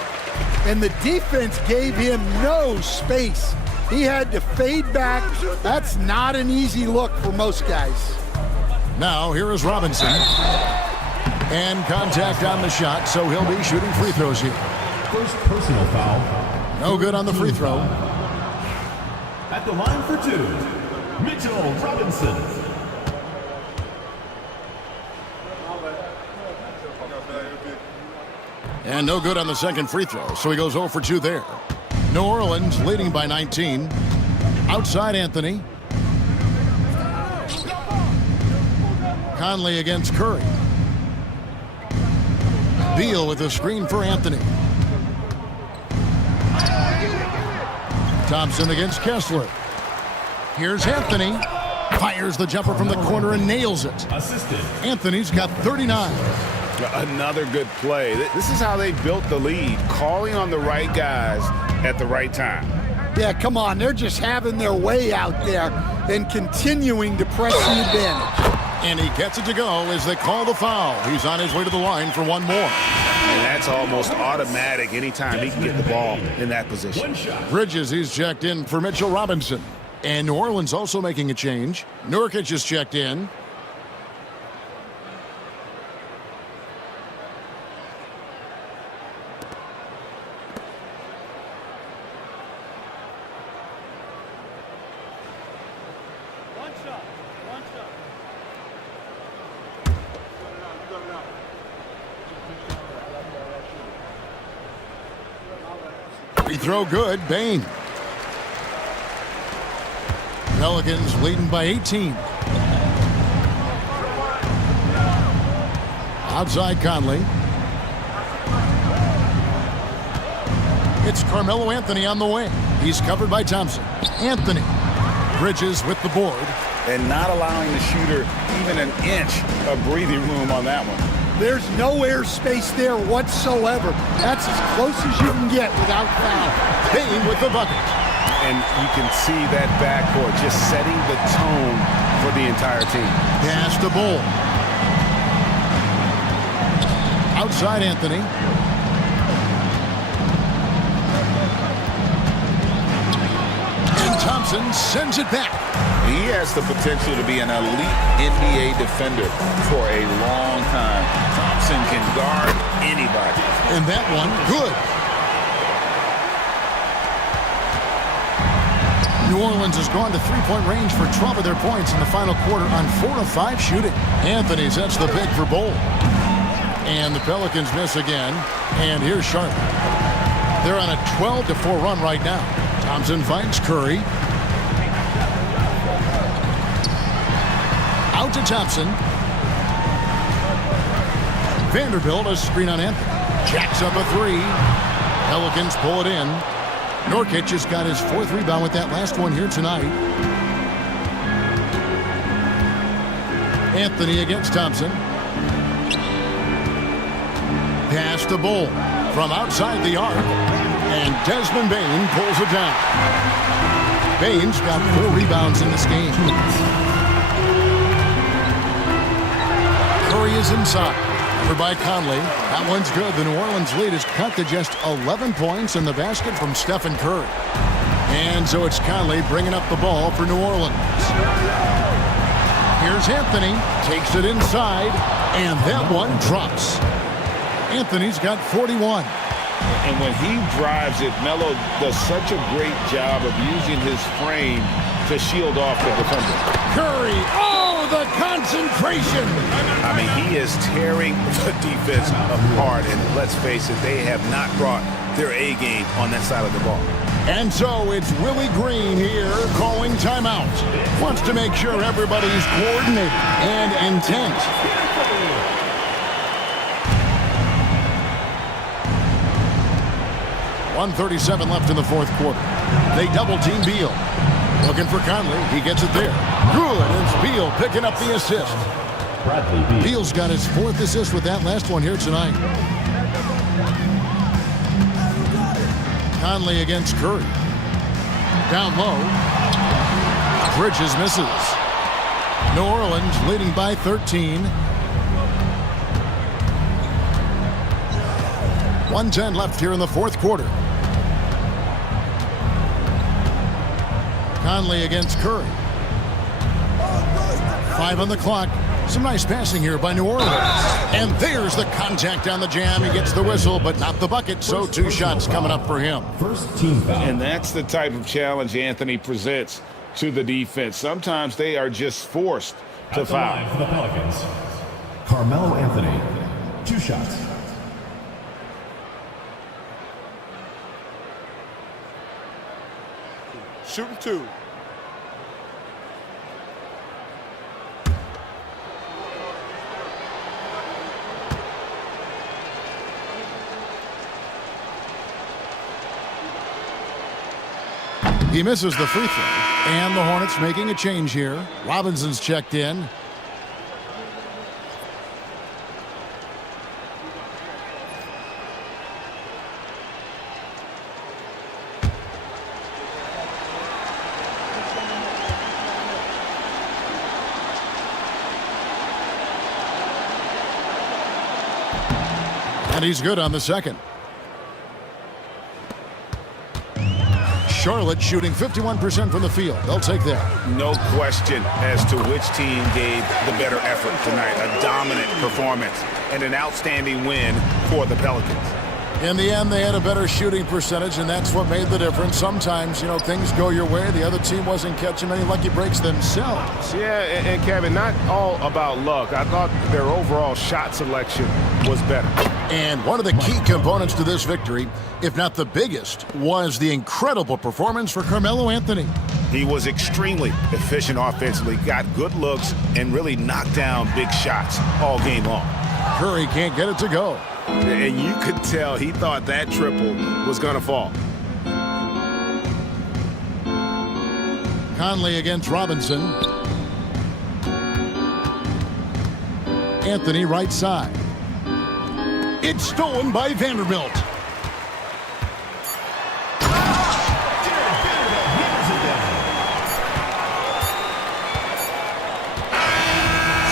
And the defense gave him no space. He had to fade back. That's not an easy look for most guys. Now here is Robinson. And contact on the shot, so he'll be shooting free throws here. First personal foul. No good on the free throw. At the line for 2, Mitchell Robinson. And no good on the second free throw, so he goes 0 for 2 there. New Orleans leading by 19. Outside Anthony. Conley against Curry. Beal with a screen for Anthony. Thompson against Kessler. Here's Anthony. Fires the jumper from the corner and nails it. Anthony's got 39. Another good play. This is how they built the lead, calling on the right guys at the right time. Yeah, come on. They're just having their way out there and continuing to press the advantage. And he gets it to go as they call the foul. He's on his way to the line for one more. And that's almost automatic anytime he can get the ball in that position. Bridges, he's checked in for Mitchell Robinson. And New Orleans also making a change. Nurkic is checked in. Free throw good, Bane. Pelicans leading by 18. Outside Conley. It's Carmelo Anthony on the way. He's covered by Thompson. Anthony. Bridges with the board. And not allowing the shooter even an inch of breathing room on that one. There's no air space there whatsoever. That's as close as you can get without foul. Bane with the bucket. And you can see that backcourt just setting the tone for the entire team. Pass to Bull. Outside Anthony. And Thompson sends it back. He has the potential to be an elite NBA defender for a long time. Thompson can guard anybody. And that one, good. New Orleans has gone to three-point range for 12 of their points in the final quarter on 4 of 5 shooting. Anthony sets the pick for Bull. And the Pelicans miss again. And here's Charlotte. They're on a 12-4 run right now. Thompson finds Curry. Out to Thompson. Vanderbilt, a screen on Anthony. Jacks up a three. Pelicans pull it in. Nurkic has got his 4th rebound with that last one here tonight. Anthony against Thompson. Pass to Bull from outside the arc. And Desmond Bane pulls it down. Bane's got 4 rebounds in this game. Curry is inside. Covered by Conley. That one's good. The New Orleans lead is cut to just 11 points in the basket from Stephen Curry. And so it's Conley bringing up the ball for New Orleans. Here's Anthony. Takes it inside. And that one drops. Anthony's got 41. And when he drives it, Melo does such a great job of using his frame to shield off the defender. Curry, oh, the concentration. I mean, he is tearing the defense apart, and let's face it, they have not brought their A game on that side of the ball. And so it's Willie Green here calling timeout. Wants to make sure everybody's coordinated and intent. .137 left in the fourth quarter. They double-team Beal. Looking for Conley. He gets it there. Good. It's Beal picking up the assist. Beal's got his fourth assist with that last one here tonight. Conley against Curry. Down low. Bridges misses. New Orleans leading by 13. 1:10 left here in the fourth quarter. Conley against Curry. 5 on the clock. Some nice passing here by New Orleans. And there's the contact on the jam. He gets the whistle, but not the bucket. So 2 shots coming up for him. First team foul. And that's the type of challenge Anthony presents to the defense. Sometimes they are just forced to foul. For the Pelicans, Carmelo Anthony, 2 shots. Shooting 2. He misses the free throw. And the Hornets making a change here. Robinson's checked in. And he's good on the second. Charlotte shooting 51% from the field. They'll take that. No question as to which team gave the better effort tonight. A dominant performance and an outstanding win for the Pelicans. In the end, they had a better shooting percentage, and that's what made the difference. Sometimes, things go your way. The other team wasn't catching many lucky breaks themselves. Yeah, and Kevin, not all about luck. I thought their overall shot selection was better. And one of the key components to this victory, if not the biggest, was the incredible performance for Carmelo Anthony. He was extremely efficient offensively, got good looks, and really knocked down big shots all game long. Curry can't get it to go. And you could tell he thought that triple was going to fall. Conley against Robinson. Anthony right side. It's stolen by Vanderbilt.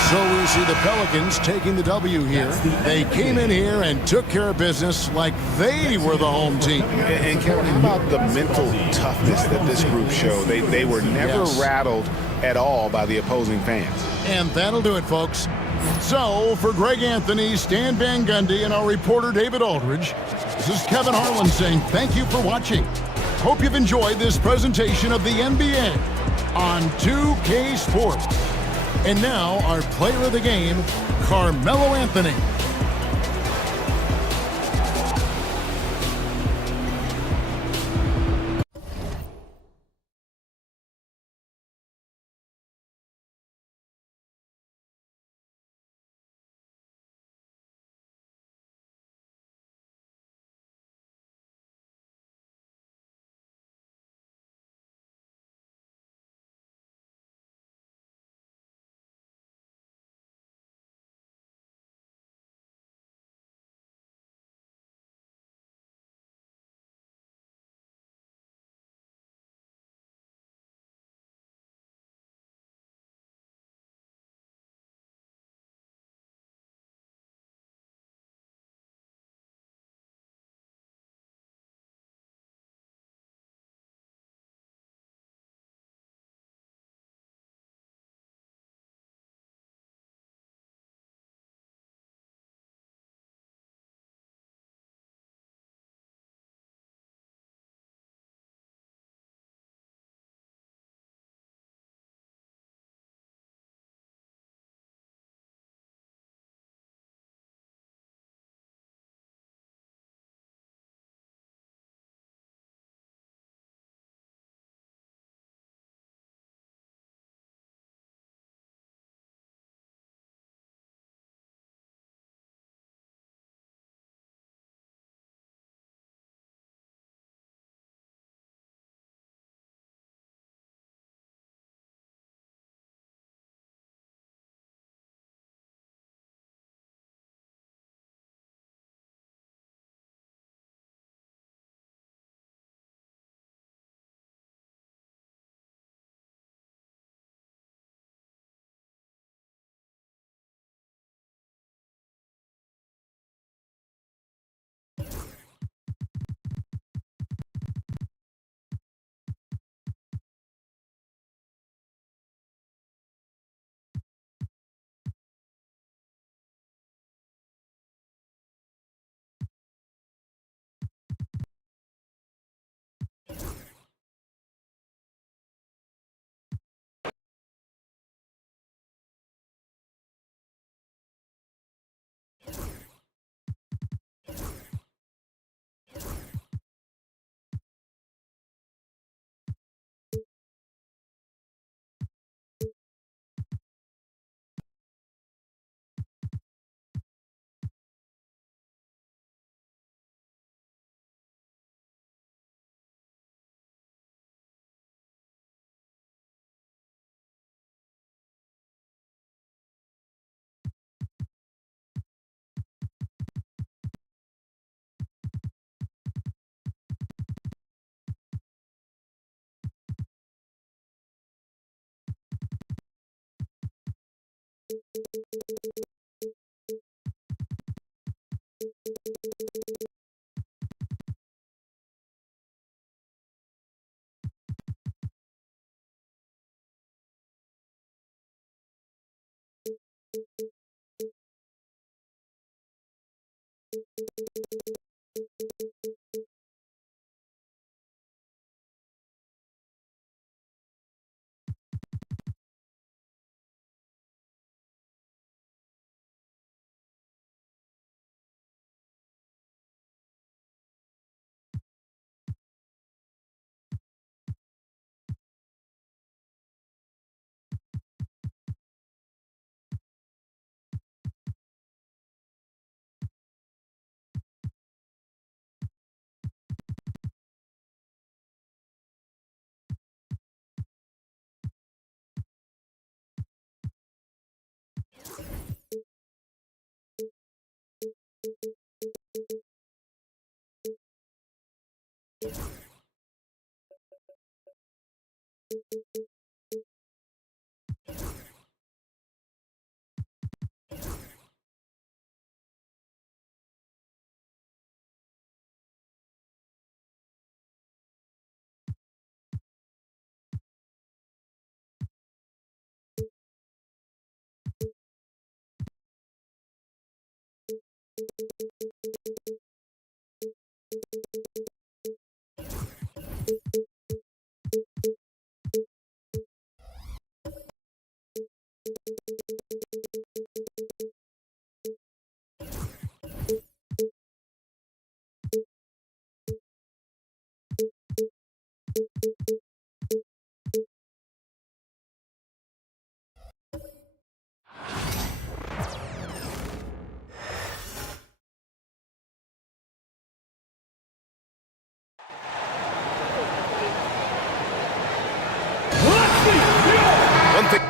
So we see the Pelicans taking the W here. They came in here and took care of business like they were the home team. And Kevin, how about the mental toughness that this group showed? They were never rattled at all by the opposing fans. And that'll do it, folks. So, for Greg Anthony, Stan Van Gundy, and our reporter David Aldridge, this is Kevin Harlan saying thank you for watching. Hope you've enjoyed this presentation of the NBA on 2K Sports. And now, our player of the game, Carmelo Anthony. One thing.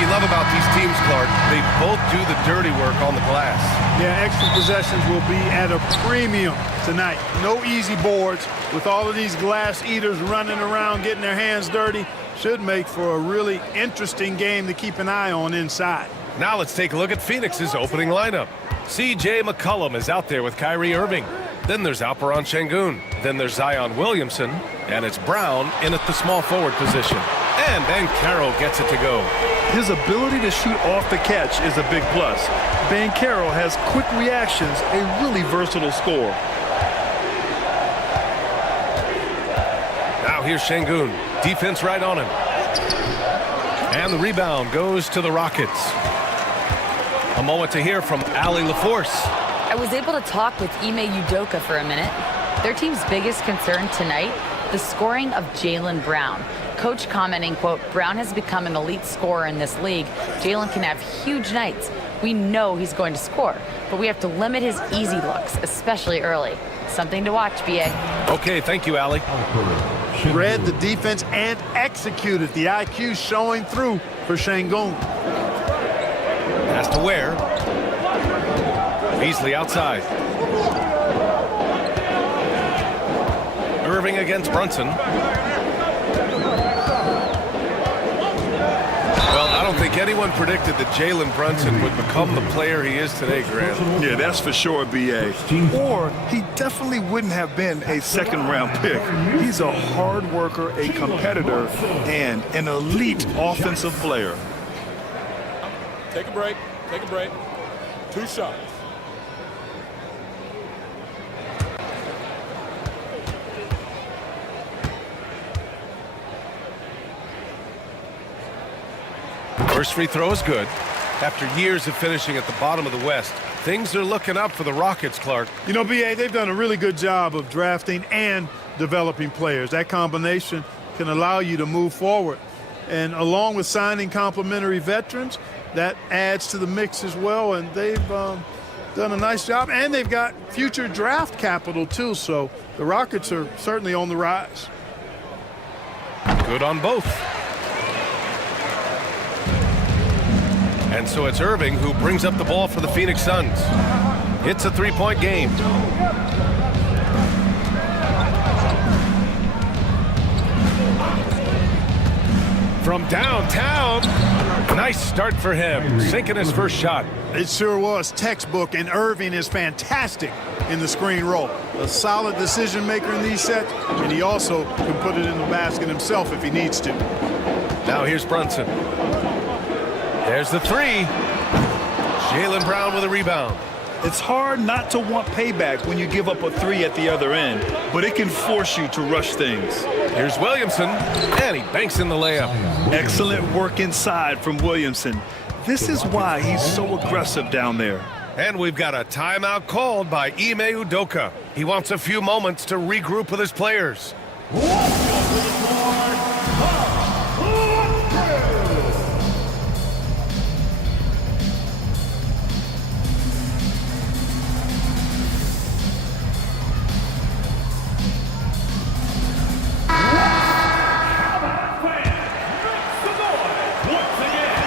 You love about these teams, Clark, they both do the dirty work on the glass. Yeah, extra possessions will be at a premium tonight. No easy boards. With all of these glass eaters running around, getting their hands dirty, should make for a really interesting game to keep an eye on inside. Now let's take a look at Phoenix's opening lineup. C.J. McCollum is out there with Kyrie Irving. Then there's Alperen Şengün. Then there's Zion Williamson. And it's Brown in at the small forward position. And Banchero gets it to go. His ability to shoot off the catch is a big plus. Banchero has quick reactions, a really versatile scorer. Now here's Şengün. Defense right on him. And the rebound goes to the Rockets. A moment to hear from Allie LaForce. I was able to talk with Ime Udoka for a minute. Their team's biggest concern tonight, the scoring of Jaylen Brown. Coach commenting, quote, Brown has become an elite scorer in this league. Jaylen can have huge nights. We know he's going to score, but we have to limit his easy looks, especially early. Something to watch, B.A. Okay, thank you, Allie. Read the defense and executed. The IQ showing through for Şengün. Has to wear. Beasley outside. Irving against Brunson. Well, I don't think anyone predicted that Jalen Brunson would become the player he is today, Grant. Yeah, that's for sure, B.A. Or he definitely wouldn't have been a second-round pick. He's a hard worker, a competitor, and an elite offensive player. Take a break. Take a break. 2 shots. First free throw is good. After years of finishing at the bottom of the West, Things are looking up for the Rockets, Clark. You know, BA, they've done a really good job of drafting and developing players. That combination can allow you to move forward. And along with signing complementary veterans, that adds to the mix as well. And they've done a nice job. And they've got future draft capital, too. So the Rockets are certainly on the rise. Good on both. And so it's Irving who brings up the ball for the Phoenix Suns. It's a three-point game. From downtown, nice start for him, sinking his first shot. It sure was textbook, and Irving is fantastic in the screen roll. A solid decision maker in these sets, and he also can put it in the basket himself if he needs to. Now here's Brunson. There's the three. Jaylen Brown with a rebound. It's hard not to want payback when you give up a three at the other end, but it can force you to rush things. Here's Williamson, and he banks in the layup. Excellent work inside from Williamson. This is why he's so aggressive down there. And we've got a timeout called by Ime Udoka. He wants a few moments to regroup with his players.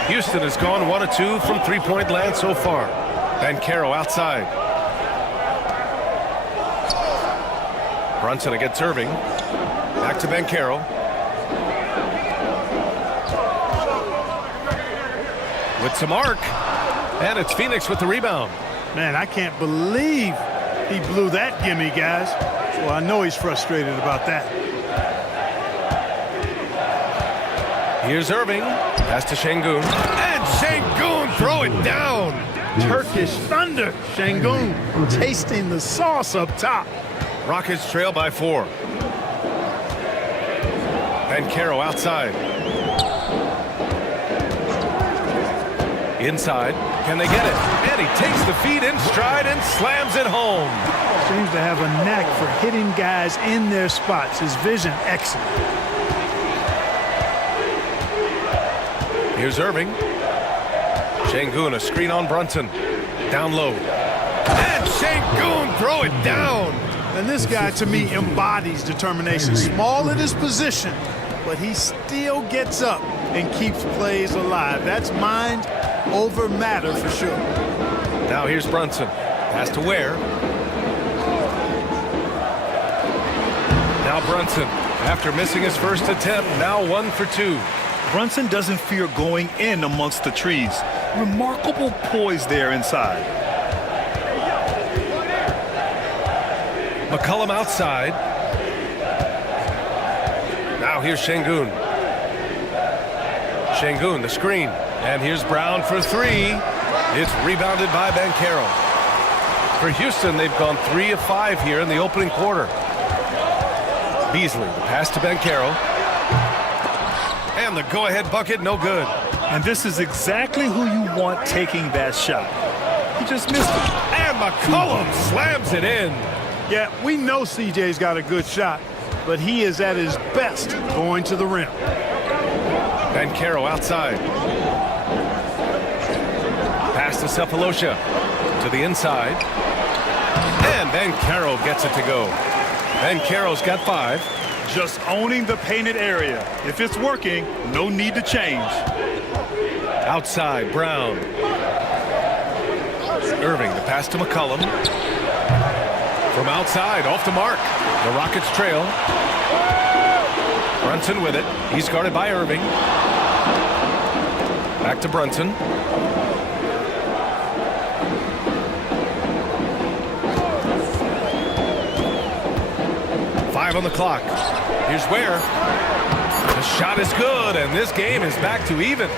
Houston has gone 1 of 2 from three-point land so far. Banchero outside. Brunson against Irving. Back to Banchero. With some arc. And it's Phoenix with the rebound. Man, I can't believe he blew that gimme, guys. Well, I know he's frustrated about that. Here's Irving. Pass to Şengün. And Şengün throw it down. Turkish thunder. Şengün tasting the sauce up top. Rockets trail by 4. Banchero outside. Inside. Can they get it? And he takes the feed in stride and slams it home. Seems to have a knack for hitting guys in their spots. His vision excellent. Here's Irving. Şengün, a screen on Brunson. Down low. And Şengün throw it down. And this guy, to me, embodies determination. Small at his position, but he still gets up and keeps plays alive. That's mind over matter for sure. Now here's Brunson. Pass to Ware. Now Brunson, after missing his first attempt, now 1 for 2. Brunson doesn't fear going in amongst the trees. Remarkable poise there inside. McCollum outside. Now here's Şengün. Şengün, the screen. And here's Brown for 3. It's rebounded by Banchero. For Houston, they've gone 3 of 5 here in the opening quarter. Beasley, the pass to Banchero. And the go-ahead bucket, no good. And this is exactly who you want taking that shot. He just missed it. And McCollum slams it in. Yeah, we know CJ's got a good shot, but he is at his best going to the rim. Banchero outside. Pass to Sefolosha. To the inside. And Banchero gets it to go. Banchero's got 5. Just owning the painted area. If it's working, no need to change. Outside, Brown. Irving, the pass to McCollum. From outside, off the mark. The Rockets trail. Brunson with it. He's guarded by Irving. Back to Brunson. On the clock. Here's Ware. The shot is good, and this game is back to even.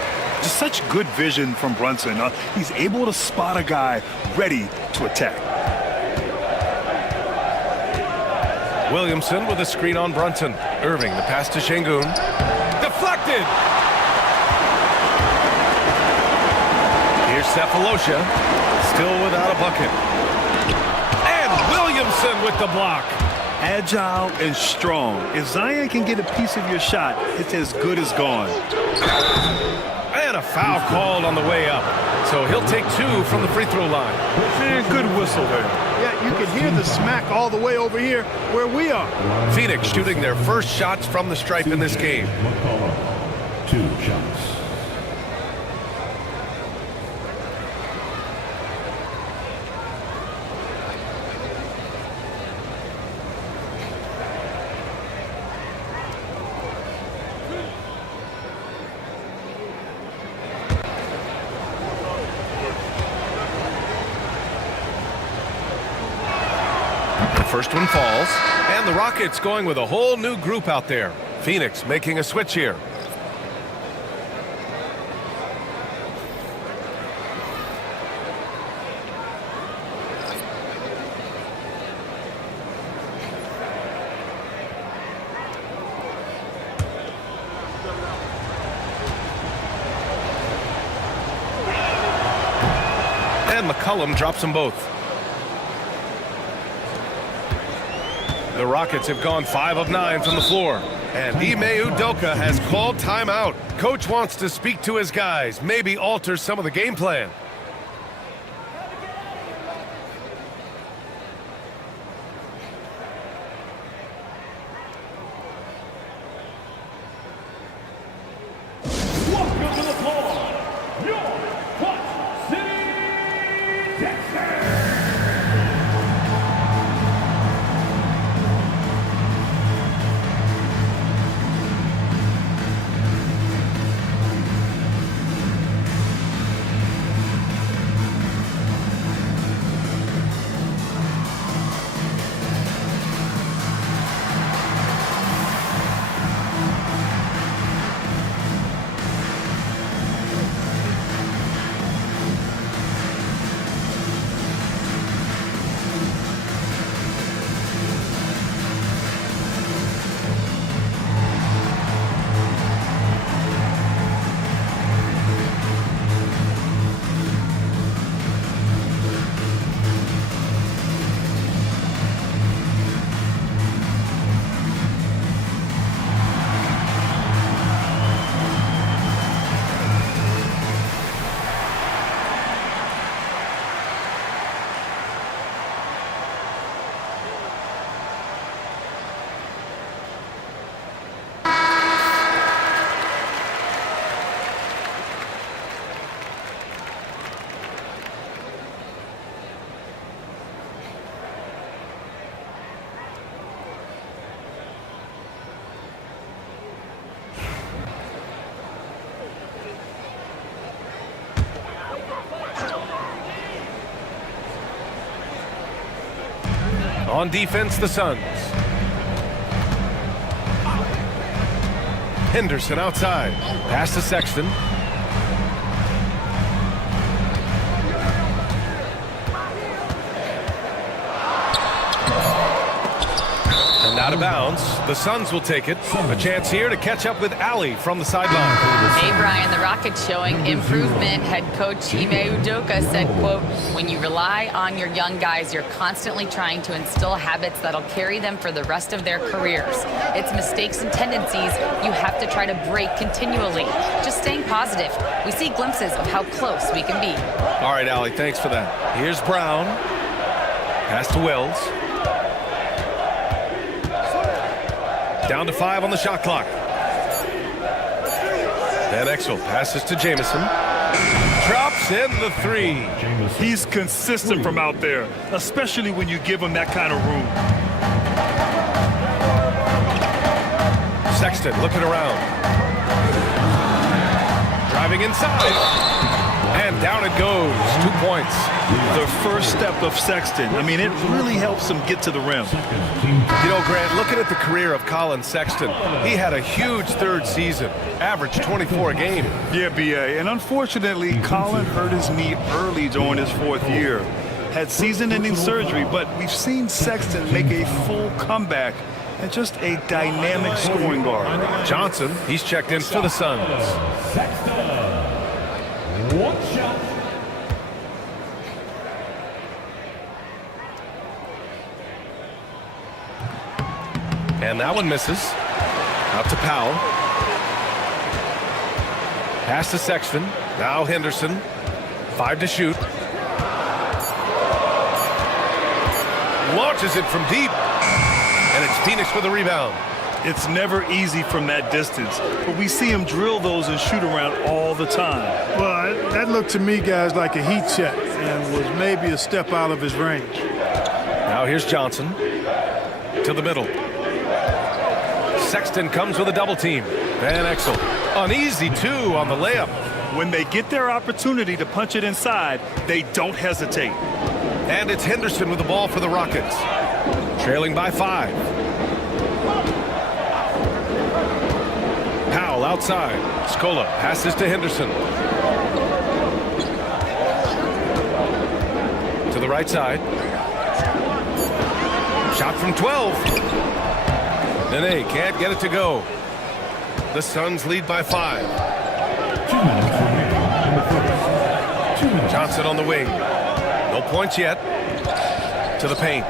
Just such good vision from Brunson. He's able to spot a guy ready to attack. Williamson with a screen on Brunson. Irving, the pass to Şengün. Deflected. Here's Sefolosha. still without a bucket. And Williamson with the block. Agile and strong. If Zion can get a piece of your shot, it's as good as gone. And a foul called on the way up. So he'll take 2 from the free throw line. And good whistle there. Yeah, you can hear the smack all the way over here where we are. Phoenix shooting their first shots from the stripe in this game. McCollum, 2 shots. First one falls, and the Rockets going with a whole new group out there. Phoenix making a switch here. And McCollum drops them both. The Rockets have gone 5 of 9 from the floor. And Ime Udoka has called timeout. Coach wants to speak to his guys, maybe alter some of the game plan. Welcome to the floor, your Clutch City Texans. On defense, the Suns. Henderson outside. Pass to Sexton. And out of bounds. The Suns will take it. A chance here to catch up with Allie from the sideline. Hey, Brian, the Rockets showing improvement. Head coach Ime Udoka said, quote, when you rely on your young guys, you're constantly trying to instill habits that'll carry them for the rest of their careers. It's mistakes and tendencies you have to try to break continually. Just staying positive. We see glimpses of how close we can be. All right, Allie, thanks for that. Here's Brown. Pass to Wells. Down to 5 on the shot clock. Van Exel passes to Jamison. Drops in the 3. He's consistent from out there, especially when you give him that kind of room. Sexton looking around. Driving inside. And down it goes. 2 points. The first step of Sexton. I mean, it really helps him get to the rim. You know, Grant, looking at the career of Colin Sexton, he had a huge third season, averaged 24 a game. Yeah, B.A. And unfortunately, Colin hurt his knee early during his 4th year. Had season-ending surgery, but we've seen Sexton make a full comeback and just a dynamic scoring guard. Johnson, he's checked in for the Suns. Sexton, 1 shot. And that one misses. Out to Powell. Pass to Sexton. Now Henderson. 5 to shoot. Launches it from deep. And it's Phoenix with a rebound. It's never easy from that distance, but we see him drill those and shoot around all the time. Well, that looked to me, guys, like a heat check and was maybe a step out of his range. Now here's Johnson to the middle. Sexton comes with a double team. Van Exel, an easy 2 on the layup. When they get their opportunity to punch it inside, they don't hesitate. And it's Henderson with the ball for the Rockets. Trailing by 5. Powell outside. Scola passes to Henderson. To the right side. Shot from 12. Nene can't get it to go. The Suns lead by 5. Johnson on the wing. No points yet. To the paint.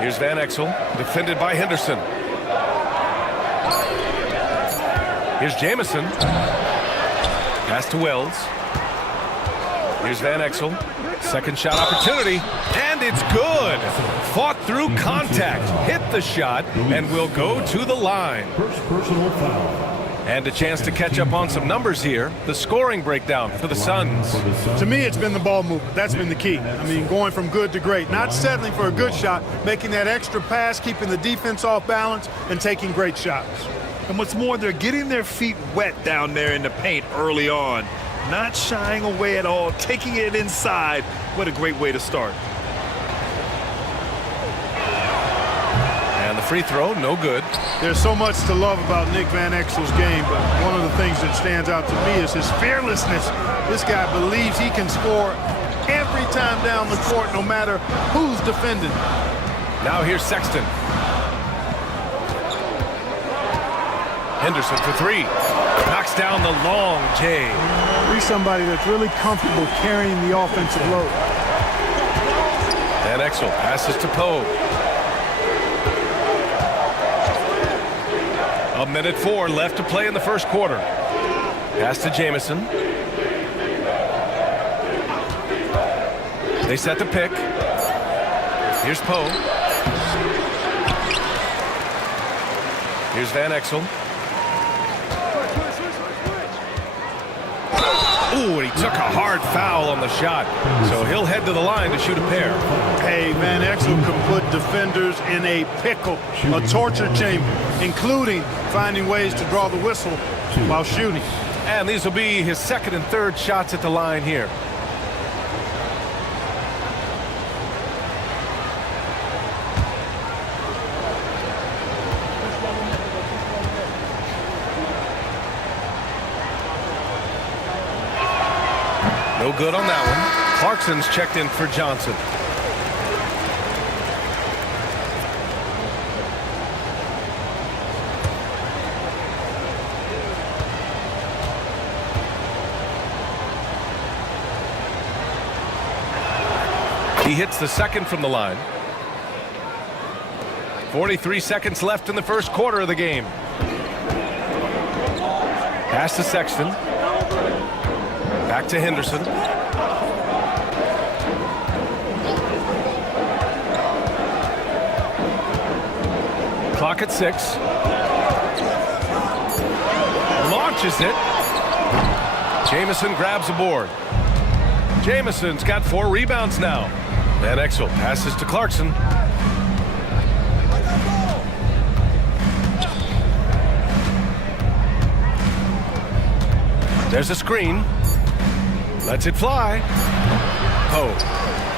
Here's Van Exel, defended by Henderson. Here's Jamison. Pass to Wells. Here's Van Exel. Second shot opportunity. And it's good. Fought through contact. Hit the shot and will go to the line. First personal foul. And a chance to catch up on some numbers here. The scoring breakdown for the Suns. To me, it's been the ball movement. That's been the key. I mean, going from good to great. Not settling for a good shot, making that extra pass, keeping the defense off balance, and taking great shots. And what's more, they're getting their feet wet down there in the paint early on. Not shying away at all, taking it inside. What a great way to start. And the free throw, no good. There's so much to love about Nick Van Exel's game, but one of the things that stands out to me is his fearlessness. This guy believes he can score every time down the court, no matter who's defending. Now here's Sexton. Henderson for 3. Knocks down the long J. He's somebody that's really comfortable carrying the offensive load. Van Exel passes to Poe. 1:04 left to play in the first quarter. Pass to Jamison. They set the pick. Here's Poe. Here's Van Exel. Ooh, and he took a hard foul on the shot. So he'll head to the line to shoot a pair. Hey, Van Exel can put defenders in a pickle, a torture chamber, including finding ways to draw the whistle while shooting. And these will be his second and third shots at the line here. No good on that one. Clarkson's checked in for Johnson. He hits the second from the line. 43 seconds left in the first quarter of the game. Pass to Sexton. Back to Henderson. Clock at 6. Launches it. Jamison grabs a board. Jamison's got 4 rebounds now. Van Exel passes to Clarkson. There's a screen. Lets it fly. Oh.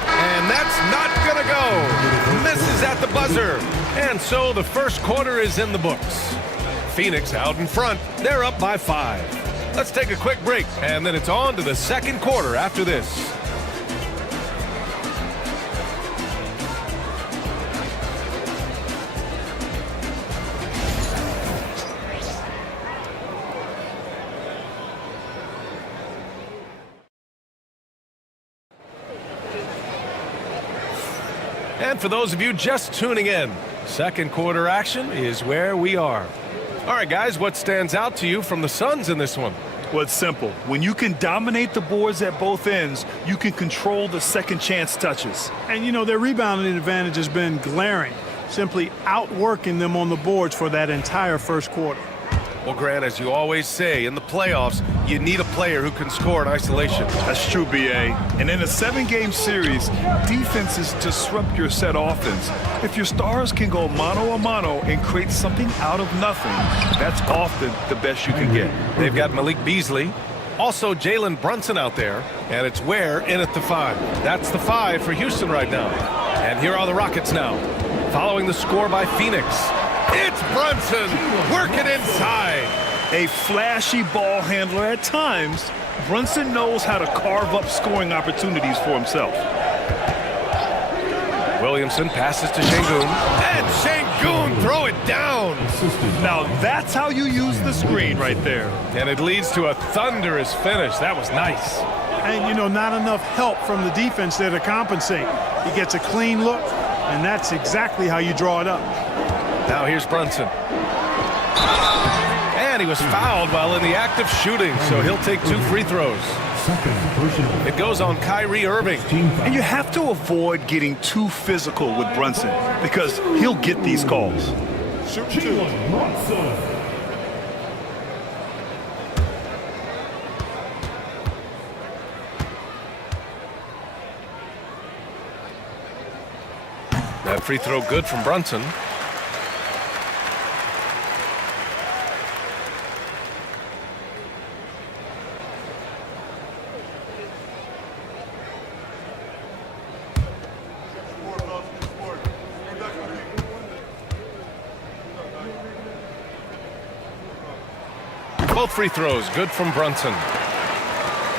And that's not gonna go. Misses at the buzzer. And so the first quarter is in the books. Phoenix out in front. They're up by 5. Let's take a quick break, and then it's on to the second quarter after this. And for those of you just tuning in, second quarter action is where we are. All right, guys, what stands out to you from the Suns in this one? Well, it's simple. When you can dominate the boards at both ends, you can control the second chance touches. And, you know, their rebounding advantage has been glaring, simply outworking them on the boards for that entire first quarter. Well, Grant, as you always say, in the playoffs, you need a player who can score in isolation. That's true, B.A. And in a 7-game series, defenses disrupt your set offense. If your stars can go mano-a-mano and create something out of nothing, that's often the best you can get. They've got Malik Beasley, also Jalen Brunson out there, and it's Ware in at the 5. That's the 5 for Houston right now. And here are the Rockets now, following the score by Phoenix. It's Brunson working inside. A flashy ball handler at times, Brunson knows how to carve up scoring opportunities for himself. Williamson passes to Şengün, and Şengün throw it down. Now that's how you use the screen right there. And it leads to a thunderous finish. That was nice. And, you know, not enough help from the defense there to compensate. He gets a clean look, and that's exactly how you draw it up. Now here's Brunson. And he was fouled while in the act of shooting, so he'll take 2 free throws. It goes on Kyrie Irving. And you have to avoid getting too physical with Brunson because he'll get these calls. Shoot 2. Brunson. That free throw good from Brunson. Both free throws good from Brunson.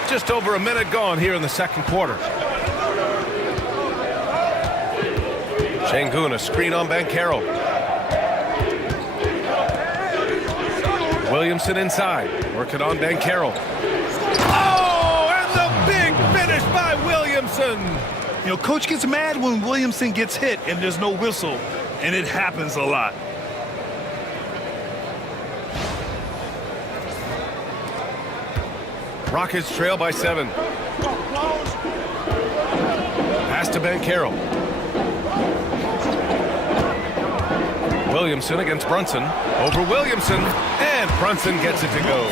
Just over a minute gone here in the second quarter. Şengün, a screen on Banchero. Williamson inside, working on Banchero. Oh, and the big finish by Williamson. You know, coach gets mad when Williamson gets hit and there's no whistle, and it happens a lot. Rockets trail by 7. Pass to Banchero. Williamson against Brunson. Over Williamson. And Brunson gets it to go.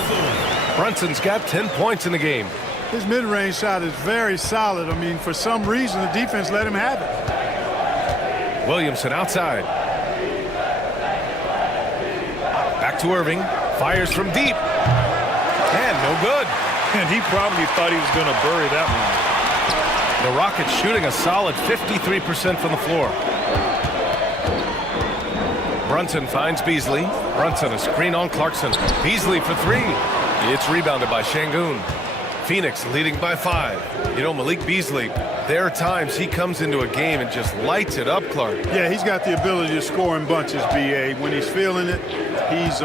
Brunson's got 10 points in the game. His mid-range shot is very solid. I mean, for some reason, the defense let him have it. Williamson outside. Back to Irving. Fires from deep. And no good. And he probably thought he was going to bury that one. The Rockets shooting a solid 53% from the floor. Brunson finds Beasley. Brunson, a screen on Clarkson. Beasley for 3. It's rebounded by Şengün. Phoenix leading by 5. You know, Malik Beasley, there are times he comes into a game and just lights it up, Clark. Yeah, he's got the ability to score in bunches, B.A. When he's feeling it, he's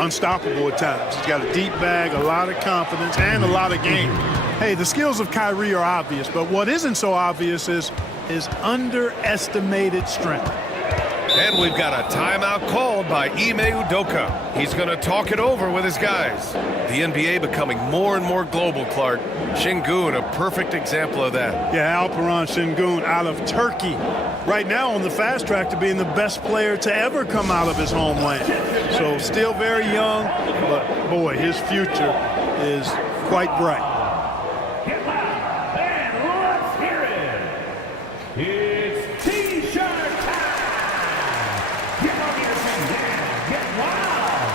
unstoppable at times. He's got a deep bag, a lot of confidence, and a lot of game. Hey, the skills of Kyrie are obvious, but what isn't so obvious is his underestimated strength. And we've got a timeout called by Ime Udoka. He's going to talk it over with his guys. The NBA becoming more and more global, Clark. Şengün, a perfect example of that. Yeah, Alperen Şengün out of Turkey. Right now on the fast track to being the best player to ever come out of his homeland. So still very young, but boy, his future is quite bright. It's T-shirt time! Get on your feet and get wild!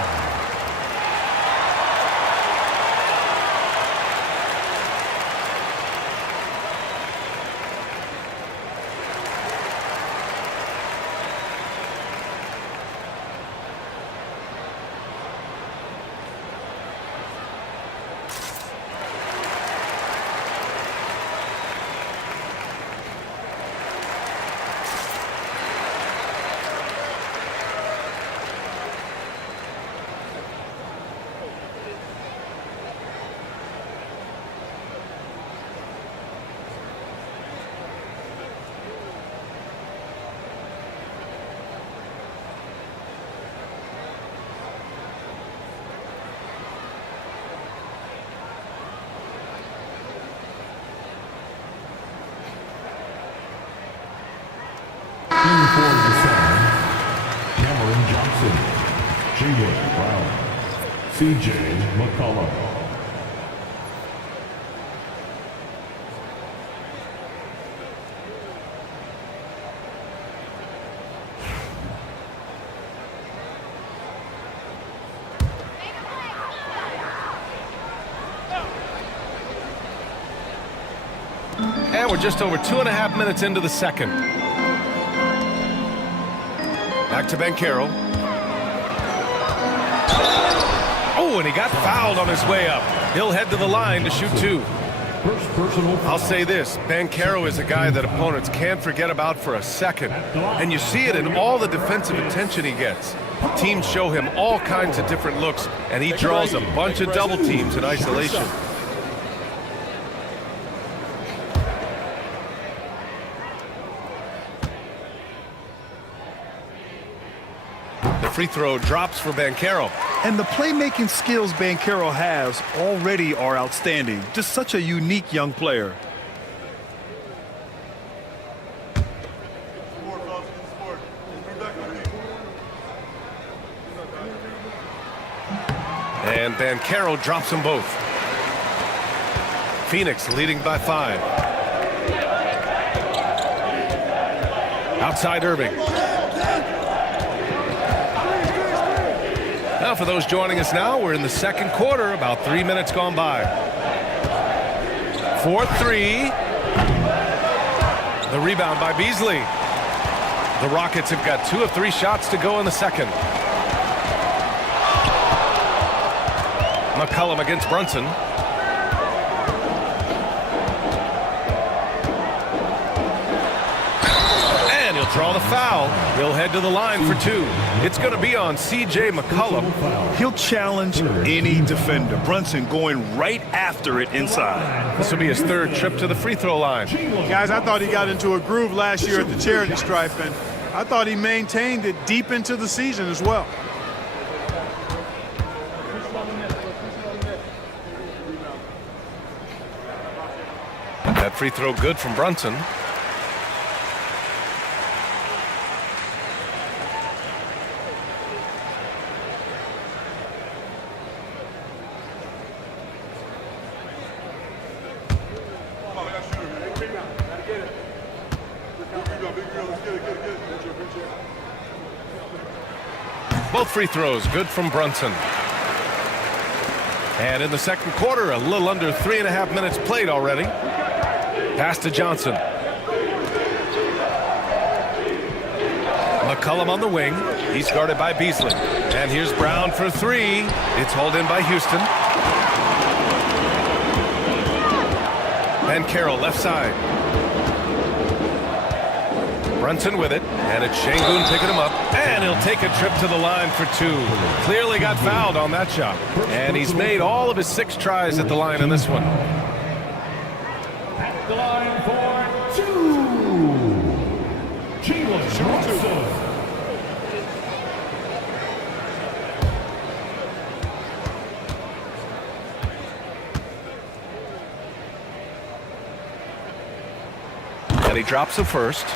C.J. McCollum. And we're just over 2.5 minutes into the second. Back to Banchero. Oh, and he got fouled on his way up. He'll head to the line to shoot 2. I'll say this, Banchero is a guy that opponents can't forget about for a second. And you see it in all the defensive attention he gets. Teams show him all kinds of different looks, and he draws a bunch of double teams in isolation. The free throw drops for Banchero. And the playmaking skills Banchero has already are outstanding. Just such a unique young player. And Banchero drops them both. Phoenix leading by 5. Outside Irving. Now for those joining us now, we're in the second quarter, about 3 minutes gone by. 4-3. The rebound by Beasley. The Rockets have got 2 of 3 shots to go in the second. McCollum against Brunson. And he'll draw the foul. He'll head to the line for 2. It's going to be on C.J. McCollum. He'll challenge any defender. Brunson going right after it inside. This will be his 3rd trip to the free throw line. Guys, I thought he got into a groove last year at the charity stripe, and I thought he maintained it deep into the season as well. That free throw good from Brunson. Both free throws good from Brunson. And in the second quarter, a little under 3.5 minutes played already. Pass to Johnson. McCollum on the wing. He's guarded by Beasley. And here's Brown for 3. It's hauled in by Houston. Banchero left side. Brunson with it, and it's Şengün picking him up, and he'll take a trip to the line for 2. Clearly got fouled on that shot, and he's made all of his 6 tries at the line in this one. At the line for 2, Jalen Brunson. And he drops the first.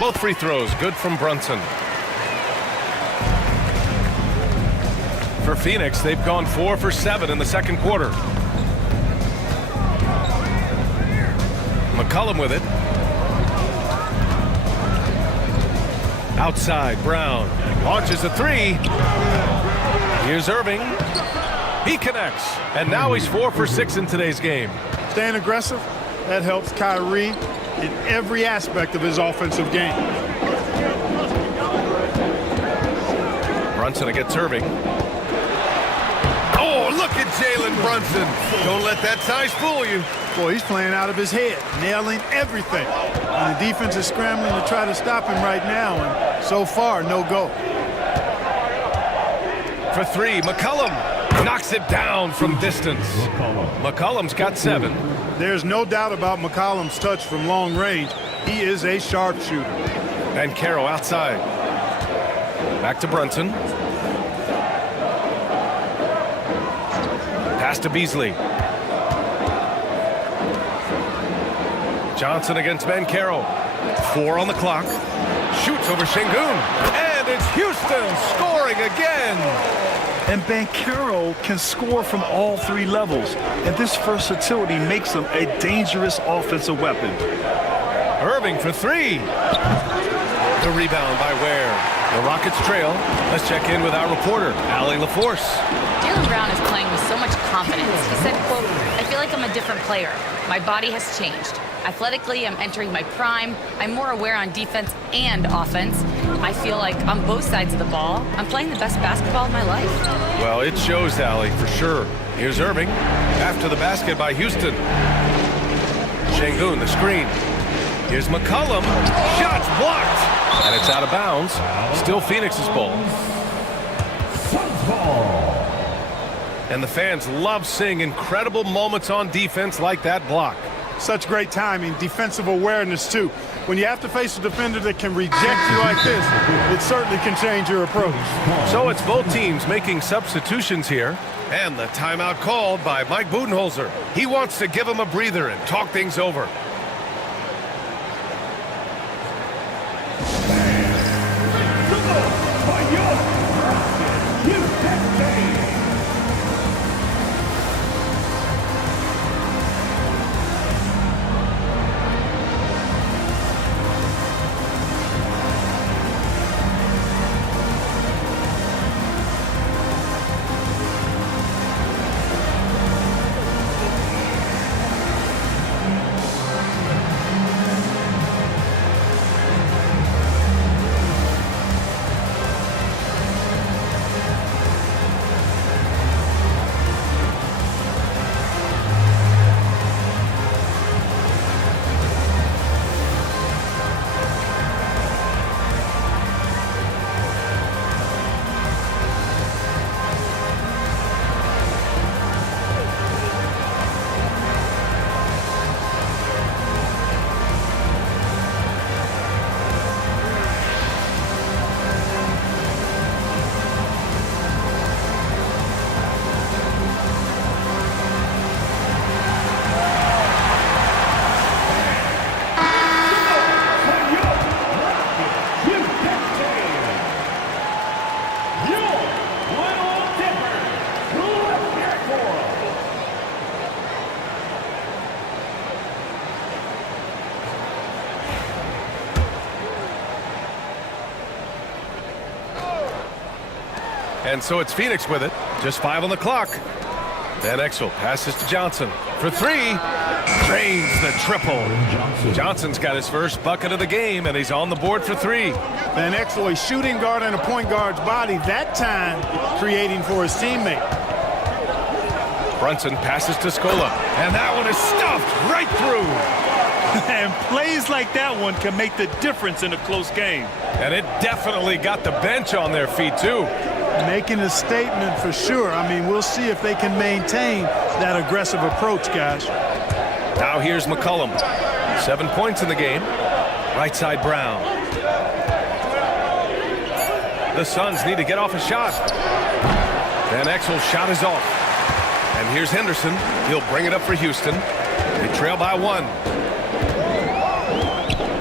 Both free throws good from Brunson. For Phoenix, they've gone 4 for 7 in the second quarter. McCollum with it. Outside, Brown launches a 3. Here's Irving. He connects, and now he's 4 for 6 in today's game. Staying aggressive, that helps Kyrie in every aspect of his offensive game. Brunson against Irving. Oh, look at Jalen Brunson. Don't let that size fool you. Boy, he's playing out of his head, nailing everything. And the defense is scrambling to try to stop him right now, and so far, no go. For 3, McCollum knocks it down from distance. McCollum's got 7. There's no doubt about McCollum's touch from long range. He is a sharpshooter. Banchero outside. Back to Brunson. Pass to Beasley. Johnson against Banchero. 4 on the clock. Shoots over Şengün. And it's Houston scoring again. And Banchero can score from all 3 levels. And this versatility makes him a dangerous offensive weapon. Irving for 3. The rebound by Ware. The Rockets trail. Let's check in with our reporter, Allie LaForce. Jaylen Brown is playing with so much confidence. He said, quote, "I feel like I'm a different player. My body has changed. Athletically, I'm entering my prime. I'm more aware on defense and offense. I feel like on both sides of the ball, I'm playing the best basketball of my life." Well, it shows, Allie, for sure. Here's Irving. After the basket by Houston. Şengün, the screen. Here's McCollum. Shots blocked. And it's out of bounds. Still Phoenix's ball. And the fans love seeing incredible moments on defense like that block. Such great timing, defensive awareness, too. When you have to face a defender that can reject you like this, it certainly can change your approach. So it's both teams making substitutions here. And the timeout called by Mike Budenholzer. He wants to give him a breather and talk things over. And so it's Phoenix with it. Just 5 on the clock. Van Exel passes to Johnson for 3. Drains the triple. Johnson's got his first bucket of the game, and he's on the board for 3. Van Exel, a shooting guard and a point guard's body, that time creating for his teammate. Brunson passes to Scola, and that one is stuffed right through. And plays like that one can make the difference in a close game. And it definitely got the bench on their feet, too. Making a statement for sure. I mean, we'll see if they can maintain that aggressive approach, guys. Now here's McCollum. 7 points in the game. Right side Brown. The Suns need to get off a shot. Van Exel's shot is off. And here's Henderson. He'll bring it up for Houston. They trail by 1.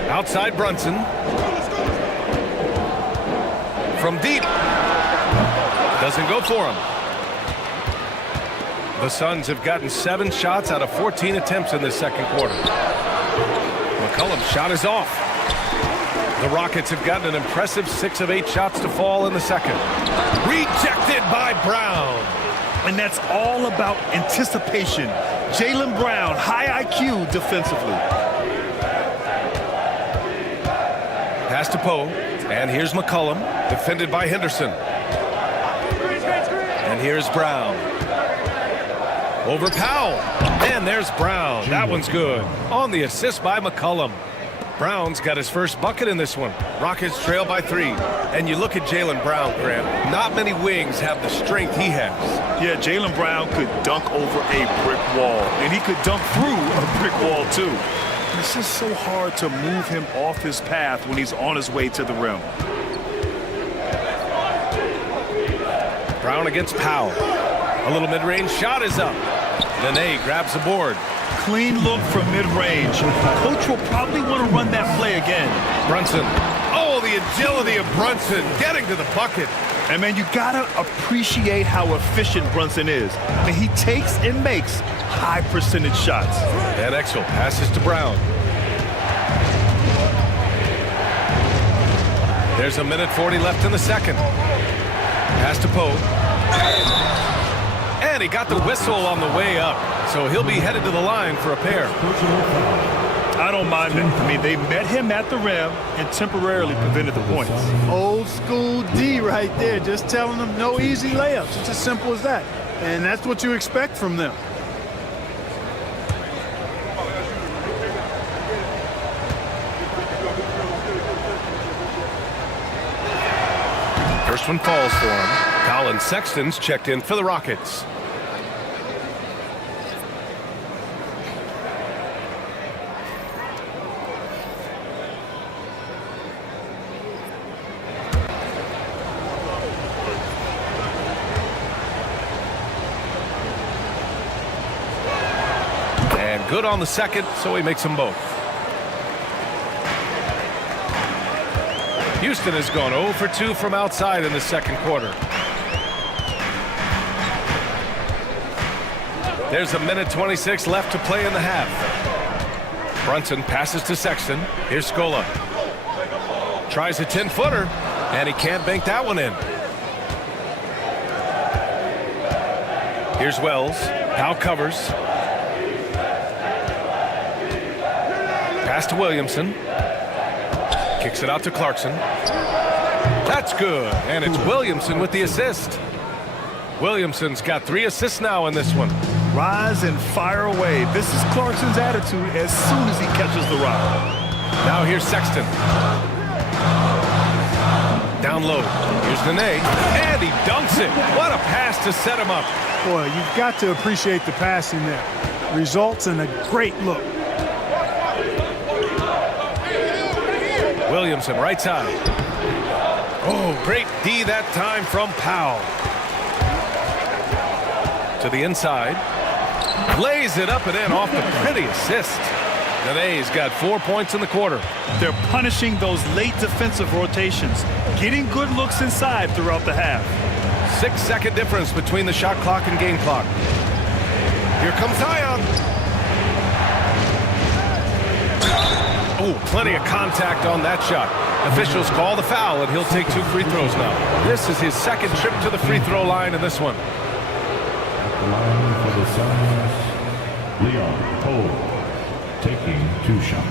Outside Brunson. From deep. Doesn't go for him. The Suns have gotten 7 shots out of 14 attempts in this second quarter. McCollum's shot is off. The Rockets have gotten an impressive 6 of 8 shots to fall in the second. Rejected by Brown. And that's all about anticipation. Jaylen Brown, high IQ defensively. Pass to Poe. And here's McCollum, defended by Henderson. And here's Brown. Over Powell. And there's Brown. That one's good. On the assist by McCollum. Brown's got his first bucket in this one. Rockets trail by 3. And you look at Jaylen Brown, Grant. Not many wings have the strength he has. Yeah, Jaylen Brown could dunk over a brick wall. And he could dunk through a brick wall, too. It's just so hard to move him off his path when he's on his way to the rim. Brown against Powell. A little mid-range shot is up. Nene grabs the board. Clean look from mid-range. Coach will probably want to run that play again. Brunson. Oh, the agility of Brunson getting to the bucket. And, man, you got to appreciate how efficient Brunson is. I mean, he takes and makes high-percentage shots. Van Exel passes to Brown. There's a minute 40 left in the second. Pass to Poe. And he got the whistle on the way up. So he'll be headed to the line for a pair. I don't mind it. I mean, they met him at the rim and temporarily prevented the points. Old school D right there, just telling them no easy layups. It's as simple as that. And that's what you expect from them. First one falls for him. Colin Sexton's checked in for the Rockets. And good on the second, so he makes them both. Houston has gone 0 for 2 from outside in the second quarter. There's a minute 26 left to play in the half. Brunson passes to Sexton. Here's Scola. Tries a 10-footer, and he can't bank that one in. Here's Wells. Powell covers. Pass to Williamson. Kicks it out to Clarkson. That's good. And it's Williamson with the assist. Williamson's got 3 assists now in this one. Rise and fire away. This is Clarkson's attitude as soon as he catches the rock. Now here's Sexton. Down low. Here's Nene. And he dunks it. What a pass to set him up. Boy, you've got to appreciate the passing there. Results in a great look. Williamson, right side. Oh, great D that time from Powell. To the inside. Lays it up and in off the pretty assist. Nene's got 4 points in the quarter. They're punishing those late defensive rotations, getting good looks inside throughout the half. 6-second difference between the shot clock and game clock. Here comes Zion. Oh, plenty of contact on that shot. Officials call the foul, and he'll take 2 free throws now. This is his second trip to the free throw line in this one. At the line for the Suns, Leon Poe taking 2 shots.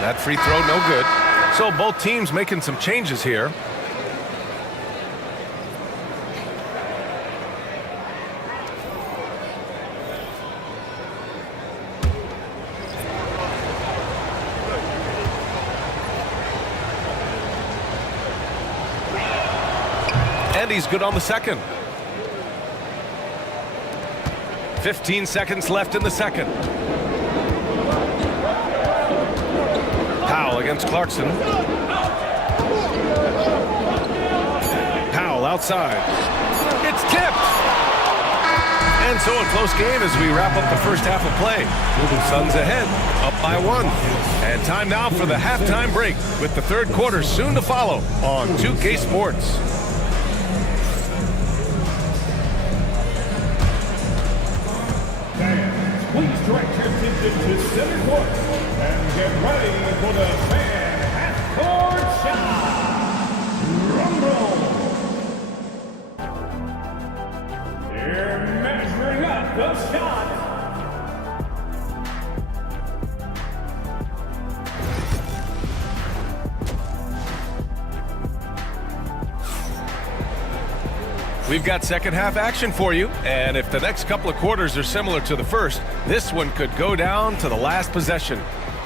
That free throw, no good. So both teams making some changes here. And he's good on the second. 15 seconds left in the second. Powell against Clarkson. Powell outside. It's tipped. And so a close game as we wrap up the first half of play. Suns ahead, up by 1. And time now for the halftime break with the third quarter soon to follow on 2K Sports. Fans, please direct your attention to center court and get ready for the fan half-court shot. Rumble. They're measuring up the shot. We've got second half action for you, and if the next couple of quarters are similar to the first, this one could go down to the last possession.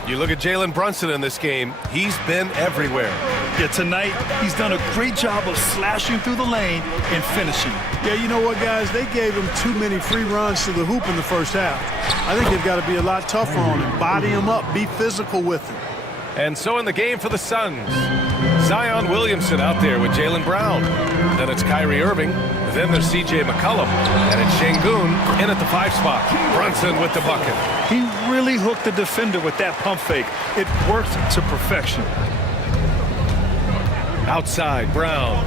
You look at Jalen Brunson in this game, he's been everywhere. Yeah, tonight he's done a great job of slashing through the lane and finishing. Yeah, you know what, guys? They gave him too many free runs to the hoop in the first half. I think they've got to be a lot tougher on him, body him up, be physical with him. And so in the game for the Suns, Zion Williamson out there with Jaylen Brown. Then it's Kyrie Irving. Then there's C.J. McCollum. And it's Şengün in at the 5 spot. Brunson with the bucket. He really hooked the defender with that pump fake. It worked to perfection. Outside, Brown.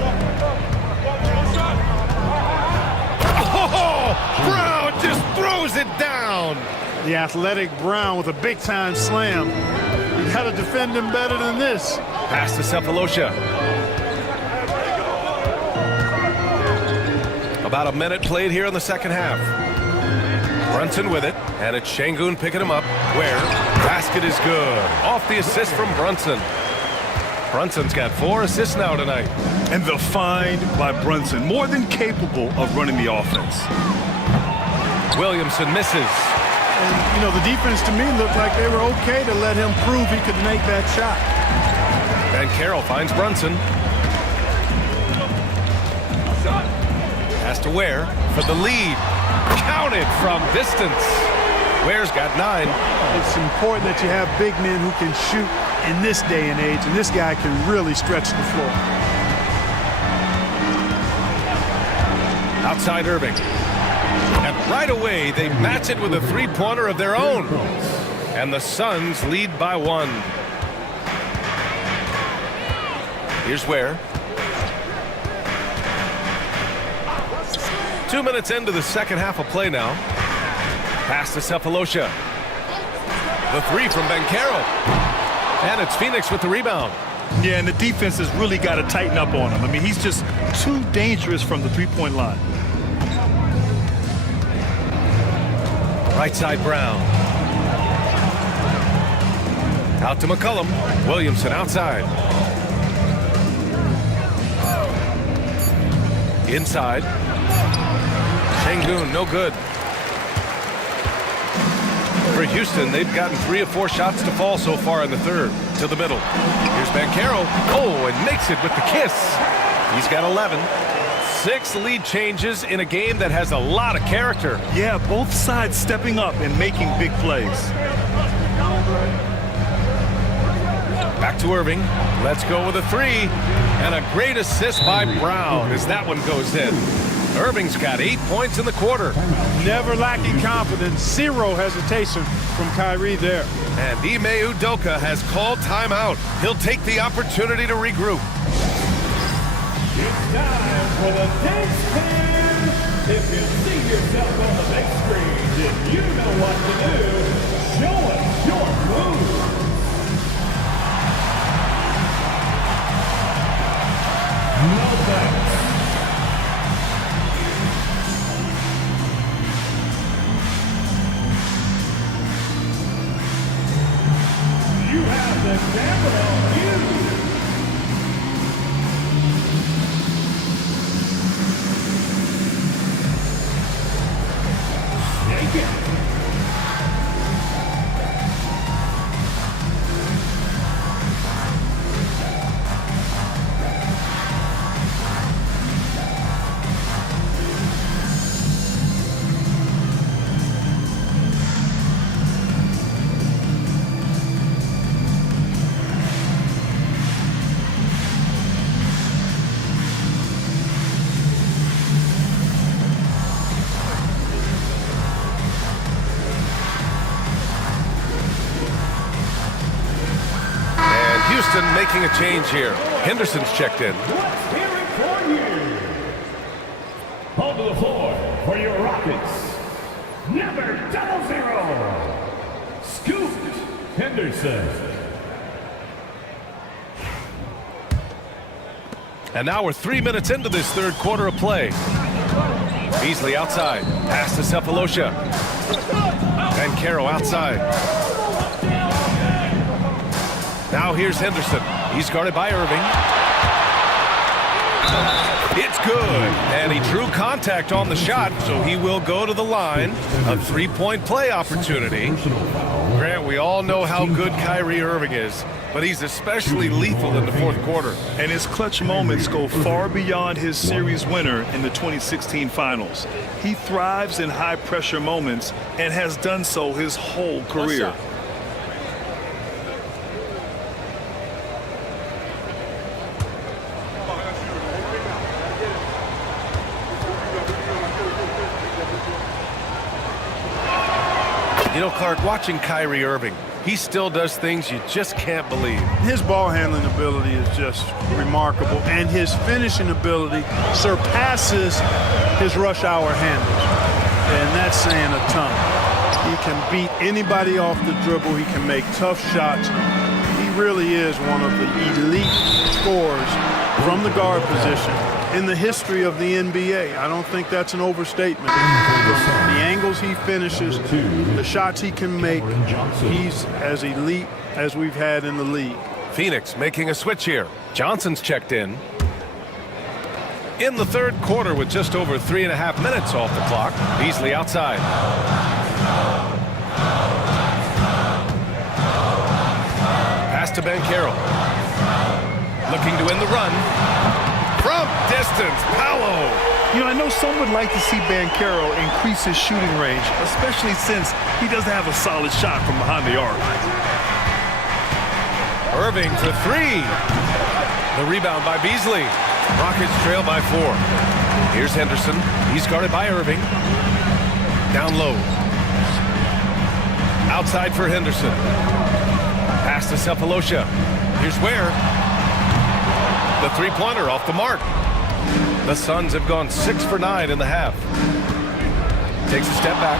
Oh, Brown just throws it down. The athletic Brown with a big-time slam. You got to defend him better than this. Pass to Sefolosha. About a minute played here in the second half. Brunson with it, and it's Şengün picking him up. Where? Basket is good. Off the assist from Brunson. Brunson's got 4 assists now tonight. And the find by Brunson, more than capable of running the offense. Williamson misses. And, you know, the defense to me looked like they were okay to let him prove he could make that shot. Banchero finds Brunson. Has to Ware for the lead. Counted from distance. Ware's got 9. It's important that you have big men who can shoot in this day and age, and this guy can really stretch the floor. Outside Irving. And right away, they match it with a three-pointer of their own. And the Suns lead by 1. Here's Ware. 2 minutes into the second half of play now. Pass to Sefolosha. The 3 from Banchero. And it's Phoenix with the rebound. Yeah, and the defense has really got to tighten up on him. I mean, he's just too dangerous from the three-point line. Right side Brown. Out to McCollum. Williamson outside. Inside. Şengün, no good. For Houston, they've gotten 3 of 4 shots to fall so far in the third. To the middle. Here's Banchero. Oh, and makes it with the kiss. He's got 11. 6 lead changes in a game that has a lot of character. Yeah, both sides stepping up and making big plays. Back to Irving. Let's go with a 3. And a great assist by Brown as that one goes in. Irving's got 8 points in the quarter. Never lacking confidence. 0 hesitation from Kyrie there. And Ime Udoka has called timeout. He'll take the opportunity to regroup. It's time for the dance fan. If you see yourself on the big screen, then you know what to do. Show us your move. No thanks. You have the camera on you. Take it. Houston making a change here. Henderson's checked in. Let's hear it for you. Onto the floor for your Rockets. Number 00, Scoot Henderson. And now we're 3 minutes into this third quarter of play. Beasley outside. Pass to Sefolosha. Banchero outside. Now here's Henderson. He's guarded by Irving. It's good. And he drew contact on the shot, so he will go to the line. A three-point play opportunity. Grant, we all know how good Kyrie Irving is, but he's especially lethal in the fourth quarter. And his clutch moments go far beyond his series winner in the 2016 finals. He thrives in high-pressure moments and has done so his whole career. You know, Clark, watching Kyrie Irving, he still does things you just can't believe. His ball handling ability is just remarkable, and his finishing ability surpasses his rush hour handles. And that's saying a ton. He can beat anybody off the dribble. He can make tough shots. He really is one of the elite scorers from the guard position in the history of the NBA. I don't think that's an overstatement. From the angles he finishes, the shots he can make, he's as elite as we've had in the league. Phoenix making a switch here. Johnson's checked in. In the third quarter with just over 3.5 minutes off the clock. Beasley outside. Pass to Banchero. Looking to win the run. From distance, Paolo. You know, I know some would like to see Banchero increase his shooting range, especially since he doesn't have a solid shot from behind the arc. Irving for three. The rebound by Beasley. Rockets trail by 4. Here's Henderson. He's guarded by Irving. Down low. Outside for Henderson. Pass to Cephalosha. Here's Ware. The three-pointer off the mark. The Suns have gone 6 for 9 in the half. Takes a step back.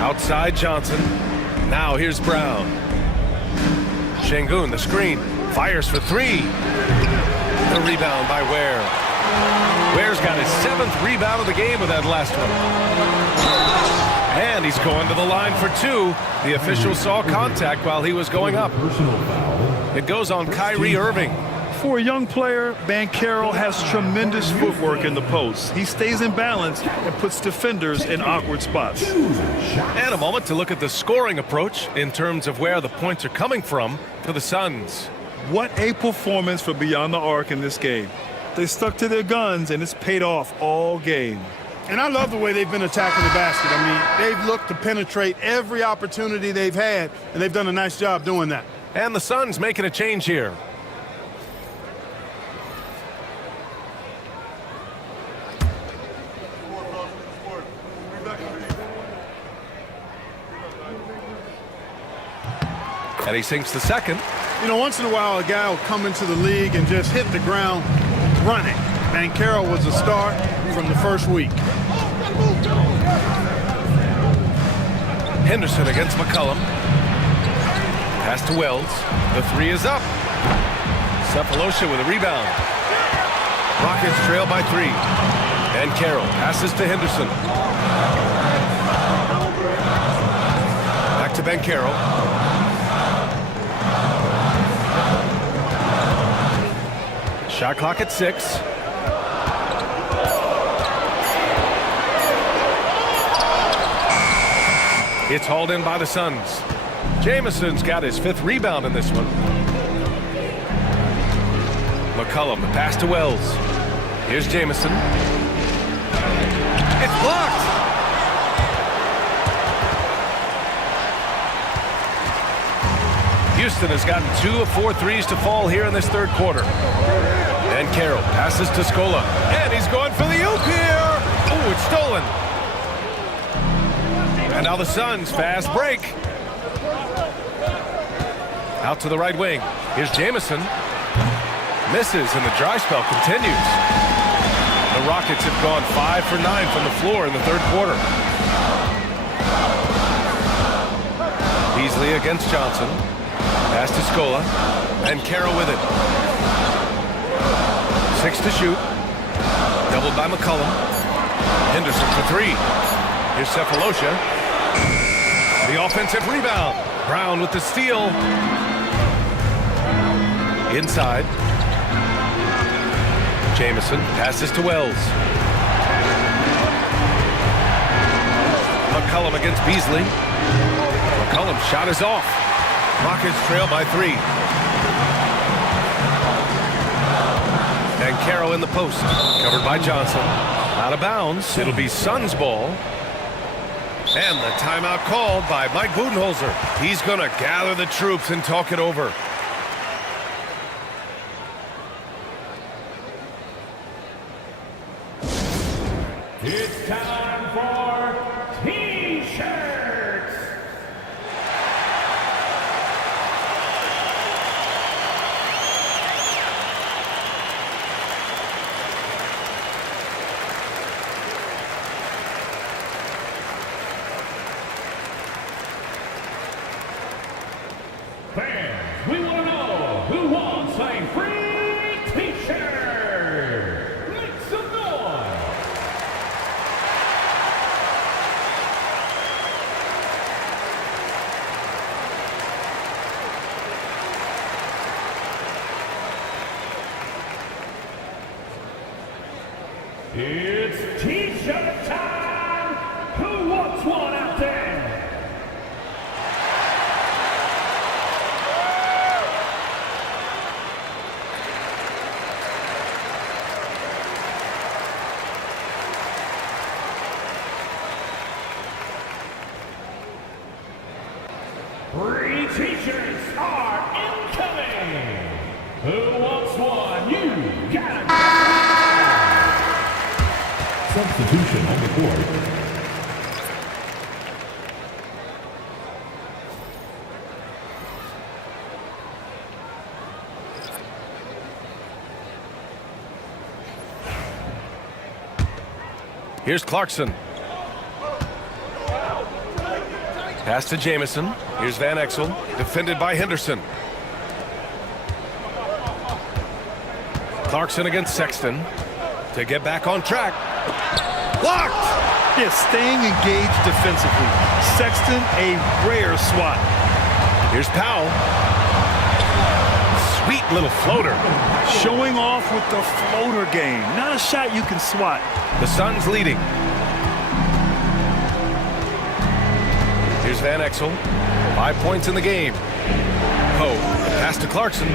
Outside Johnson. Now here's Brown. Şengün, the screen. Fires for 3. The rebound by Ware. Ware's got his 7th rebound of the game with that last one. And he's going to the line for 2. The official saw contact while he was going up. It goes on Kyrie Irving. For a young player, Banchero has tremendous footwork in the post. He stays in balance and puts defenders in awkward spots. And a moment to look at the scoring approach in terms of where the points are coming from for the Suns. What a performance for Beyond the Arc in this game. They stuck to their guns, and it's paid off all game. And I love the way they've been attacking the basket. I mean, they've looked to penetrate every opportunity they've had, and they've done a nice job doing that. And the Suns making a change here. And he sinks the second. You know, once in a while, a guy will come into the league and just hit the ground running. Banchero was a start from the first week. Henderson against McCollum. Pass to Wells. The 3 is up. Cephalosha with a rebound. Rockets trail by 3. Banchero passes to Henderson. Back to Banchero. Shot clock at 6. It's hauled in by the Suns. Jamison's got his 5th rebound in this one. McCollum, the pass to Wells. Here's Jamison. It's blocked. Houston has gotten 2 of 4 threes to fall here in this third quarter. And Carroll passes to Scola. And he's going for the oop here. Oh, it's stolen. And now the Suns fast break. Out to the right wing. Here's Jamison. Misses and the dry spell continues. The Rockets have gone 5 for 9 from the floor in the third quarter. Beasley against Johnson. Pass to Scola. And Carroll with it. 6 to shoot. Doubled by McCollum. Henderson for 3. Here's Cephalosha. The offensive rebound. Brown with the steal. Inside. Jamison passes to Wells. McCollum against Beasley. McCollum's shot is off. Rockets trail by 3. And Carroll in the post. Covered by Johnson. Out of bounds. It'll be Suns ball. And the timeout called by Mike Budenholzer. He's going to gather the troops and talk it over. It's time for T-shirts. Fans, we want to know who wants a free T-shirt. Make some noise. It's T-shirt time! Who wants one out there? Free T-shirts are incoming! Who wants one? You got it! Substitution on the court. Here's Clarkson. Pass to Jamison. Here's Van Exel. Defended by Henderson. Clarkson against Sexton. To get back on track. Blocked! Yeah, staying engaged defensively. Sexton, a rare swat. Here's Powell. Sweet little floater. Showing off with the floater game. Not a shot you can swat. The Suns leading. Here's Van Exel. 5 points in the game. Poe. Pass to Clarkson.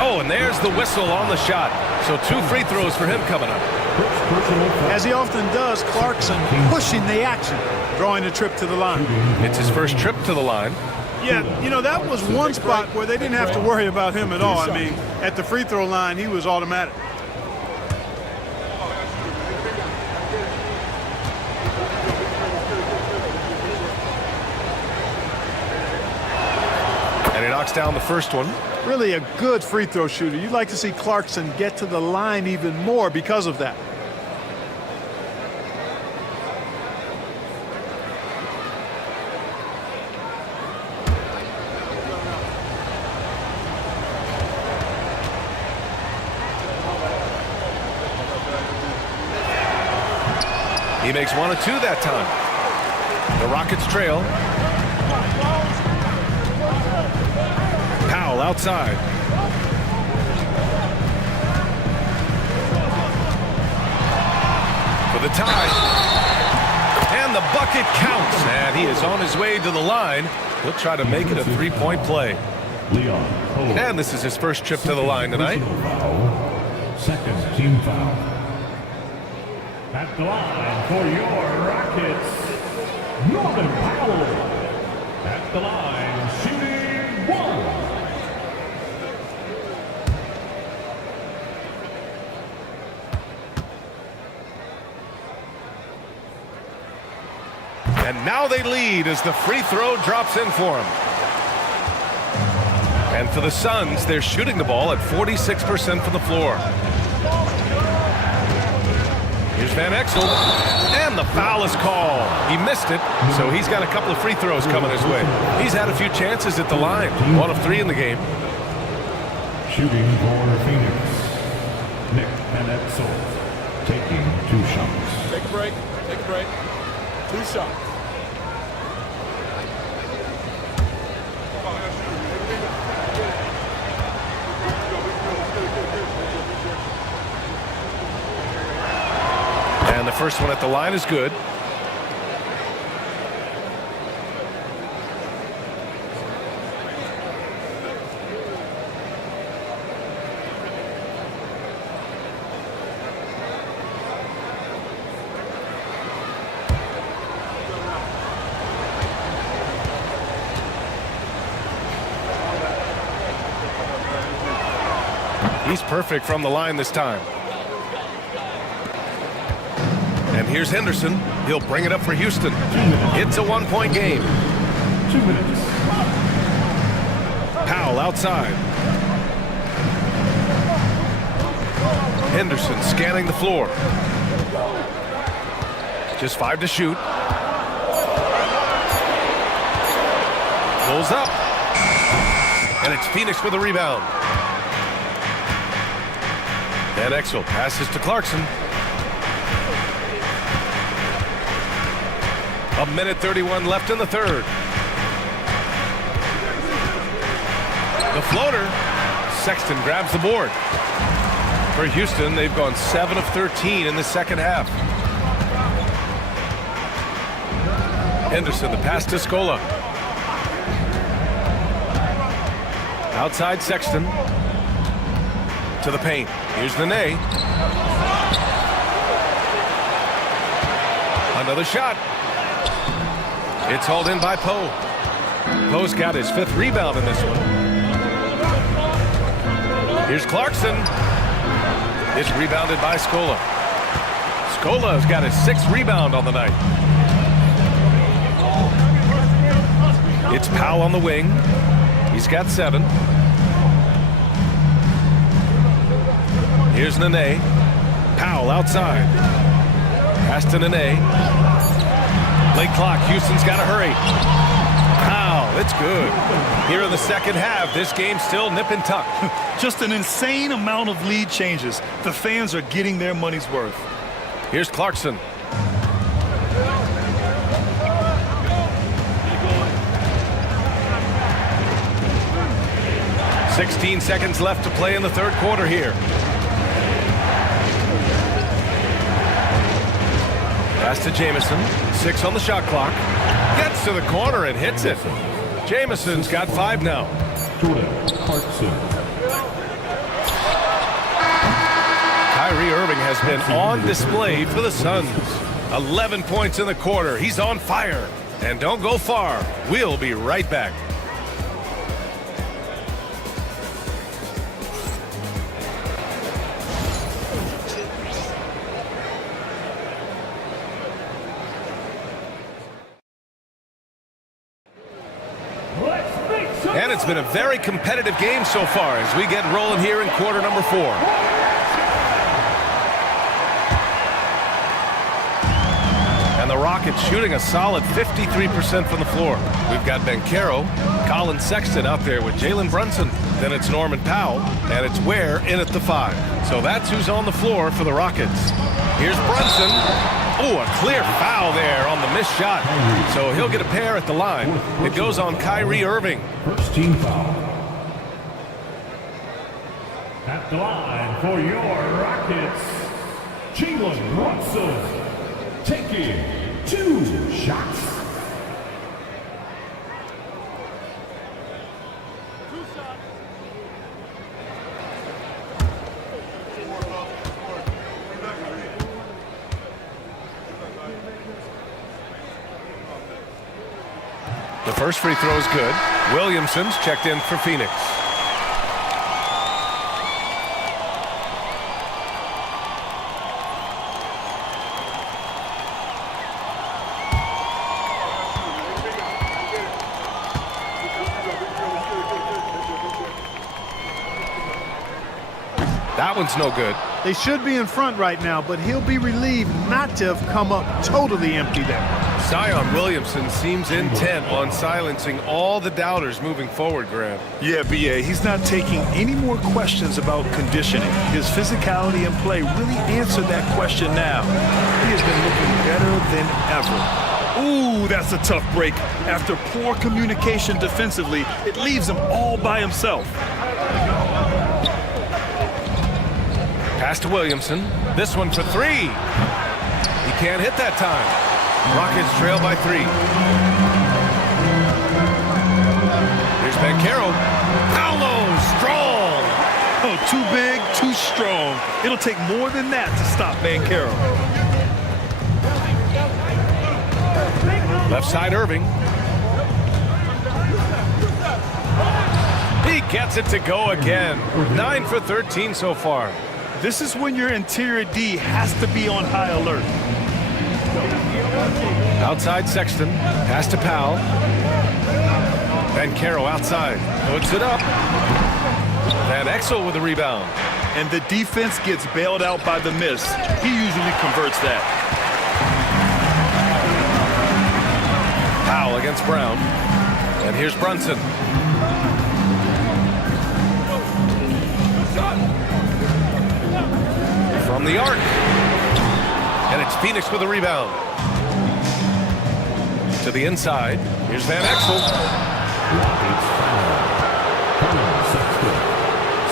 Oh, and there's the whistle on the shot. So 2 free throws for him coming up. As he often does, Clarkson pushing the action, drawing a trip to the line. It's his first trip to the line. Yeah, you know, that was one spot where they didn't have to worry about him at all. I mean, at the free throw line, he was automatic. And he knocks down the first one. Really a good free throw shooter. You'd like to see Clarkson get to the line even more because of that. He makes 1 of 2 that time. The Rockets trail. Powell outside. For the tie. And the bucket counts. And he is on his way to the line. He'll try to make it a 3-point play. And this is his first trip to the line tonight. Second team foul. At the line for your Rockets, Norman Powell. At the line, shooting 1. And now they lead as the free throw drops in for him. And for the Suns, they're shooting the ball at 46% from the floor. Here's Van Exel. And the foul is called. He missed it, so he's got a couple of free throws coming his way. He's had a few chances at the line. 1 of 3 in the game. Shooting for Phoenix, Nick Van Exel, taking 2 shots. Take a break. Take a break. 2 shots. first one at the line is good. He's perfect from the line this time. And here's Henderson. He'll bring it up for Houston. It's a one-point game. 2 minutes. Powell outside. Henderson scanning the floor. Just 5 to shoot. Pulls up. And it's Phoenix with a rebound. Van Exel passes to Clarkson. 1:31 left in the third. The floater. Sexton grabs the board. For Houston, they've gone 7 of 13 in the second half. Henderson, the pass to Scola. Outside Sexton. To the paint. Here's Nene. Another shot. It's hauled in by Poe. Poe's got his 5th rebound in this one. Here's Clarkson. It's rebounded by Scola. Scola's got his 6th rebound on the night. It's Powell on the wing. He's got 7. Here's Nene. Powell outside. Pass to Nene. Late clock. Houston's got to hurry. Powell, it's good. Here in the second half, this game's still nip and tuck. Just an insane amount of lead changes. The fans are getting their money's worth. Here's Clarkson. "16 seconds left to play in the third quarter here. Pass to Jamison. 6 on the shot clock. Gets to the corner and hits it. Jamison's got 5 now. Kyrie Irving has been on display for the Suns. 11 points in the quarter. He's on fire. And don't go far. We'll be right back. And it's been a very competitive game so far as we get rolling here in quarter number 4. And the Rockets shooting a solid 53% from the floor. We've got Banchero, Colin Sexton out there with Jalen Brunson. Then it's Norman Powell, and it's Ware in at the 5. So that's who's on the floor for the Rockets. Here's Brunson. Oh, a clear foul there on the missed shot. So he'll get a pair at the line. It goes on Kyrie Irving. First team foul. At the line for your Rockets, Jalen Brunson taking 2 shots. The first free throw is good. Williamson's checked in for Phoenix. That one's no good. They should be in front right now, but he'll be relieved not to have come up totally empty there. Zion Williamson seems intent on silencing all the doubters moving forward, Grant. Yeah, B.A., he's not taking any more questions about conditioning. His physicality and play really answered that question now. He has been looking better than ever. Ooh, that's a tough break. After poor communication defensively, it leaves him all by himself. Pass to Williamson. This one for 3. He can't hit that time. Rockets trail by 3. Here's Banchero. Paolo, strong. Oh, too big, too strong. It'll take more than that to stop Banchero. Left side, Irving. He gets it to go again. 9 for 13 so far. This is when your interior D has to be on high alert. Outside Sexton. Pass to Powell. Banchero outside. Puts it up. Van Exel with the rebound. And the defense gets bailed out by the miss. He usually converts that. Powell against Brown. And here's Brunson. From the arc. And it's Phoenix with a rebound. To the inside. Here's Van Exel.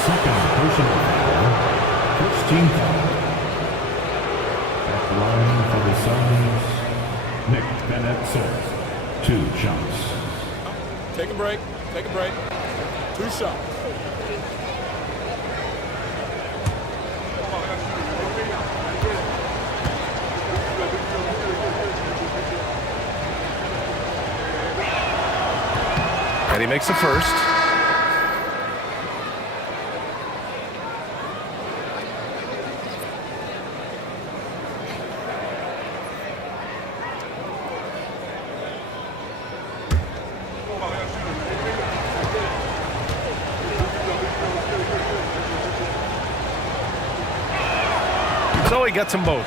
Second personal foul. First team foul. At the line for the Suns, Nick Van Exel. 2 shots. Take a break. Take a break. 2 shots. And he makes the first. So he gets them both.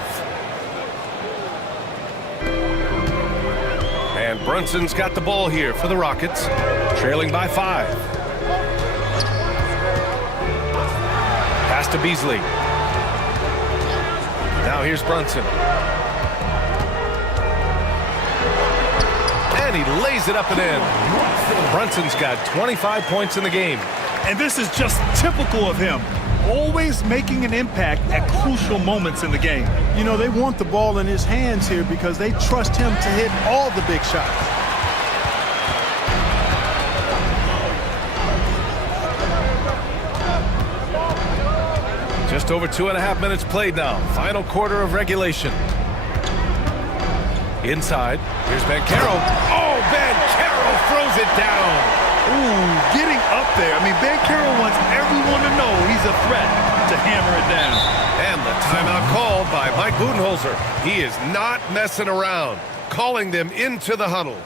And Brunson's got the ball here for the Rockets, trailing by 5. Pass to Beasley. Now here's Brunson. And he lays it up and in. Brunson's got 25 points in the game. And this is just typical of him. Always making an impact at crucial moments in the game. You know, they want the ball in his hands here because they trust him to hit all the big shots. Just over 2.5 minutes played now. Final quarter of regulation. Inside, here's Banchero. Oh, Banchero throws it down. Ooh, getting up there. I mean, Banchero wants everyone to know he's a threat to hammer it down. And the timeout called by Mike Budenholzer. He is not messing around, calling them into the huddle.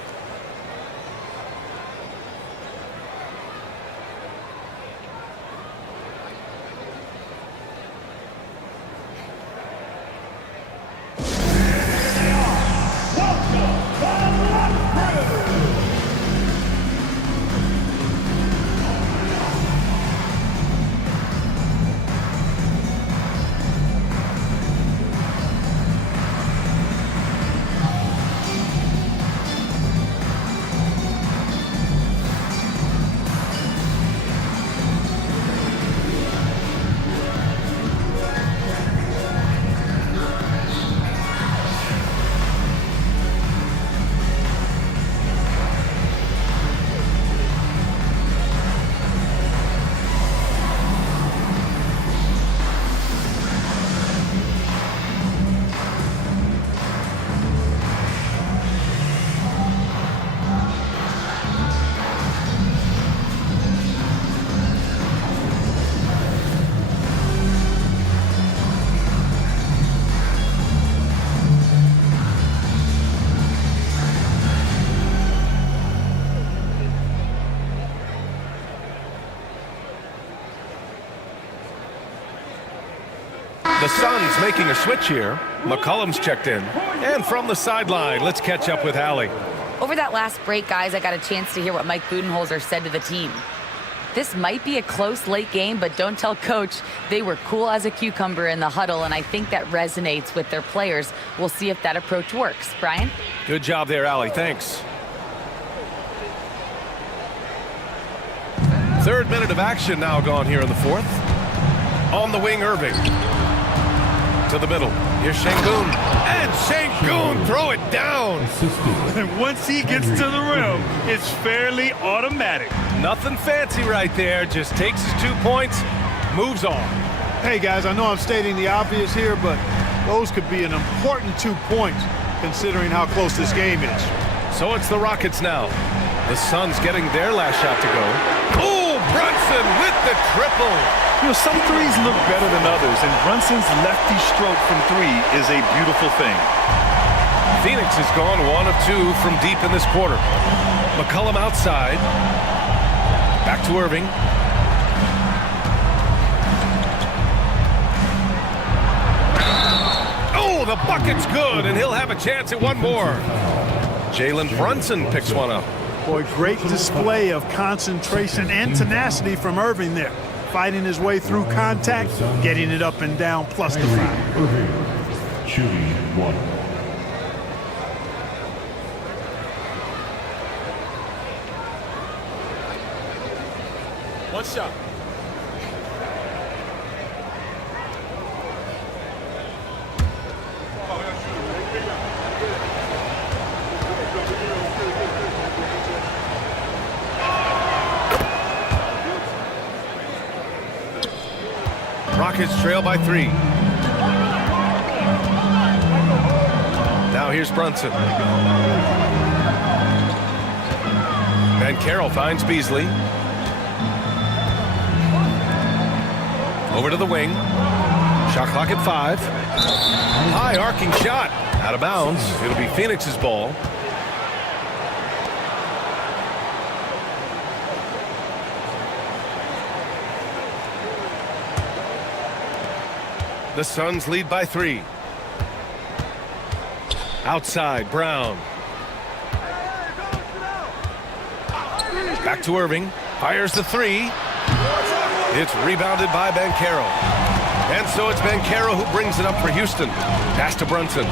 The Suns making a switch here. McCollum's checked in. And from the sideline, let's catch up with Allie. Over that last break, guys, I got a chance to hear what Mike Budenholzer said to the team. This might be a close late game, but don't tell Coach. They were cool as a cucumber in the huddle, and I think that resonates with their players. We'll see if that approach works. Brian? Good job there, Allie. Thanks. Third minute of action now gone here in the fourth. On the wing, Irving. To the middle. Here's Şengün. And Şengün throw it down. And once he gets to the rim, it's fairly automatic. Nothing fancy right there. Just takes his 2 points, moves on. Hey, guys, I know I'm stating the obvious here, but those could be an important 2 points considering how close this game is. So it's the Rockets now. The Suns getting their last shot to go. Oh, Brunson with the triple. You know, some threes look better than others, and Brunson's lefty stroke from three is a beautiful thing. Phoenix has gone 1 of 2 from deep in this quarter. McCollum outside. Back to Irving. Oh, the bucket's good, and he'll have a chance at one more. Jalen Brunson picks one up. Boy, great display of concentration and tenacity from Irving there. Fighting his way through contact, getting it up and down, plus the foul. Irving, shooting 1. One shot. Rockets trail by 3. Now here's Brunson. Banchero finds Beasley. Over to the wing. Shot clock at 5. High arcing shot. Out of bounds. It'll be Phoenix's ball. The Suns lead by 3. Outside, Brown. Back to Irving. Fires the 3. It's rebounded by Banchero. And so it's Banchero who brings it up for Houston. Pass to Brunson.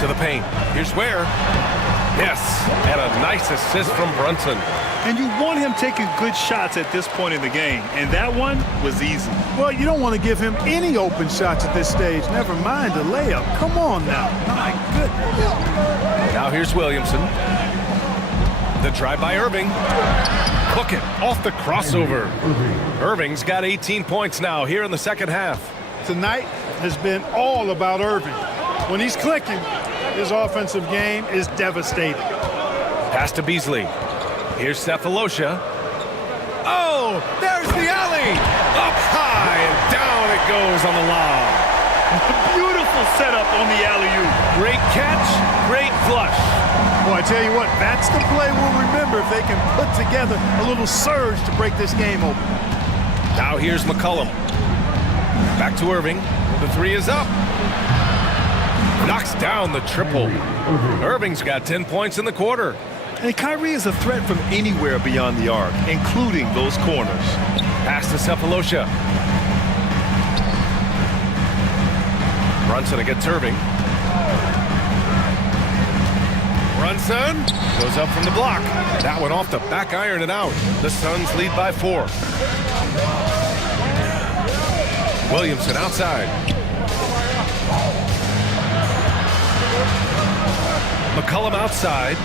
To the paint. Here's Ware. Yes, and a nice assist from Brunson. And you want him taking good shots at this point in the game, and that one was easy. Well, you don't want to give him any open shots at this stage, never mind a layup. Come on now. My goodness. Now here's Williamson. The drive by Irving. Hook it off the crossover. Irving's got 18 points now here in the second half. Tonight has been all about Irving. When he's clicking, his offensive game is devastating. Pass to Beasley. Here's Cephalosha. Oh, there's the alley. Up high and down it goes on the lob. Beautiful setup on the alley-oop. Great catch, great flush. Boy, I tell you what, that's the play we'll remember if they can put together a little surge to break this game open. Now here's McCollum. Back to Irving. The 3 is up. Knocks down the triple. Irving's got 10 points in the quarter. And Kyrie is a threat from anywhere beyond the arc, including those corners. Pass to Cephalosha. Brunson against Irving. Brunson goes up from the block. That one off the back iron and out. The Suns lead by 4. Williamson outside. McCollum outside.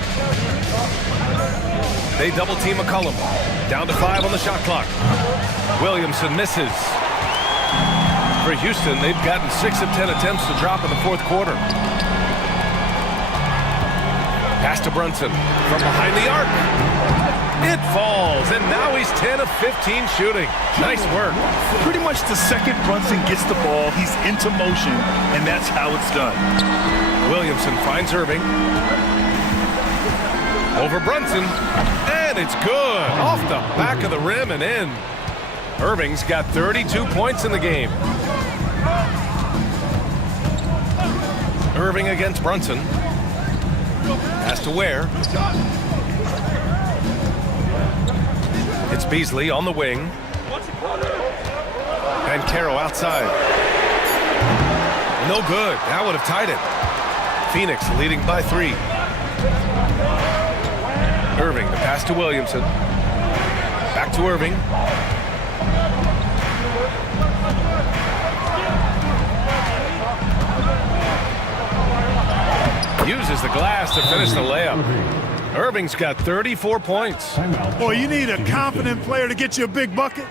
They double team McCollum. Down to 5 on the shot clock. Williamson misses. For Houston, they've gotten 6 of 10 attempts to drop in the fourth quarter. Pass to Brunson from behind the arc. It falls, and now he's 10 of 15 shooting. Nice work. Pretty much the second Brunson gets the ball, he's into motion, and that's how it's done. Williamson finds Irving. Over Brunson, and it's good. Off the back of the rim and in. Irving's got 32 points in the game. Irving against Brunson. Has to Ware. It's Beasley on the wing. And Banchero outside. No good. That would have tied it. Phoenix leading by 3. Irving, the pass to Williamson. Back to Irving. uses the glass to finish the layup. Irving's got 34 points. Boy, you need a confident player to get you a big bucket,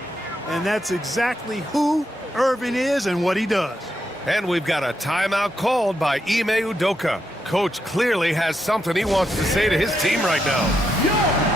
and that's exactly who Irving is and what he does. And we've got a timeout called by Ime Udoka. Coach clearly has something he wants to say to his team right now.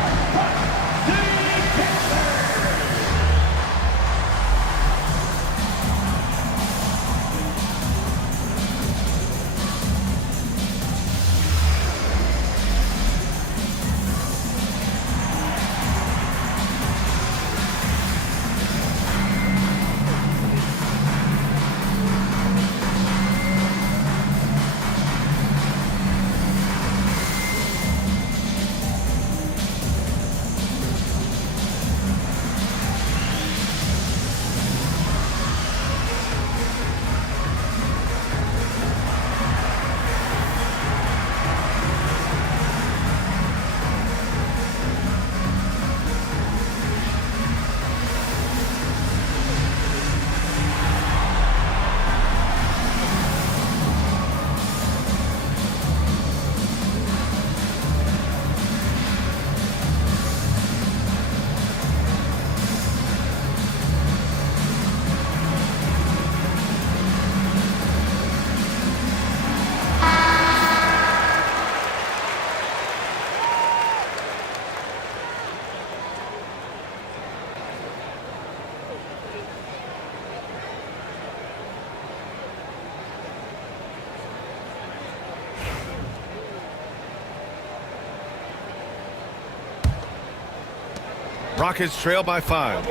Rockets trail by 5.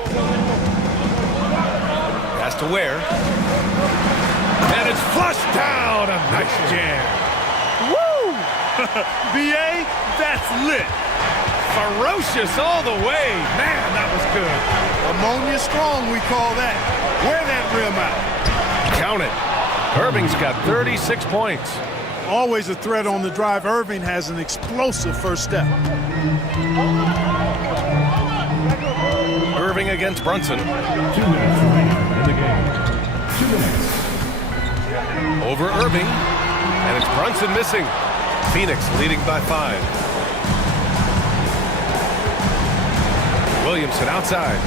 Pass to Ware. And it's flushed down. A nice jam. Woo! BA, that's lit. Ferocious all the way. Man, that was good. Ammonia strong, we call that. Wear that rim out. Count it. Irving's got 36 points. Always a threat on the drive. Irving has an explosive first step. Irving against Brunson. 2 minutes remaining in the game. 2 minutes. Over Irving. And it's Brunson missing. Phoenix leading by 5. Williamson outside.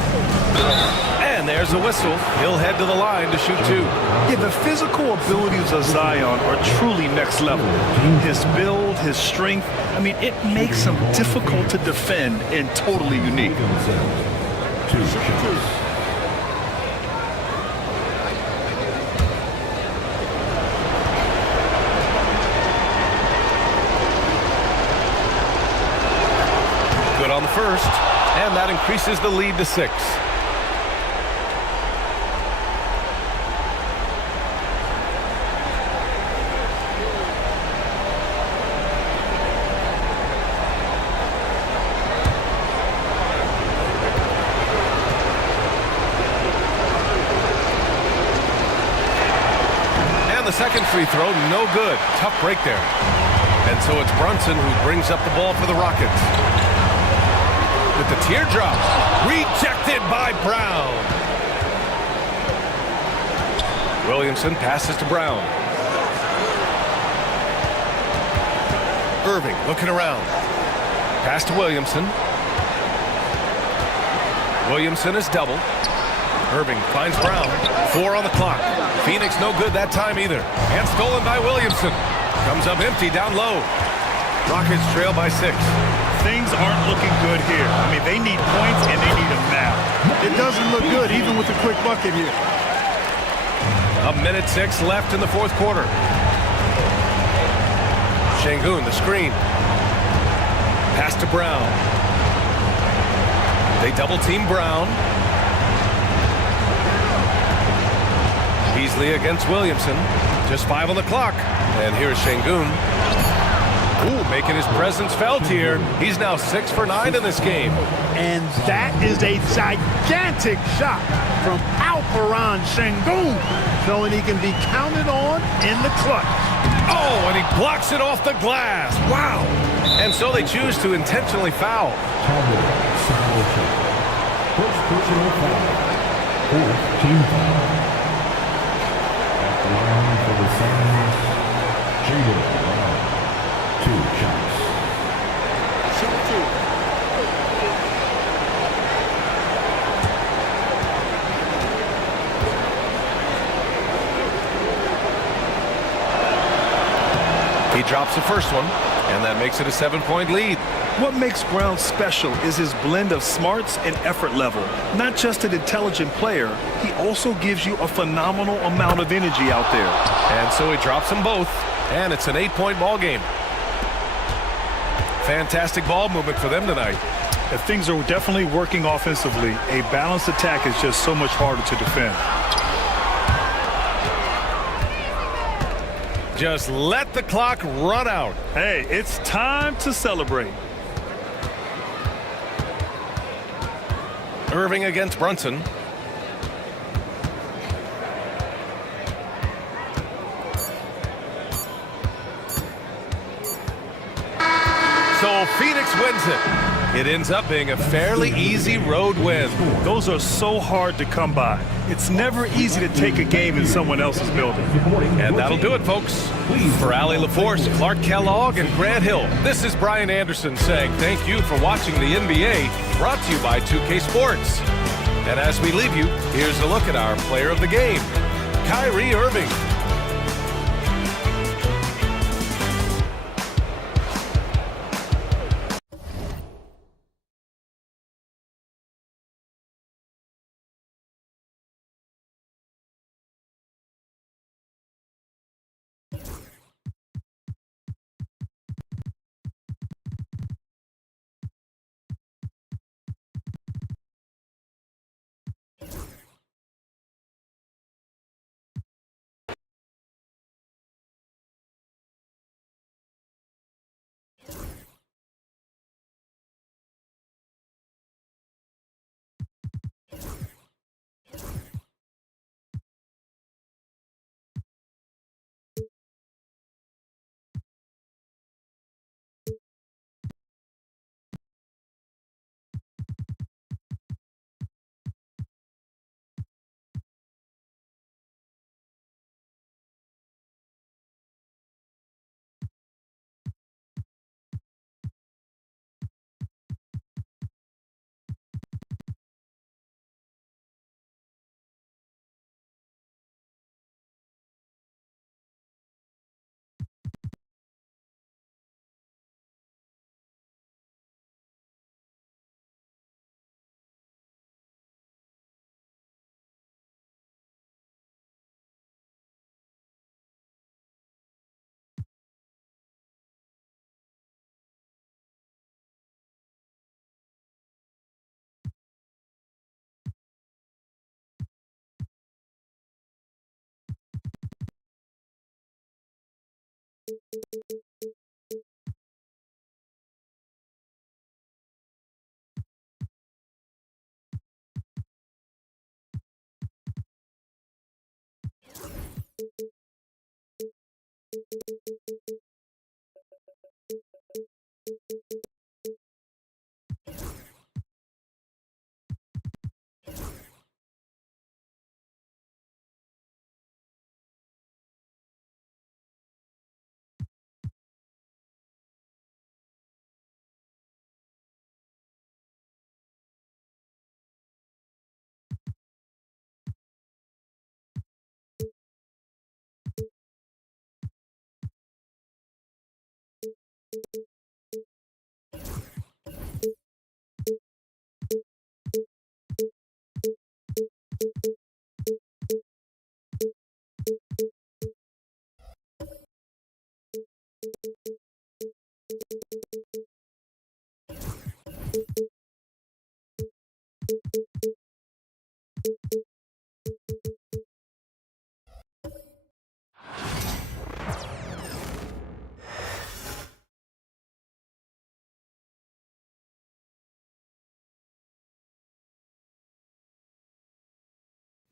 And there's a whistle. He'll head to the line to shoot 2. Yeah, the physical abilities of Zion are truly next level. His build, his strength, I mean, it makes him difficult to defend and totally unique. 2 shots. Good on the first, and that increases the lead to 6. Second free throw, no good. Tough break there. And so it's Brunson who brings up the ball for the Rockets. With the teardrop, rejected by Brown. Williamson passes to Brown. Irving looking around. Pass to Williamson. Williamson is double. Irving finds Brown. 4 on the clock. Phoenix no good that time either. And stolen by Williamson. Comes up empty down low. Rockets trail by 6. Things aren't looking good here. I mean, they need points and they need them now. It doesn't look good even with a quick bucket here. 1:06 left in the fourth quarter. Şengün, the screen. Pass to Brown. They double team Brown. Beasley against Williamson. Just 5 on the clock. And here's Şengün. Ooh, making his presence felt here. He's now 6 for 9 in this game. And that is a gigantic shot from Alperen Şengün, showing he can be counted on in the clutch. Oh, and he blocks it off the glass. Wow. And so they choose to intentionally foul. First personal foul. 4th team foul. At the line for the Suns, Jaylen Brown. He drops the first one, and that makes it a 7-point lead. What makes Brown special is his blend of smarts and effort level. Not just an intelligent player, he also gives you a phenomenal amount of energy out there. And so he drops them both, and it's an 8-point ball game. Fantastic ball movement for them tonight. If things are definitely working offensively, a balanced attack is just so much harder to defend. Just let the clock run out. Hey, it's time to celebrate. Irving against Brunson. So Phoenix wins it. It ends up being a fairly easy road win. Those are so hard to come by. It's never easy to take a game in someone else's building. And that'll do it, folks. For Allie LaForce, Clark Kellogg, and Grant Hill, this is Brian Anderson saying thank you for watching the NBA, brought to you by 2K Sports. And as we leave you, here's a look at our player of the game, Kyrie Irving.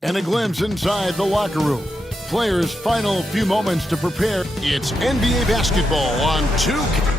And a glimpse inside the locker room. Players' final few moments to prepare. It's NBA basketball on 2K.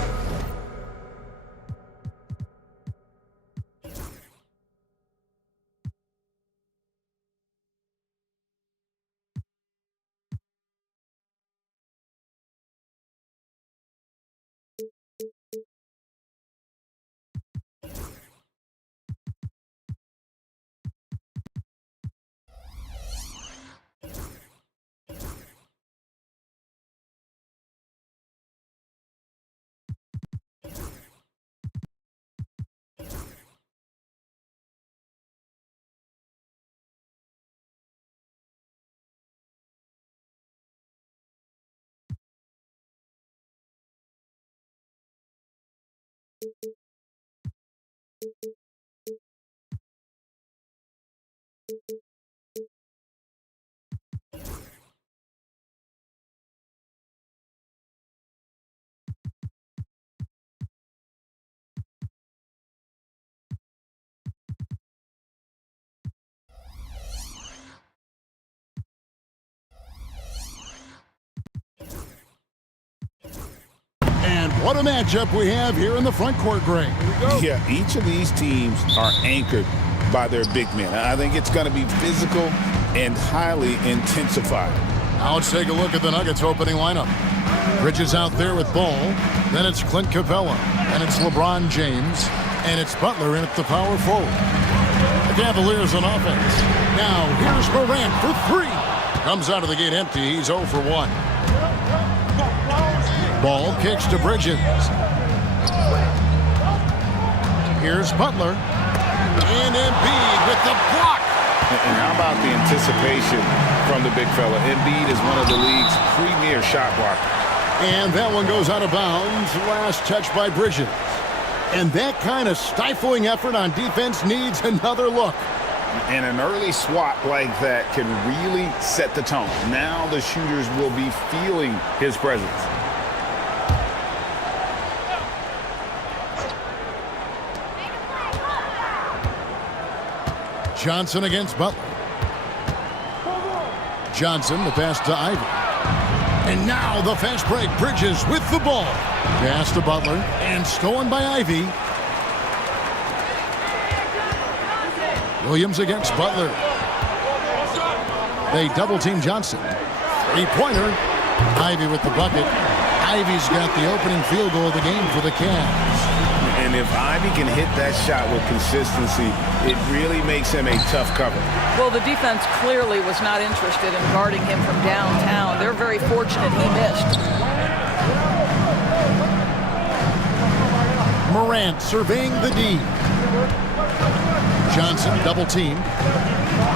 And what a matchup we have here in the front court, Greg. Yeah, each of these teams are anchored by their big men. I think it's going to be physical and highly intensified. Now let's take a look at the Nuggets opening lineup. Bridges out there with ball. Then it's Clint Capella. And it's LeBron James. And it's Butler in at the power forward. The Cavaliers on offense. Now here's Morant for three. Comes out of the gate empty. He's 0 for 1. Ball kicks to Bridges. Here's Butler. And Embiid with the block. And how about the anticipation from the big fella? Embiid is one of the league's premier shot blockers. And that one goes out of bounds. Last touch by Bridges. And that kind of stifling effort on defense needs another look. And an early swat like that can really set the tone. Now the shooters will be feeling his presence. Johnson against Butler. Johnson, the pass to Ivy. And now the fast break. Bridges with the ball. Pass to Butler. And stolen by Ivy. Williams against Butler. They double-team Johnson. Three-pointer. Ivy with the bucket. Ivy's got the opening field goal of the game for the Cavs. And if Ivy can hit that shot with consistency, it really makes him a tough cover. Well, the defense clearly was not interested in guarding him from downtown. They're very fortunate he missed. Morant surveying the D. Johnson double team.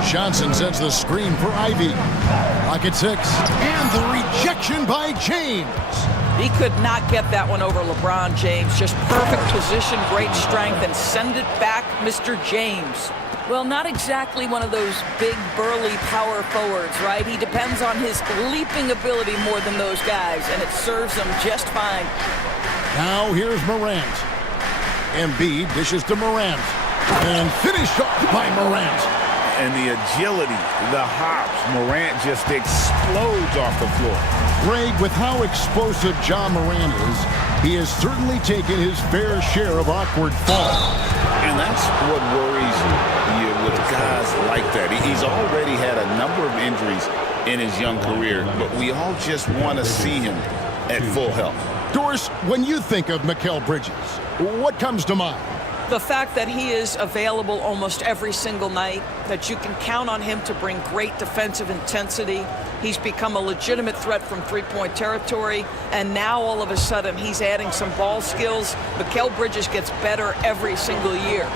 Johnson sends the screen for Ivy. Pocket 6. And the rejection by James. He could not get that one over LeBron James. Just perfect position, great strength, and send it back, Mr. James. Well, not exactly one of those big, burly power forwards, right? He depends on his leaping ability more than those guys, and it serves him just fine. Now here's Morant. Embiid dishes to Morant. And finished off by Morant. And the agility, the hops, Morant just explodes off the floor. Greg, with how explosive Ja Morant is, he has certainly taken his fair share of awkward falls. And that's what worries you with guys like that. He's already had a number of injuries in his young career, but we all just want to see him at full health. Doris, when you think of Mikal Bridges, what comes to mind? The fact that he is available almost every single night, that you can count on him to bring great defensive intensity. He's become a legitimate threat from three-point territory, and now all of a sudden he's adding some ball skills. Mikal Bridges gets better every single year.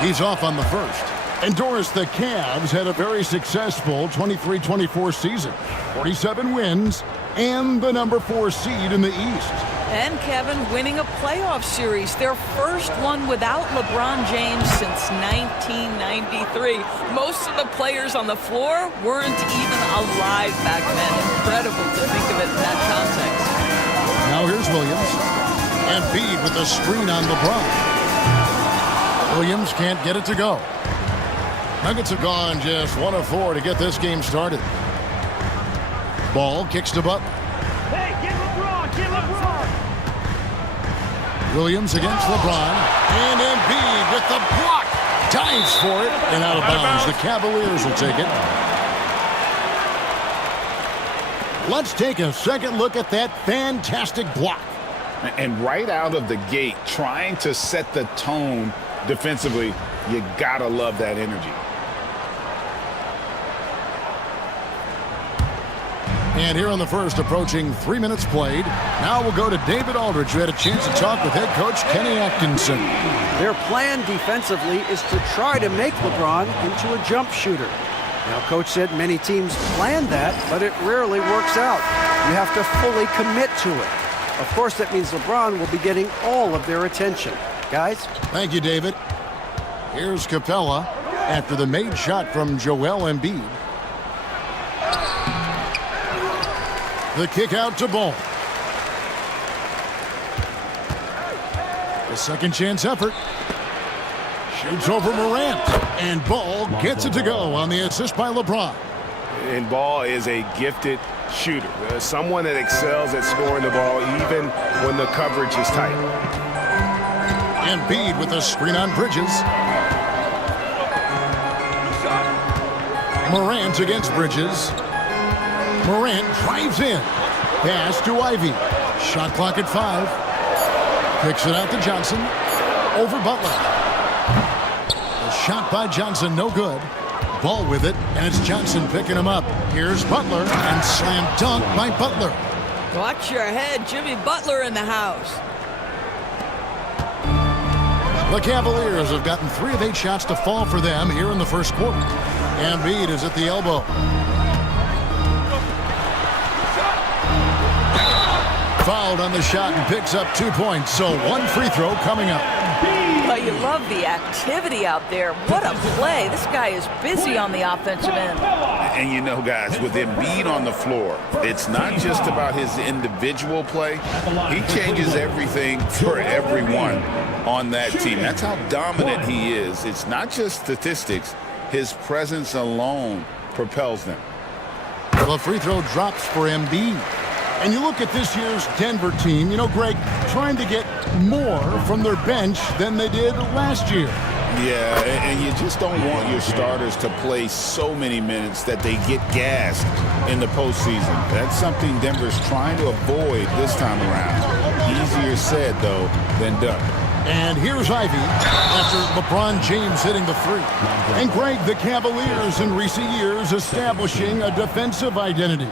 He's off on the first. And Doris, the Cavs had a very successful 23-24 season. 47 wins and the number 4 seed in the East. And Kevin winning a playoff series, their first one without LeBron James since 1993. Most of the players on the floor weren't even alive back then. Incredible to think of it in that context. Now here's Williams. Embiid with the screen on LeBron. Williams can't get it to go. Nuggets have gone just 1 of 4 to get this game started. Ball kicks to Butler. Hey, get LeBron, get LeBron. Williams against LeBron. And Embiid with the block. Dives for it and out of bounds. The Cavaliers will take it. Let's take a second look at that fantastic block. And right out of the gate, trying to set the tone defensively, you gotta love that energy. And here in the first, approaching 3 minutes played. Now we'll go to David Aldridge, who had a chance to talk with head coach Kenny Atkinson. Their plan defensively is to try to make LeBron into a jump shooter. Now, coach said many teams plan that, but it rarely works out. You have to fully commit to it. Of course, that means LeBron will be getting all of their attention. Guys? Thank you, David. Here's Capella after the made shot from Joel Embiid. The kick out to Ball. The second chance effort. Shoots over Morant. And Ball gets it to go on the assist by LeBron. And Ball is a gifted shooter. Someone that excels at scoring the ball even when the coverage is tight. Embiid with a screen on Bridges. Morant against Bridges. Morant drives in. Pass to Ivy. Shot clock at 5. Kicks it out to Johnson. Over Butler. A shot by Johnson, no good. Ball with it, and it's Johnson picking him up. Here's Butler, and slam dunk by Butler. Watch your head. Jimmy Butler in the house. The Cavaliers have gotten 3 of 8 shots to fall for them here in the first quarter. Embiid is at the elbow. Fouled on the shot and picks up 2 points, so 1 free throw coming up. Well, you love the activity out there. What a play. This guy is busy on the offensive end. And you know, guys, with Embiid on the floor, it's not just about his individual play. He changes everything for everyone on that team. That's how dominant he is. It's not just statistics. His presence alone propels them. The free throw drops for Embiid. And you look at this year's Denver team, you know, Greg, trying to get more from their bench than they did last year. Yeah, and you just don't want your starters to play so many minutes that they get gassed in the postseason. That's something Denver's trying to avoid this time around. Easier said, though, than done. And here's Ivy after LeBron James hitting the 3. And Greg, the Cavaliers in recent years establishing a defensive identity.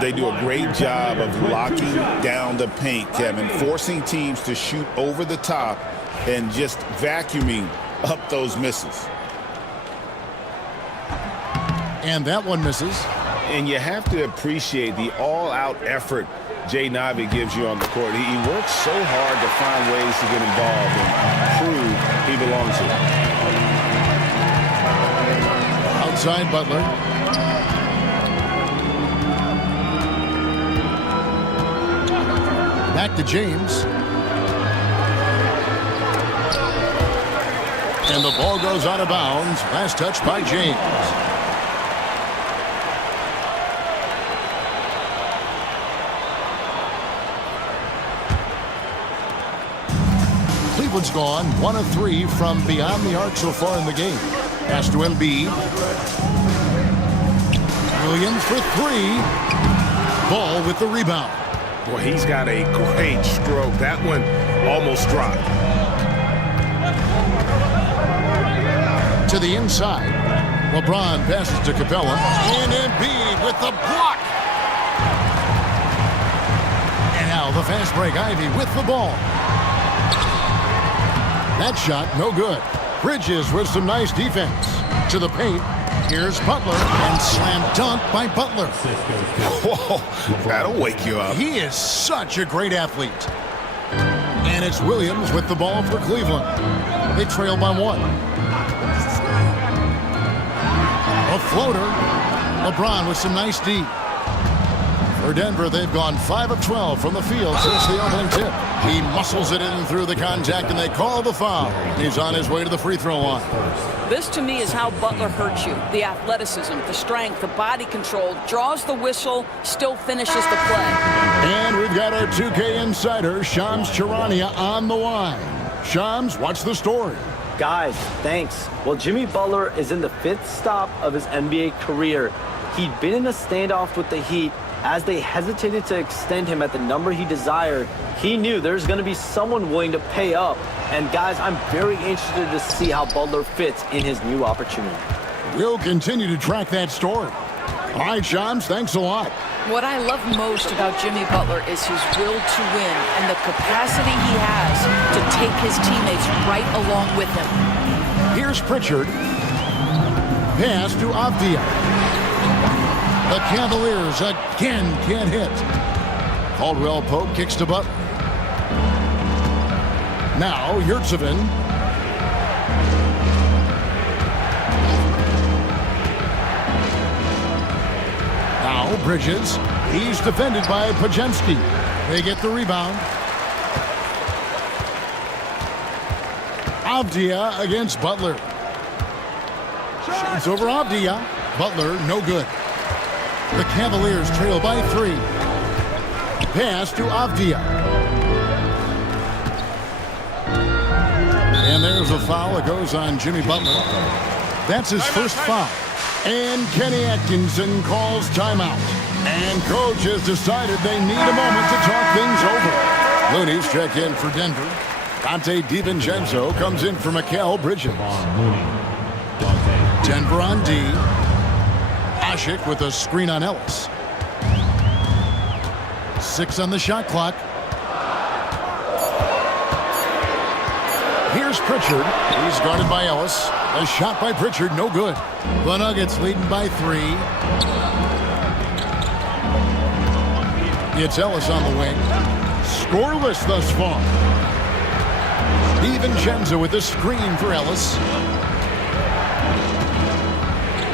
They do a great job of locking down the paint, Kevin, forcing teams to shoot over the top and just vacuuming up those misses. And that one misses. And you have to appreciate the all-out effort Jaden Ivey gives you on the court. He works so hard to find ways to get involved and prove he belongs here. Outside Butler. Back to James. And the ball goes out of bounds. Last touch by James. Cleveland's gone 1 of 3 from beyond the arc so far in the game. Pass to Embiid. Williams for 3. Ball with the rebound. Boy, he's got a great stroke. That one almost dropped. To the inside. LeBron passes to Capella. And Embiid with the block. And now the fast break. Ivy with the ball. That shot, no good. Bridges with some nice defense. To the paint. Here's Butler, and slam dunk by Butler. Whoa, that'll wake you up. He is such a great athlete. And it's Williams with the ball for Cleveland. They trail by 1. A floater. LeBron with some nice D. For Denver, they've gone 5 of 12 from the field since the opening tip. He muscles it in through the contact, and they call the foul. He's on his way to the free throw line. This, to me, is how Butler hurts you. The athleticism, the strength, the body control, draws the whistle, still finishes the play. And we've got our 2K insider, Shams Charania, on the line. Shams, what's the story? Guys, thanks. Well, Jimmy Butler is in the 5th stop of his NBA career. He'd been in a standoff with the Heat. As they hesitated to extend him at the number he desired, he knew there's going to be someone willing to pay up. And guys, I'm very interested to see how Butler fits in his new opportunity. We'll continue to track that story. All right, Shams, thanks a lot. What I love most about Jimmy Butler is his will to win and the capacity he has to take his teammates right along with him. Here's Pritchard. Pass to Avdia. The Cavaliers again can't hit. Caldwell Pope kicks to Butler. Now Yurtseven. Now Bridges. He's defended by Podziemski. They get the rebound. Avdia against Butler. Shades over Avdia. Butler, no good. The Cavaliers trail by 3. Pass to Avdia. And there's a foul. It goes on Jimmy Butler. That's his first foul. And Kenny Atkinson calls timeout. And coach has decided they need a moment to talk things over. Looney's check in for Denver. Dante DiVincenzo comes in for Mikal Bridges. Denver on D. Asik with a screen on Ellis. 6 on the shot clock. Here's Pritchard. He's guarded by Ellis. A shot by Pritchard, no good. The Nuggets leading by 3. It's Ellis on the wing. Scoreless thus far. DiVincenzo with the screen for Ellis.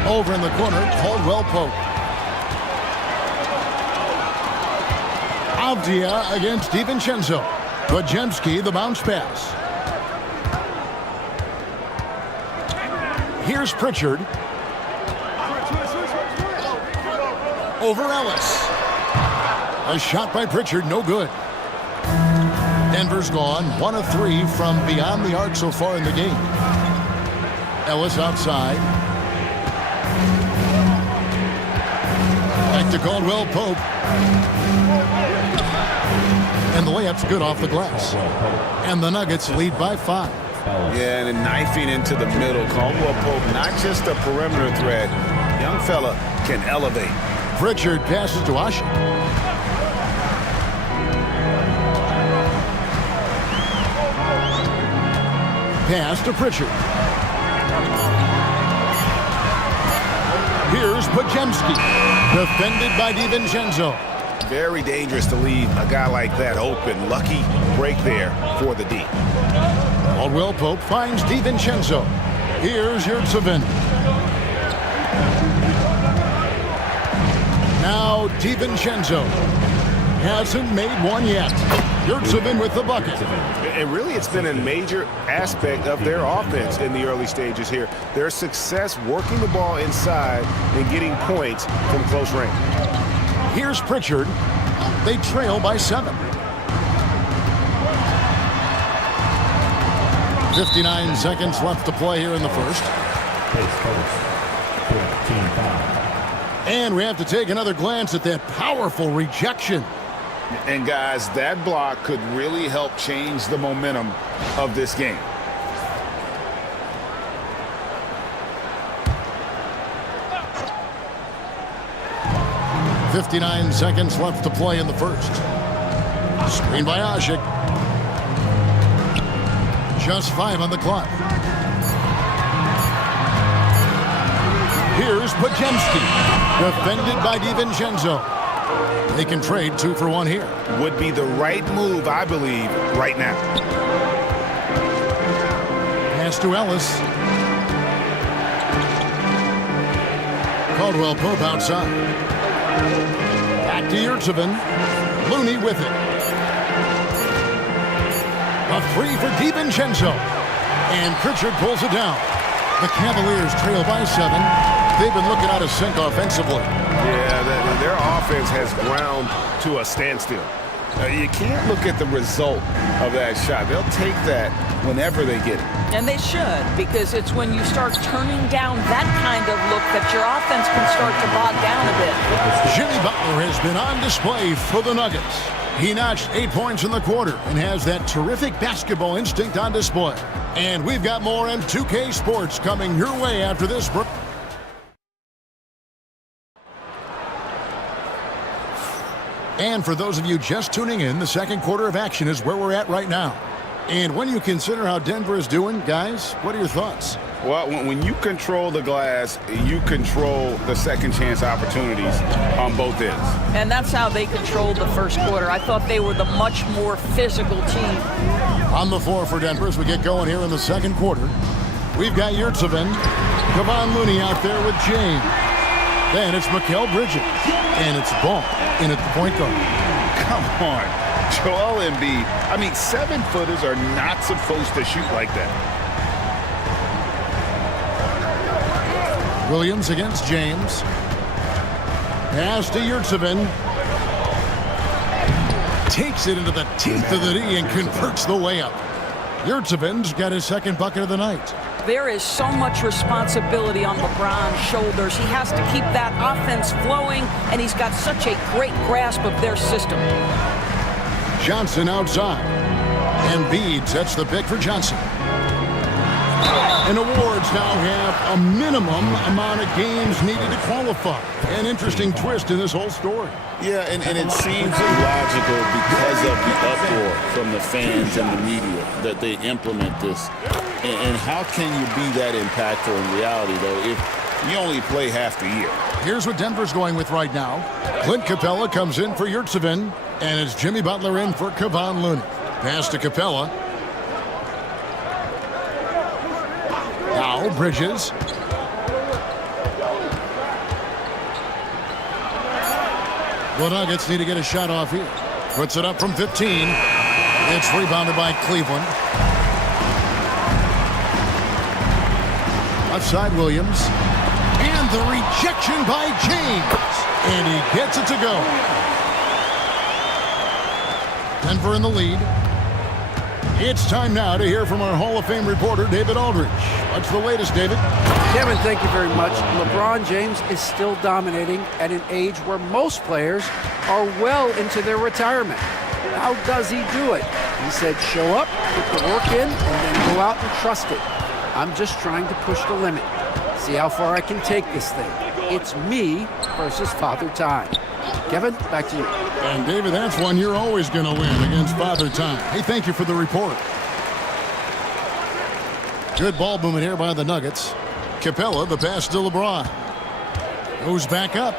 Over in the corner, Caldwell Pope. Avdia against DiVincenzo. Podziemski, the bounce pass. Here's Pritchard. Over Ellis. A shot by Pritchard, no good. Denver's gone 1 of 3 from beyond the arc so far in the game. Ellis outside. Back to Caldwell Pope. And the layup's good off the glass. And the Nuggets lead by 5. Yeah, and knifing into the middle. Caldwell Pope, not just a perimeter threat. Young fella can elevate. Pritchard passes to Asik. Pass to Pritchard. Here's Podziemski. Defended by DiVincenzo. Very dangerous to leave a guy like that open. Lucky break there for the D. Caldwell Pope finds DiVincenzo. Here's Yurtseven. Now DiVincenzo. Hasn't made one yet. Yurtseven with the bucket. And really, it's been a major aspect of their offense in the early stages here. Their success working the ball inside and getting points from close range. Here's Pritchard. They trail by 7. 59 seconds left to play here in the first. And we have to take another glance at that powerful rejection. And guys, that block could really help change the momentum of this game. .59 seconds left to play in the first. Screen by Asik. Just 5 on the clock. Here's Podziemski. Defended by DiVincenzo. They can trade 2 for 1 here. Would be the right move, I believe, right now. Pass to Ellis. Caldwell Pope outside. Back to Yurtseven. Looney with it. A 3 for DiVincenzo. And Pritchard pulls it down. The Cavaliers trail by 7. They've been looking out of sync offensively. Yeah, their offense has ground to a standstill. You can't look at the result of that shot. They'll take that whenever they get it. And they should, because it's when you start turning down that kind of look that your offense can start to bog down a bit. Jimmy Butler has been on display for the Nuggets. He notched 8 points in the quarter and has that terrific basketball instinct on display. And we've got more in 2K Sports coming your way after this break. And for those of you just tuning in, the second quarter of action is where we're at right now. And when you consider how Denver is doing, guys, what are your thoughts? Well, when you control the glass, you control the second chance opportunities on both ends. And that's how they controlled the first quarter. I thought they were the much more physical team. On the floor for Denver as we get going here in the second quarter. We've got Yurtseven, Kevon Looney out there with James. Then it's Mikal Bridges. And it's Ball in at the point guard. Come on, Joel Embiid. I mean, 7-footers are not supposed to shoot like that. Williams against James. Pass to Yurtseven. Takes it into the teeth of the D and converts the layup. Yurtseven's got his second bucket of the night. There is so much responsibility on LeBron's shoulders. He has to keep that offense flowing, and he's got such a great grasp of their system. Johnson outside. Embiid sets the pick for Johnson. And awards now have a minimum amount of games needed to qualify. An interesting twist in this whole story. Yeah, and it seems illogical because of the uproar from the fans and the media that they implement this. And how can you be that impactful in reality, though, if you only play half the year? Here's what Denver's going with right now. Clint Capella comes in for Yurtseven, and it's Jimmy Butler in for Kevon Looney. Pass to Capella. Now Bridges. The Nuggets need to get a shot off here. Puts it up from 15. It's rebounded by Cleveland. Left side Williams. And the rejection by James. And he gets it to go. Denver in the lead. It's time now to hear from our Hall of Fame reporter, David Aldridge. What's the latest, David? Kevin, thank you very much. LeBron James is still dominating at an age where most players are well into their retirement. How does he do it? He said, show up, put the work in, and then go out and trust it. I'm just trying to push the limit. See how far I can take this thing. It's me versus Father Time. Kevin, back to you. And David, that's one you're always going to win against Father Time. Hey, thank you for the report. Good ball movement here by the Nuggets. Capella, the pass to LeBron. Goes back up.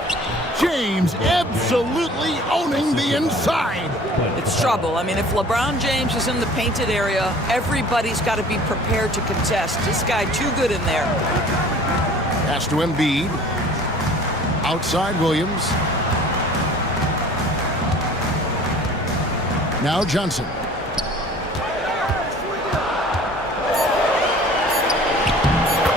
James absolutely owning the inside. It's trouble. I mean, if LeBron James is in the painted area, everybody's got to be prepared to contest. This guy too good in there. Pass to Embiid. Outside Williams. Now Johnson.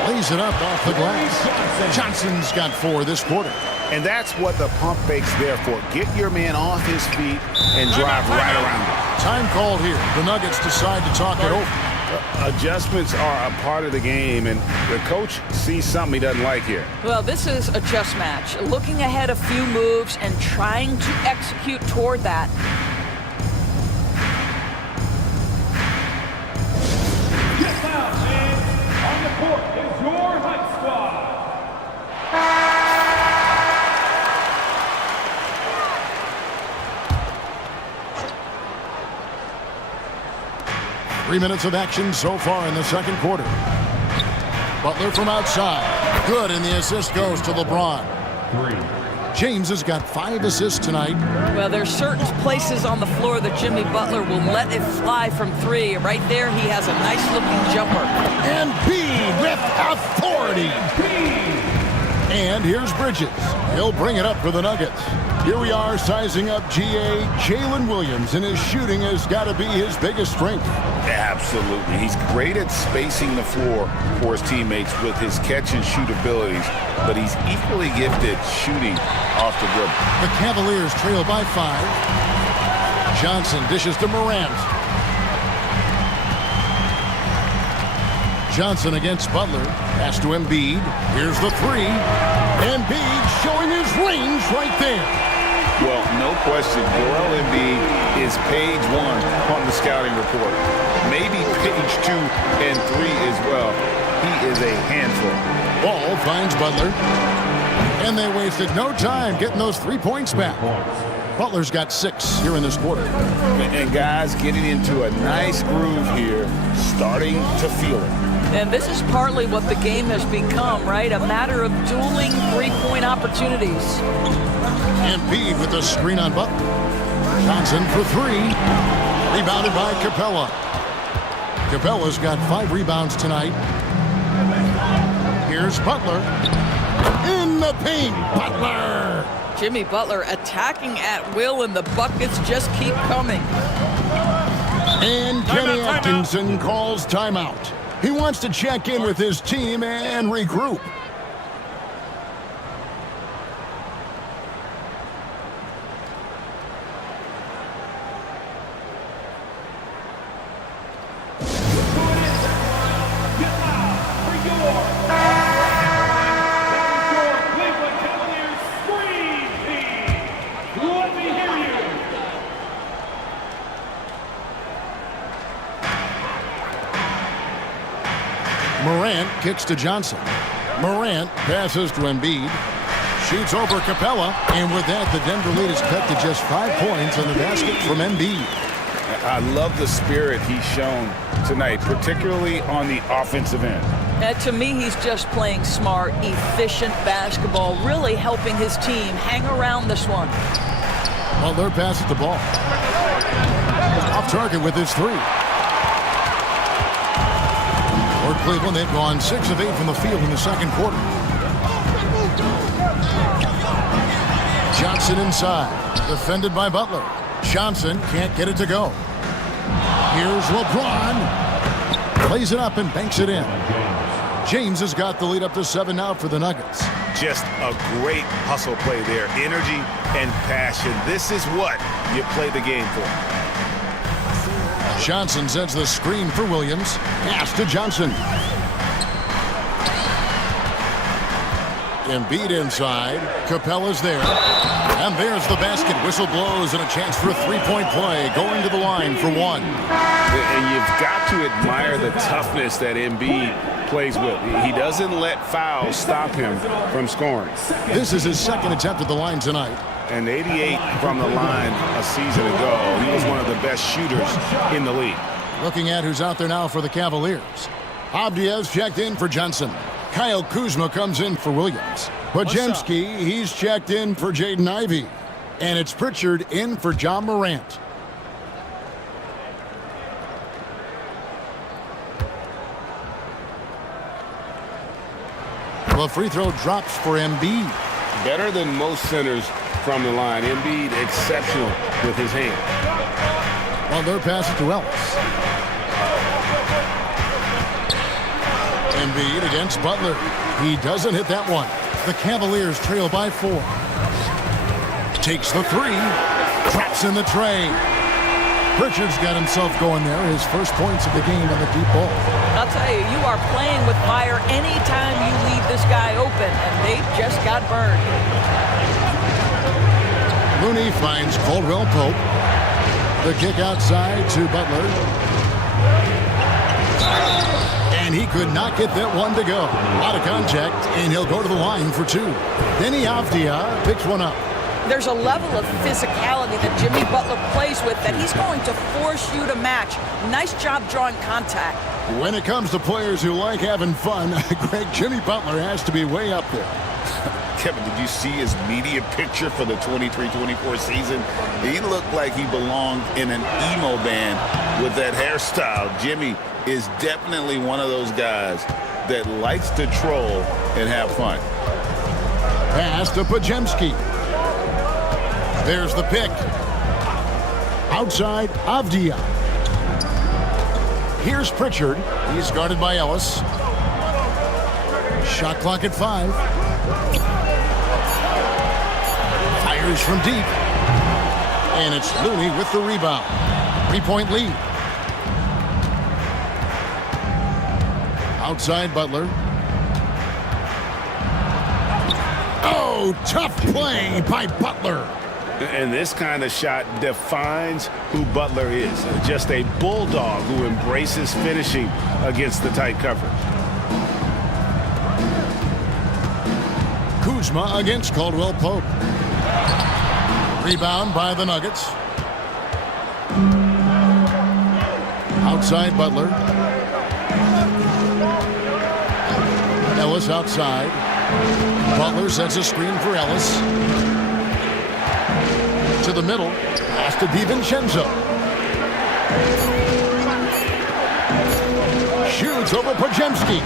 Lays it up off the glass. Johnson's got 4 this quarter. And that's what the pump fake's there for. Get your man off his feet and drive right around him. Time called here. The Nuggets decide to talk it over. Adjustments are a part of the game, and the coach sees something he doesn't like here. Well, this is a just match. Looking ahead a few moves and trying to execute toward that. Get down, man. On the court is your Hype Squad. 3 minutes of action so far in the second quarter. Butler from outside. Good, and the assist goes to LeBron. James has got 5 assists tonight. Well, there's certain places on the floor that Jimmy Butler will let it fly from 3. Right there, he has a nice-looking jumper. And Embiid with authority. And here's Bridges. He'll bring it up for the Nuggets. Here we are sizing up GA Jalen Williams, and his shooting has got to be his biggest strength. Absolutely. He's great at spacing the floor for his teammates with his catch-and-shoot abilities, but he's equally gifted shooting off the dribble. The Cavaliers trail by 5. Johnson dishes to Morant. Johnson against Butler. Pass to Embiid. Here's the 3. Embiid showing his range right there. Well, no question, Joel Embiid is page 1 on the scouting report. Maybe page 2 and 3 as well. He is a handful. Ball finds Butler. And they wasted no time getting those 3 points back. Butler's got 6 here in this quarter. And guys getting into a nice groove here, starting to feel it. And this is partly what the game has become, right? A matter of dueling three-point opportunities. Embiid with the screen on Butler. Johnson for 3. Rebounded by Capella. Capella's got 5 rebounds tonight. Here's Butler. In the paint, Butler. Jimmy Butler attacking at will, and the buckets just keep coming. And Kenny Atkinson calls timeout. He wants to check in with his team and regroup. Morant kicks to Johnson. Morant passes to Embiid. Shoots over Capella. And with that, the Denver lead is cut to just 5 points on the basket from Embiid. I love the spirit he's shown tonight, particularly on the offensive end. To me, he's just playing smart, efficient basketball, really helping his team hang around this one. Butler passes the ball. Off target with his 3. For Cleveland, they've gone 6 of 8 from the field in the second quarter. Johnson inside, defended by Butler. Johnson can't get it to go. Here's LeBron. Plays it up and banks it in. James has got the lead up to 7 now for the Nuggets. Just a great hustle play there. Energy and passion. This is what you play the game for. Johnson sends the screen for Williams. Pass to Johnson. Embiid inside. Capella's there. And there's the basket. Whistle blows and a chance for a 3-point play. Going to the line for 1. And you've got to admire the toughness that Embiid plays with. He doesn't let fouls stop him from scoring. This is his second attempt at the line tonight. And 88 from the line a season ago. He was one of the best shooters in the league. Looking at who's out there now for the Cavaliers. Abdia's checked in for Johnson. Kyle Kuzma comes in for Williams. Podziemski, he's checked in for Jaden Ivey. And it's Pritchard in for John Morant. The free throw drops for Embiid. Better than most centers from the line. Embiid exceptional with his hand. Butler passes to Ellis. Embiid against Butler. He doesn't hit that one. The Cavaliers trail by 4. Takes the 3. Traps in the tray. Pritchard's got himself going there. His first points of the game on the deep ball. I'll tell you, you are playing with fire anytime you leave this guy open, and they just got burned. Looney finds Caldwell Pope. The kick outside to Butler. And he could not get that one to go. Out of contact, and he'll go to the line for 2. Denny Avdia picks one up. There's a level of physicality that Jimmy Butler plays with that he's going to force you to match. Nice job drawing contact. When it comes to players who like having fun, Greg, Jimmy Butler has to be way up there. Kevin, did you see his media picture for the 23-24 season? He looked like he belonged in an emo band with that hairstyle. Jimmy is definitely one of those guys that likes to troll and have fun. Pass to Podziemski. There's the pick. Outside, Avdia. Here's Pritchard. He's guarded by Ellis. Shot clock at 5. Fires from deep. And it's Looney with the rebound. 3-point lead. Outside Butler. Oh, tough play by Butler. And this kind of shot defines who Butler is. Just a bulldog who embraces finishing against the tight coverage. Kuzma against Caldwell Pope. Rebound by the Nuggets. Outside Butler. Ellis outside. Butler sets a screen for Ellis. To the middle. Pass to DiVincenzo. Shoots over Podziemski.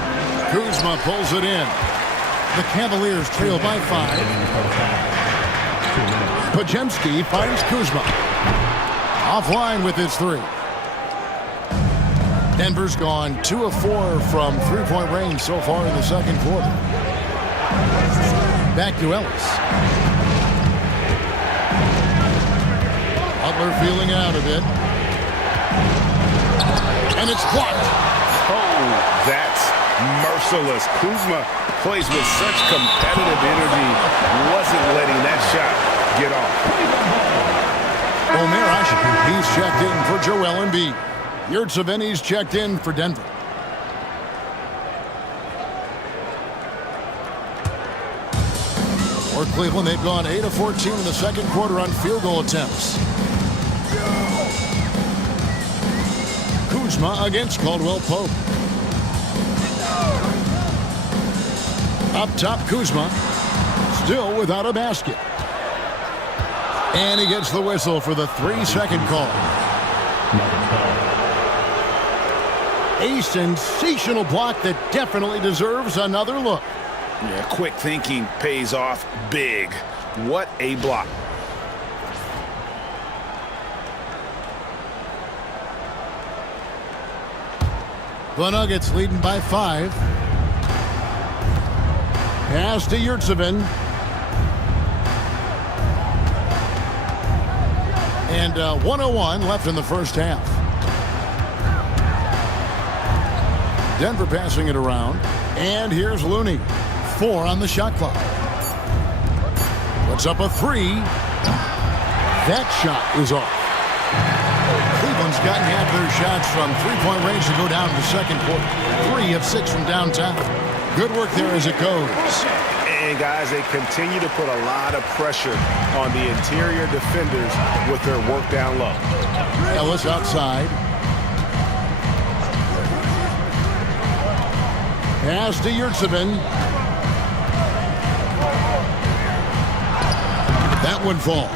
Kuzma pulls it in. The Cavaliers trail by 5. Podziemski finds Kuzma. Offline with his 3. Denver's gone 2 of 4 from three-point range so far in the second quarter. Back to Ellis. Butler feeling out of it. And it's blocked. Oh, that's merciless. Kuzma plays with such competitive energy. Wasn't letting that shot get off. Omer Asik, he's checked in for Joel Embiid. Yurtseven's checked in for Denver. For Cleveland, they've gone 8 of 14 in the second quarter on field goal attempts. Kuzma against Caldwell Pope. Up top, Kuzma. Still without a basket. And he gets the whistle for the 3-second call. A sensational block that definitely deserves another look. Yeah, quick thinking pays off big. What a block. The Nuggets leading by 5. Pass to Yurtseven. And 1:01 left in the first half. Denver passing it around. And here's Looney. 4 on the shot clock. Puts up a 3. That shot is off. Cleveland's gotten half their shots from three-point range to go down in the second quarter. 3 of 6 from downtown. Good work there as it goes. And guys, they continue to put a lot of pressure on the interior defenders with their work down low. Ellis outside. Pass to Yurtseven. That one falls.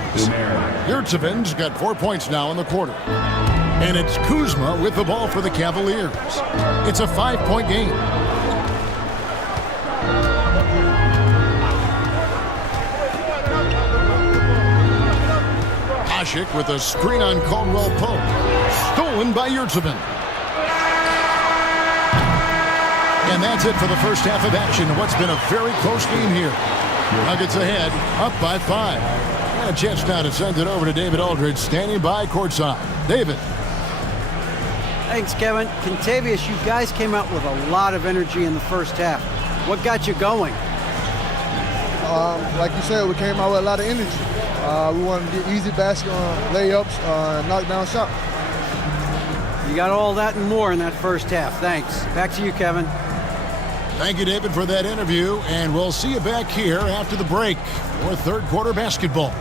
Yurtseven's got 4 points now in the quarter. And it's Kuzma with the ball for the Cavaliers. It's a 5-point game. Asik with a screen on Caldwell Pope. Stolen by Yurtseven. And that's it for the first half of action in what's been a very close game here. Nuggets ahead, up by 5. And a chance now to send it over to David Aldridge, standing by courtside. David. Thanks, Kevin. Contavious, you guys came out with a lot of energy in the first half. What got you going? Like you said, we came out with a lot of energy. We wanted to get easy basket layups, knock down shots. You got all that and more in that first half. Thanks. Back to you, Kevin. Thank you, David, for that interview, and we'll see you back here after the break for third quarter basketball.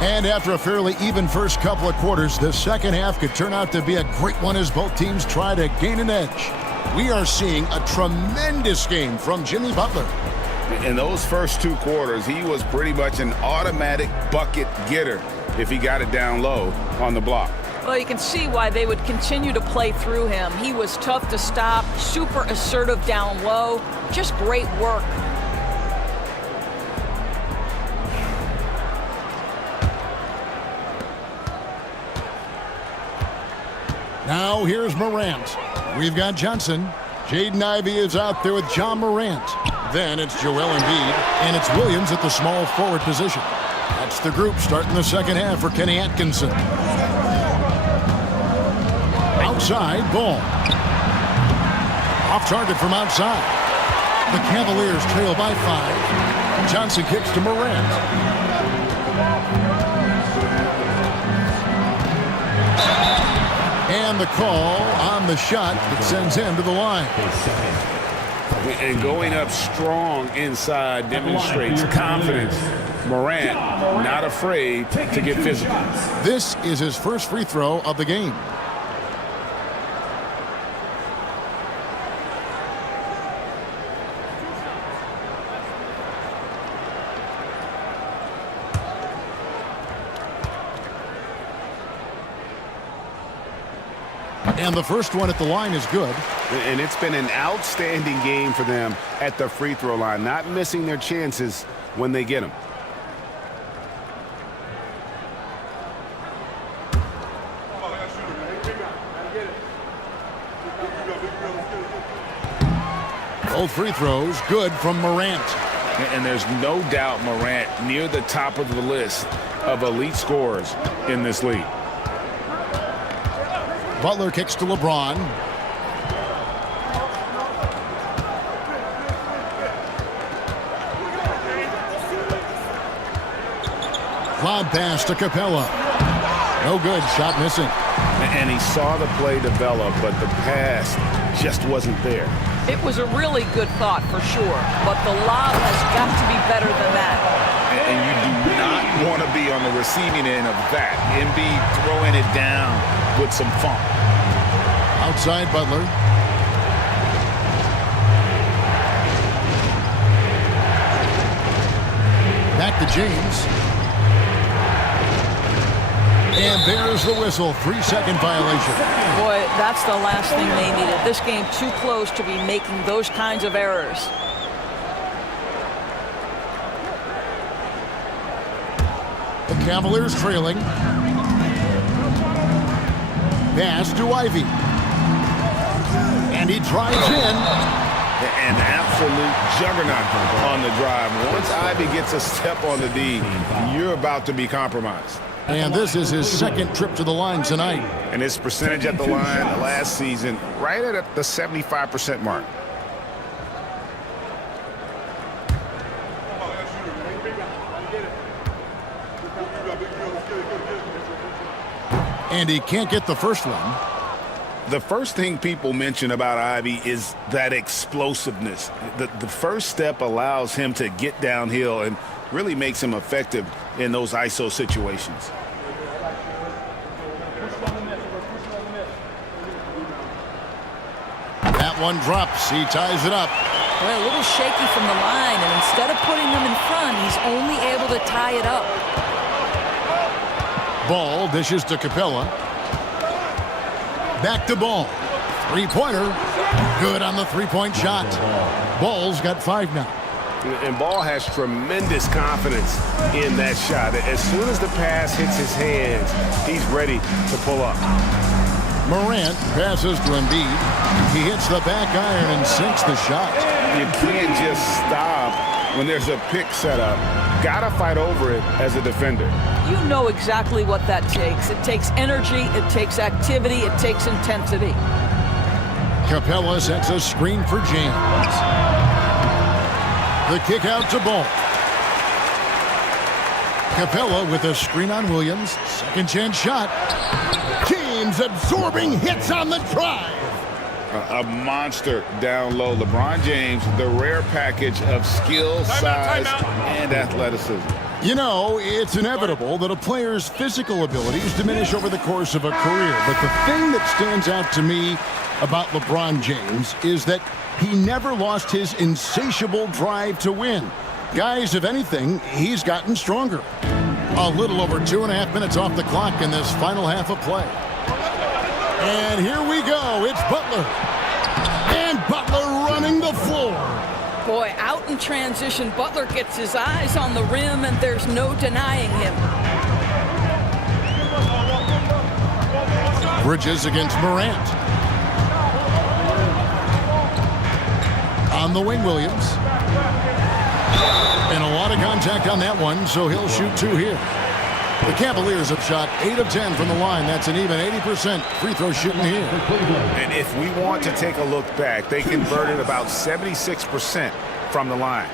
And after a fairly even first couple of quarters, the second half could turn out to be a great one as both teams try to gain an edge. We are seeing a tremendous game from Jimmy Butler. In those first 2 quarters, he was pretty much an automatic bucket getter if he got it down low on the block. Well, you can see why they would continue to play through him. He was tough to stop, super assertive down low, just great work. Now here's Morant. We've got Johnson. Jaden Ivey is out there with John Morant. Then it's Joel Embiid, and it's Williams at the small forward position. That's the group starting the second half for Kenny Atkinson. Outside, Ball. Off target from outside. The Cavaliers trail by 5. Johnson kicks to Morant. And the call on the shot that sends him to the line. And going up strong inside demonstrates confidence. Morant not afraid to get physical. This is his first free throw of the game. And the first one at the line is good. And it's been an outstanding game for them at the free throw line, not missing their chances when they get them. Both free throws good from Morant. And there's no doubt Morant near the top of the list of elite scorers in this league. Butler kicks to LeBron. Lob pass to Capella. No good. Shot missing. And he saw the play develop, but the pass just wasn't there. It was a really good thought for sure, but the lob has got to be better than that. And you do not want to be on the receiving end of that. Embiid throwing it down with some funk. Outside Butler. Back to James. And there's the whistle. 3-second violation. Boy, that's the last thing they needed. This game too close to be making those kinds of errors. The Cavaliers trailing. Pass to Ivy. And he drives in. An absolute juggernaut on the drive. Once Ivy gets a step on the D, you're about to be compromised. And this is his second trip to the line tonight. And his percentage at the line last season, right at the 75% mark. And he can't get the first one. The first thing people mention about Ivy is that explosiveness. The first step allows him to get downhill and really makes him effective in those ISO situations. That one drops. He ties it up. Boy, a little shaky from the line, and instead of putting them in front, he's only able to tie it up. Ball dishes to Capella. Back to Ball. Three-pointer. Good on the three-point shot. Ball's got 5 now. And Ball has tremendous confidence in that shot. As soon as the pass hits his hands, he's ready to pull up. Morant passes to Embiid. He hits the back iron and sinks the shot. You can't just stop when there's a pick set up. Gotta fight over it as a defender. You know exactly what that takes. It takes energy, it takes activity, it takes intensity. Capella sets a screen for James. The kick out to Ball. Capella with a screen on Williams. Second chance shot. James absorbing hits on the drive. A monster down low. LeBron James, the rare package of skill, size, and athleticism. You know, it's inevitable that a player's physical abilities diminish over the course of a career. But the thing that stands out to me about LeBron James is that he never lost his insatiable drive to win. Guys, if anything, he's gotten stronger. A little over 2.5 minutes off the clock in this final half of play. And here we go. It's Butler. And Butler running the floor. Boy, out in transition, Butler gets his eyes on the rim, and there's no denying him. Bridges against Morant. On the wing, Williams. And a lot of contact on that one, so he'll shoot 2 here. The Cavaliers have shot 8 of 10 from the line. That's an even 80% free throw shooting here. And if we want to take a look back, they converted about 76% from the line.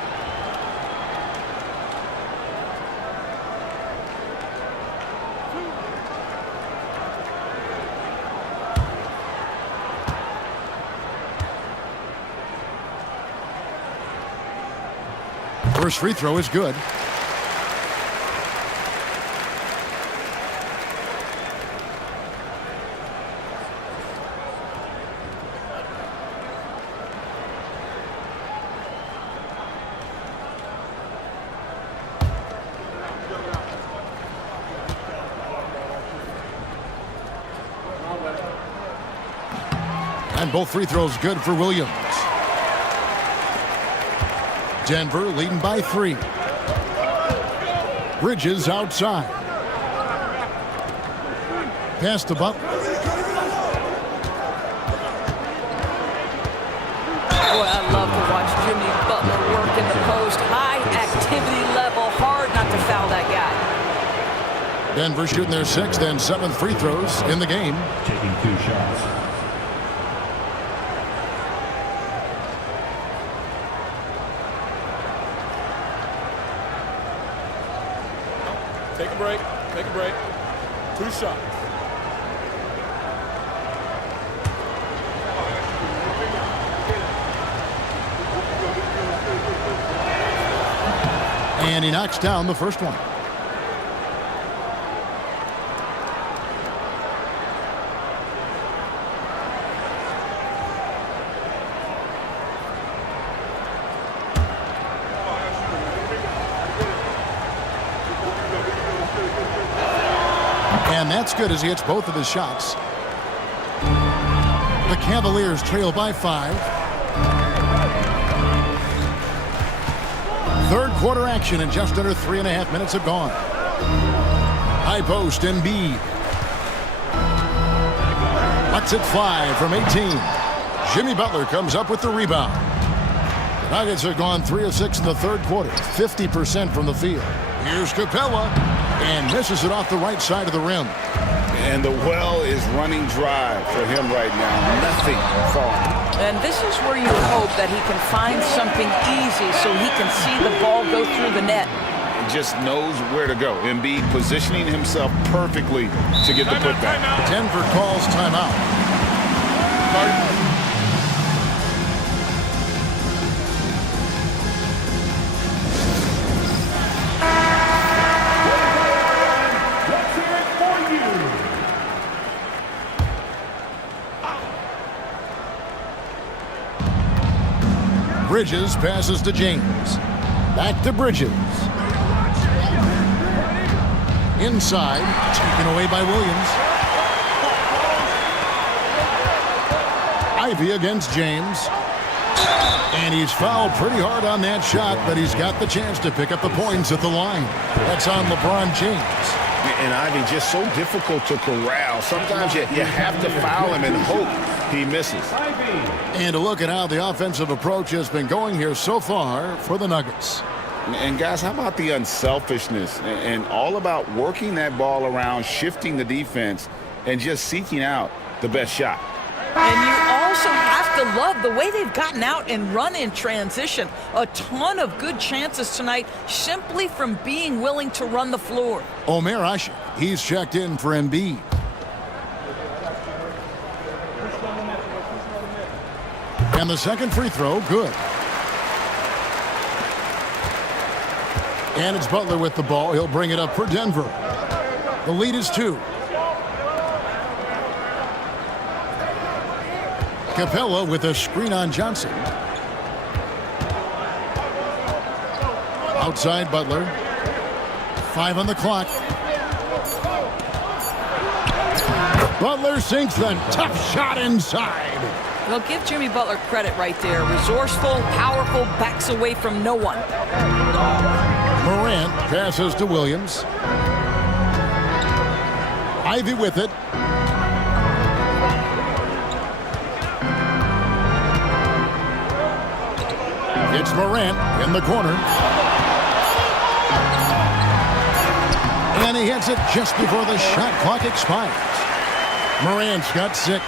First free throw is good. And both free throws good for Williams. Denver leading by 3. Bridges outside. Pass to Butler. Boy, I love to watch Jimmy Butler work in the post. High activity level, hard not to foul that guy. Denver shooting their 6th and 7th free throws in the game. Taking 2 shots. Take a break. Take a break. 2 shots. And he knocks down the first one. And that's good as he hits both of his shots. The Cavaliers trail by 5. Third quarter action and just under 3.5 minutes have gone. High post, Embiid. Lets it fly from 18. Jimmy Butler comes up with the rebound. The Nuggets have gone 3 of 6 in the third quarter, 50% from the field. Here's Capella, and misses it off the right side of the rim. And the well is running dry for him right now. Nothing falling. And this is where you hope that he can find something easy so he can see the ball go through the net. He just knows where to go. Embiid positioning himself perfectly to get the putback. Denver calls timeout. Bridges passes to James. Back to Bridges. Inside, taken away by Williams. Ivy against James. And he's fouled pretty hard on that shot, but he's got the chance to pick up the points at the line. That's on LeBron James. And Ivy just so difficult to corral. Sometimes you have to foul him and hope he misses. And a look at how the offensive approach has been going here so far for the Nuggets. And guys, how about the unselfishness and all about working that ball around, shifting the defense, and just seeking out the best shot. And you also have to love the way they've gotten out and run in transition. A ton of good chances tonight simply from being willing to run the floor. Omer Asik, he's checked in for Embiid. And the second free throw, good. And it's Butler with the ball. He'll bring it up for Denver. The lead is 2. Capella with a screen on Johnson. Outside Butler. 5 on the clock. Butler sinks the tough shot inside. Well, give Jimmy Butler credit right there. Resourceful, powerful, backs away from no one. Morant passes to Williams. Ivy with it. It's Morant in the corner. And he hits it just before the shot clock expires. Morant's got 6.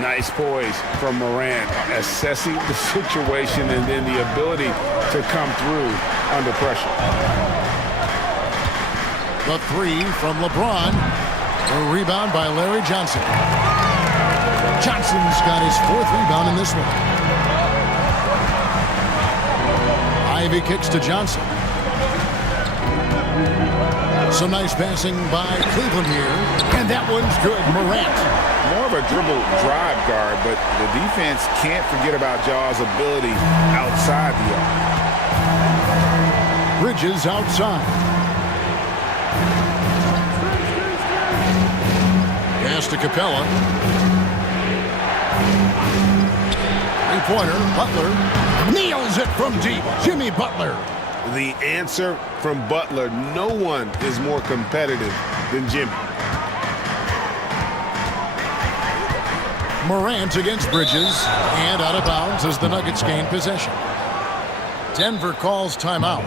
Nice poise from Morant, assessing the situation and then the ability to come through under pressure. The 3 from LeBron. A rebound by Larry Johnson. Johnson's got his 4th rebound in this one. Ivy kicks to Johnson. Some nice passing by Cleveland here. And that one's good. Morant. More of a dribble drive guard, but the defense can't forget about Jaw's ability outside the arc. Bridges outside. Pass to Capella. Three-pointer. Butler nails it from deep. Jimmy Butler. The answer from Butler. No one is more competitive than Jimmy. Morant against Bridges, and out of bounds as the Nuggets gain possession. Denver calls timeout.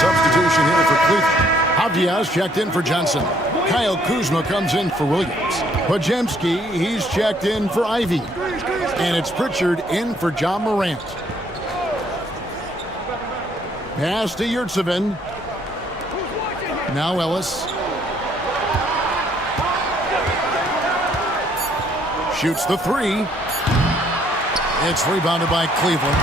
Substitution here for Cleveland. Avdiaz checked in for Johnson. Kyle Kuzma comes in for Williams. Podziemski, he's checked in for Ivy. And it's Pritchard in for John Morant. Pass to Yurtseven. Now Ellis. Shoots the 3. It's rebounded by Cleveland.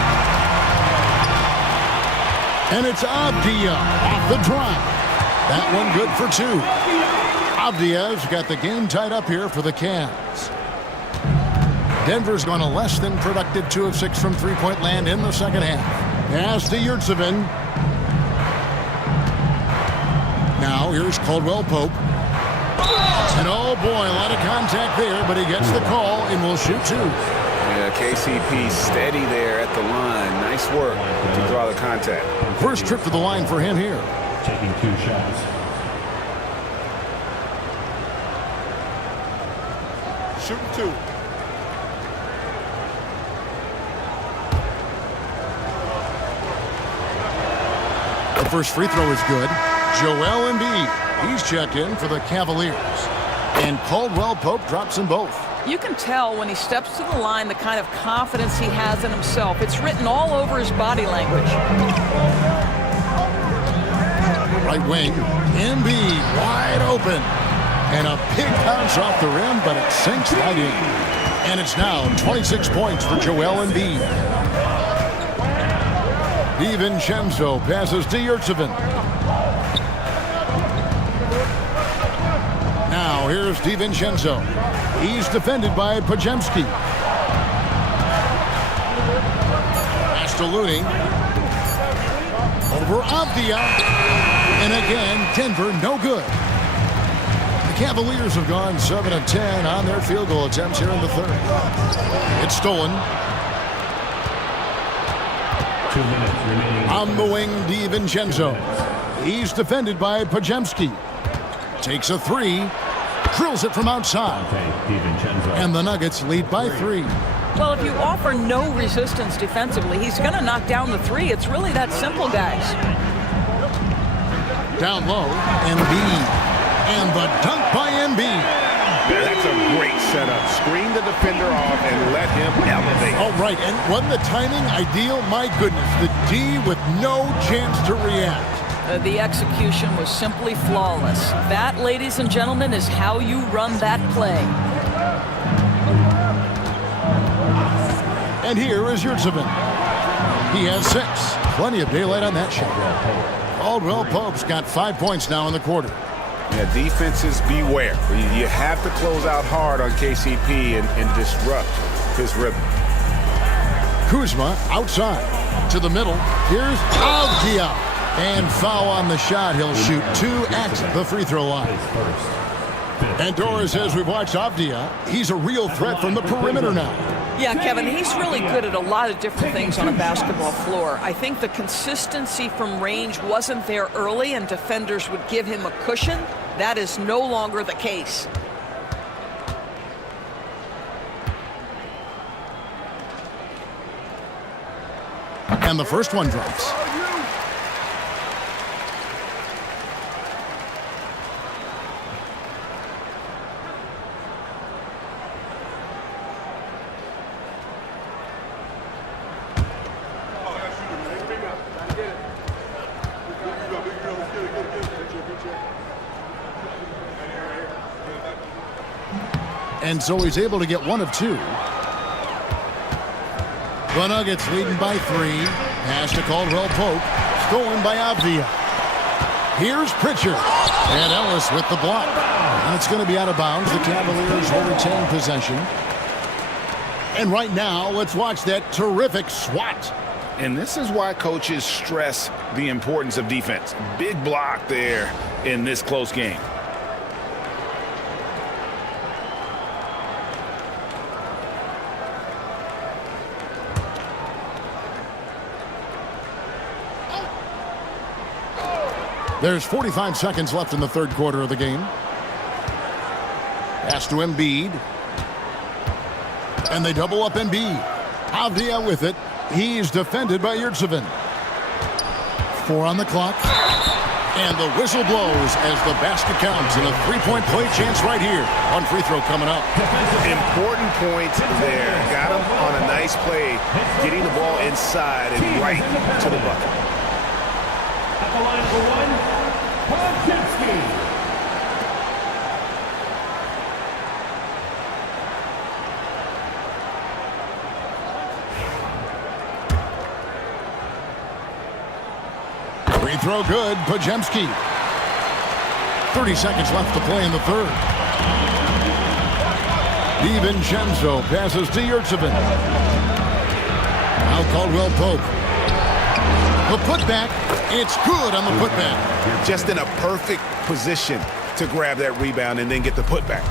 And it's Avdia off the drive. That one good for 2. Avdia's got the game tied up here for the Cavs. Denver's gone a less than productive 2 of 6 from three-point land in the second half. Pass to Yurtseven. Now here's Caldwell Pope. And oh boy, a lot of contact there, but he gets the call and will shoot 2. Yeah, KCP steady there at the line. Nice work to draw the contact. First trip to the line for him here. Taking 2 shots. Shooting 2. The first free throw is good. Joel Embiid, he's checked in for the Cavaliers. And Caldwell Pope drops them both. You can tell when he steps to the line the kind of confidence he has in himself. It's written all over his body language. Right wing, Embiid wide open. And a big bounce off the rim, but it sinks right in. And it's now 26 points for Joel Embiid. DiVincenzo passes to Yurtseven. Now here's DiVincenzo. He's defended by Podziemski. Pass to Looney. Over Avdia. And again, Denver no good. The Cavaliers have gone 7 of 10 on their field goal attempts here in the third. It's stolen. 2 minutes remaining. On the wing, DiVincenzo. He's defended by Podziemski. Takes a 3. Drills it from outside. And the Nuggets lead by 3. Well, if you offer no resistance defensively, he's going to knock down the 3. It's really that simple, guys. Down low, Embiid. And the dunk by Embiid. That's a great setup. Screen the defender off and let him elevate. All right, and wasn't the timing ideal? My goodness, the D with no chance to react. The execution was simply flawless. That, ladies and gentlemen, is how you run that play. And here is Yurtseven. He has 6. Plenty of daylight on that shot. Caldwell Pope's got 5 points now in the quarter. Yeah, defenses beware. You have to close out hard on KCP and disrupt his rhythm. Kuzma outside to the middle. Here's Avdia. And foul on the shot. He'll shoot 2 at the free throw line. And Doris, as we've watched Avdia, he's a real threat from the perimeter now. Yeah, Kevin, he's really good at a lot of different things on a basketball floor. I think the consistency from range wasn't there early, and defenders would give him a cushion. That is no longer the case. And the first one drops. And so he's able to get one of two. The Nuggets leading by 3. Pass to Caldwell Pope. Stolen by Avdia. Here's Pritchard. And Ellis with the block. And it's going to be out of bounds. The Cavaliers will retain possession. And right now, let's watch that terrific swat. And this is why coaches stress the importance of defense. Big block there in this close game. There's 45 seconds left in the third quarter of the game. Pass to Embiid. And they double up Embiid. Avdia with it. He's defended by Yurtseven. 4 on the clock. And the whistle blows as the basket counts. And a three-point play chance right here. One free throw coming up. Important point there. Got him on a nice play. Getting the ball inside and right to the bucket. At the line for one, Podziemski. Free throw good. Podziemski. 30 seconds left to play in the third. DiVincenzo passes to Yurtseven. Now Caldwell Pope. The putback. It's good on the putback. Just in a perfect position to grab that rebound and then get the putback.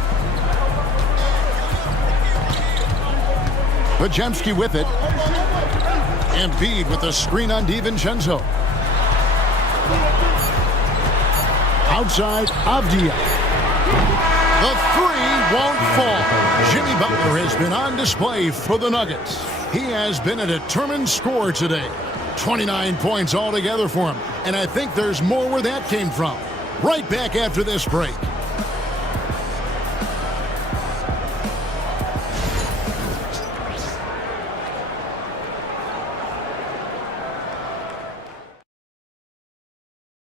Podziemski with it. Embiid with the screen on DiVincenzo. Outside, Avdia. The three won't fall. Jimmy Butler has been on display for the Nuggets. He has been a determined scorer today. 29 points altogether for him. And I think there's more where that came from. Right back after this break.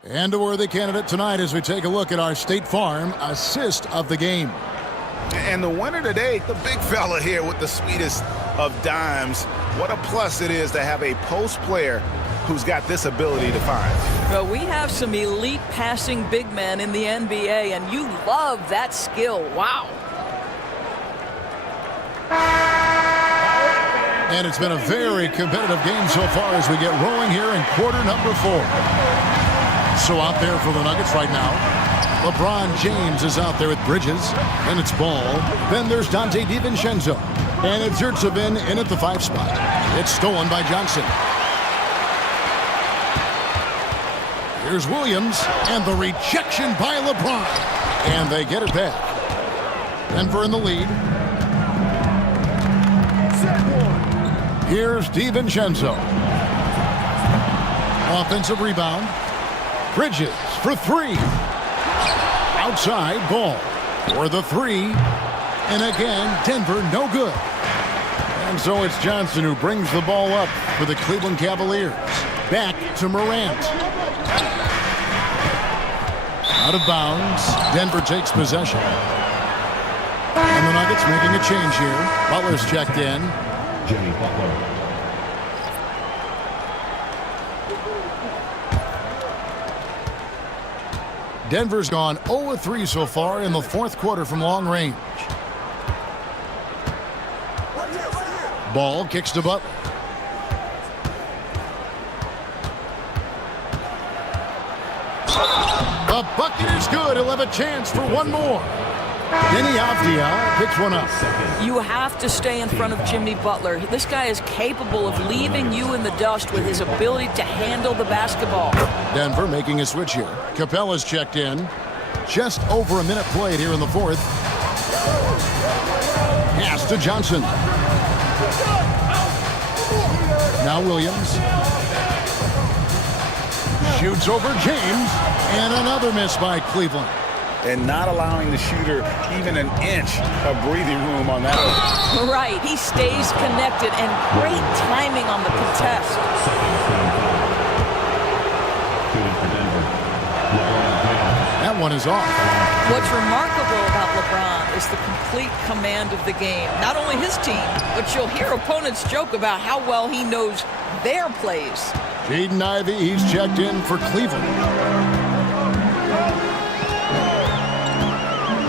And a worthy candidate tonight as we take a look at our State Farm assist of the game. And the winner today, the big fella here with the sweetest of dimes. What a plus it is to have a post player who's got this ability to find. Well, we have some elite passing big men in the NBA, and you love that skill. Wow. And it's been a very competitive game so far as we get rolling here in quarter number 4. So out there for the Nuggets right now, LeBron James is out there with Bridges, and it's Ball. Then there's Dante DiVincenzo, and it's Yurtseven in at the 5 spot. It's stolen by Johnson. Here's Williams, and the rejection by LeBron. And they get it back. Denver in the lead. Here's DiVincenzo. Offensive rebound. Bridges for 3. Outside, Ball for the 3. And again, Denver no good. And so it's Johnson who brings the ball up for the Cleveland Cavaliers. Back to Morant. Out of bounds. Denver takes possession. And the Nuggets making a change here. Butler's checked in. Jimmy Butler. Denver's gone 0-3 so far in the fourth quarter from long range. Ball kicks to Butler. The bucket is good. He'll have a chance for one more. Denny Avdia picks one up. You have to stay in front of Jimmy Butler. This guy is capable of leaving you in the dust with his ability to handle the basketball. Denver making a switch here. Capella's checked in. Just over a minute played here in the fourth. Pass to Johnson. Now Williams. Shoots over James. And another miss by Cleveland. And not allowing the shooter even an inch of breathing room on that one. Right, he stays connected, and great timing on the contest. That one is off. What's remarkable about LeBron is the complete command of the game. Not only his team, but you'll hear opponents joke about how well he knows their plays. Jaden Ivey, he's checked in for Cleveland.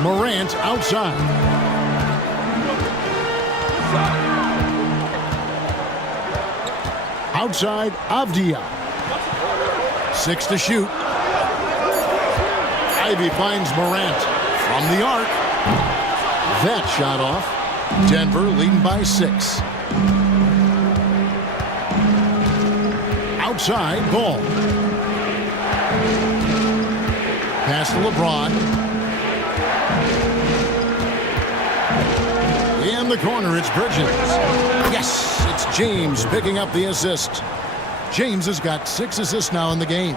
Morant outside. Outside, Avdia. 6 to shoot. Ivy finds Morant from the arc. That shot off. Denver leading by 6. Outside, Ball. Pass to LeBron. In the corner, it's Bridges. Yes, it's James picking up the assist. James has got 6 assists now in the game.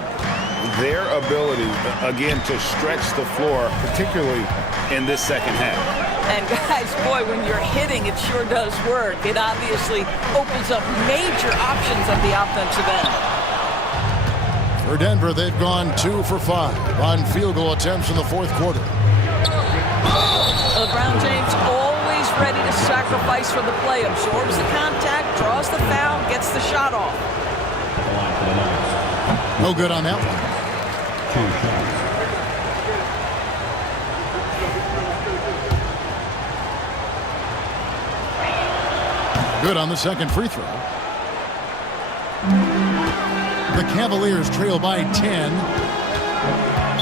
Their ability, again, to stretch the floor, particularly in this second half. And guys, boy, when you're hitting, it sure does work. It obviously opens up major options at the offensive end. For Denver, they've gone 2 for 5 on field goal attempts in the fourth quarter. LeBron James always ready to sacrifice for the play. Absorbs the contact, draws the foul, gets the shot off. No good on that one. 2 shots. Good on the second free throw. The Cavaliers trail by 10.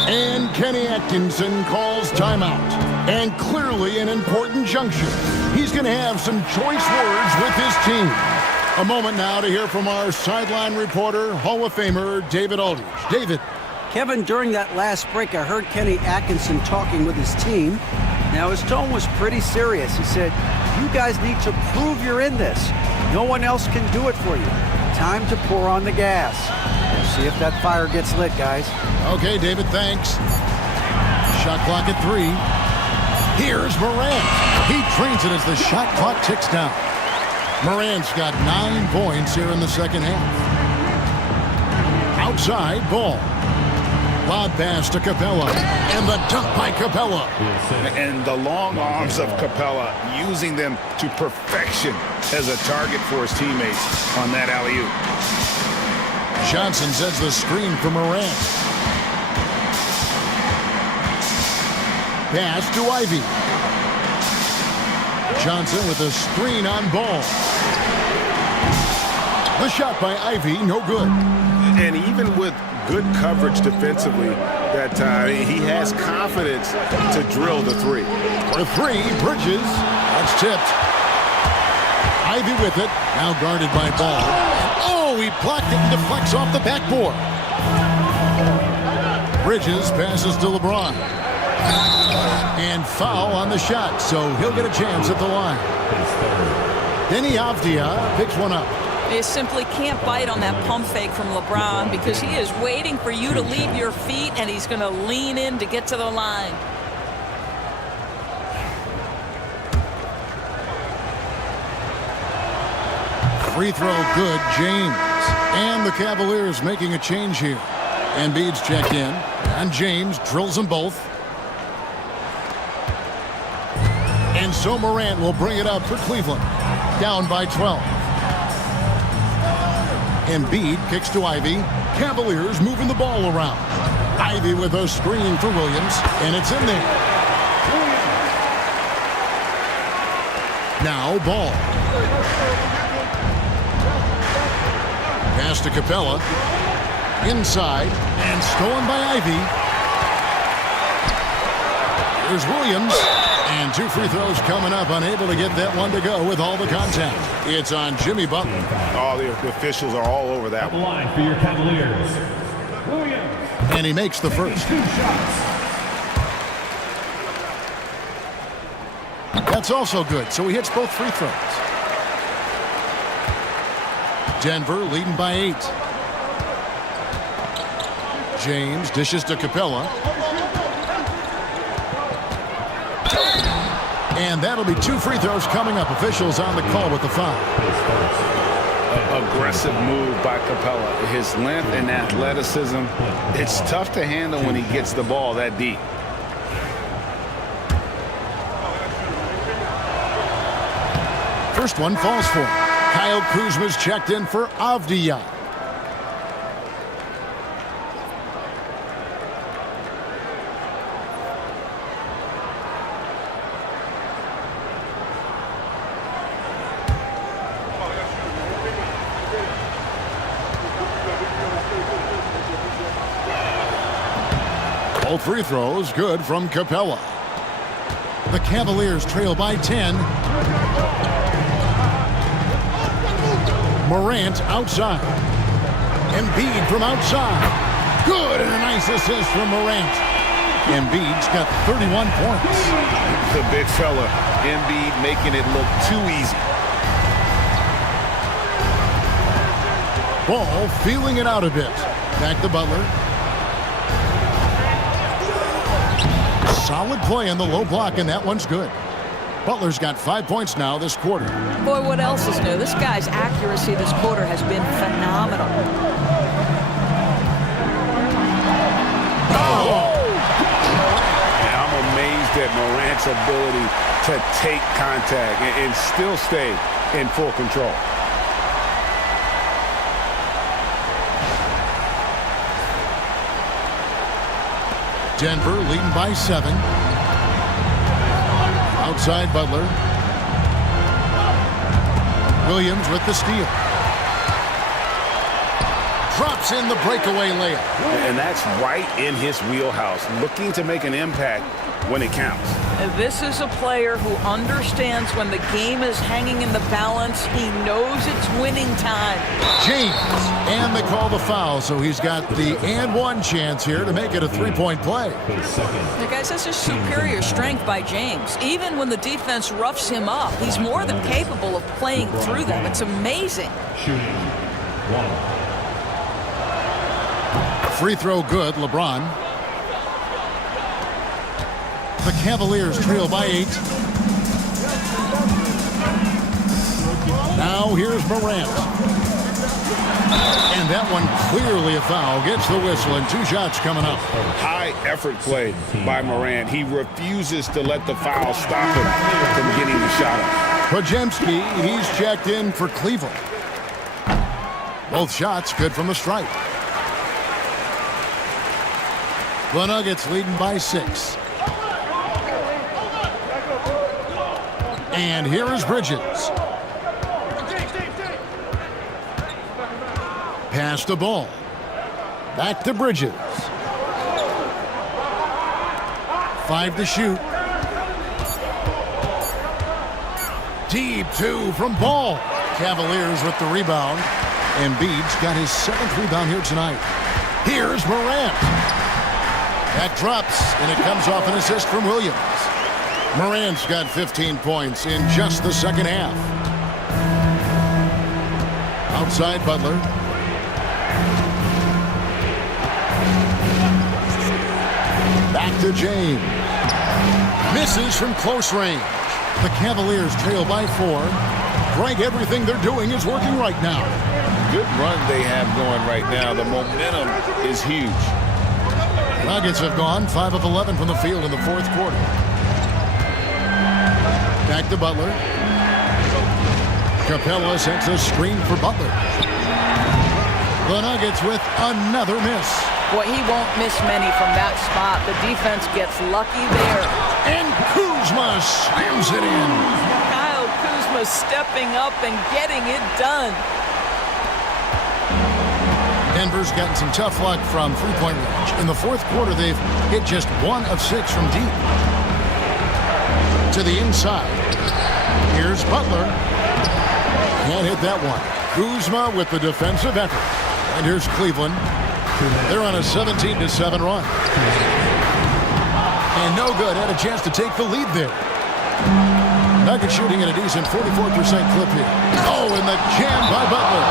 And Kenny Atkinson calls timeout. And clearly an important juncture. He's going to have some choice words with his team. A moment now to hear from our sideline reporter, Hall of Famer David Aldridge. David. Kevin, during that last break, I heard Kenny Atkinson talking with his team. Now, his tone was pretty serious. He said, you guys need to prove you're in this. No one else can do it for you. Time to pour on the gas. We'll see if that fire gets lit, guys. Okay, David, thanks. Shot clock at 3. Here's Morant. He trains it as the shot clock ticks down. Morant's got 9 points here in the second half. Outside, Ball. Lob pass to Capella. And the dunk by Capella. And the long arms of Capella, using them to perfection as a target for his teammates on that alley-oop. Johnson sets the screen for Morant. Pass to Ivy. Johnson with a screen on Ball. The shot by Ivy, no good. And even with good coverage defensively that time, he has confidence to drill the 3. For 3, Bridges. That's tipped. Ivy with it. Now guarded by Ball. Oh, he blocked it and deflects off the backboard. Bridges passes to LeBron. And foul on the shot, so he'll get a chance at the line. Denny Avdia picks one up. You simply can't bite on that pump fake from LeBron because he is waiting for you to leave your feet, and he's going to lean in to get to the line. Free throw good, James. And the Cavaliers making a change here. Embiid's checked in, and James drills them both. And so Morant will bring it up for Cleveland. Down by 12. Embiid kicks to Ivy. Cavaliers moving the ball around. Ivy with a screen for Williams, and it's in there. Now Ball. Pass to Capella. Inside, and stolen by Ivy. Here's Williams. And 2 free throws coming up, unable to get that one to go with all the contact. It's on Jimmy Butler. Oh, the officials are all over that The line for your Cavaliers. Williams. And he makes the first. 2 shots. That's also good, so he hits both free throws. Denver leading by 8. James dishes to Capella. And that'll be 2 free throws coming up. Officials on the call with the foul. Aggressive move by Capella. His length and athleticism, it's tough to handle when he gets the ball that deep. First one falls for him. Kyle Kuzma's checked in for Avdija. Both free throws good from Capella. The Cavaliers trail by 10. Morant outside. Embiid from outside. Good, and a nice assist from Morant. Embiid's got 31 points. The big fella, Embiid, making it look too easy. Ball feeling it out a bit. Back to Butler. Solid play on the low block, and that one's good. Butler's got 5 points now this quarter. Boy, what else is new? This guy's accuracy this quarter has been phenomenal. And I'm amazed at Morant's ability to take contact and still stay in full control. Denver leading by 7. Outside Butler. Williams with the steal. Drops in the breakaway layup. And that's right in his wheelhouse, looking to make an impact when it counts. This is a player who understands when the game is hanging in the balance. He knows it's winning time. James, and they call the foul, so he's got the and one chance here to make it a 3-point play. Guys, that's just superior strength by James. Even when the defense roughs him up, he's more than capable of playing through them. It's amazing. Shooting 1. Free throw good, LeBron. The Cavaliers trail by 8. Now here's Morant. And that one clearly a foul. Gets the whistle, and 2 shots coming up. High effort play by Morant. He refuses to let the foul stop him from getting the shot up. Podziemski, he's checked in for Cleveland. Both shots good from the stripe. The Nuggets leading by 6. And here is Bridges. Pass the ball. Back to Bridges. 5 to shoot. Deep 2 from Ball. Cavaliers with the rebound. Embiid's got his 7th rebound here tonight. Here's Morant. That drops, and it comes off an assist from Williams. Morant's got 15 points in just the second half. Outside Butler. Back to James. Misses from close range. The Cavaliers trail by 4. Greg, everything they're doing is working right now. Good run they have going right now. The momentum is huge. Nuggets have gone 5 of 11 from the field in the 4th quarter. Back to Butler. Capella sets a screen for Butler. The Nuggets with another miss. Boy, he won't miss many from that spot. The defense gets lucky there. And Kuzma slams it in. Kyle Kuzma stepping up and getting it done. Denver's gotten some tough luck from three-point range. In the 4th quarter, they've hit just 1 of 6 from deep. To the inside. Here's Butler. Can't hit that one. Kuzma with the defensive effort. And here's Cleveland. They're on a 17-7 run. And no good. Had a chance to take the lead there. Nuggets shooting at a decent 44% clip here. Oh, and the jam by Butler.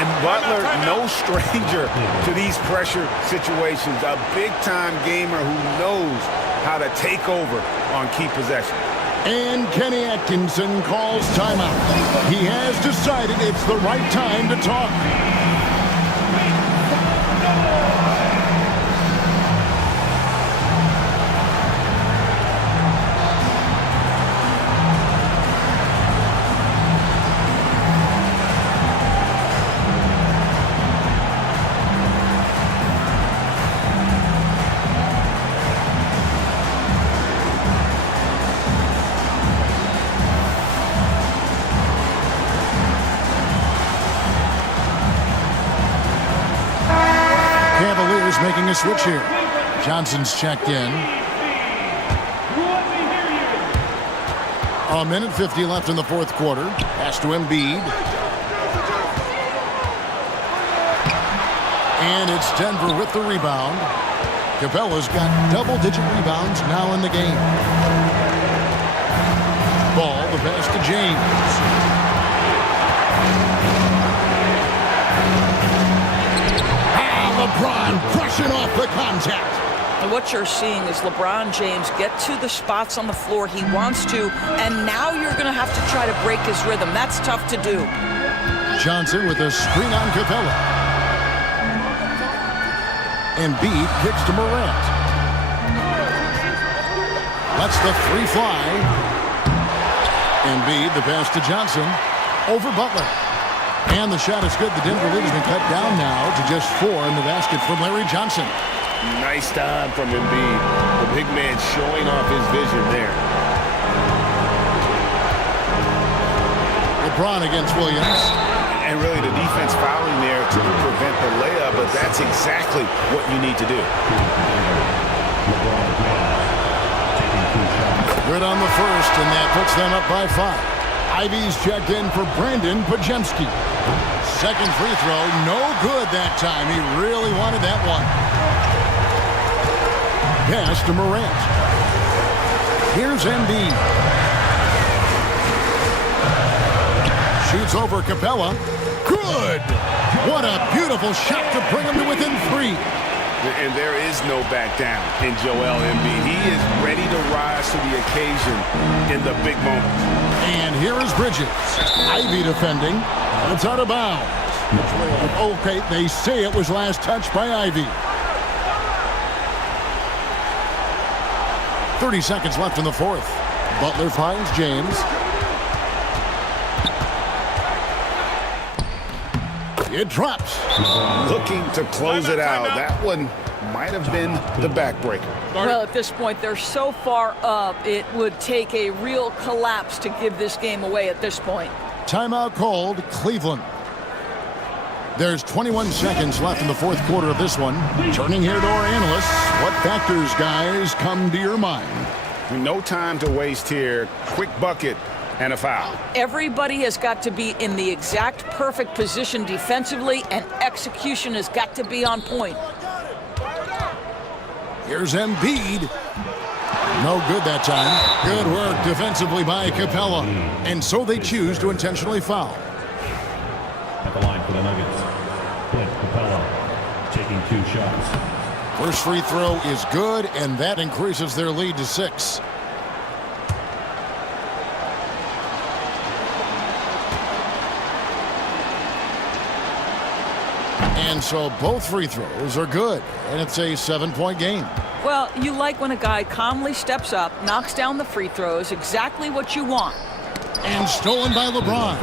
And Butler, no stranger to these pressure situations. A big-time gamer who knows how to take over on key possessions. And Kenny Atkinson calls timeout. He has decided it's the right time to talk. Making a switch here. Johnson's checked in. A minute 50 left in the fourth quarter. Pass to Embiid. And it's Denver with the rebound. Capella's got double-digit rebounds now in the game. Ball, the pass to James. LeBron brushing off the contact. And what you're seeing is LeBron James get to the spots on the floor he wants to, and now you're going to have to try to break his rhythm. That's tough to do. Johnson with a screen on Capella. Embiid kicks to Morant. Lets the three fly. Embiid, the pass to Johnson. Over Butler. And the shot is good. The Denver lead has been cut down now to just 4 in the basket from Larry Johnson. Nice time from Embiid. The big man showing off his vision there. LeBron against Williams. And really the defense fouling there to prevent the layup, but that's exactly what you need to do. Good on the first, and that puts them up by 5. Ivy's checked in for Brandon Podziemski. Second free throw, no good that time. He really wanted that one. Pass to Morant. Here's Embiid. Shoots over Capella. Good! What a beautiful shot to bring him to within 3. And there is no back down in Joel Embiid. He is ready to rise to the occasion in the big moment. And here is Bridges. Ivy defending. And it's out of bounds. Okay, they say it was last touched by Ivy. 30 seconds left in the fourth. Butler finds James. It drops. Looking to close it out. That one might have been the backbreaker. Well, at this point, they're so far up, it would take a real collapse to give this game away at this point. Timeout called, Cleveland. There's 21 seconds left in the fourth quarter of this one. Turning here to our analysts. What factors, guys, come to your mind? No time to waste here. Quick bucket and a foul. Everybody has got to be in the exact perfect position defensively, and execution has got to be on point. Here's Embiid. No good that time. Good work defensively by Capella. And so they choose to intentionally foul. At the line for the Nuggets, Clint Capella taking 2 shots. First free throw is good, and that increases their lead to 6. And so both free throws are good, and it's a 7-point game. Well, you like when a guy calmly steps up, knocks down the free throws, exactly what you want. And stolen by LeBron.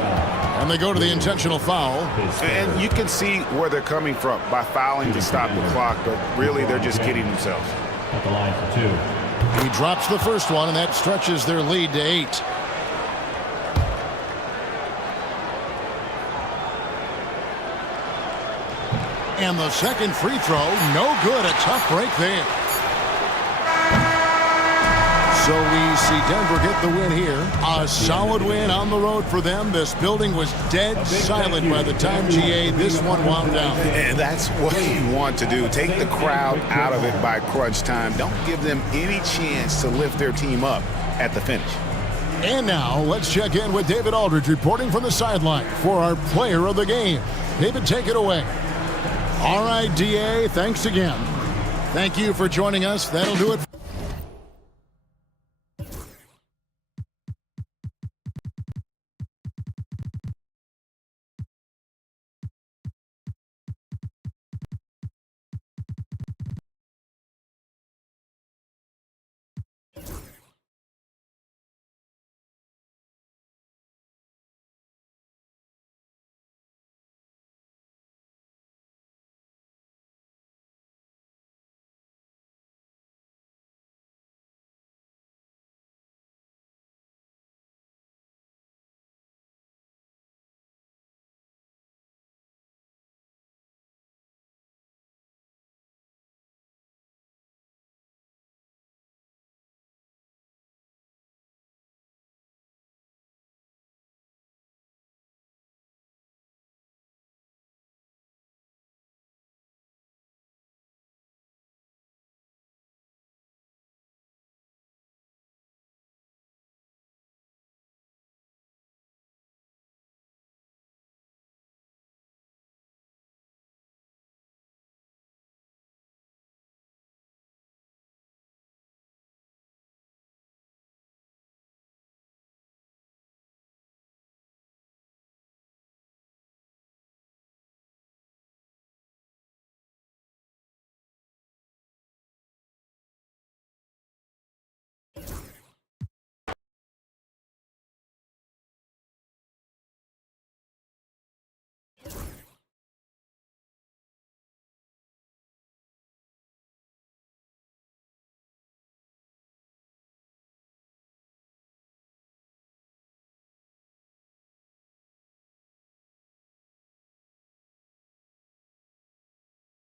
And they go to the intentional foul. And you can see where they're coming from by fouling to stop the clock, but really they're just kidding themselves. At the line for 2. He drops the first one, and that stretches their lead to 8. And the second free throw, no good. A tough break there. So we see Denver get the win here. A solid win on the road for them. This building was dead silent by the time, GA, this one wound down. And that's what you want to do. Take the crowd out of it by crunch time. Don't give them any chance to lift their team up at the finish. And now let's check in with David Aldridge reporting from the sideline for our player of the game. David, take it away. All right, DA, thanks again. Thank you for joining us. That'll do it.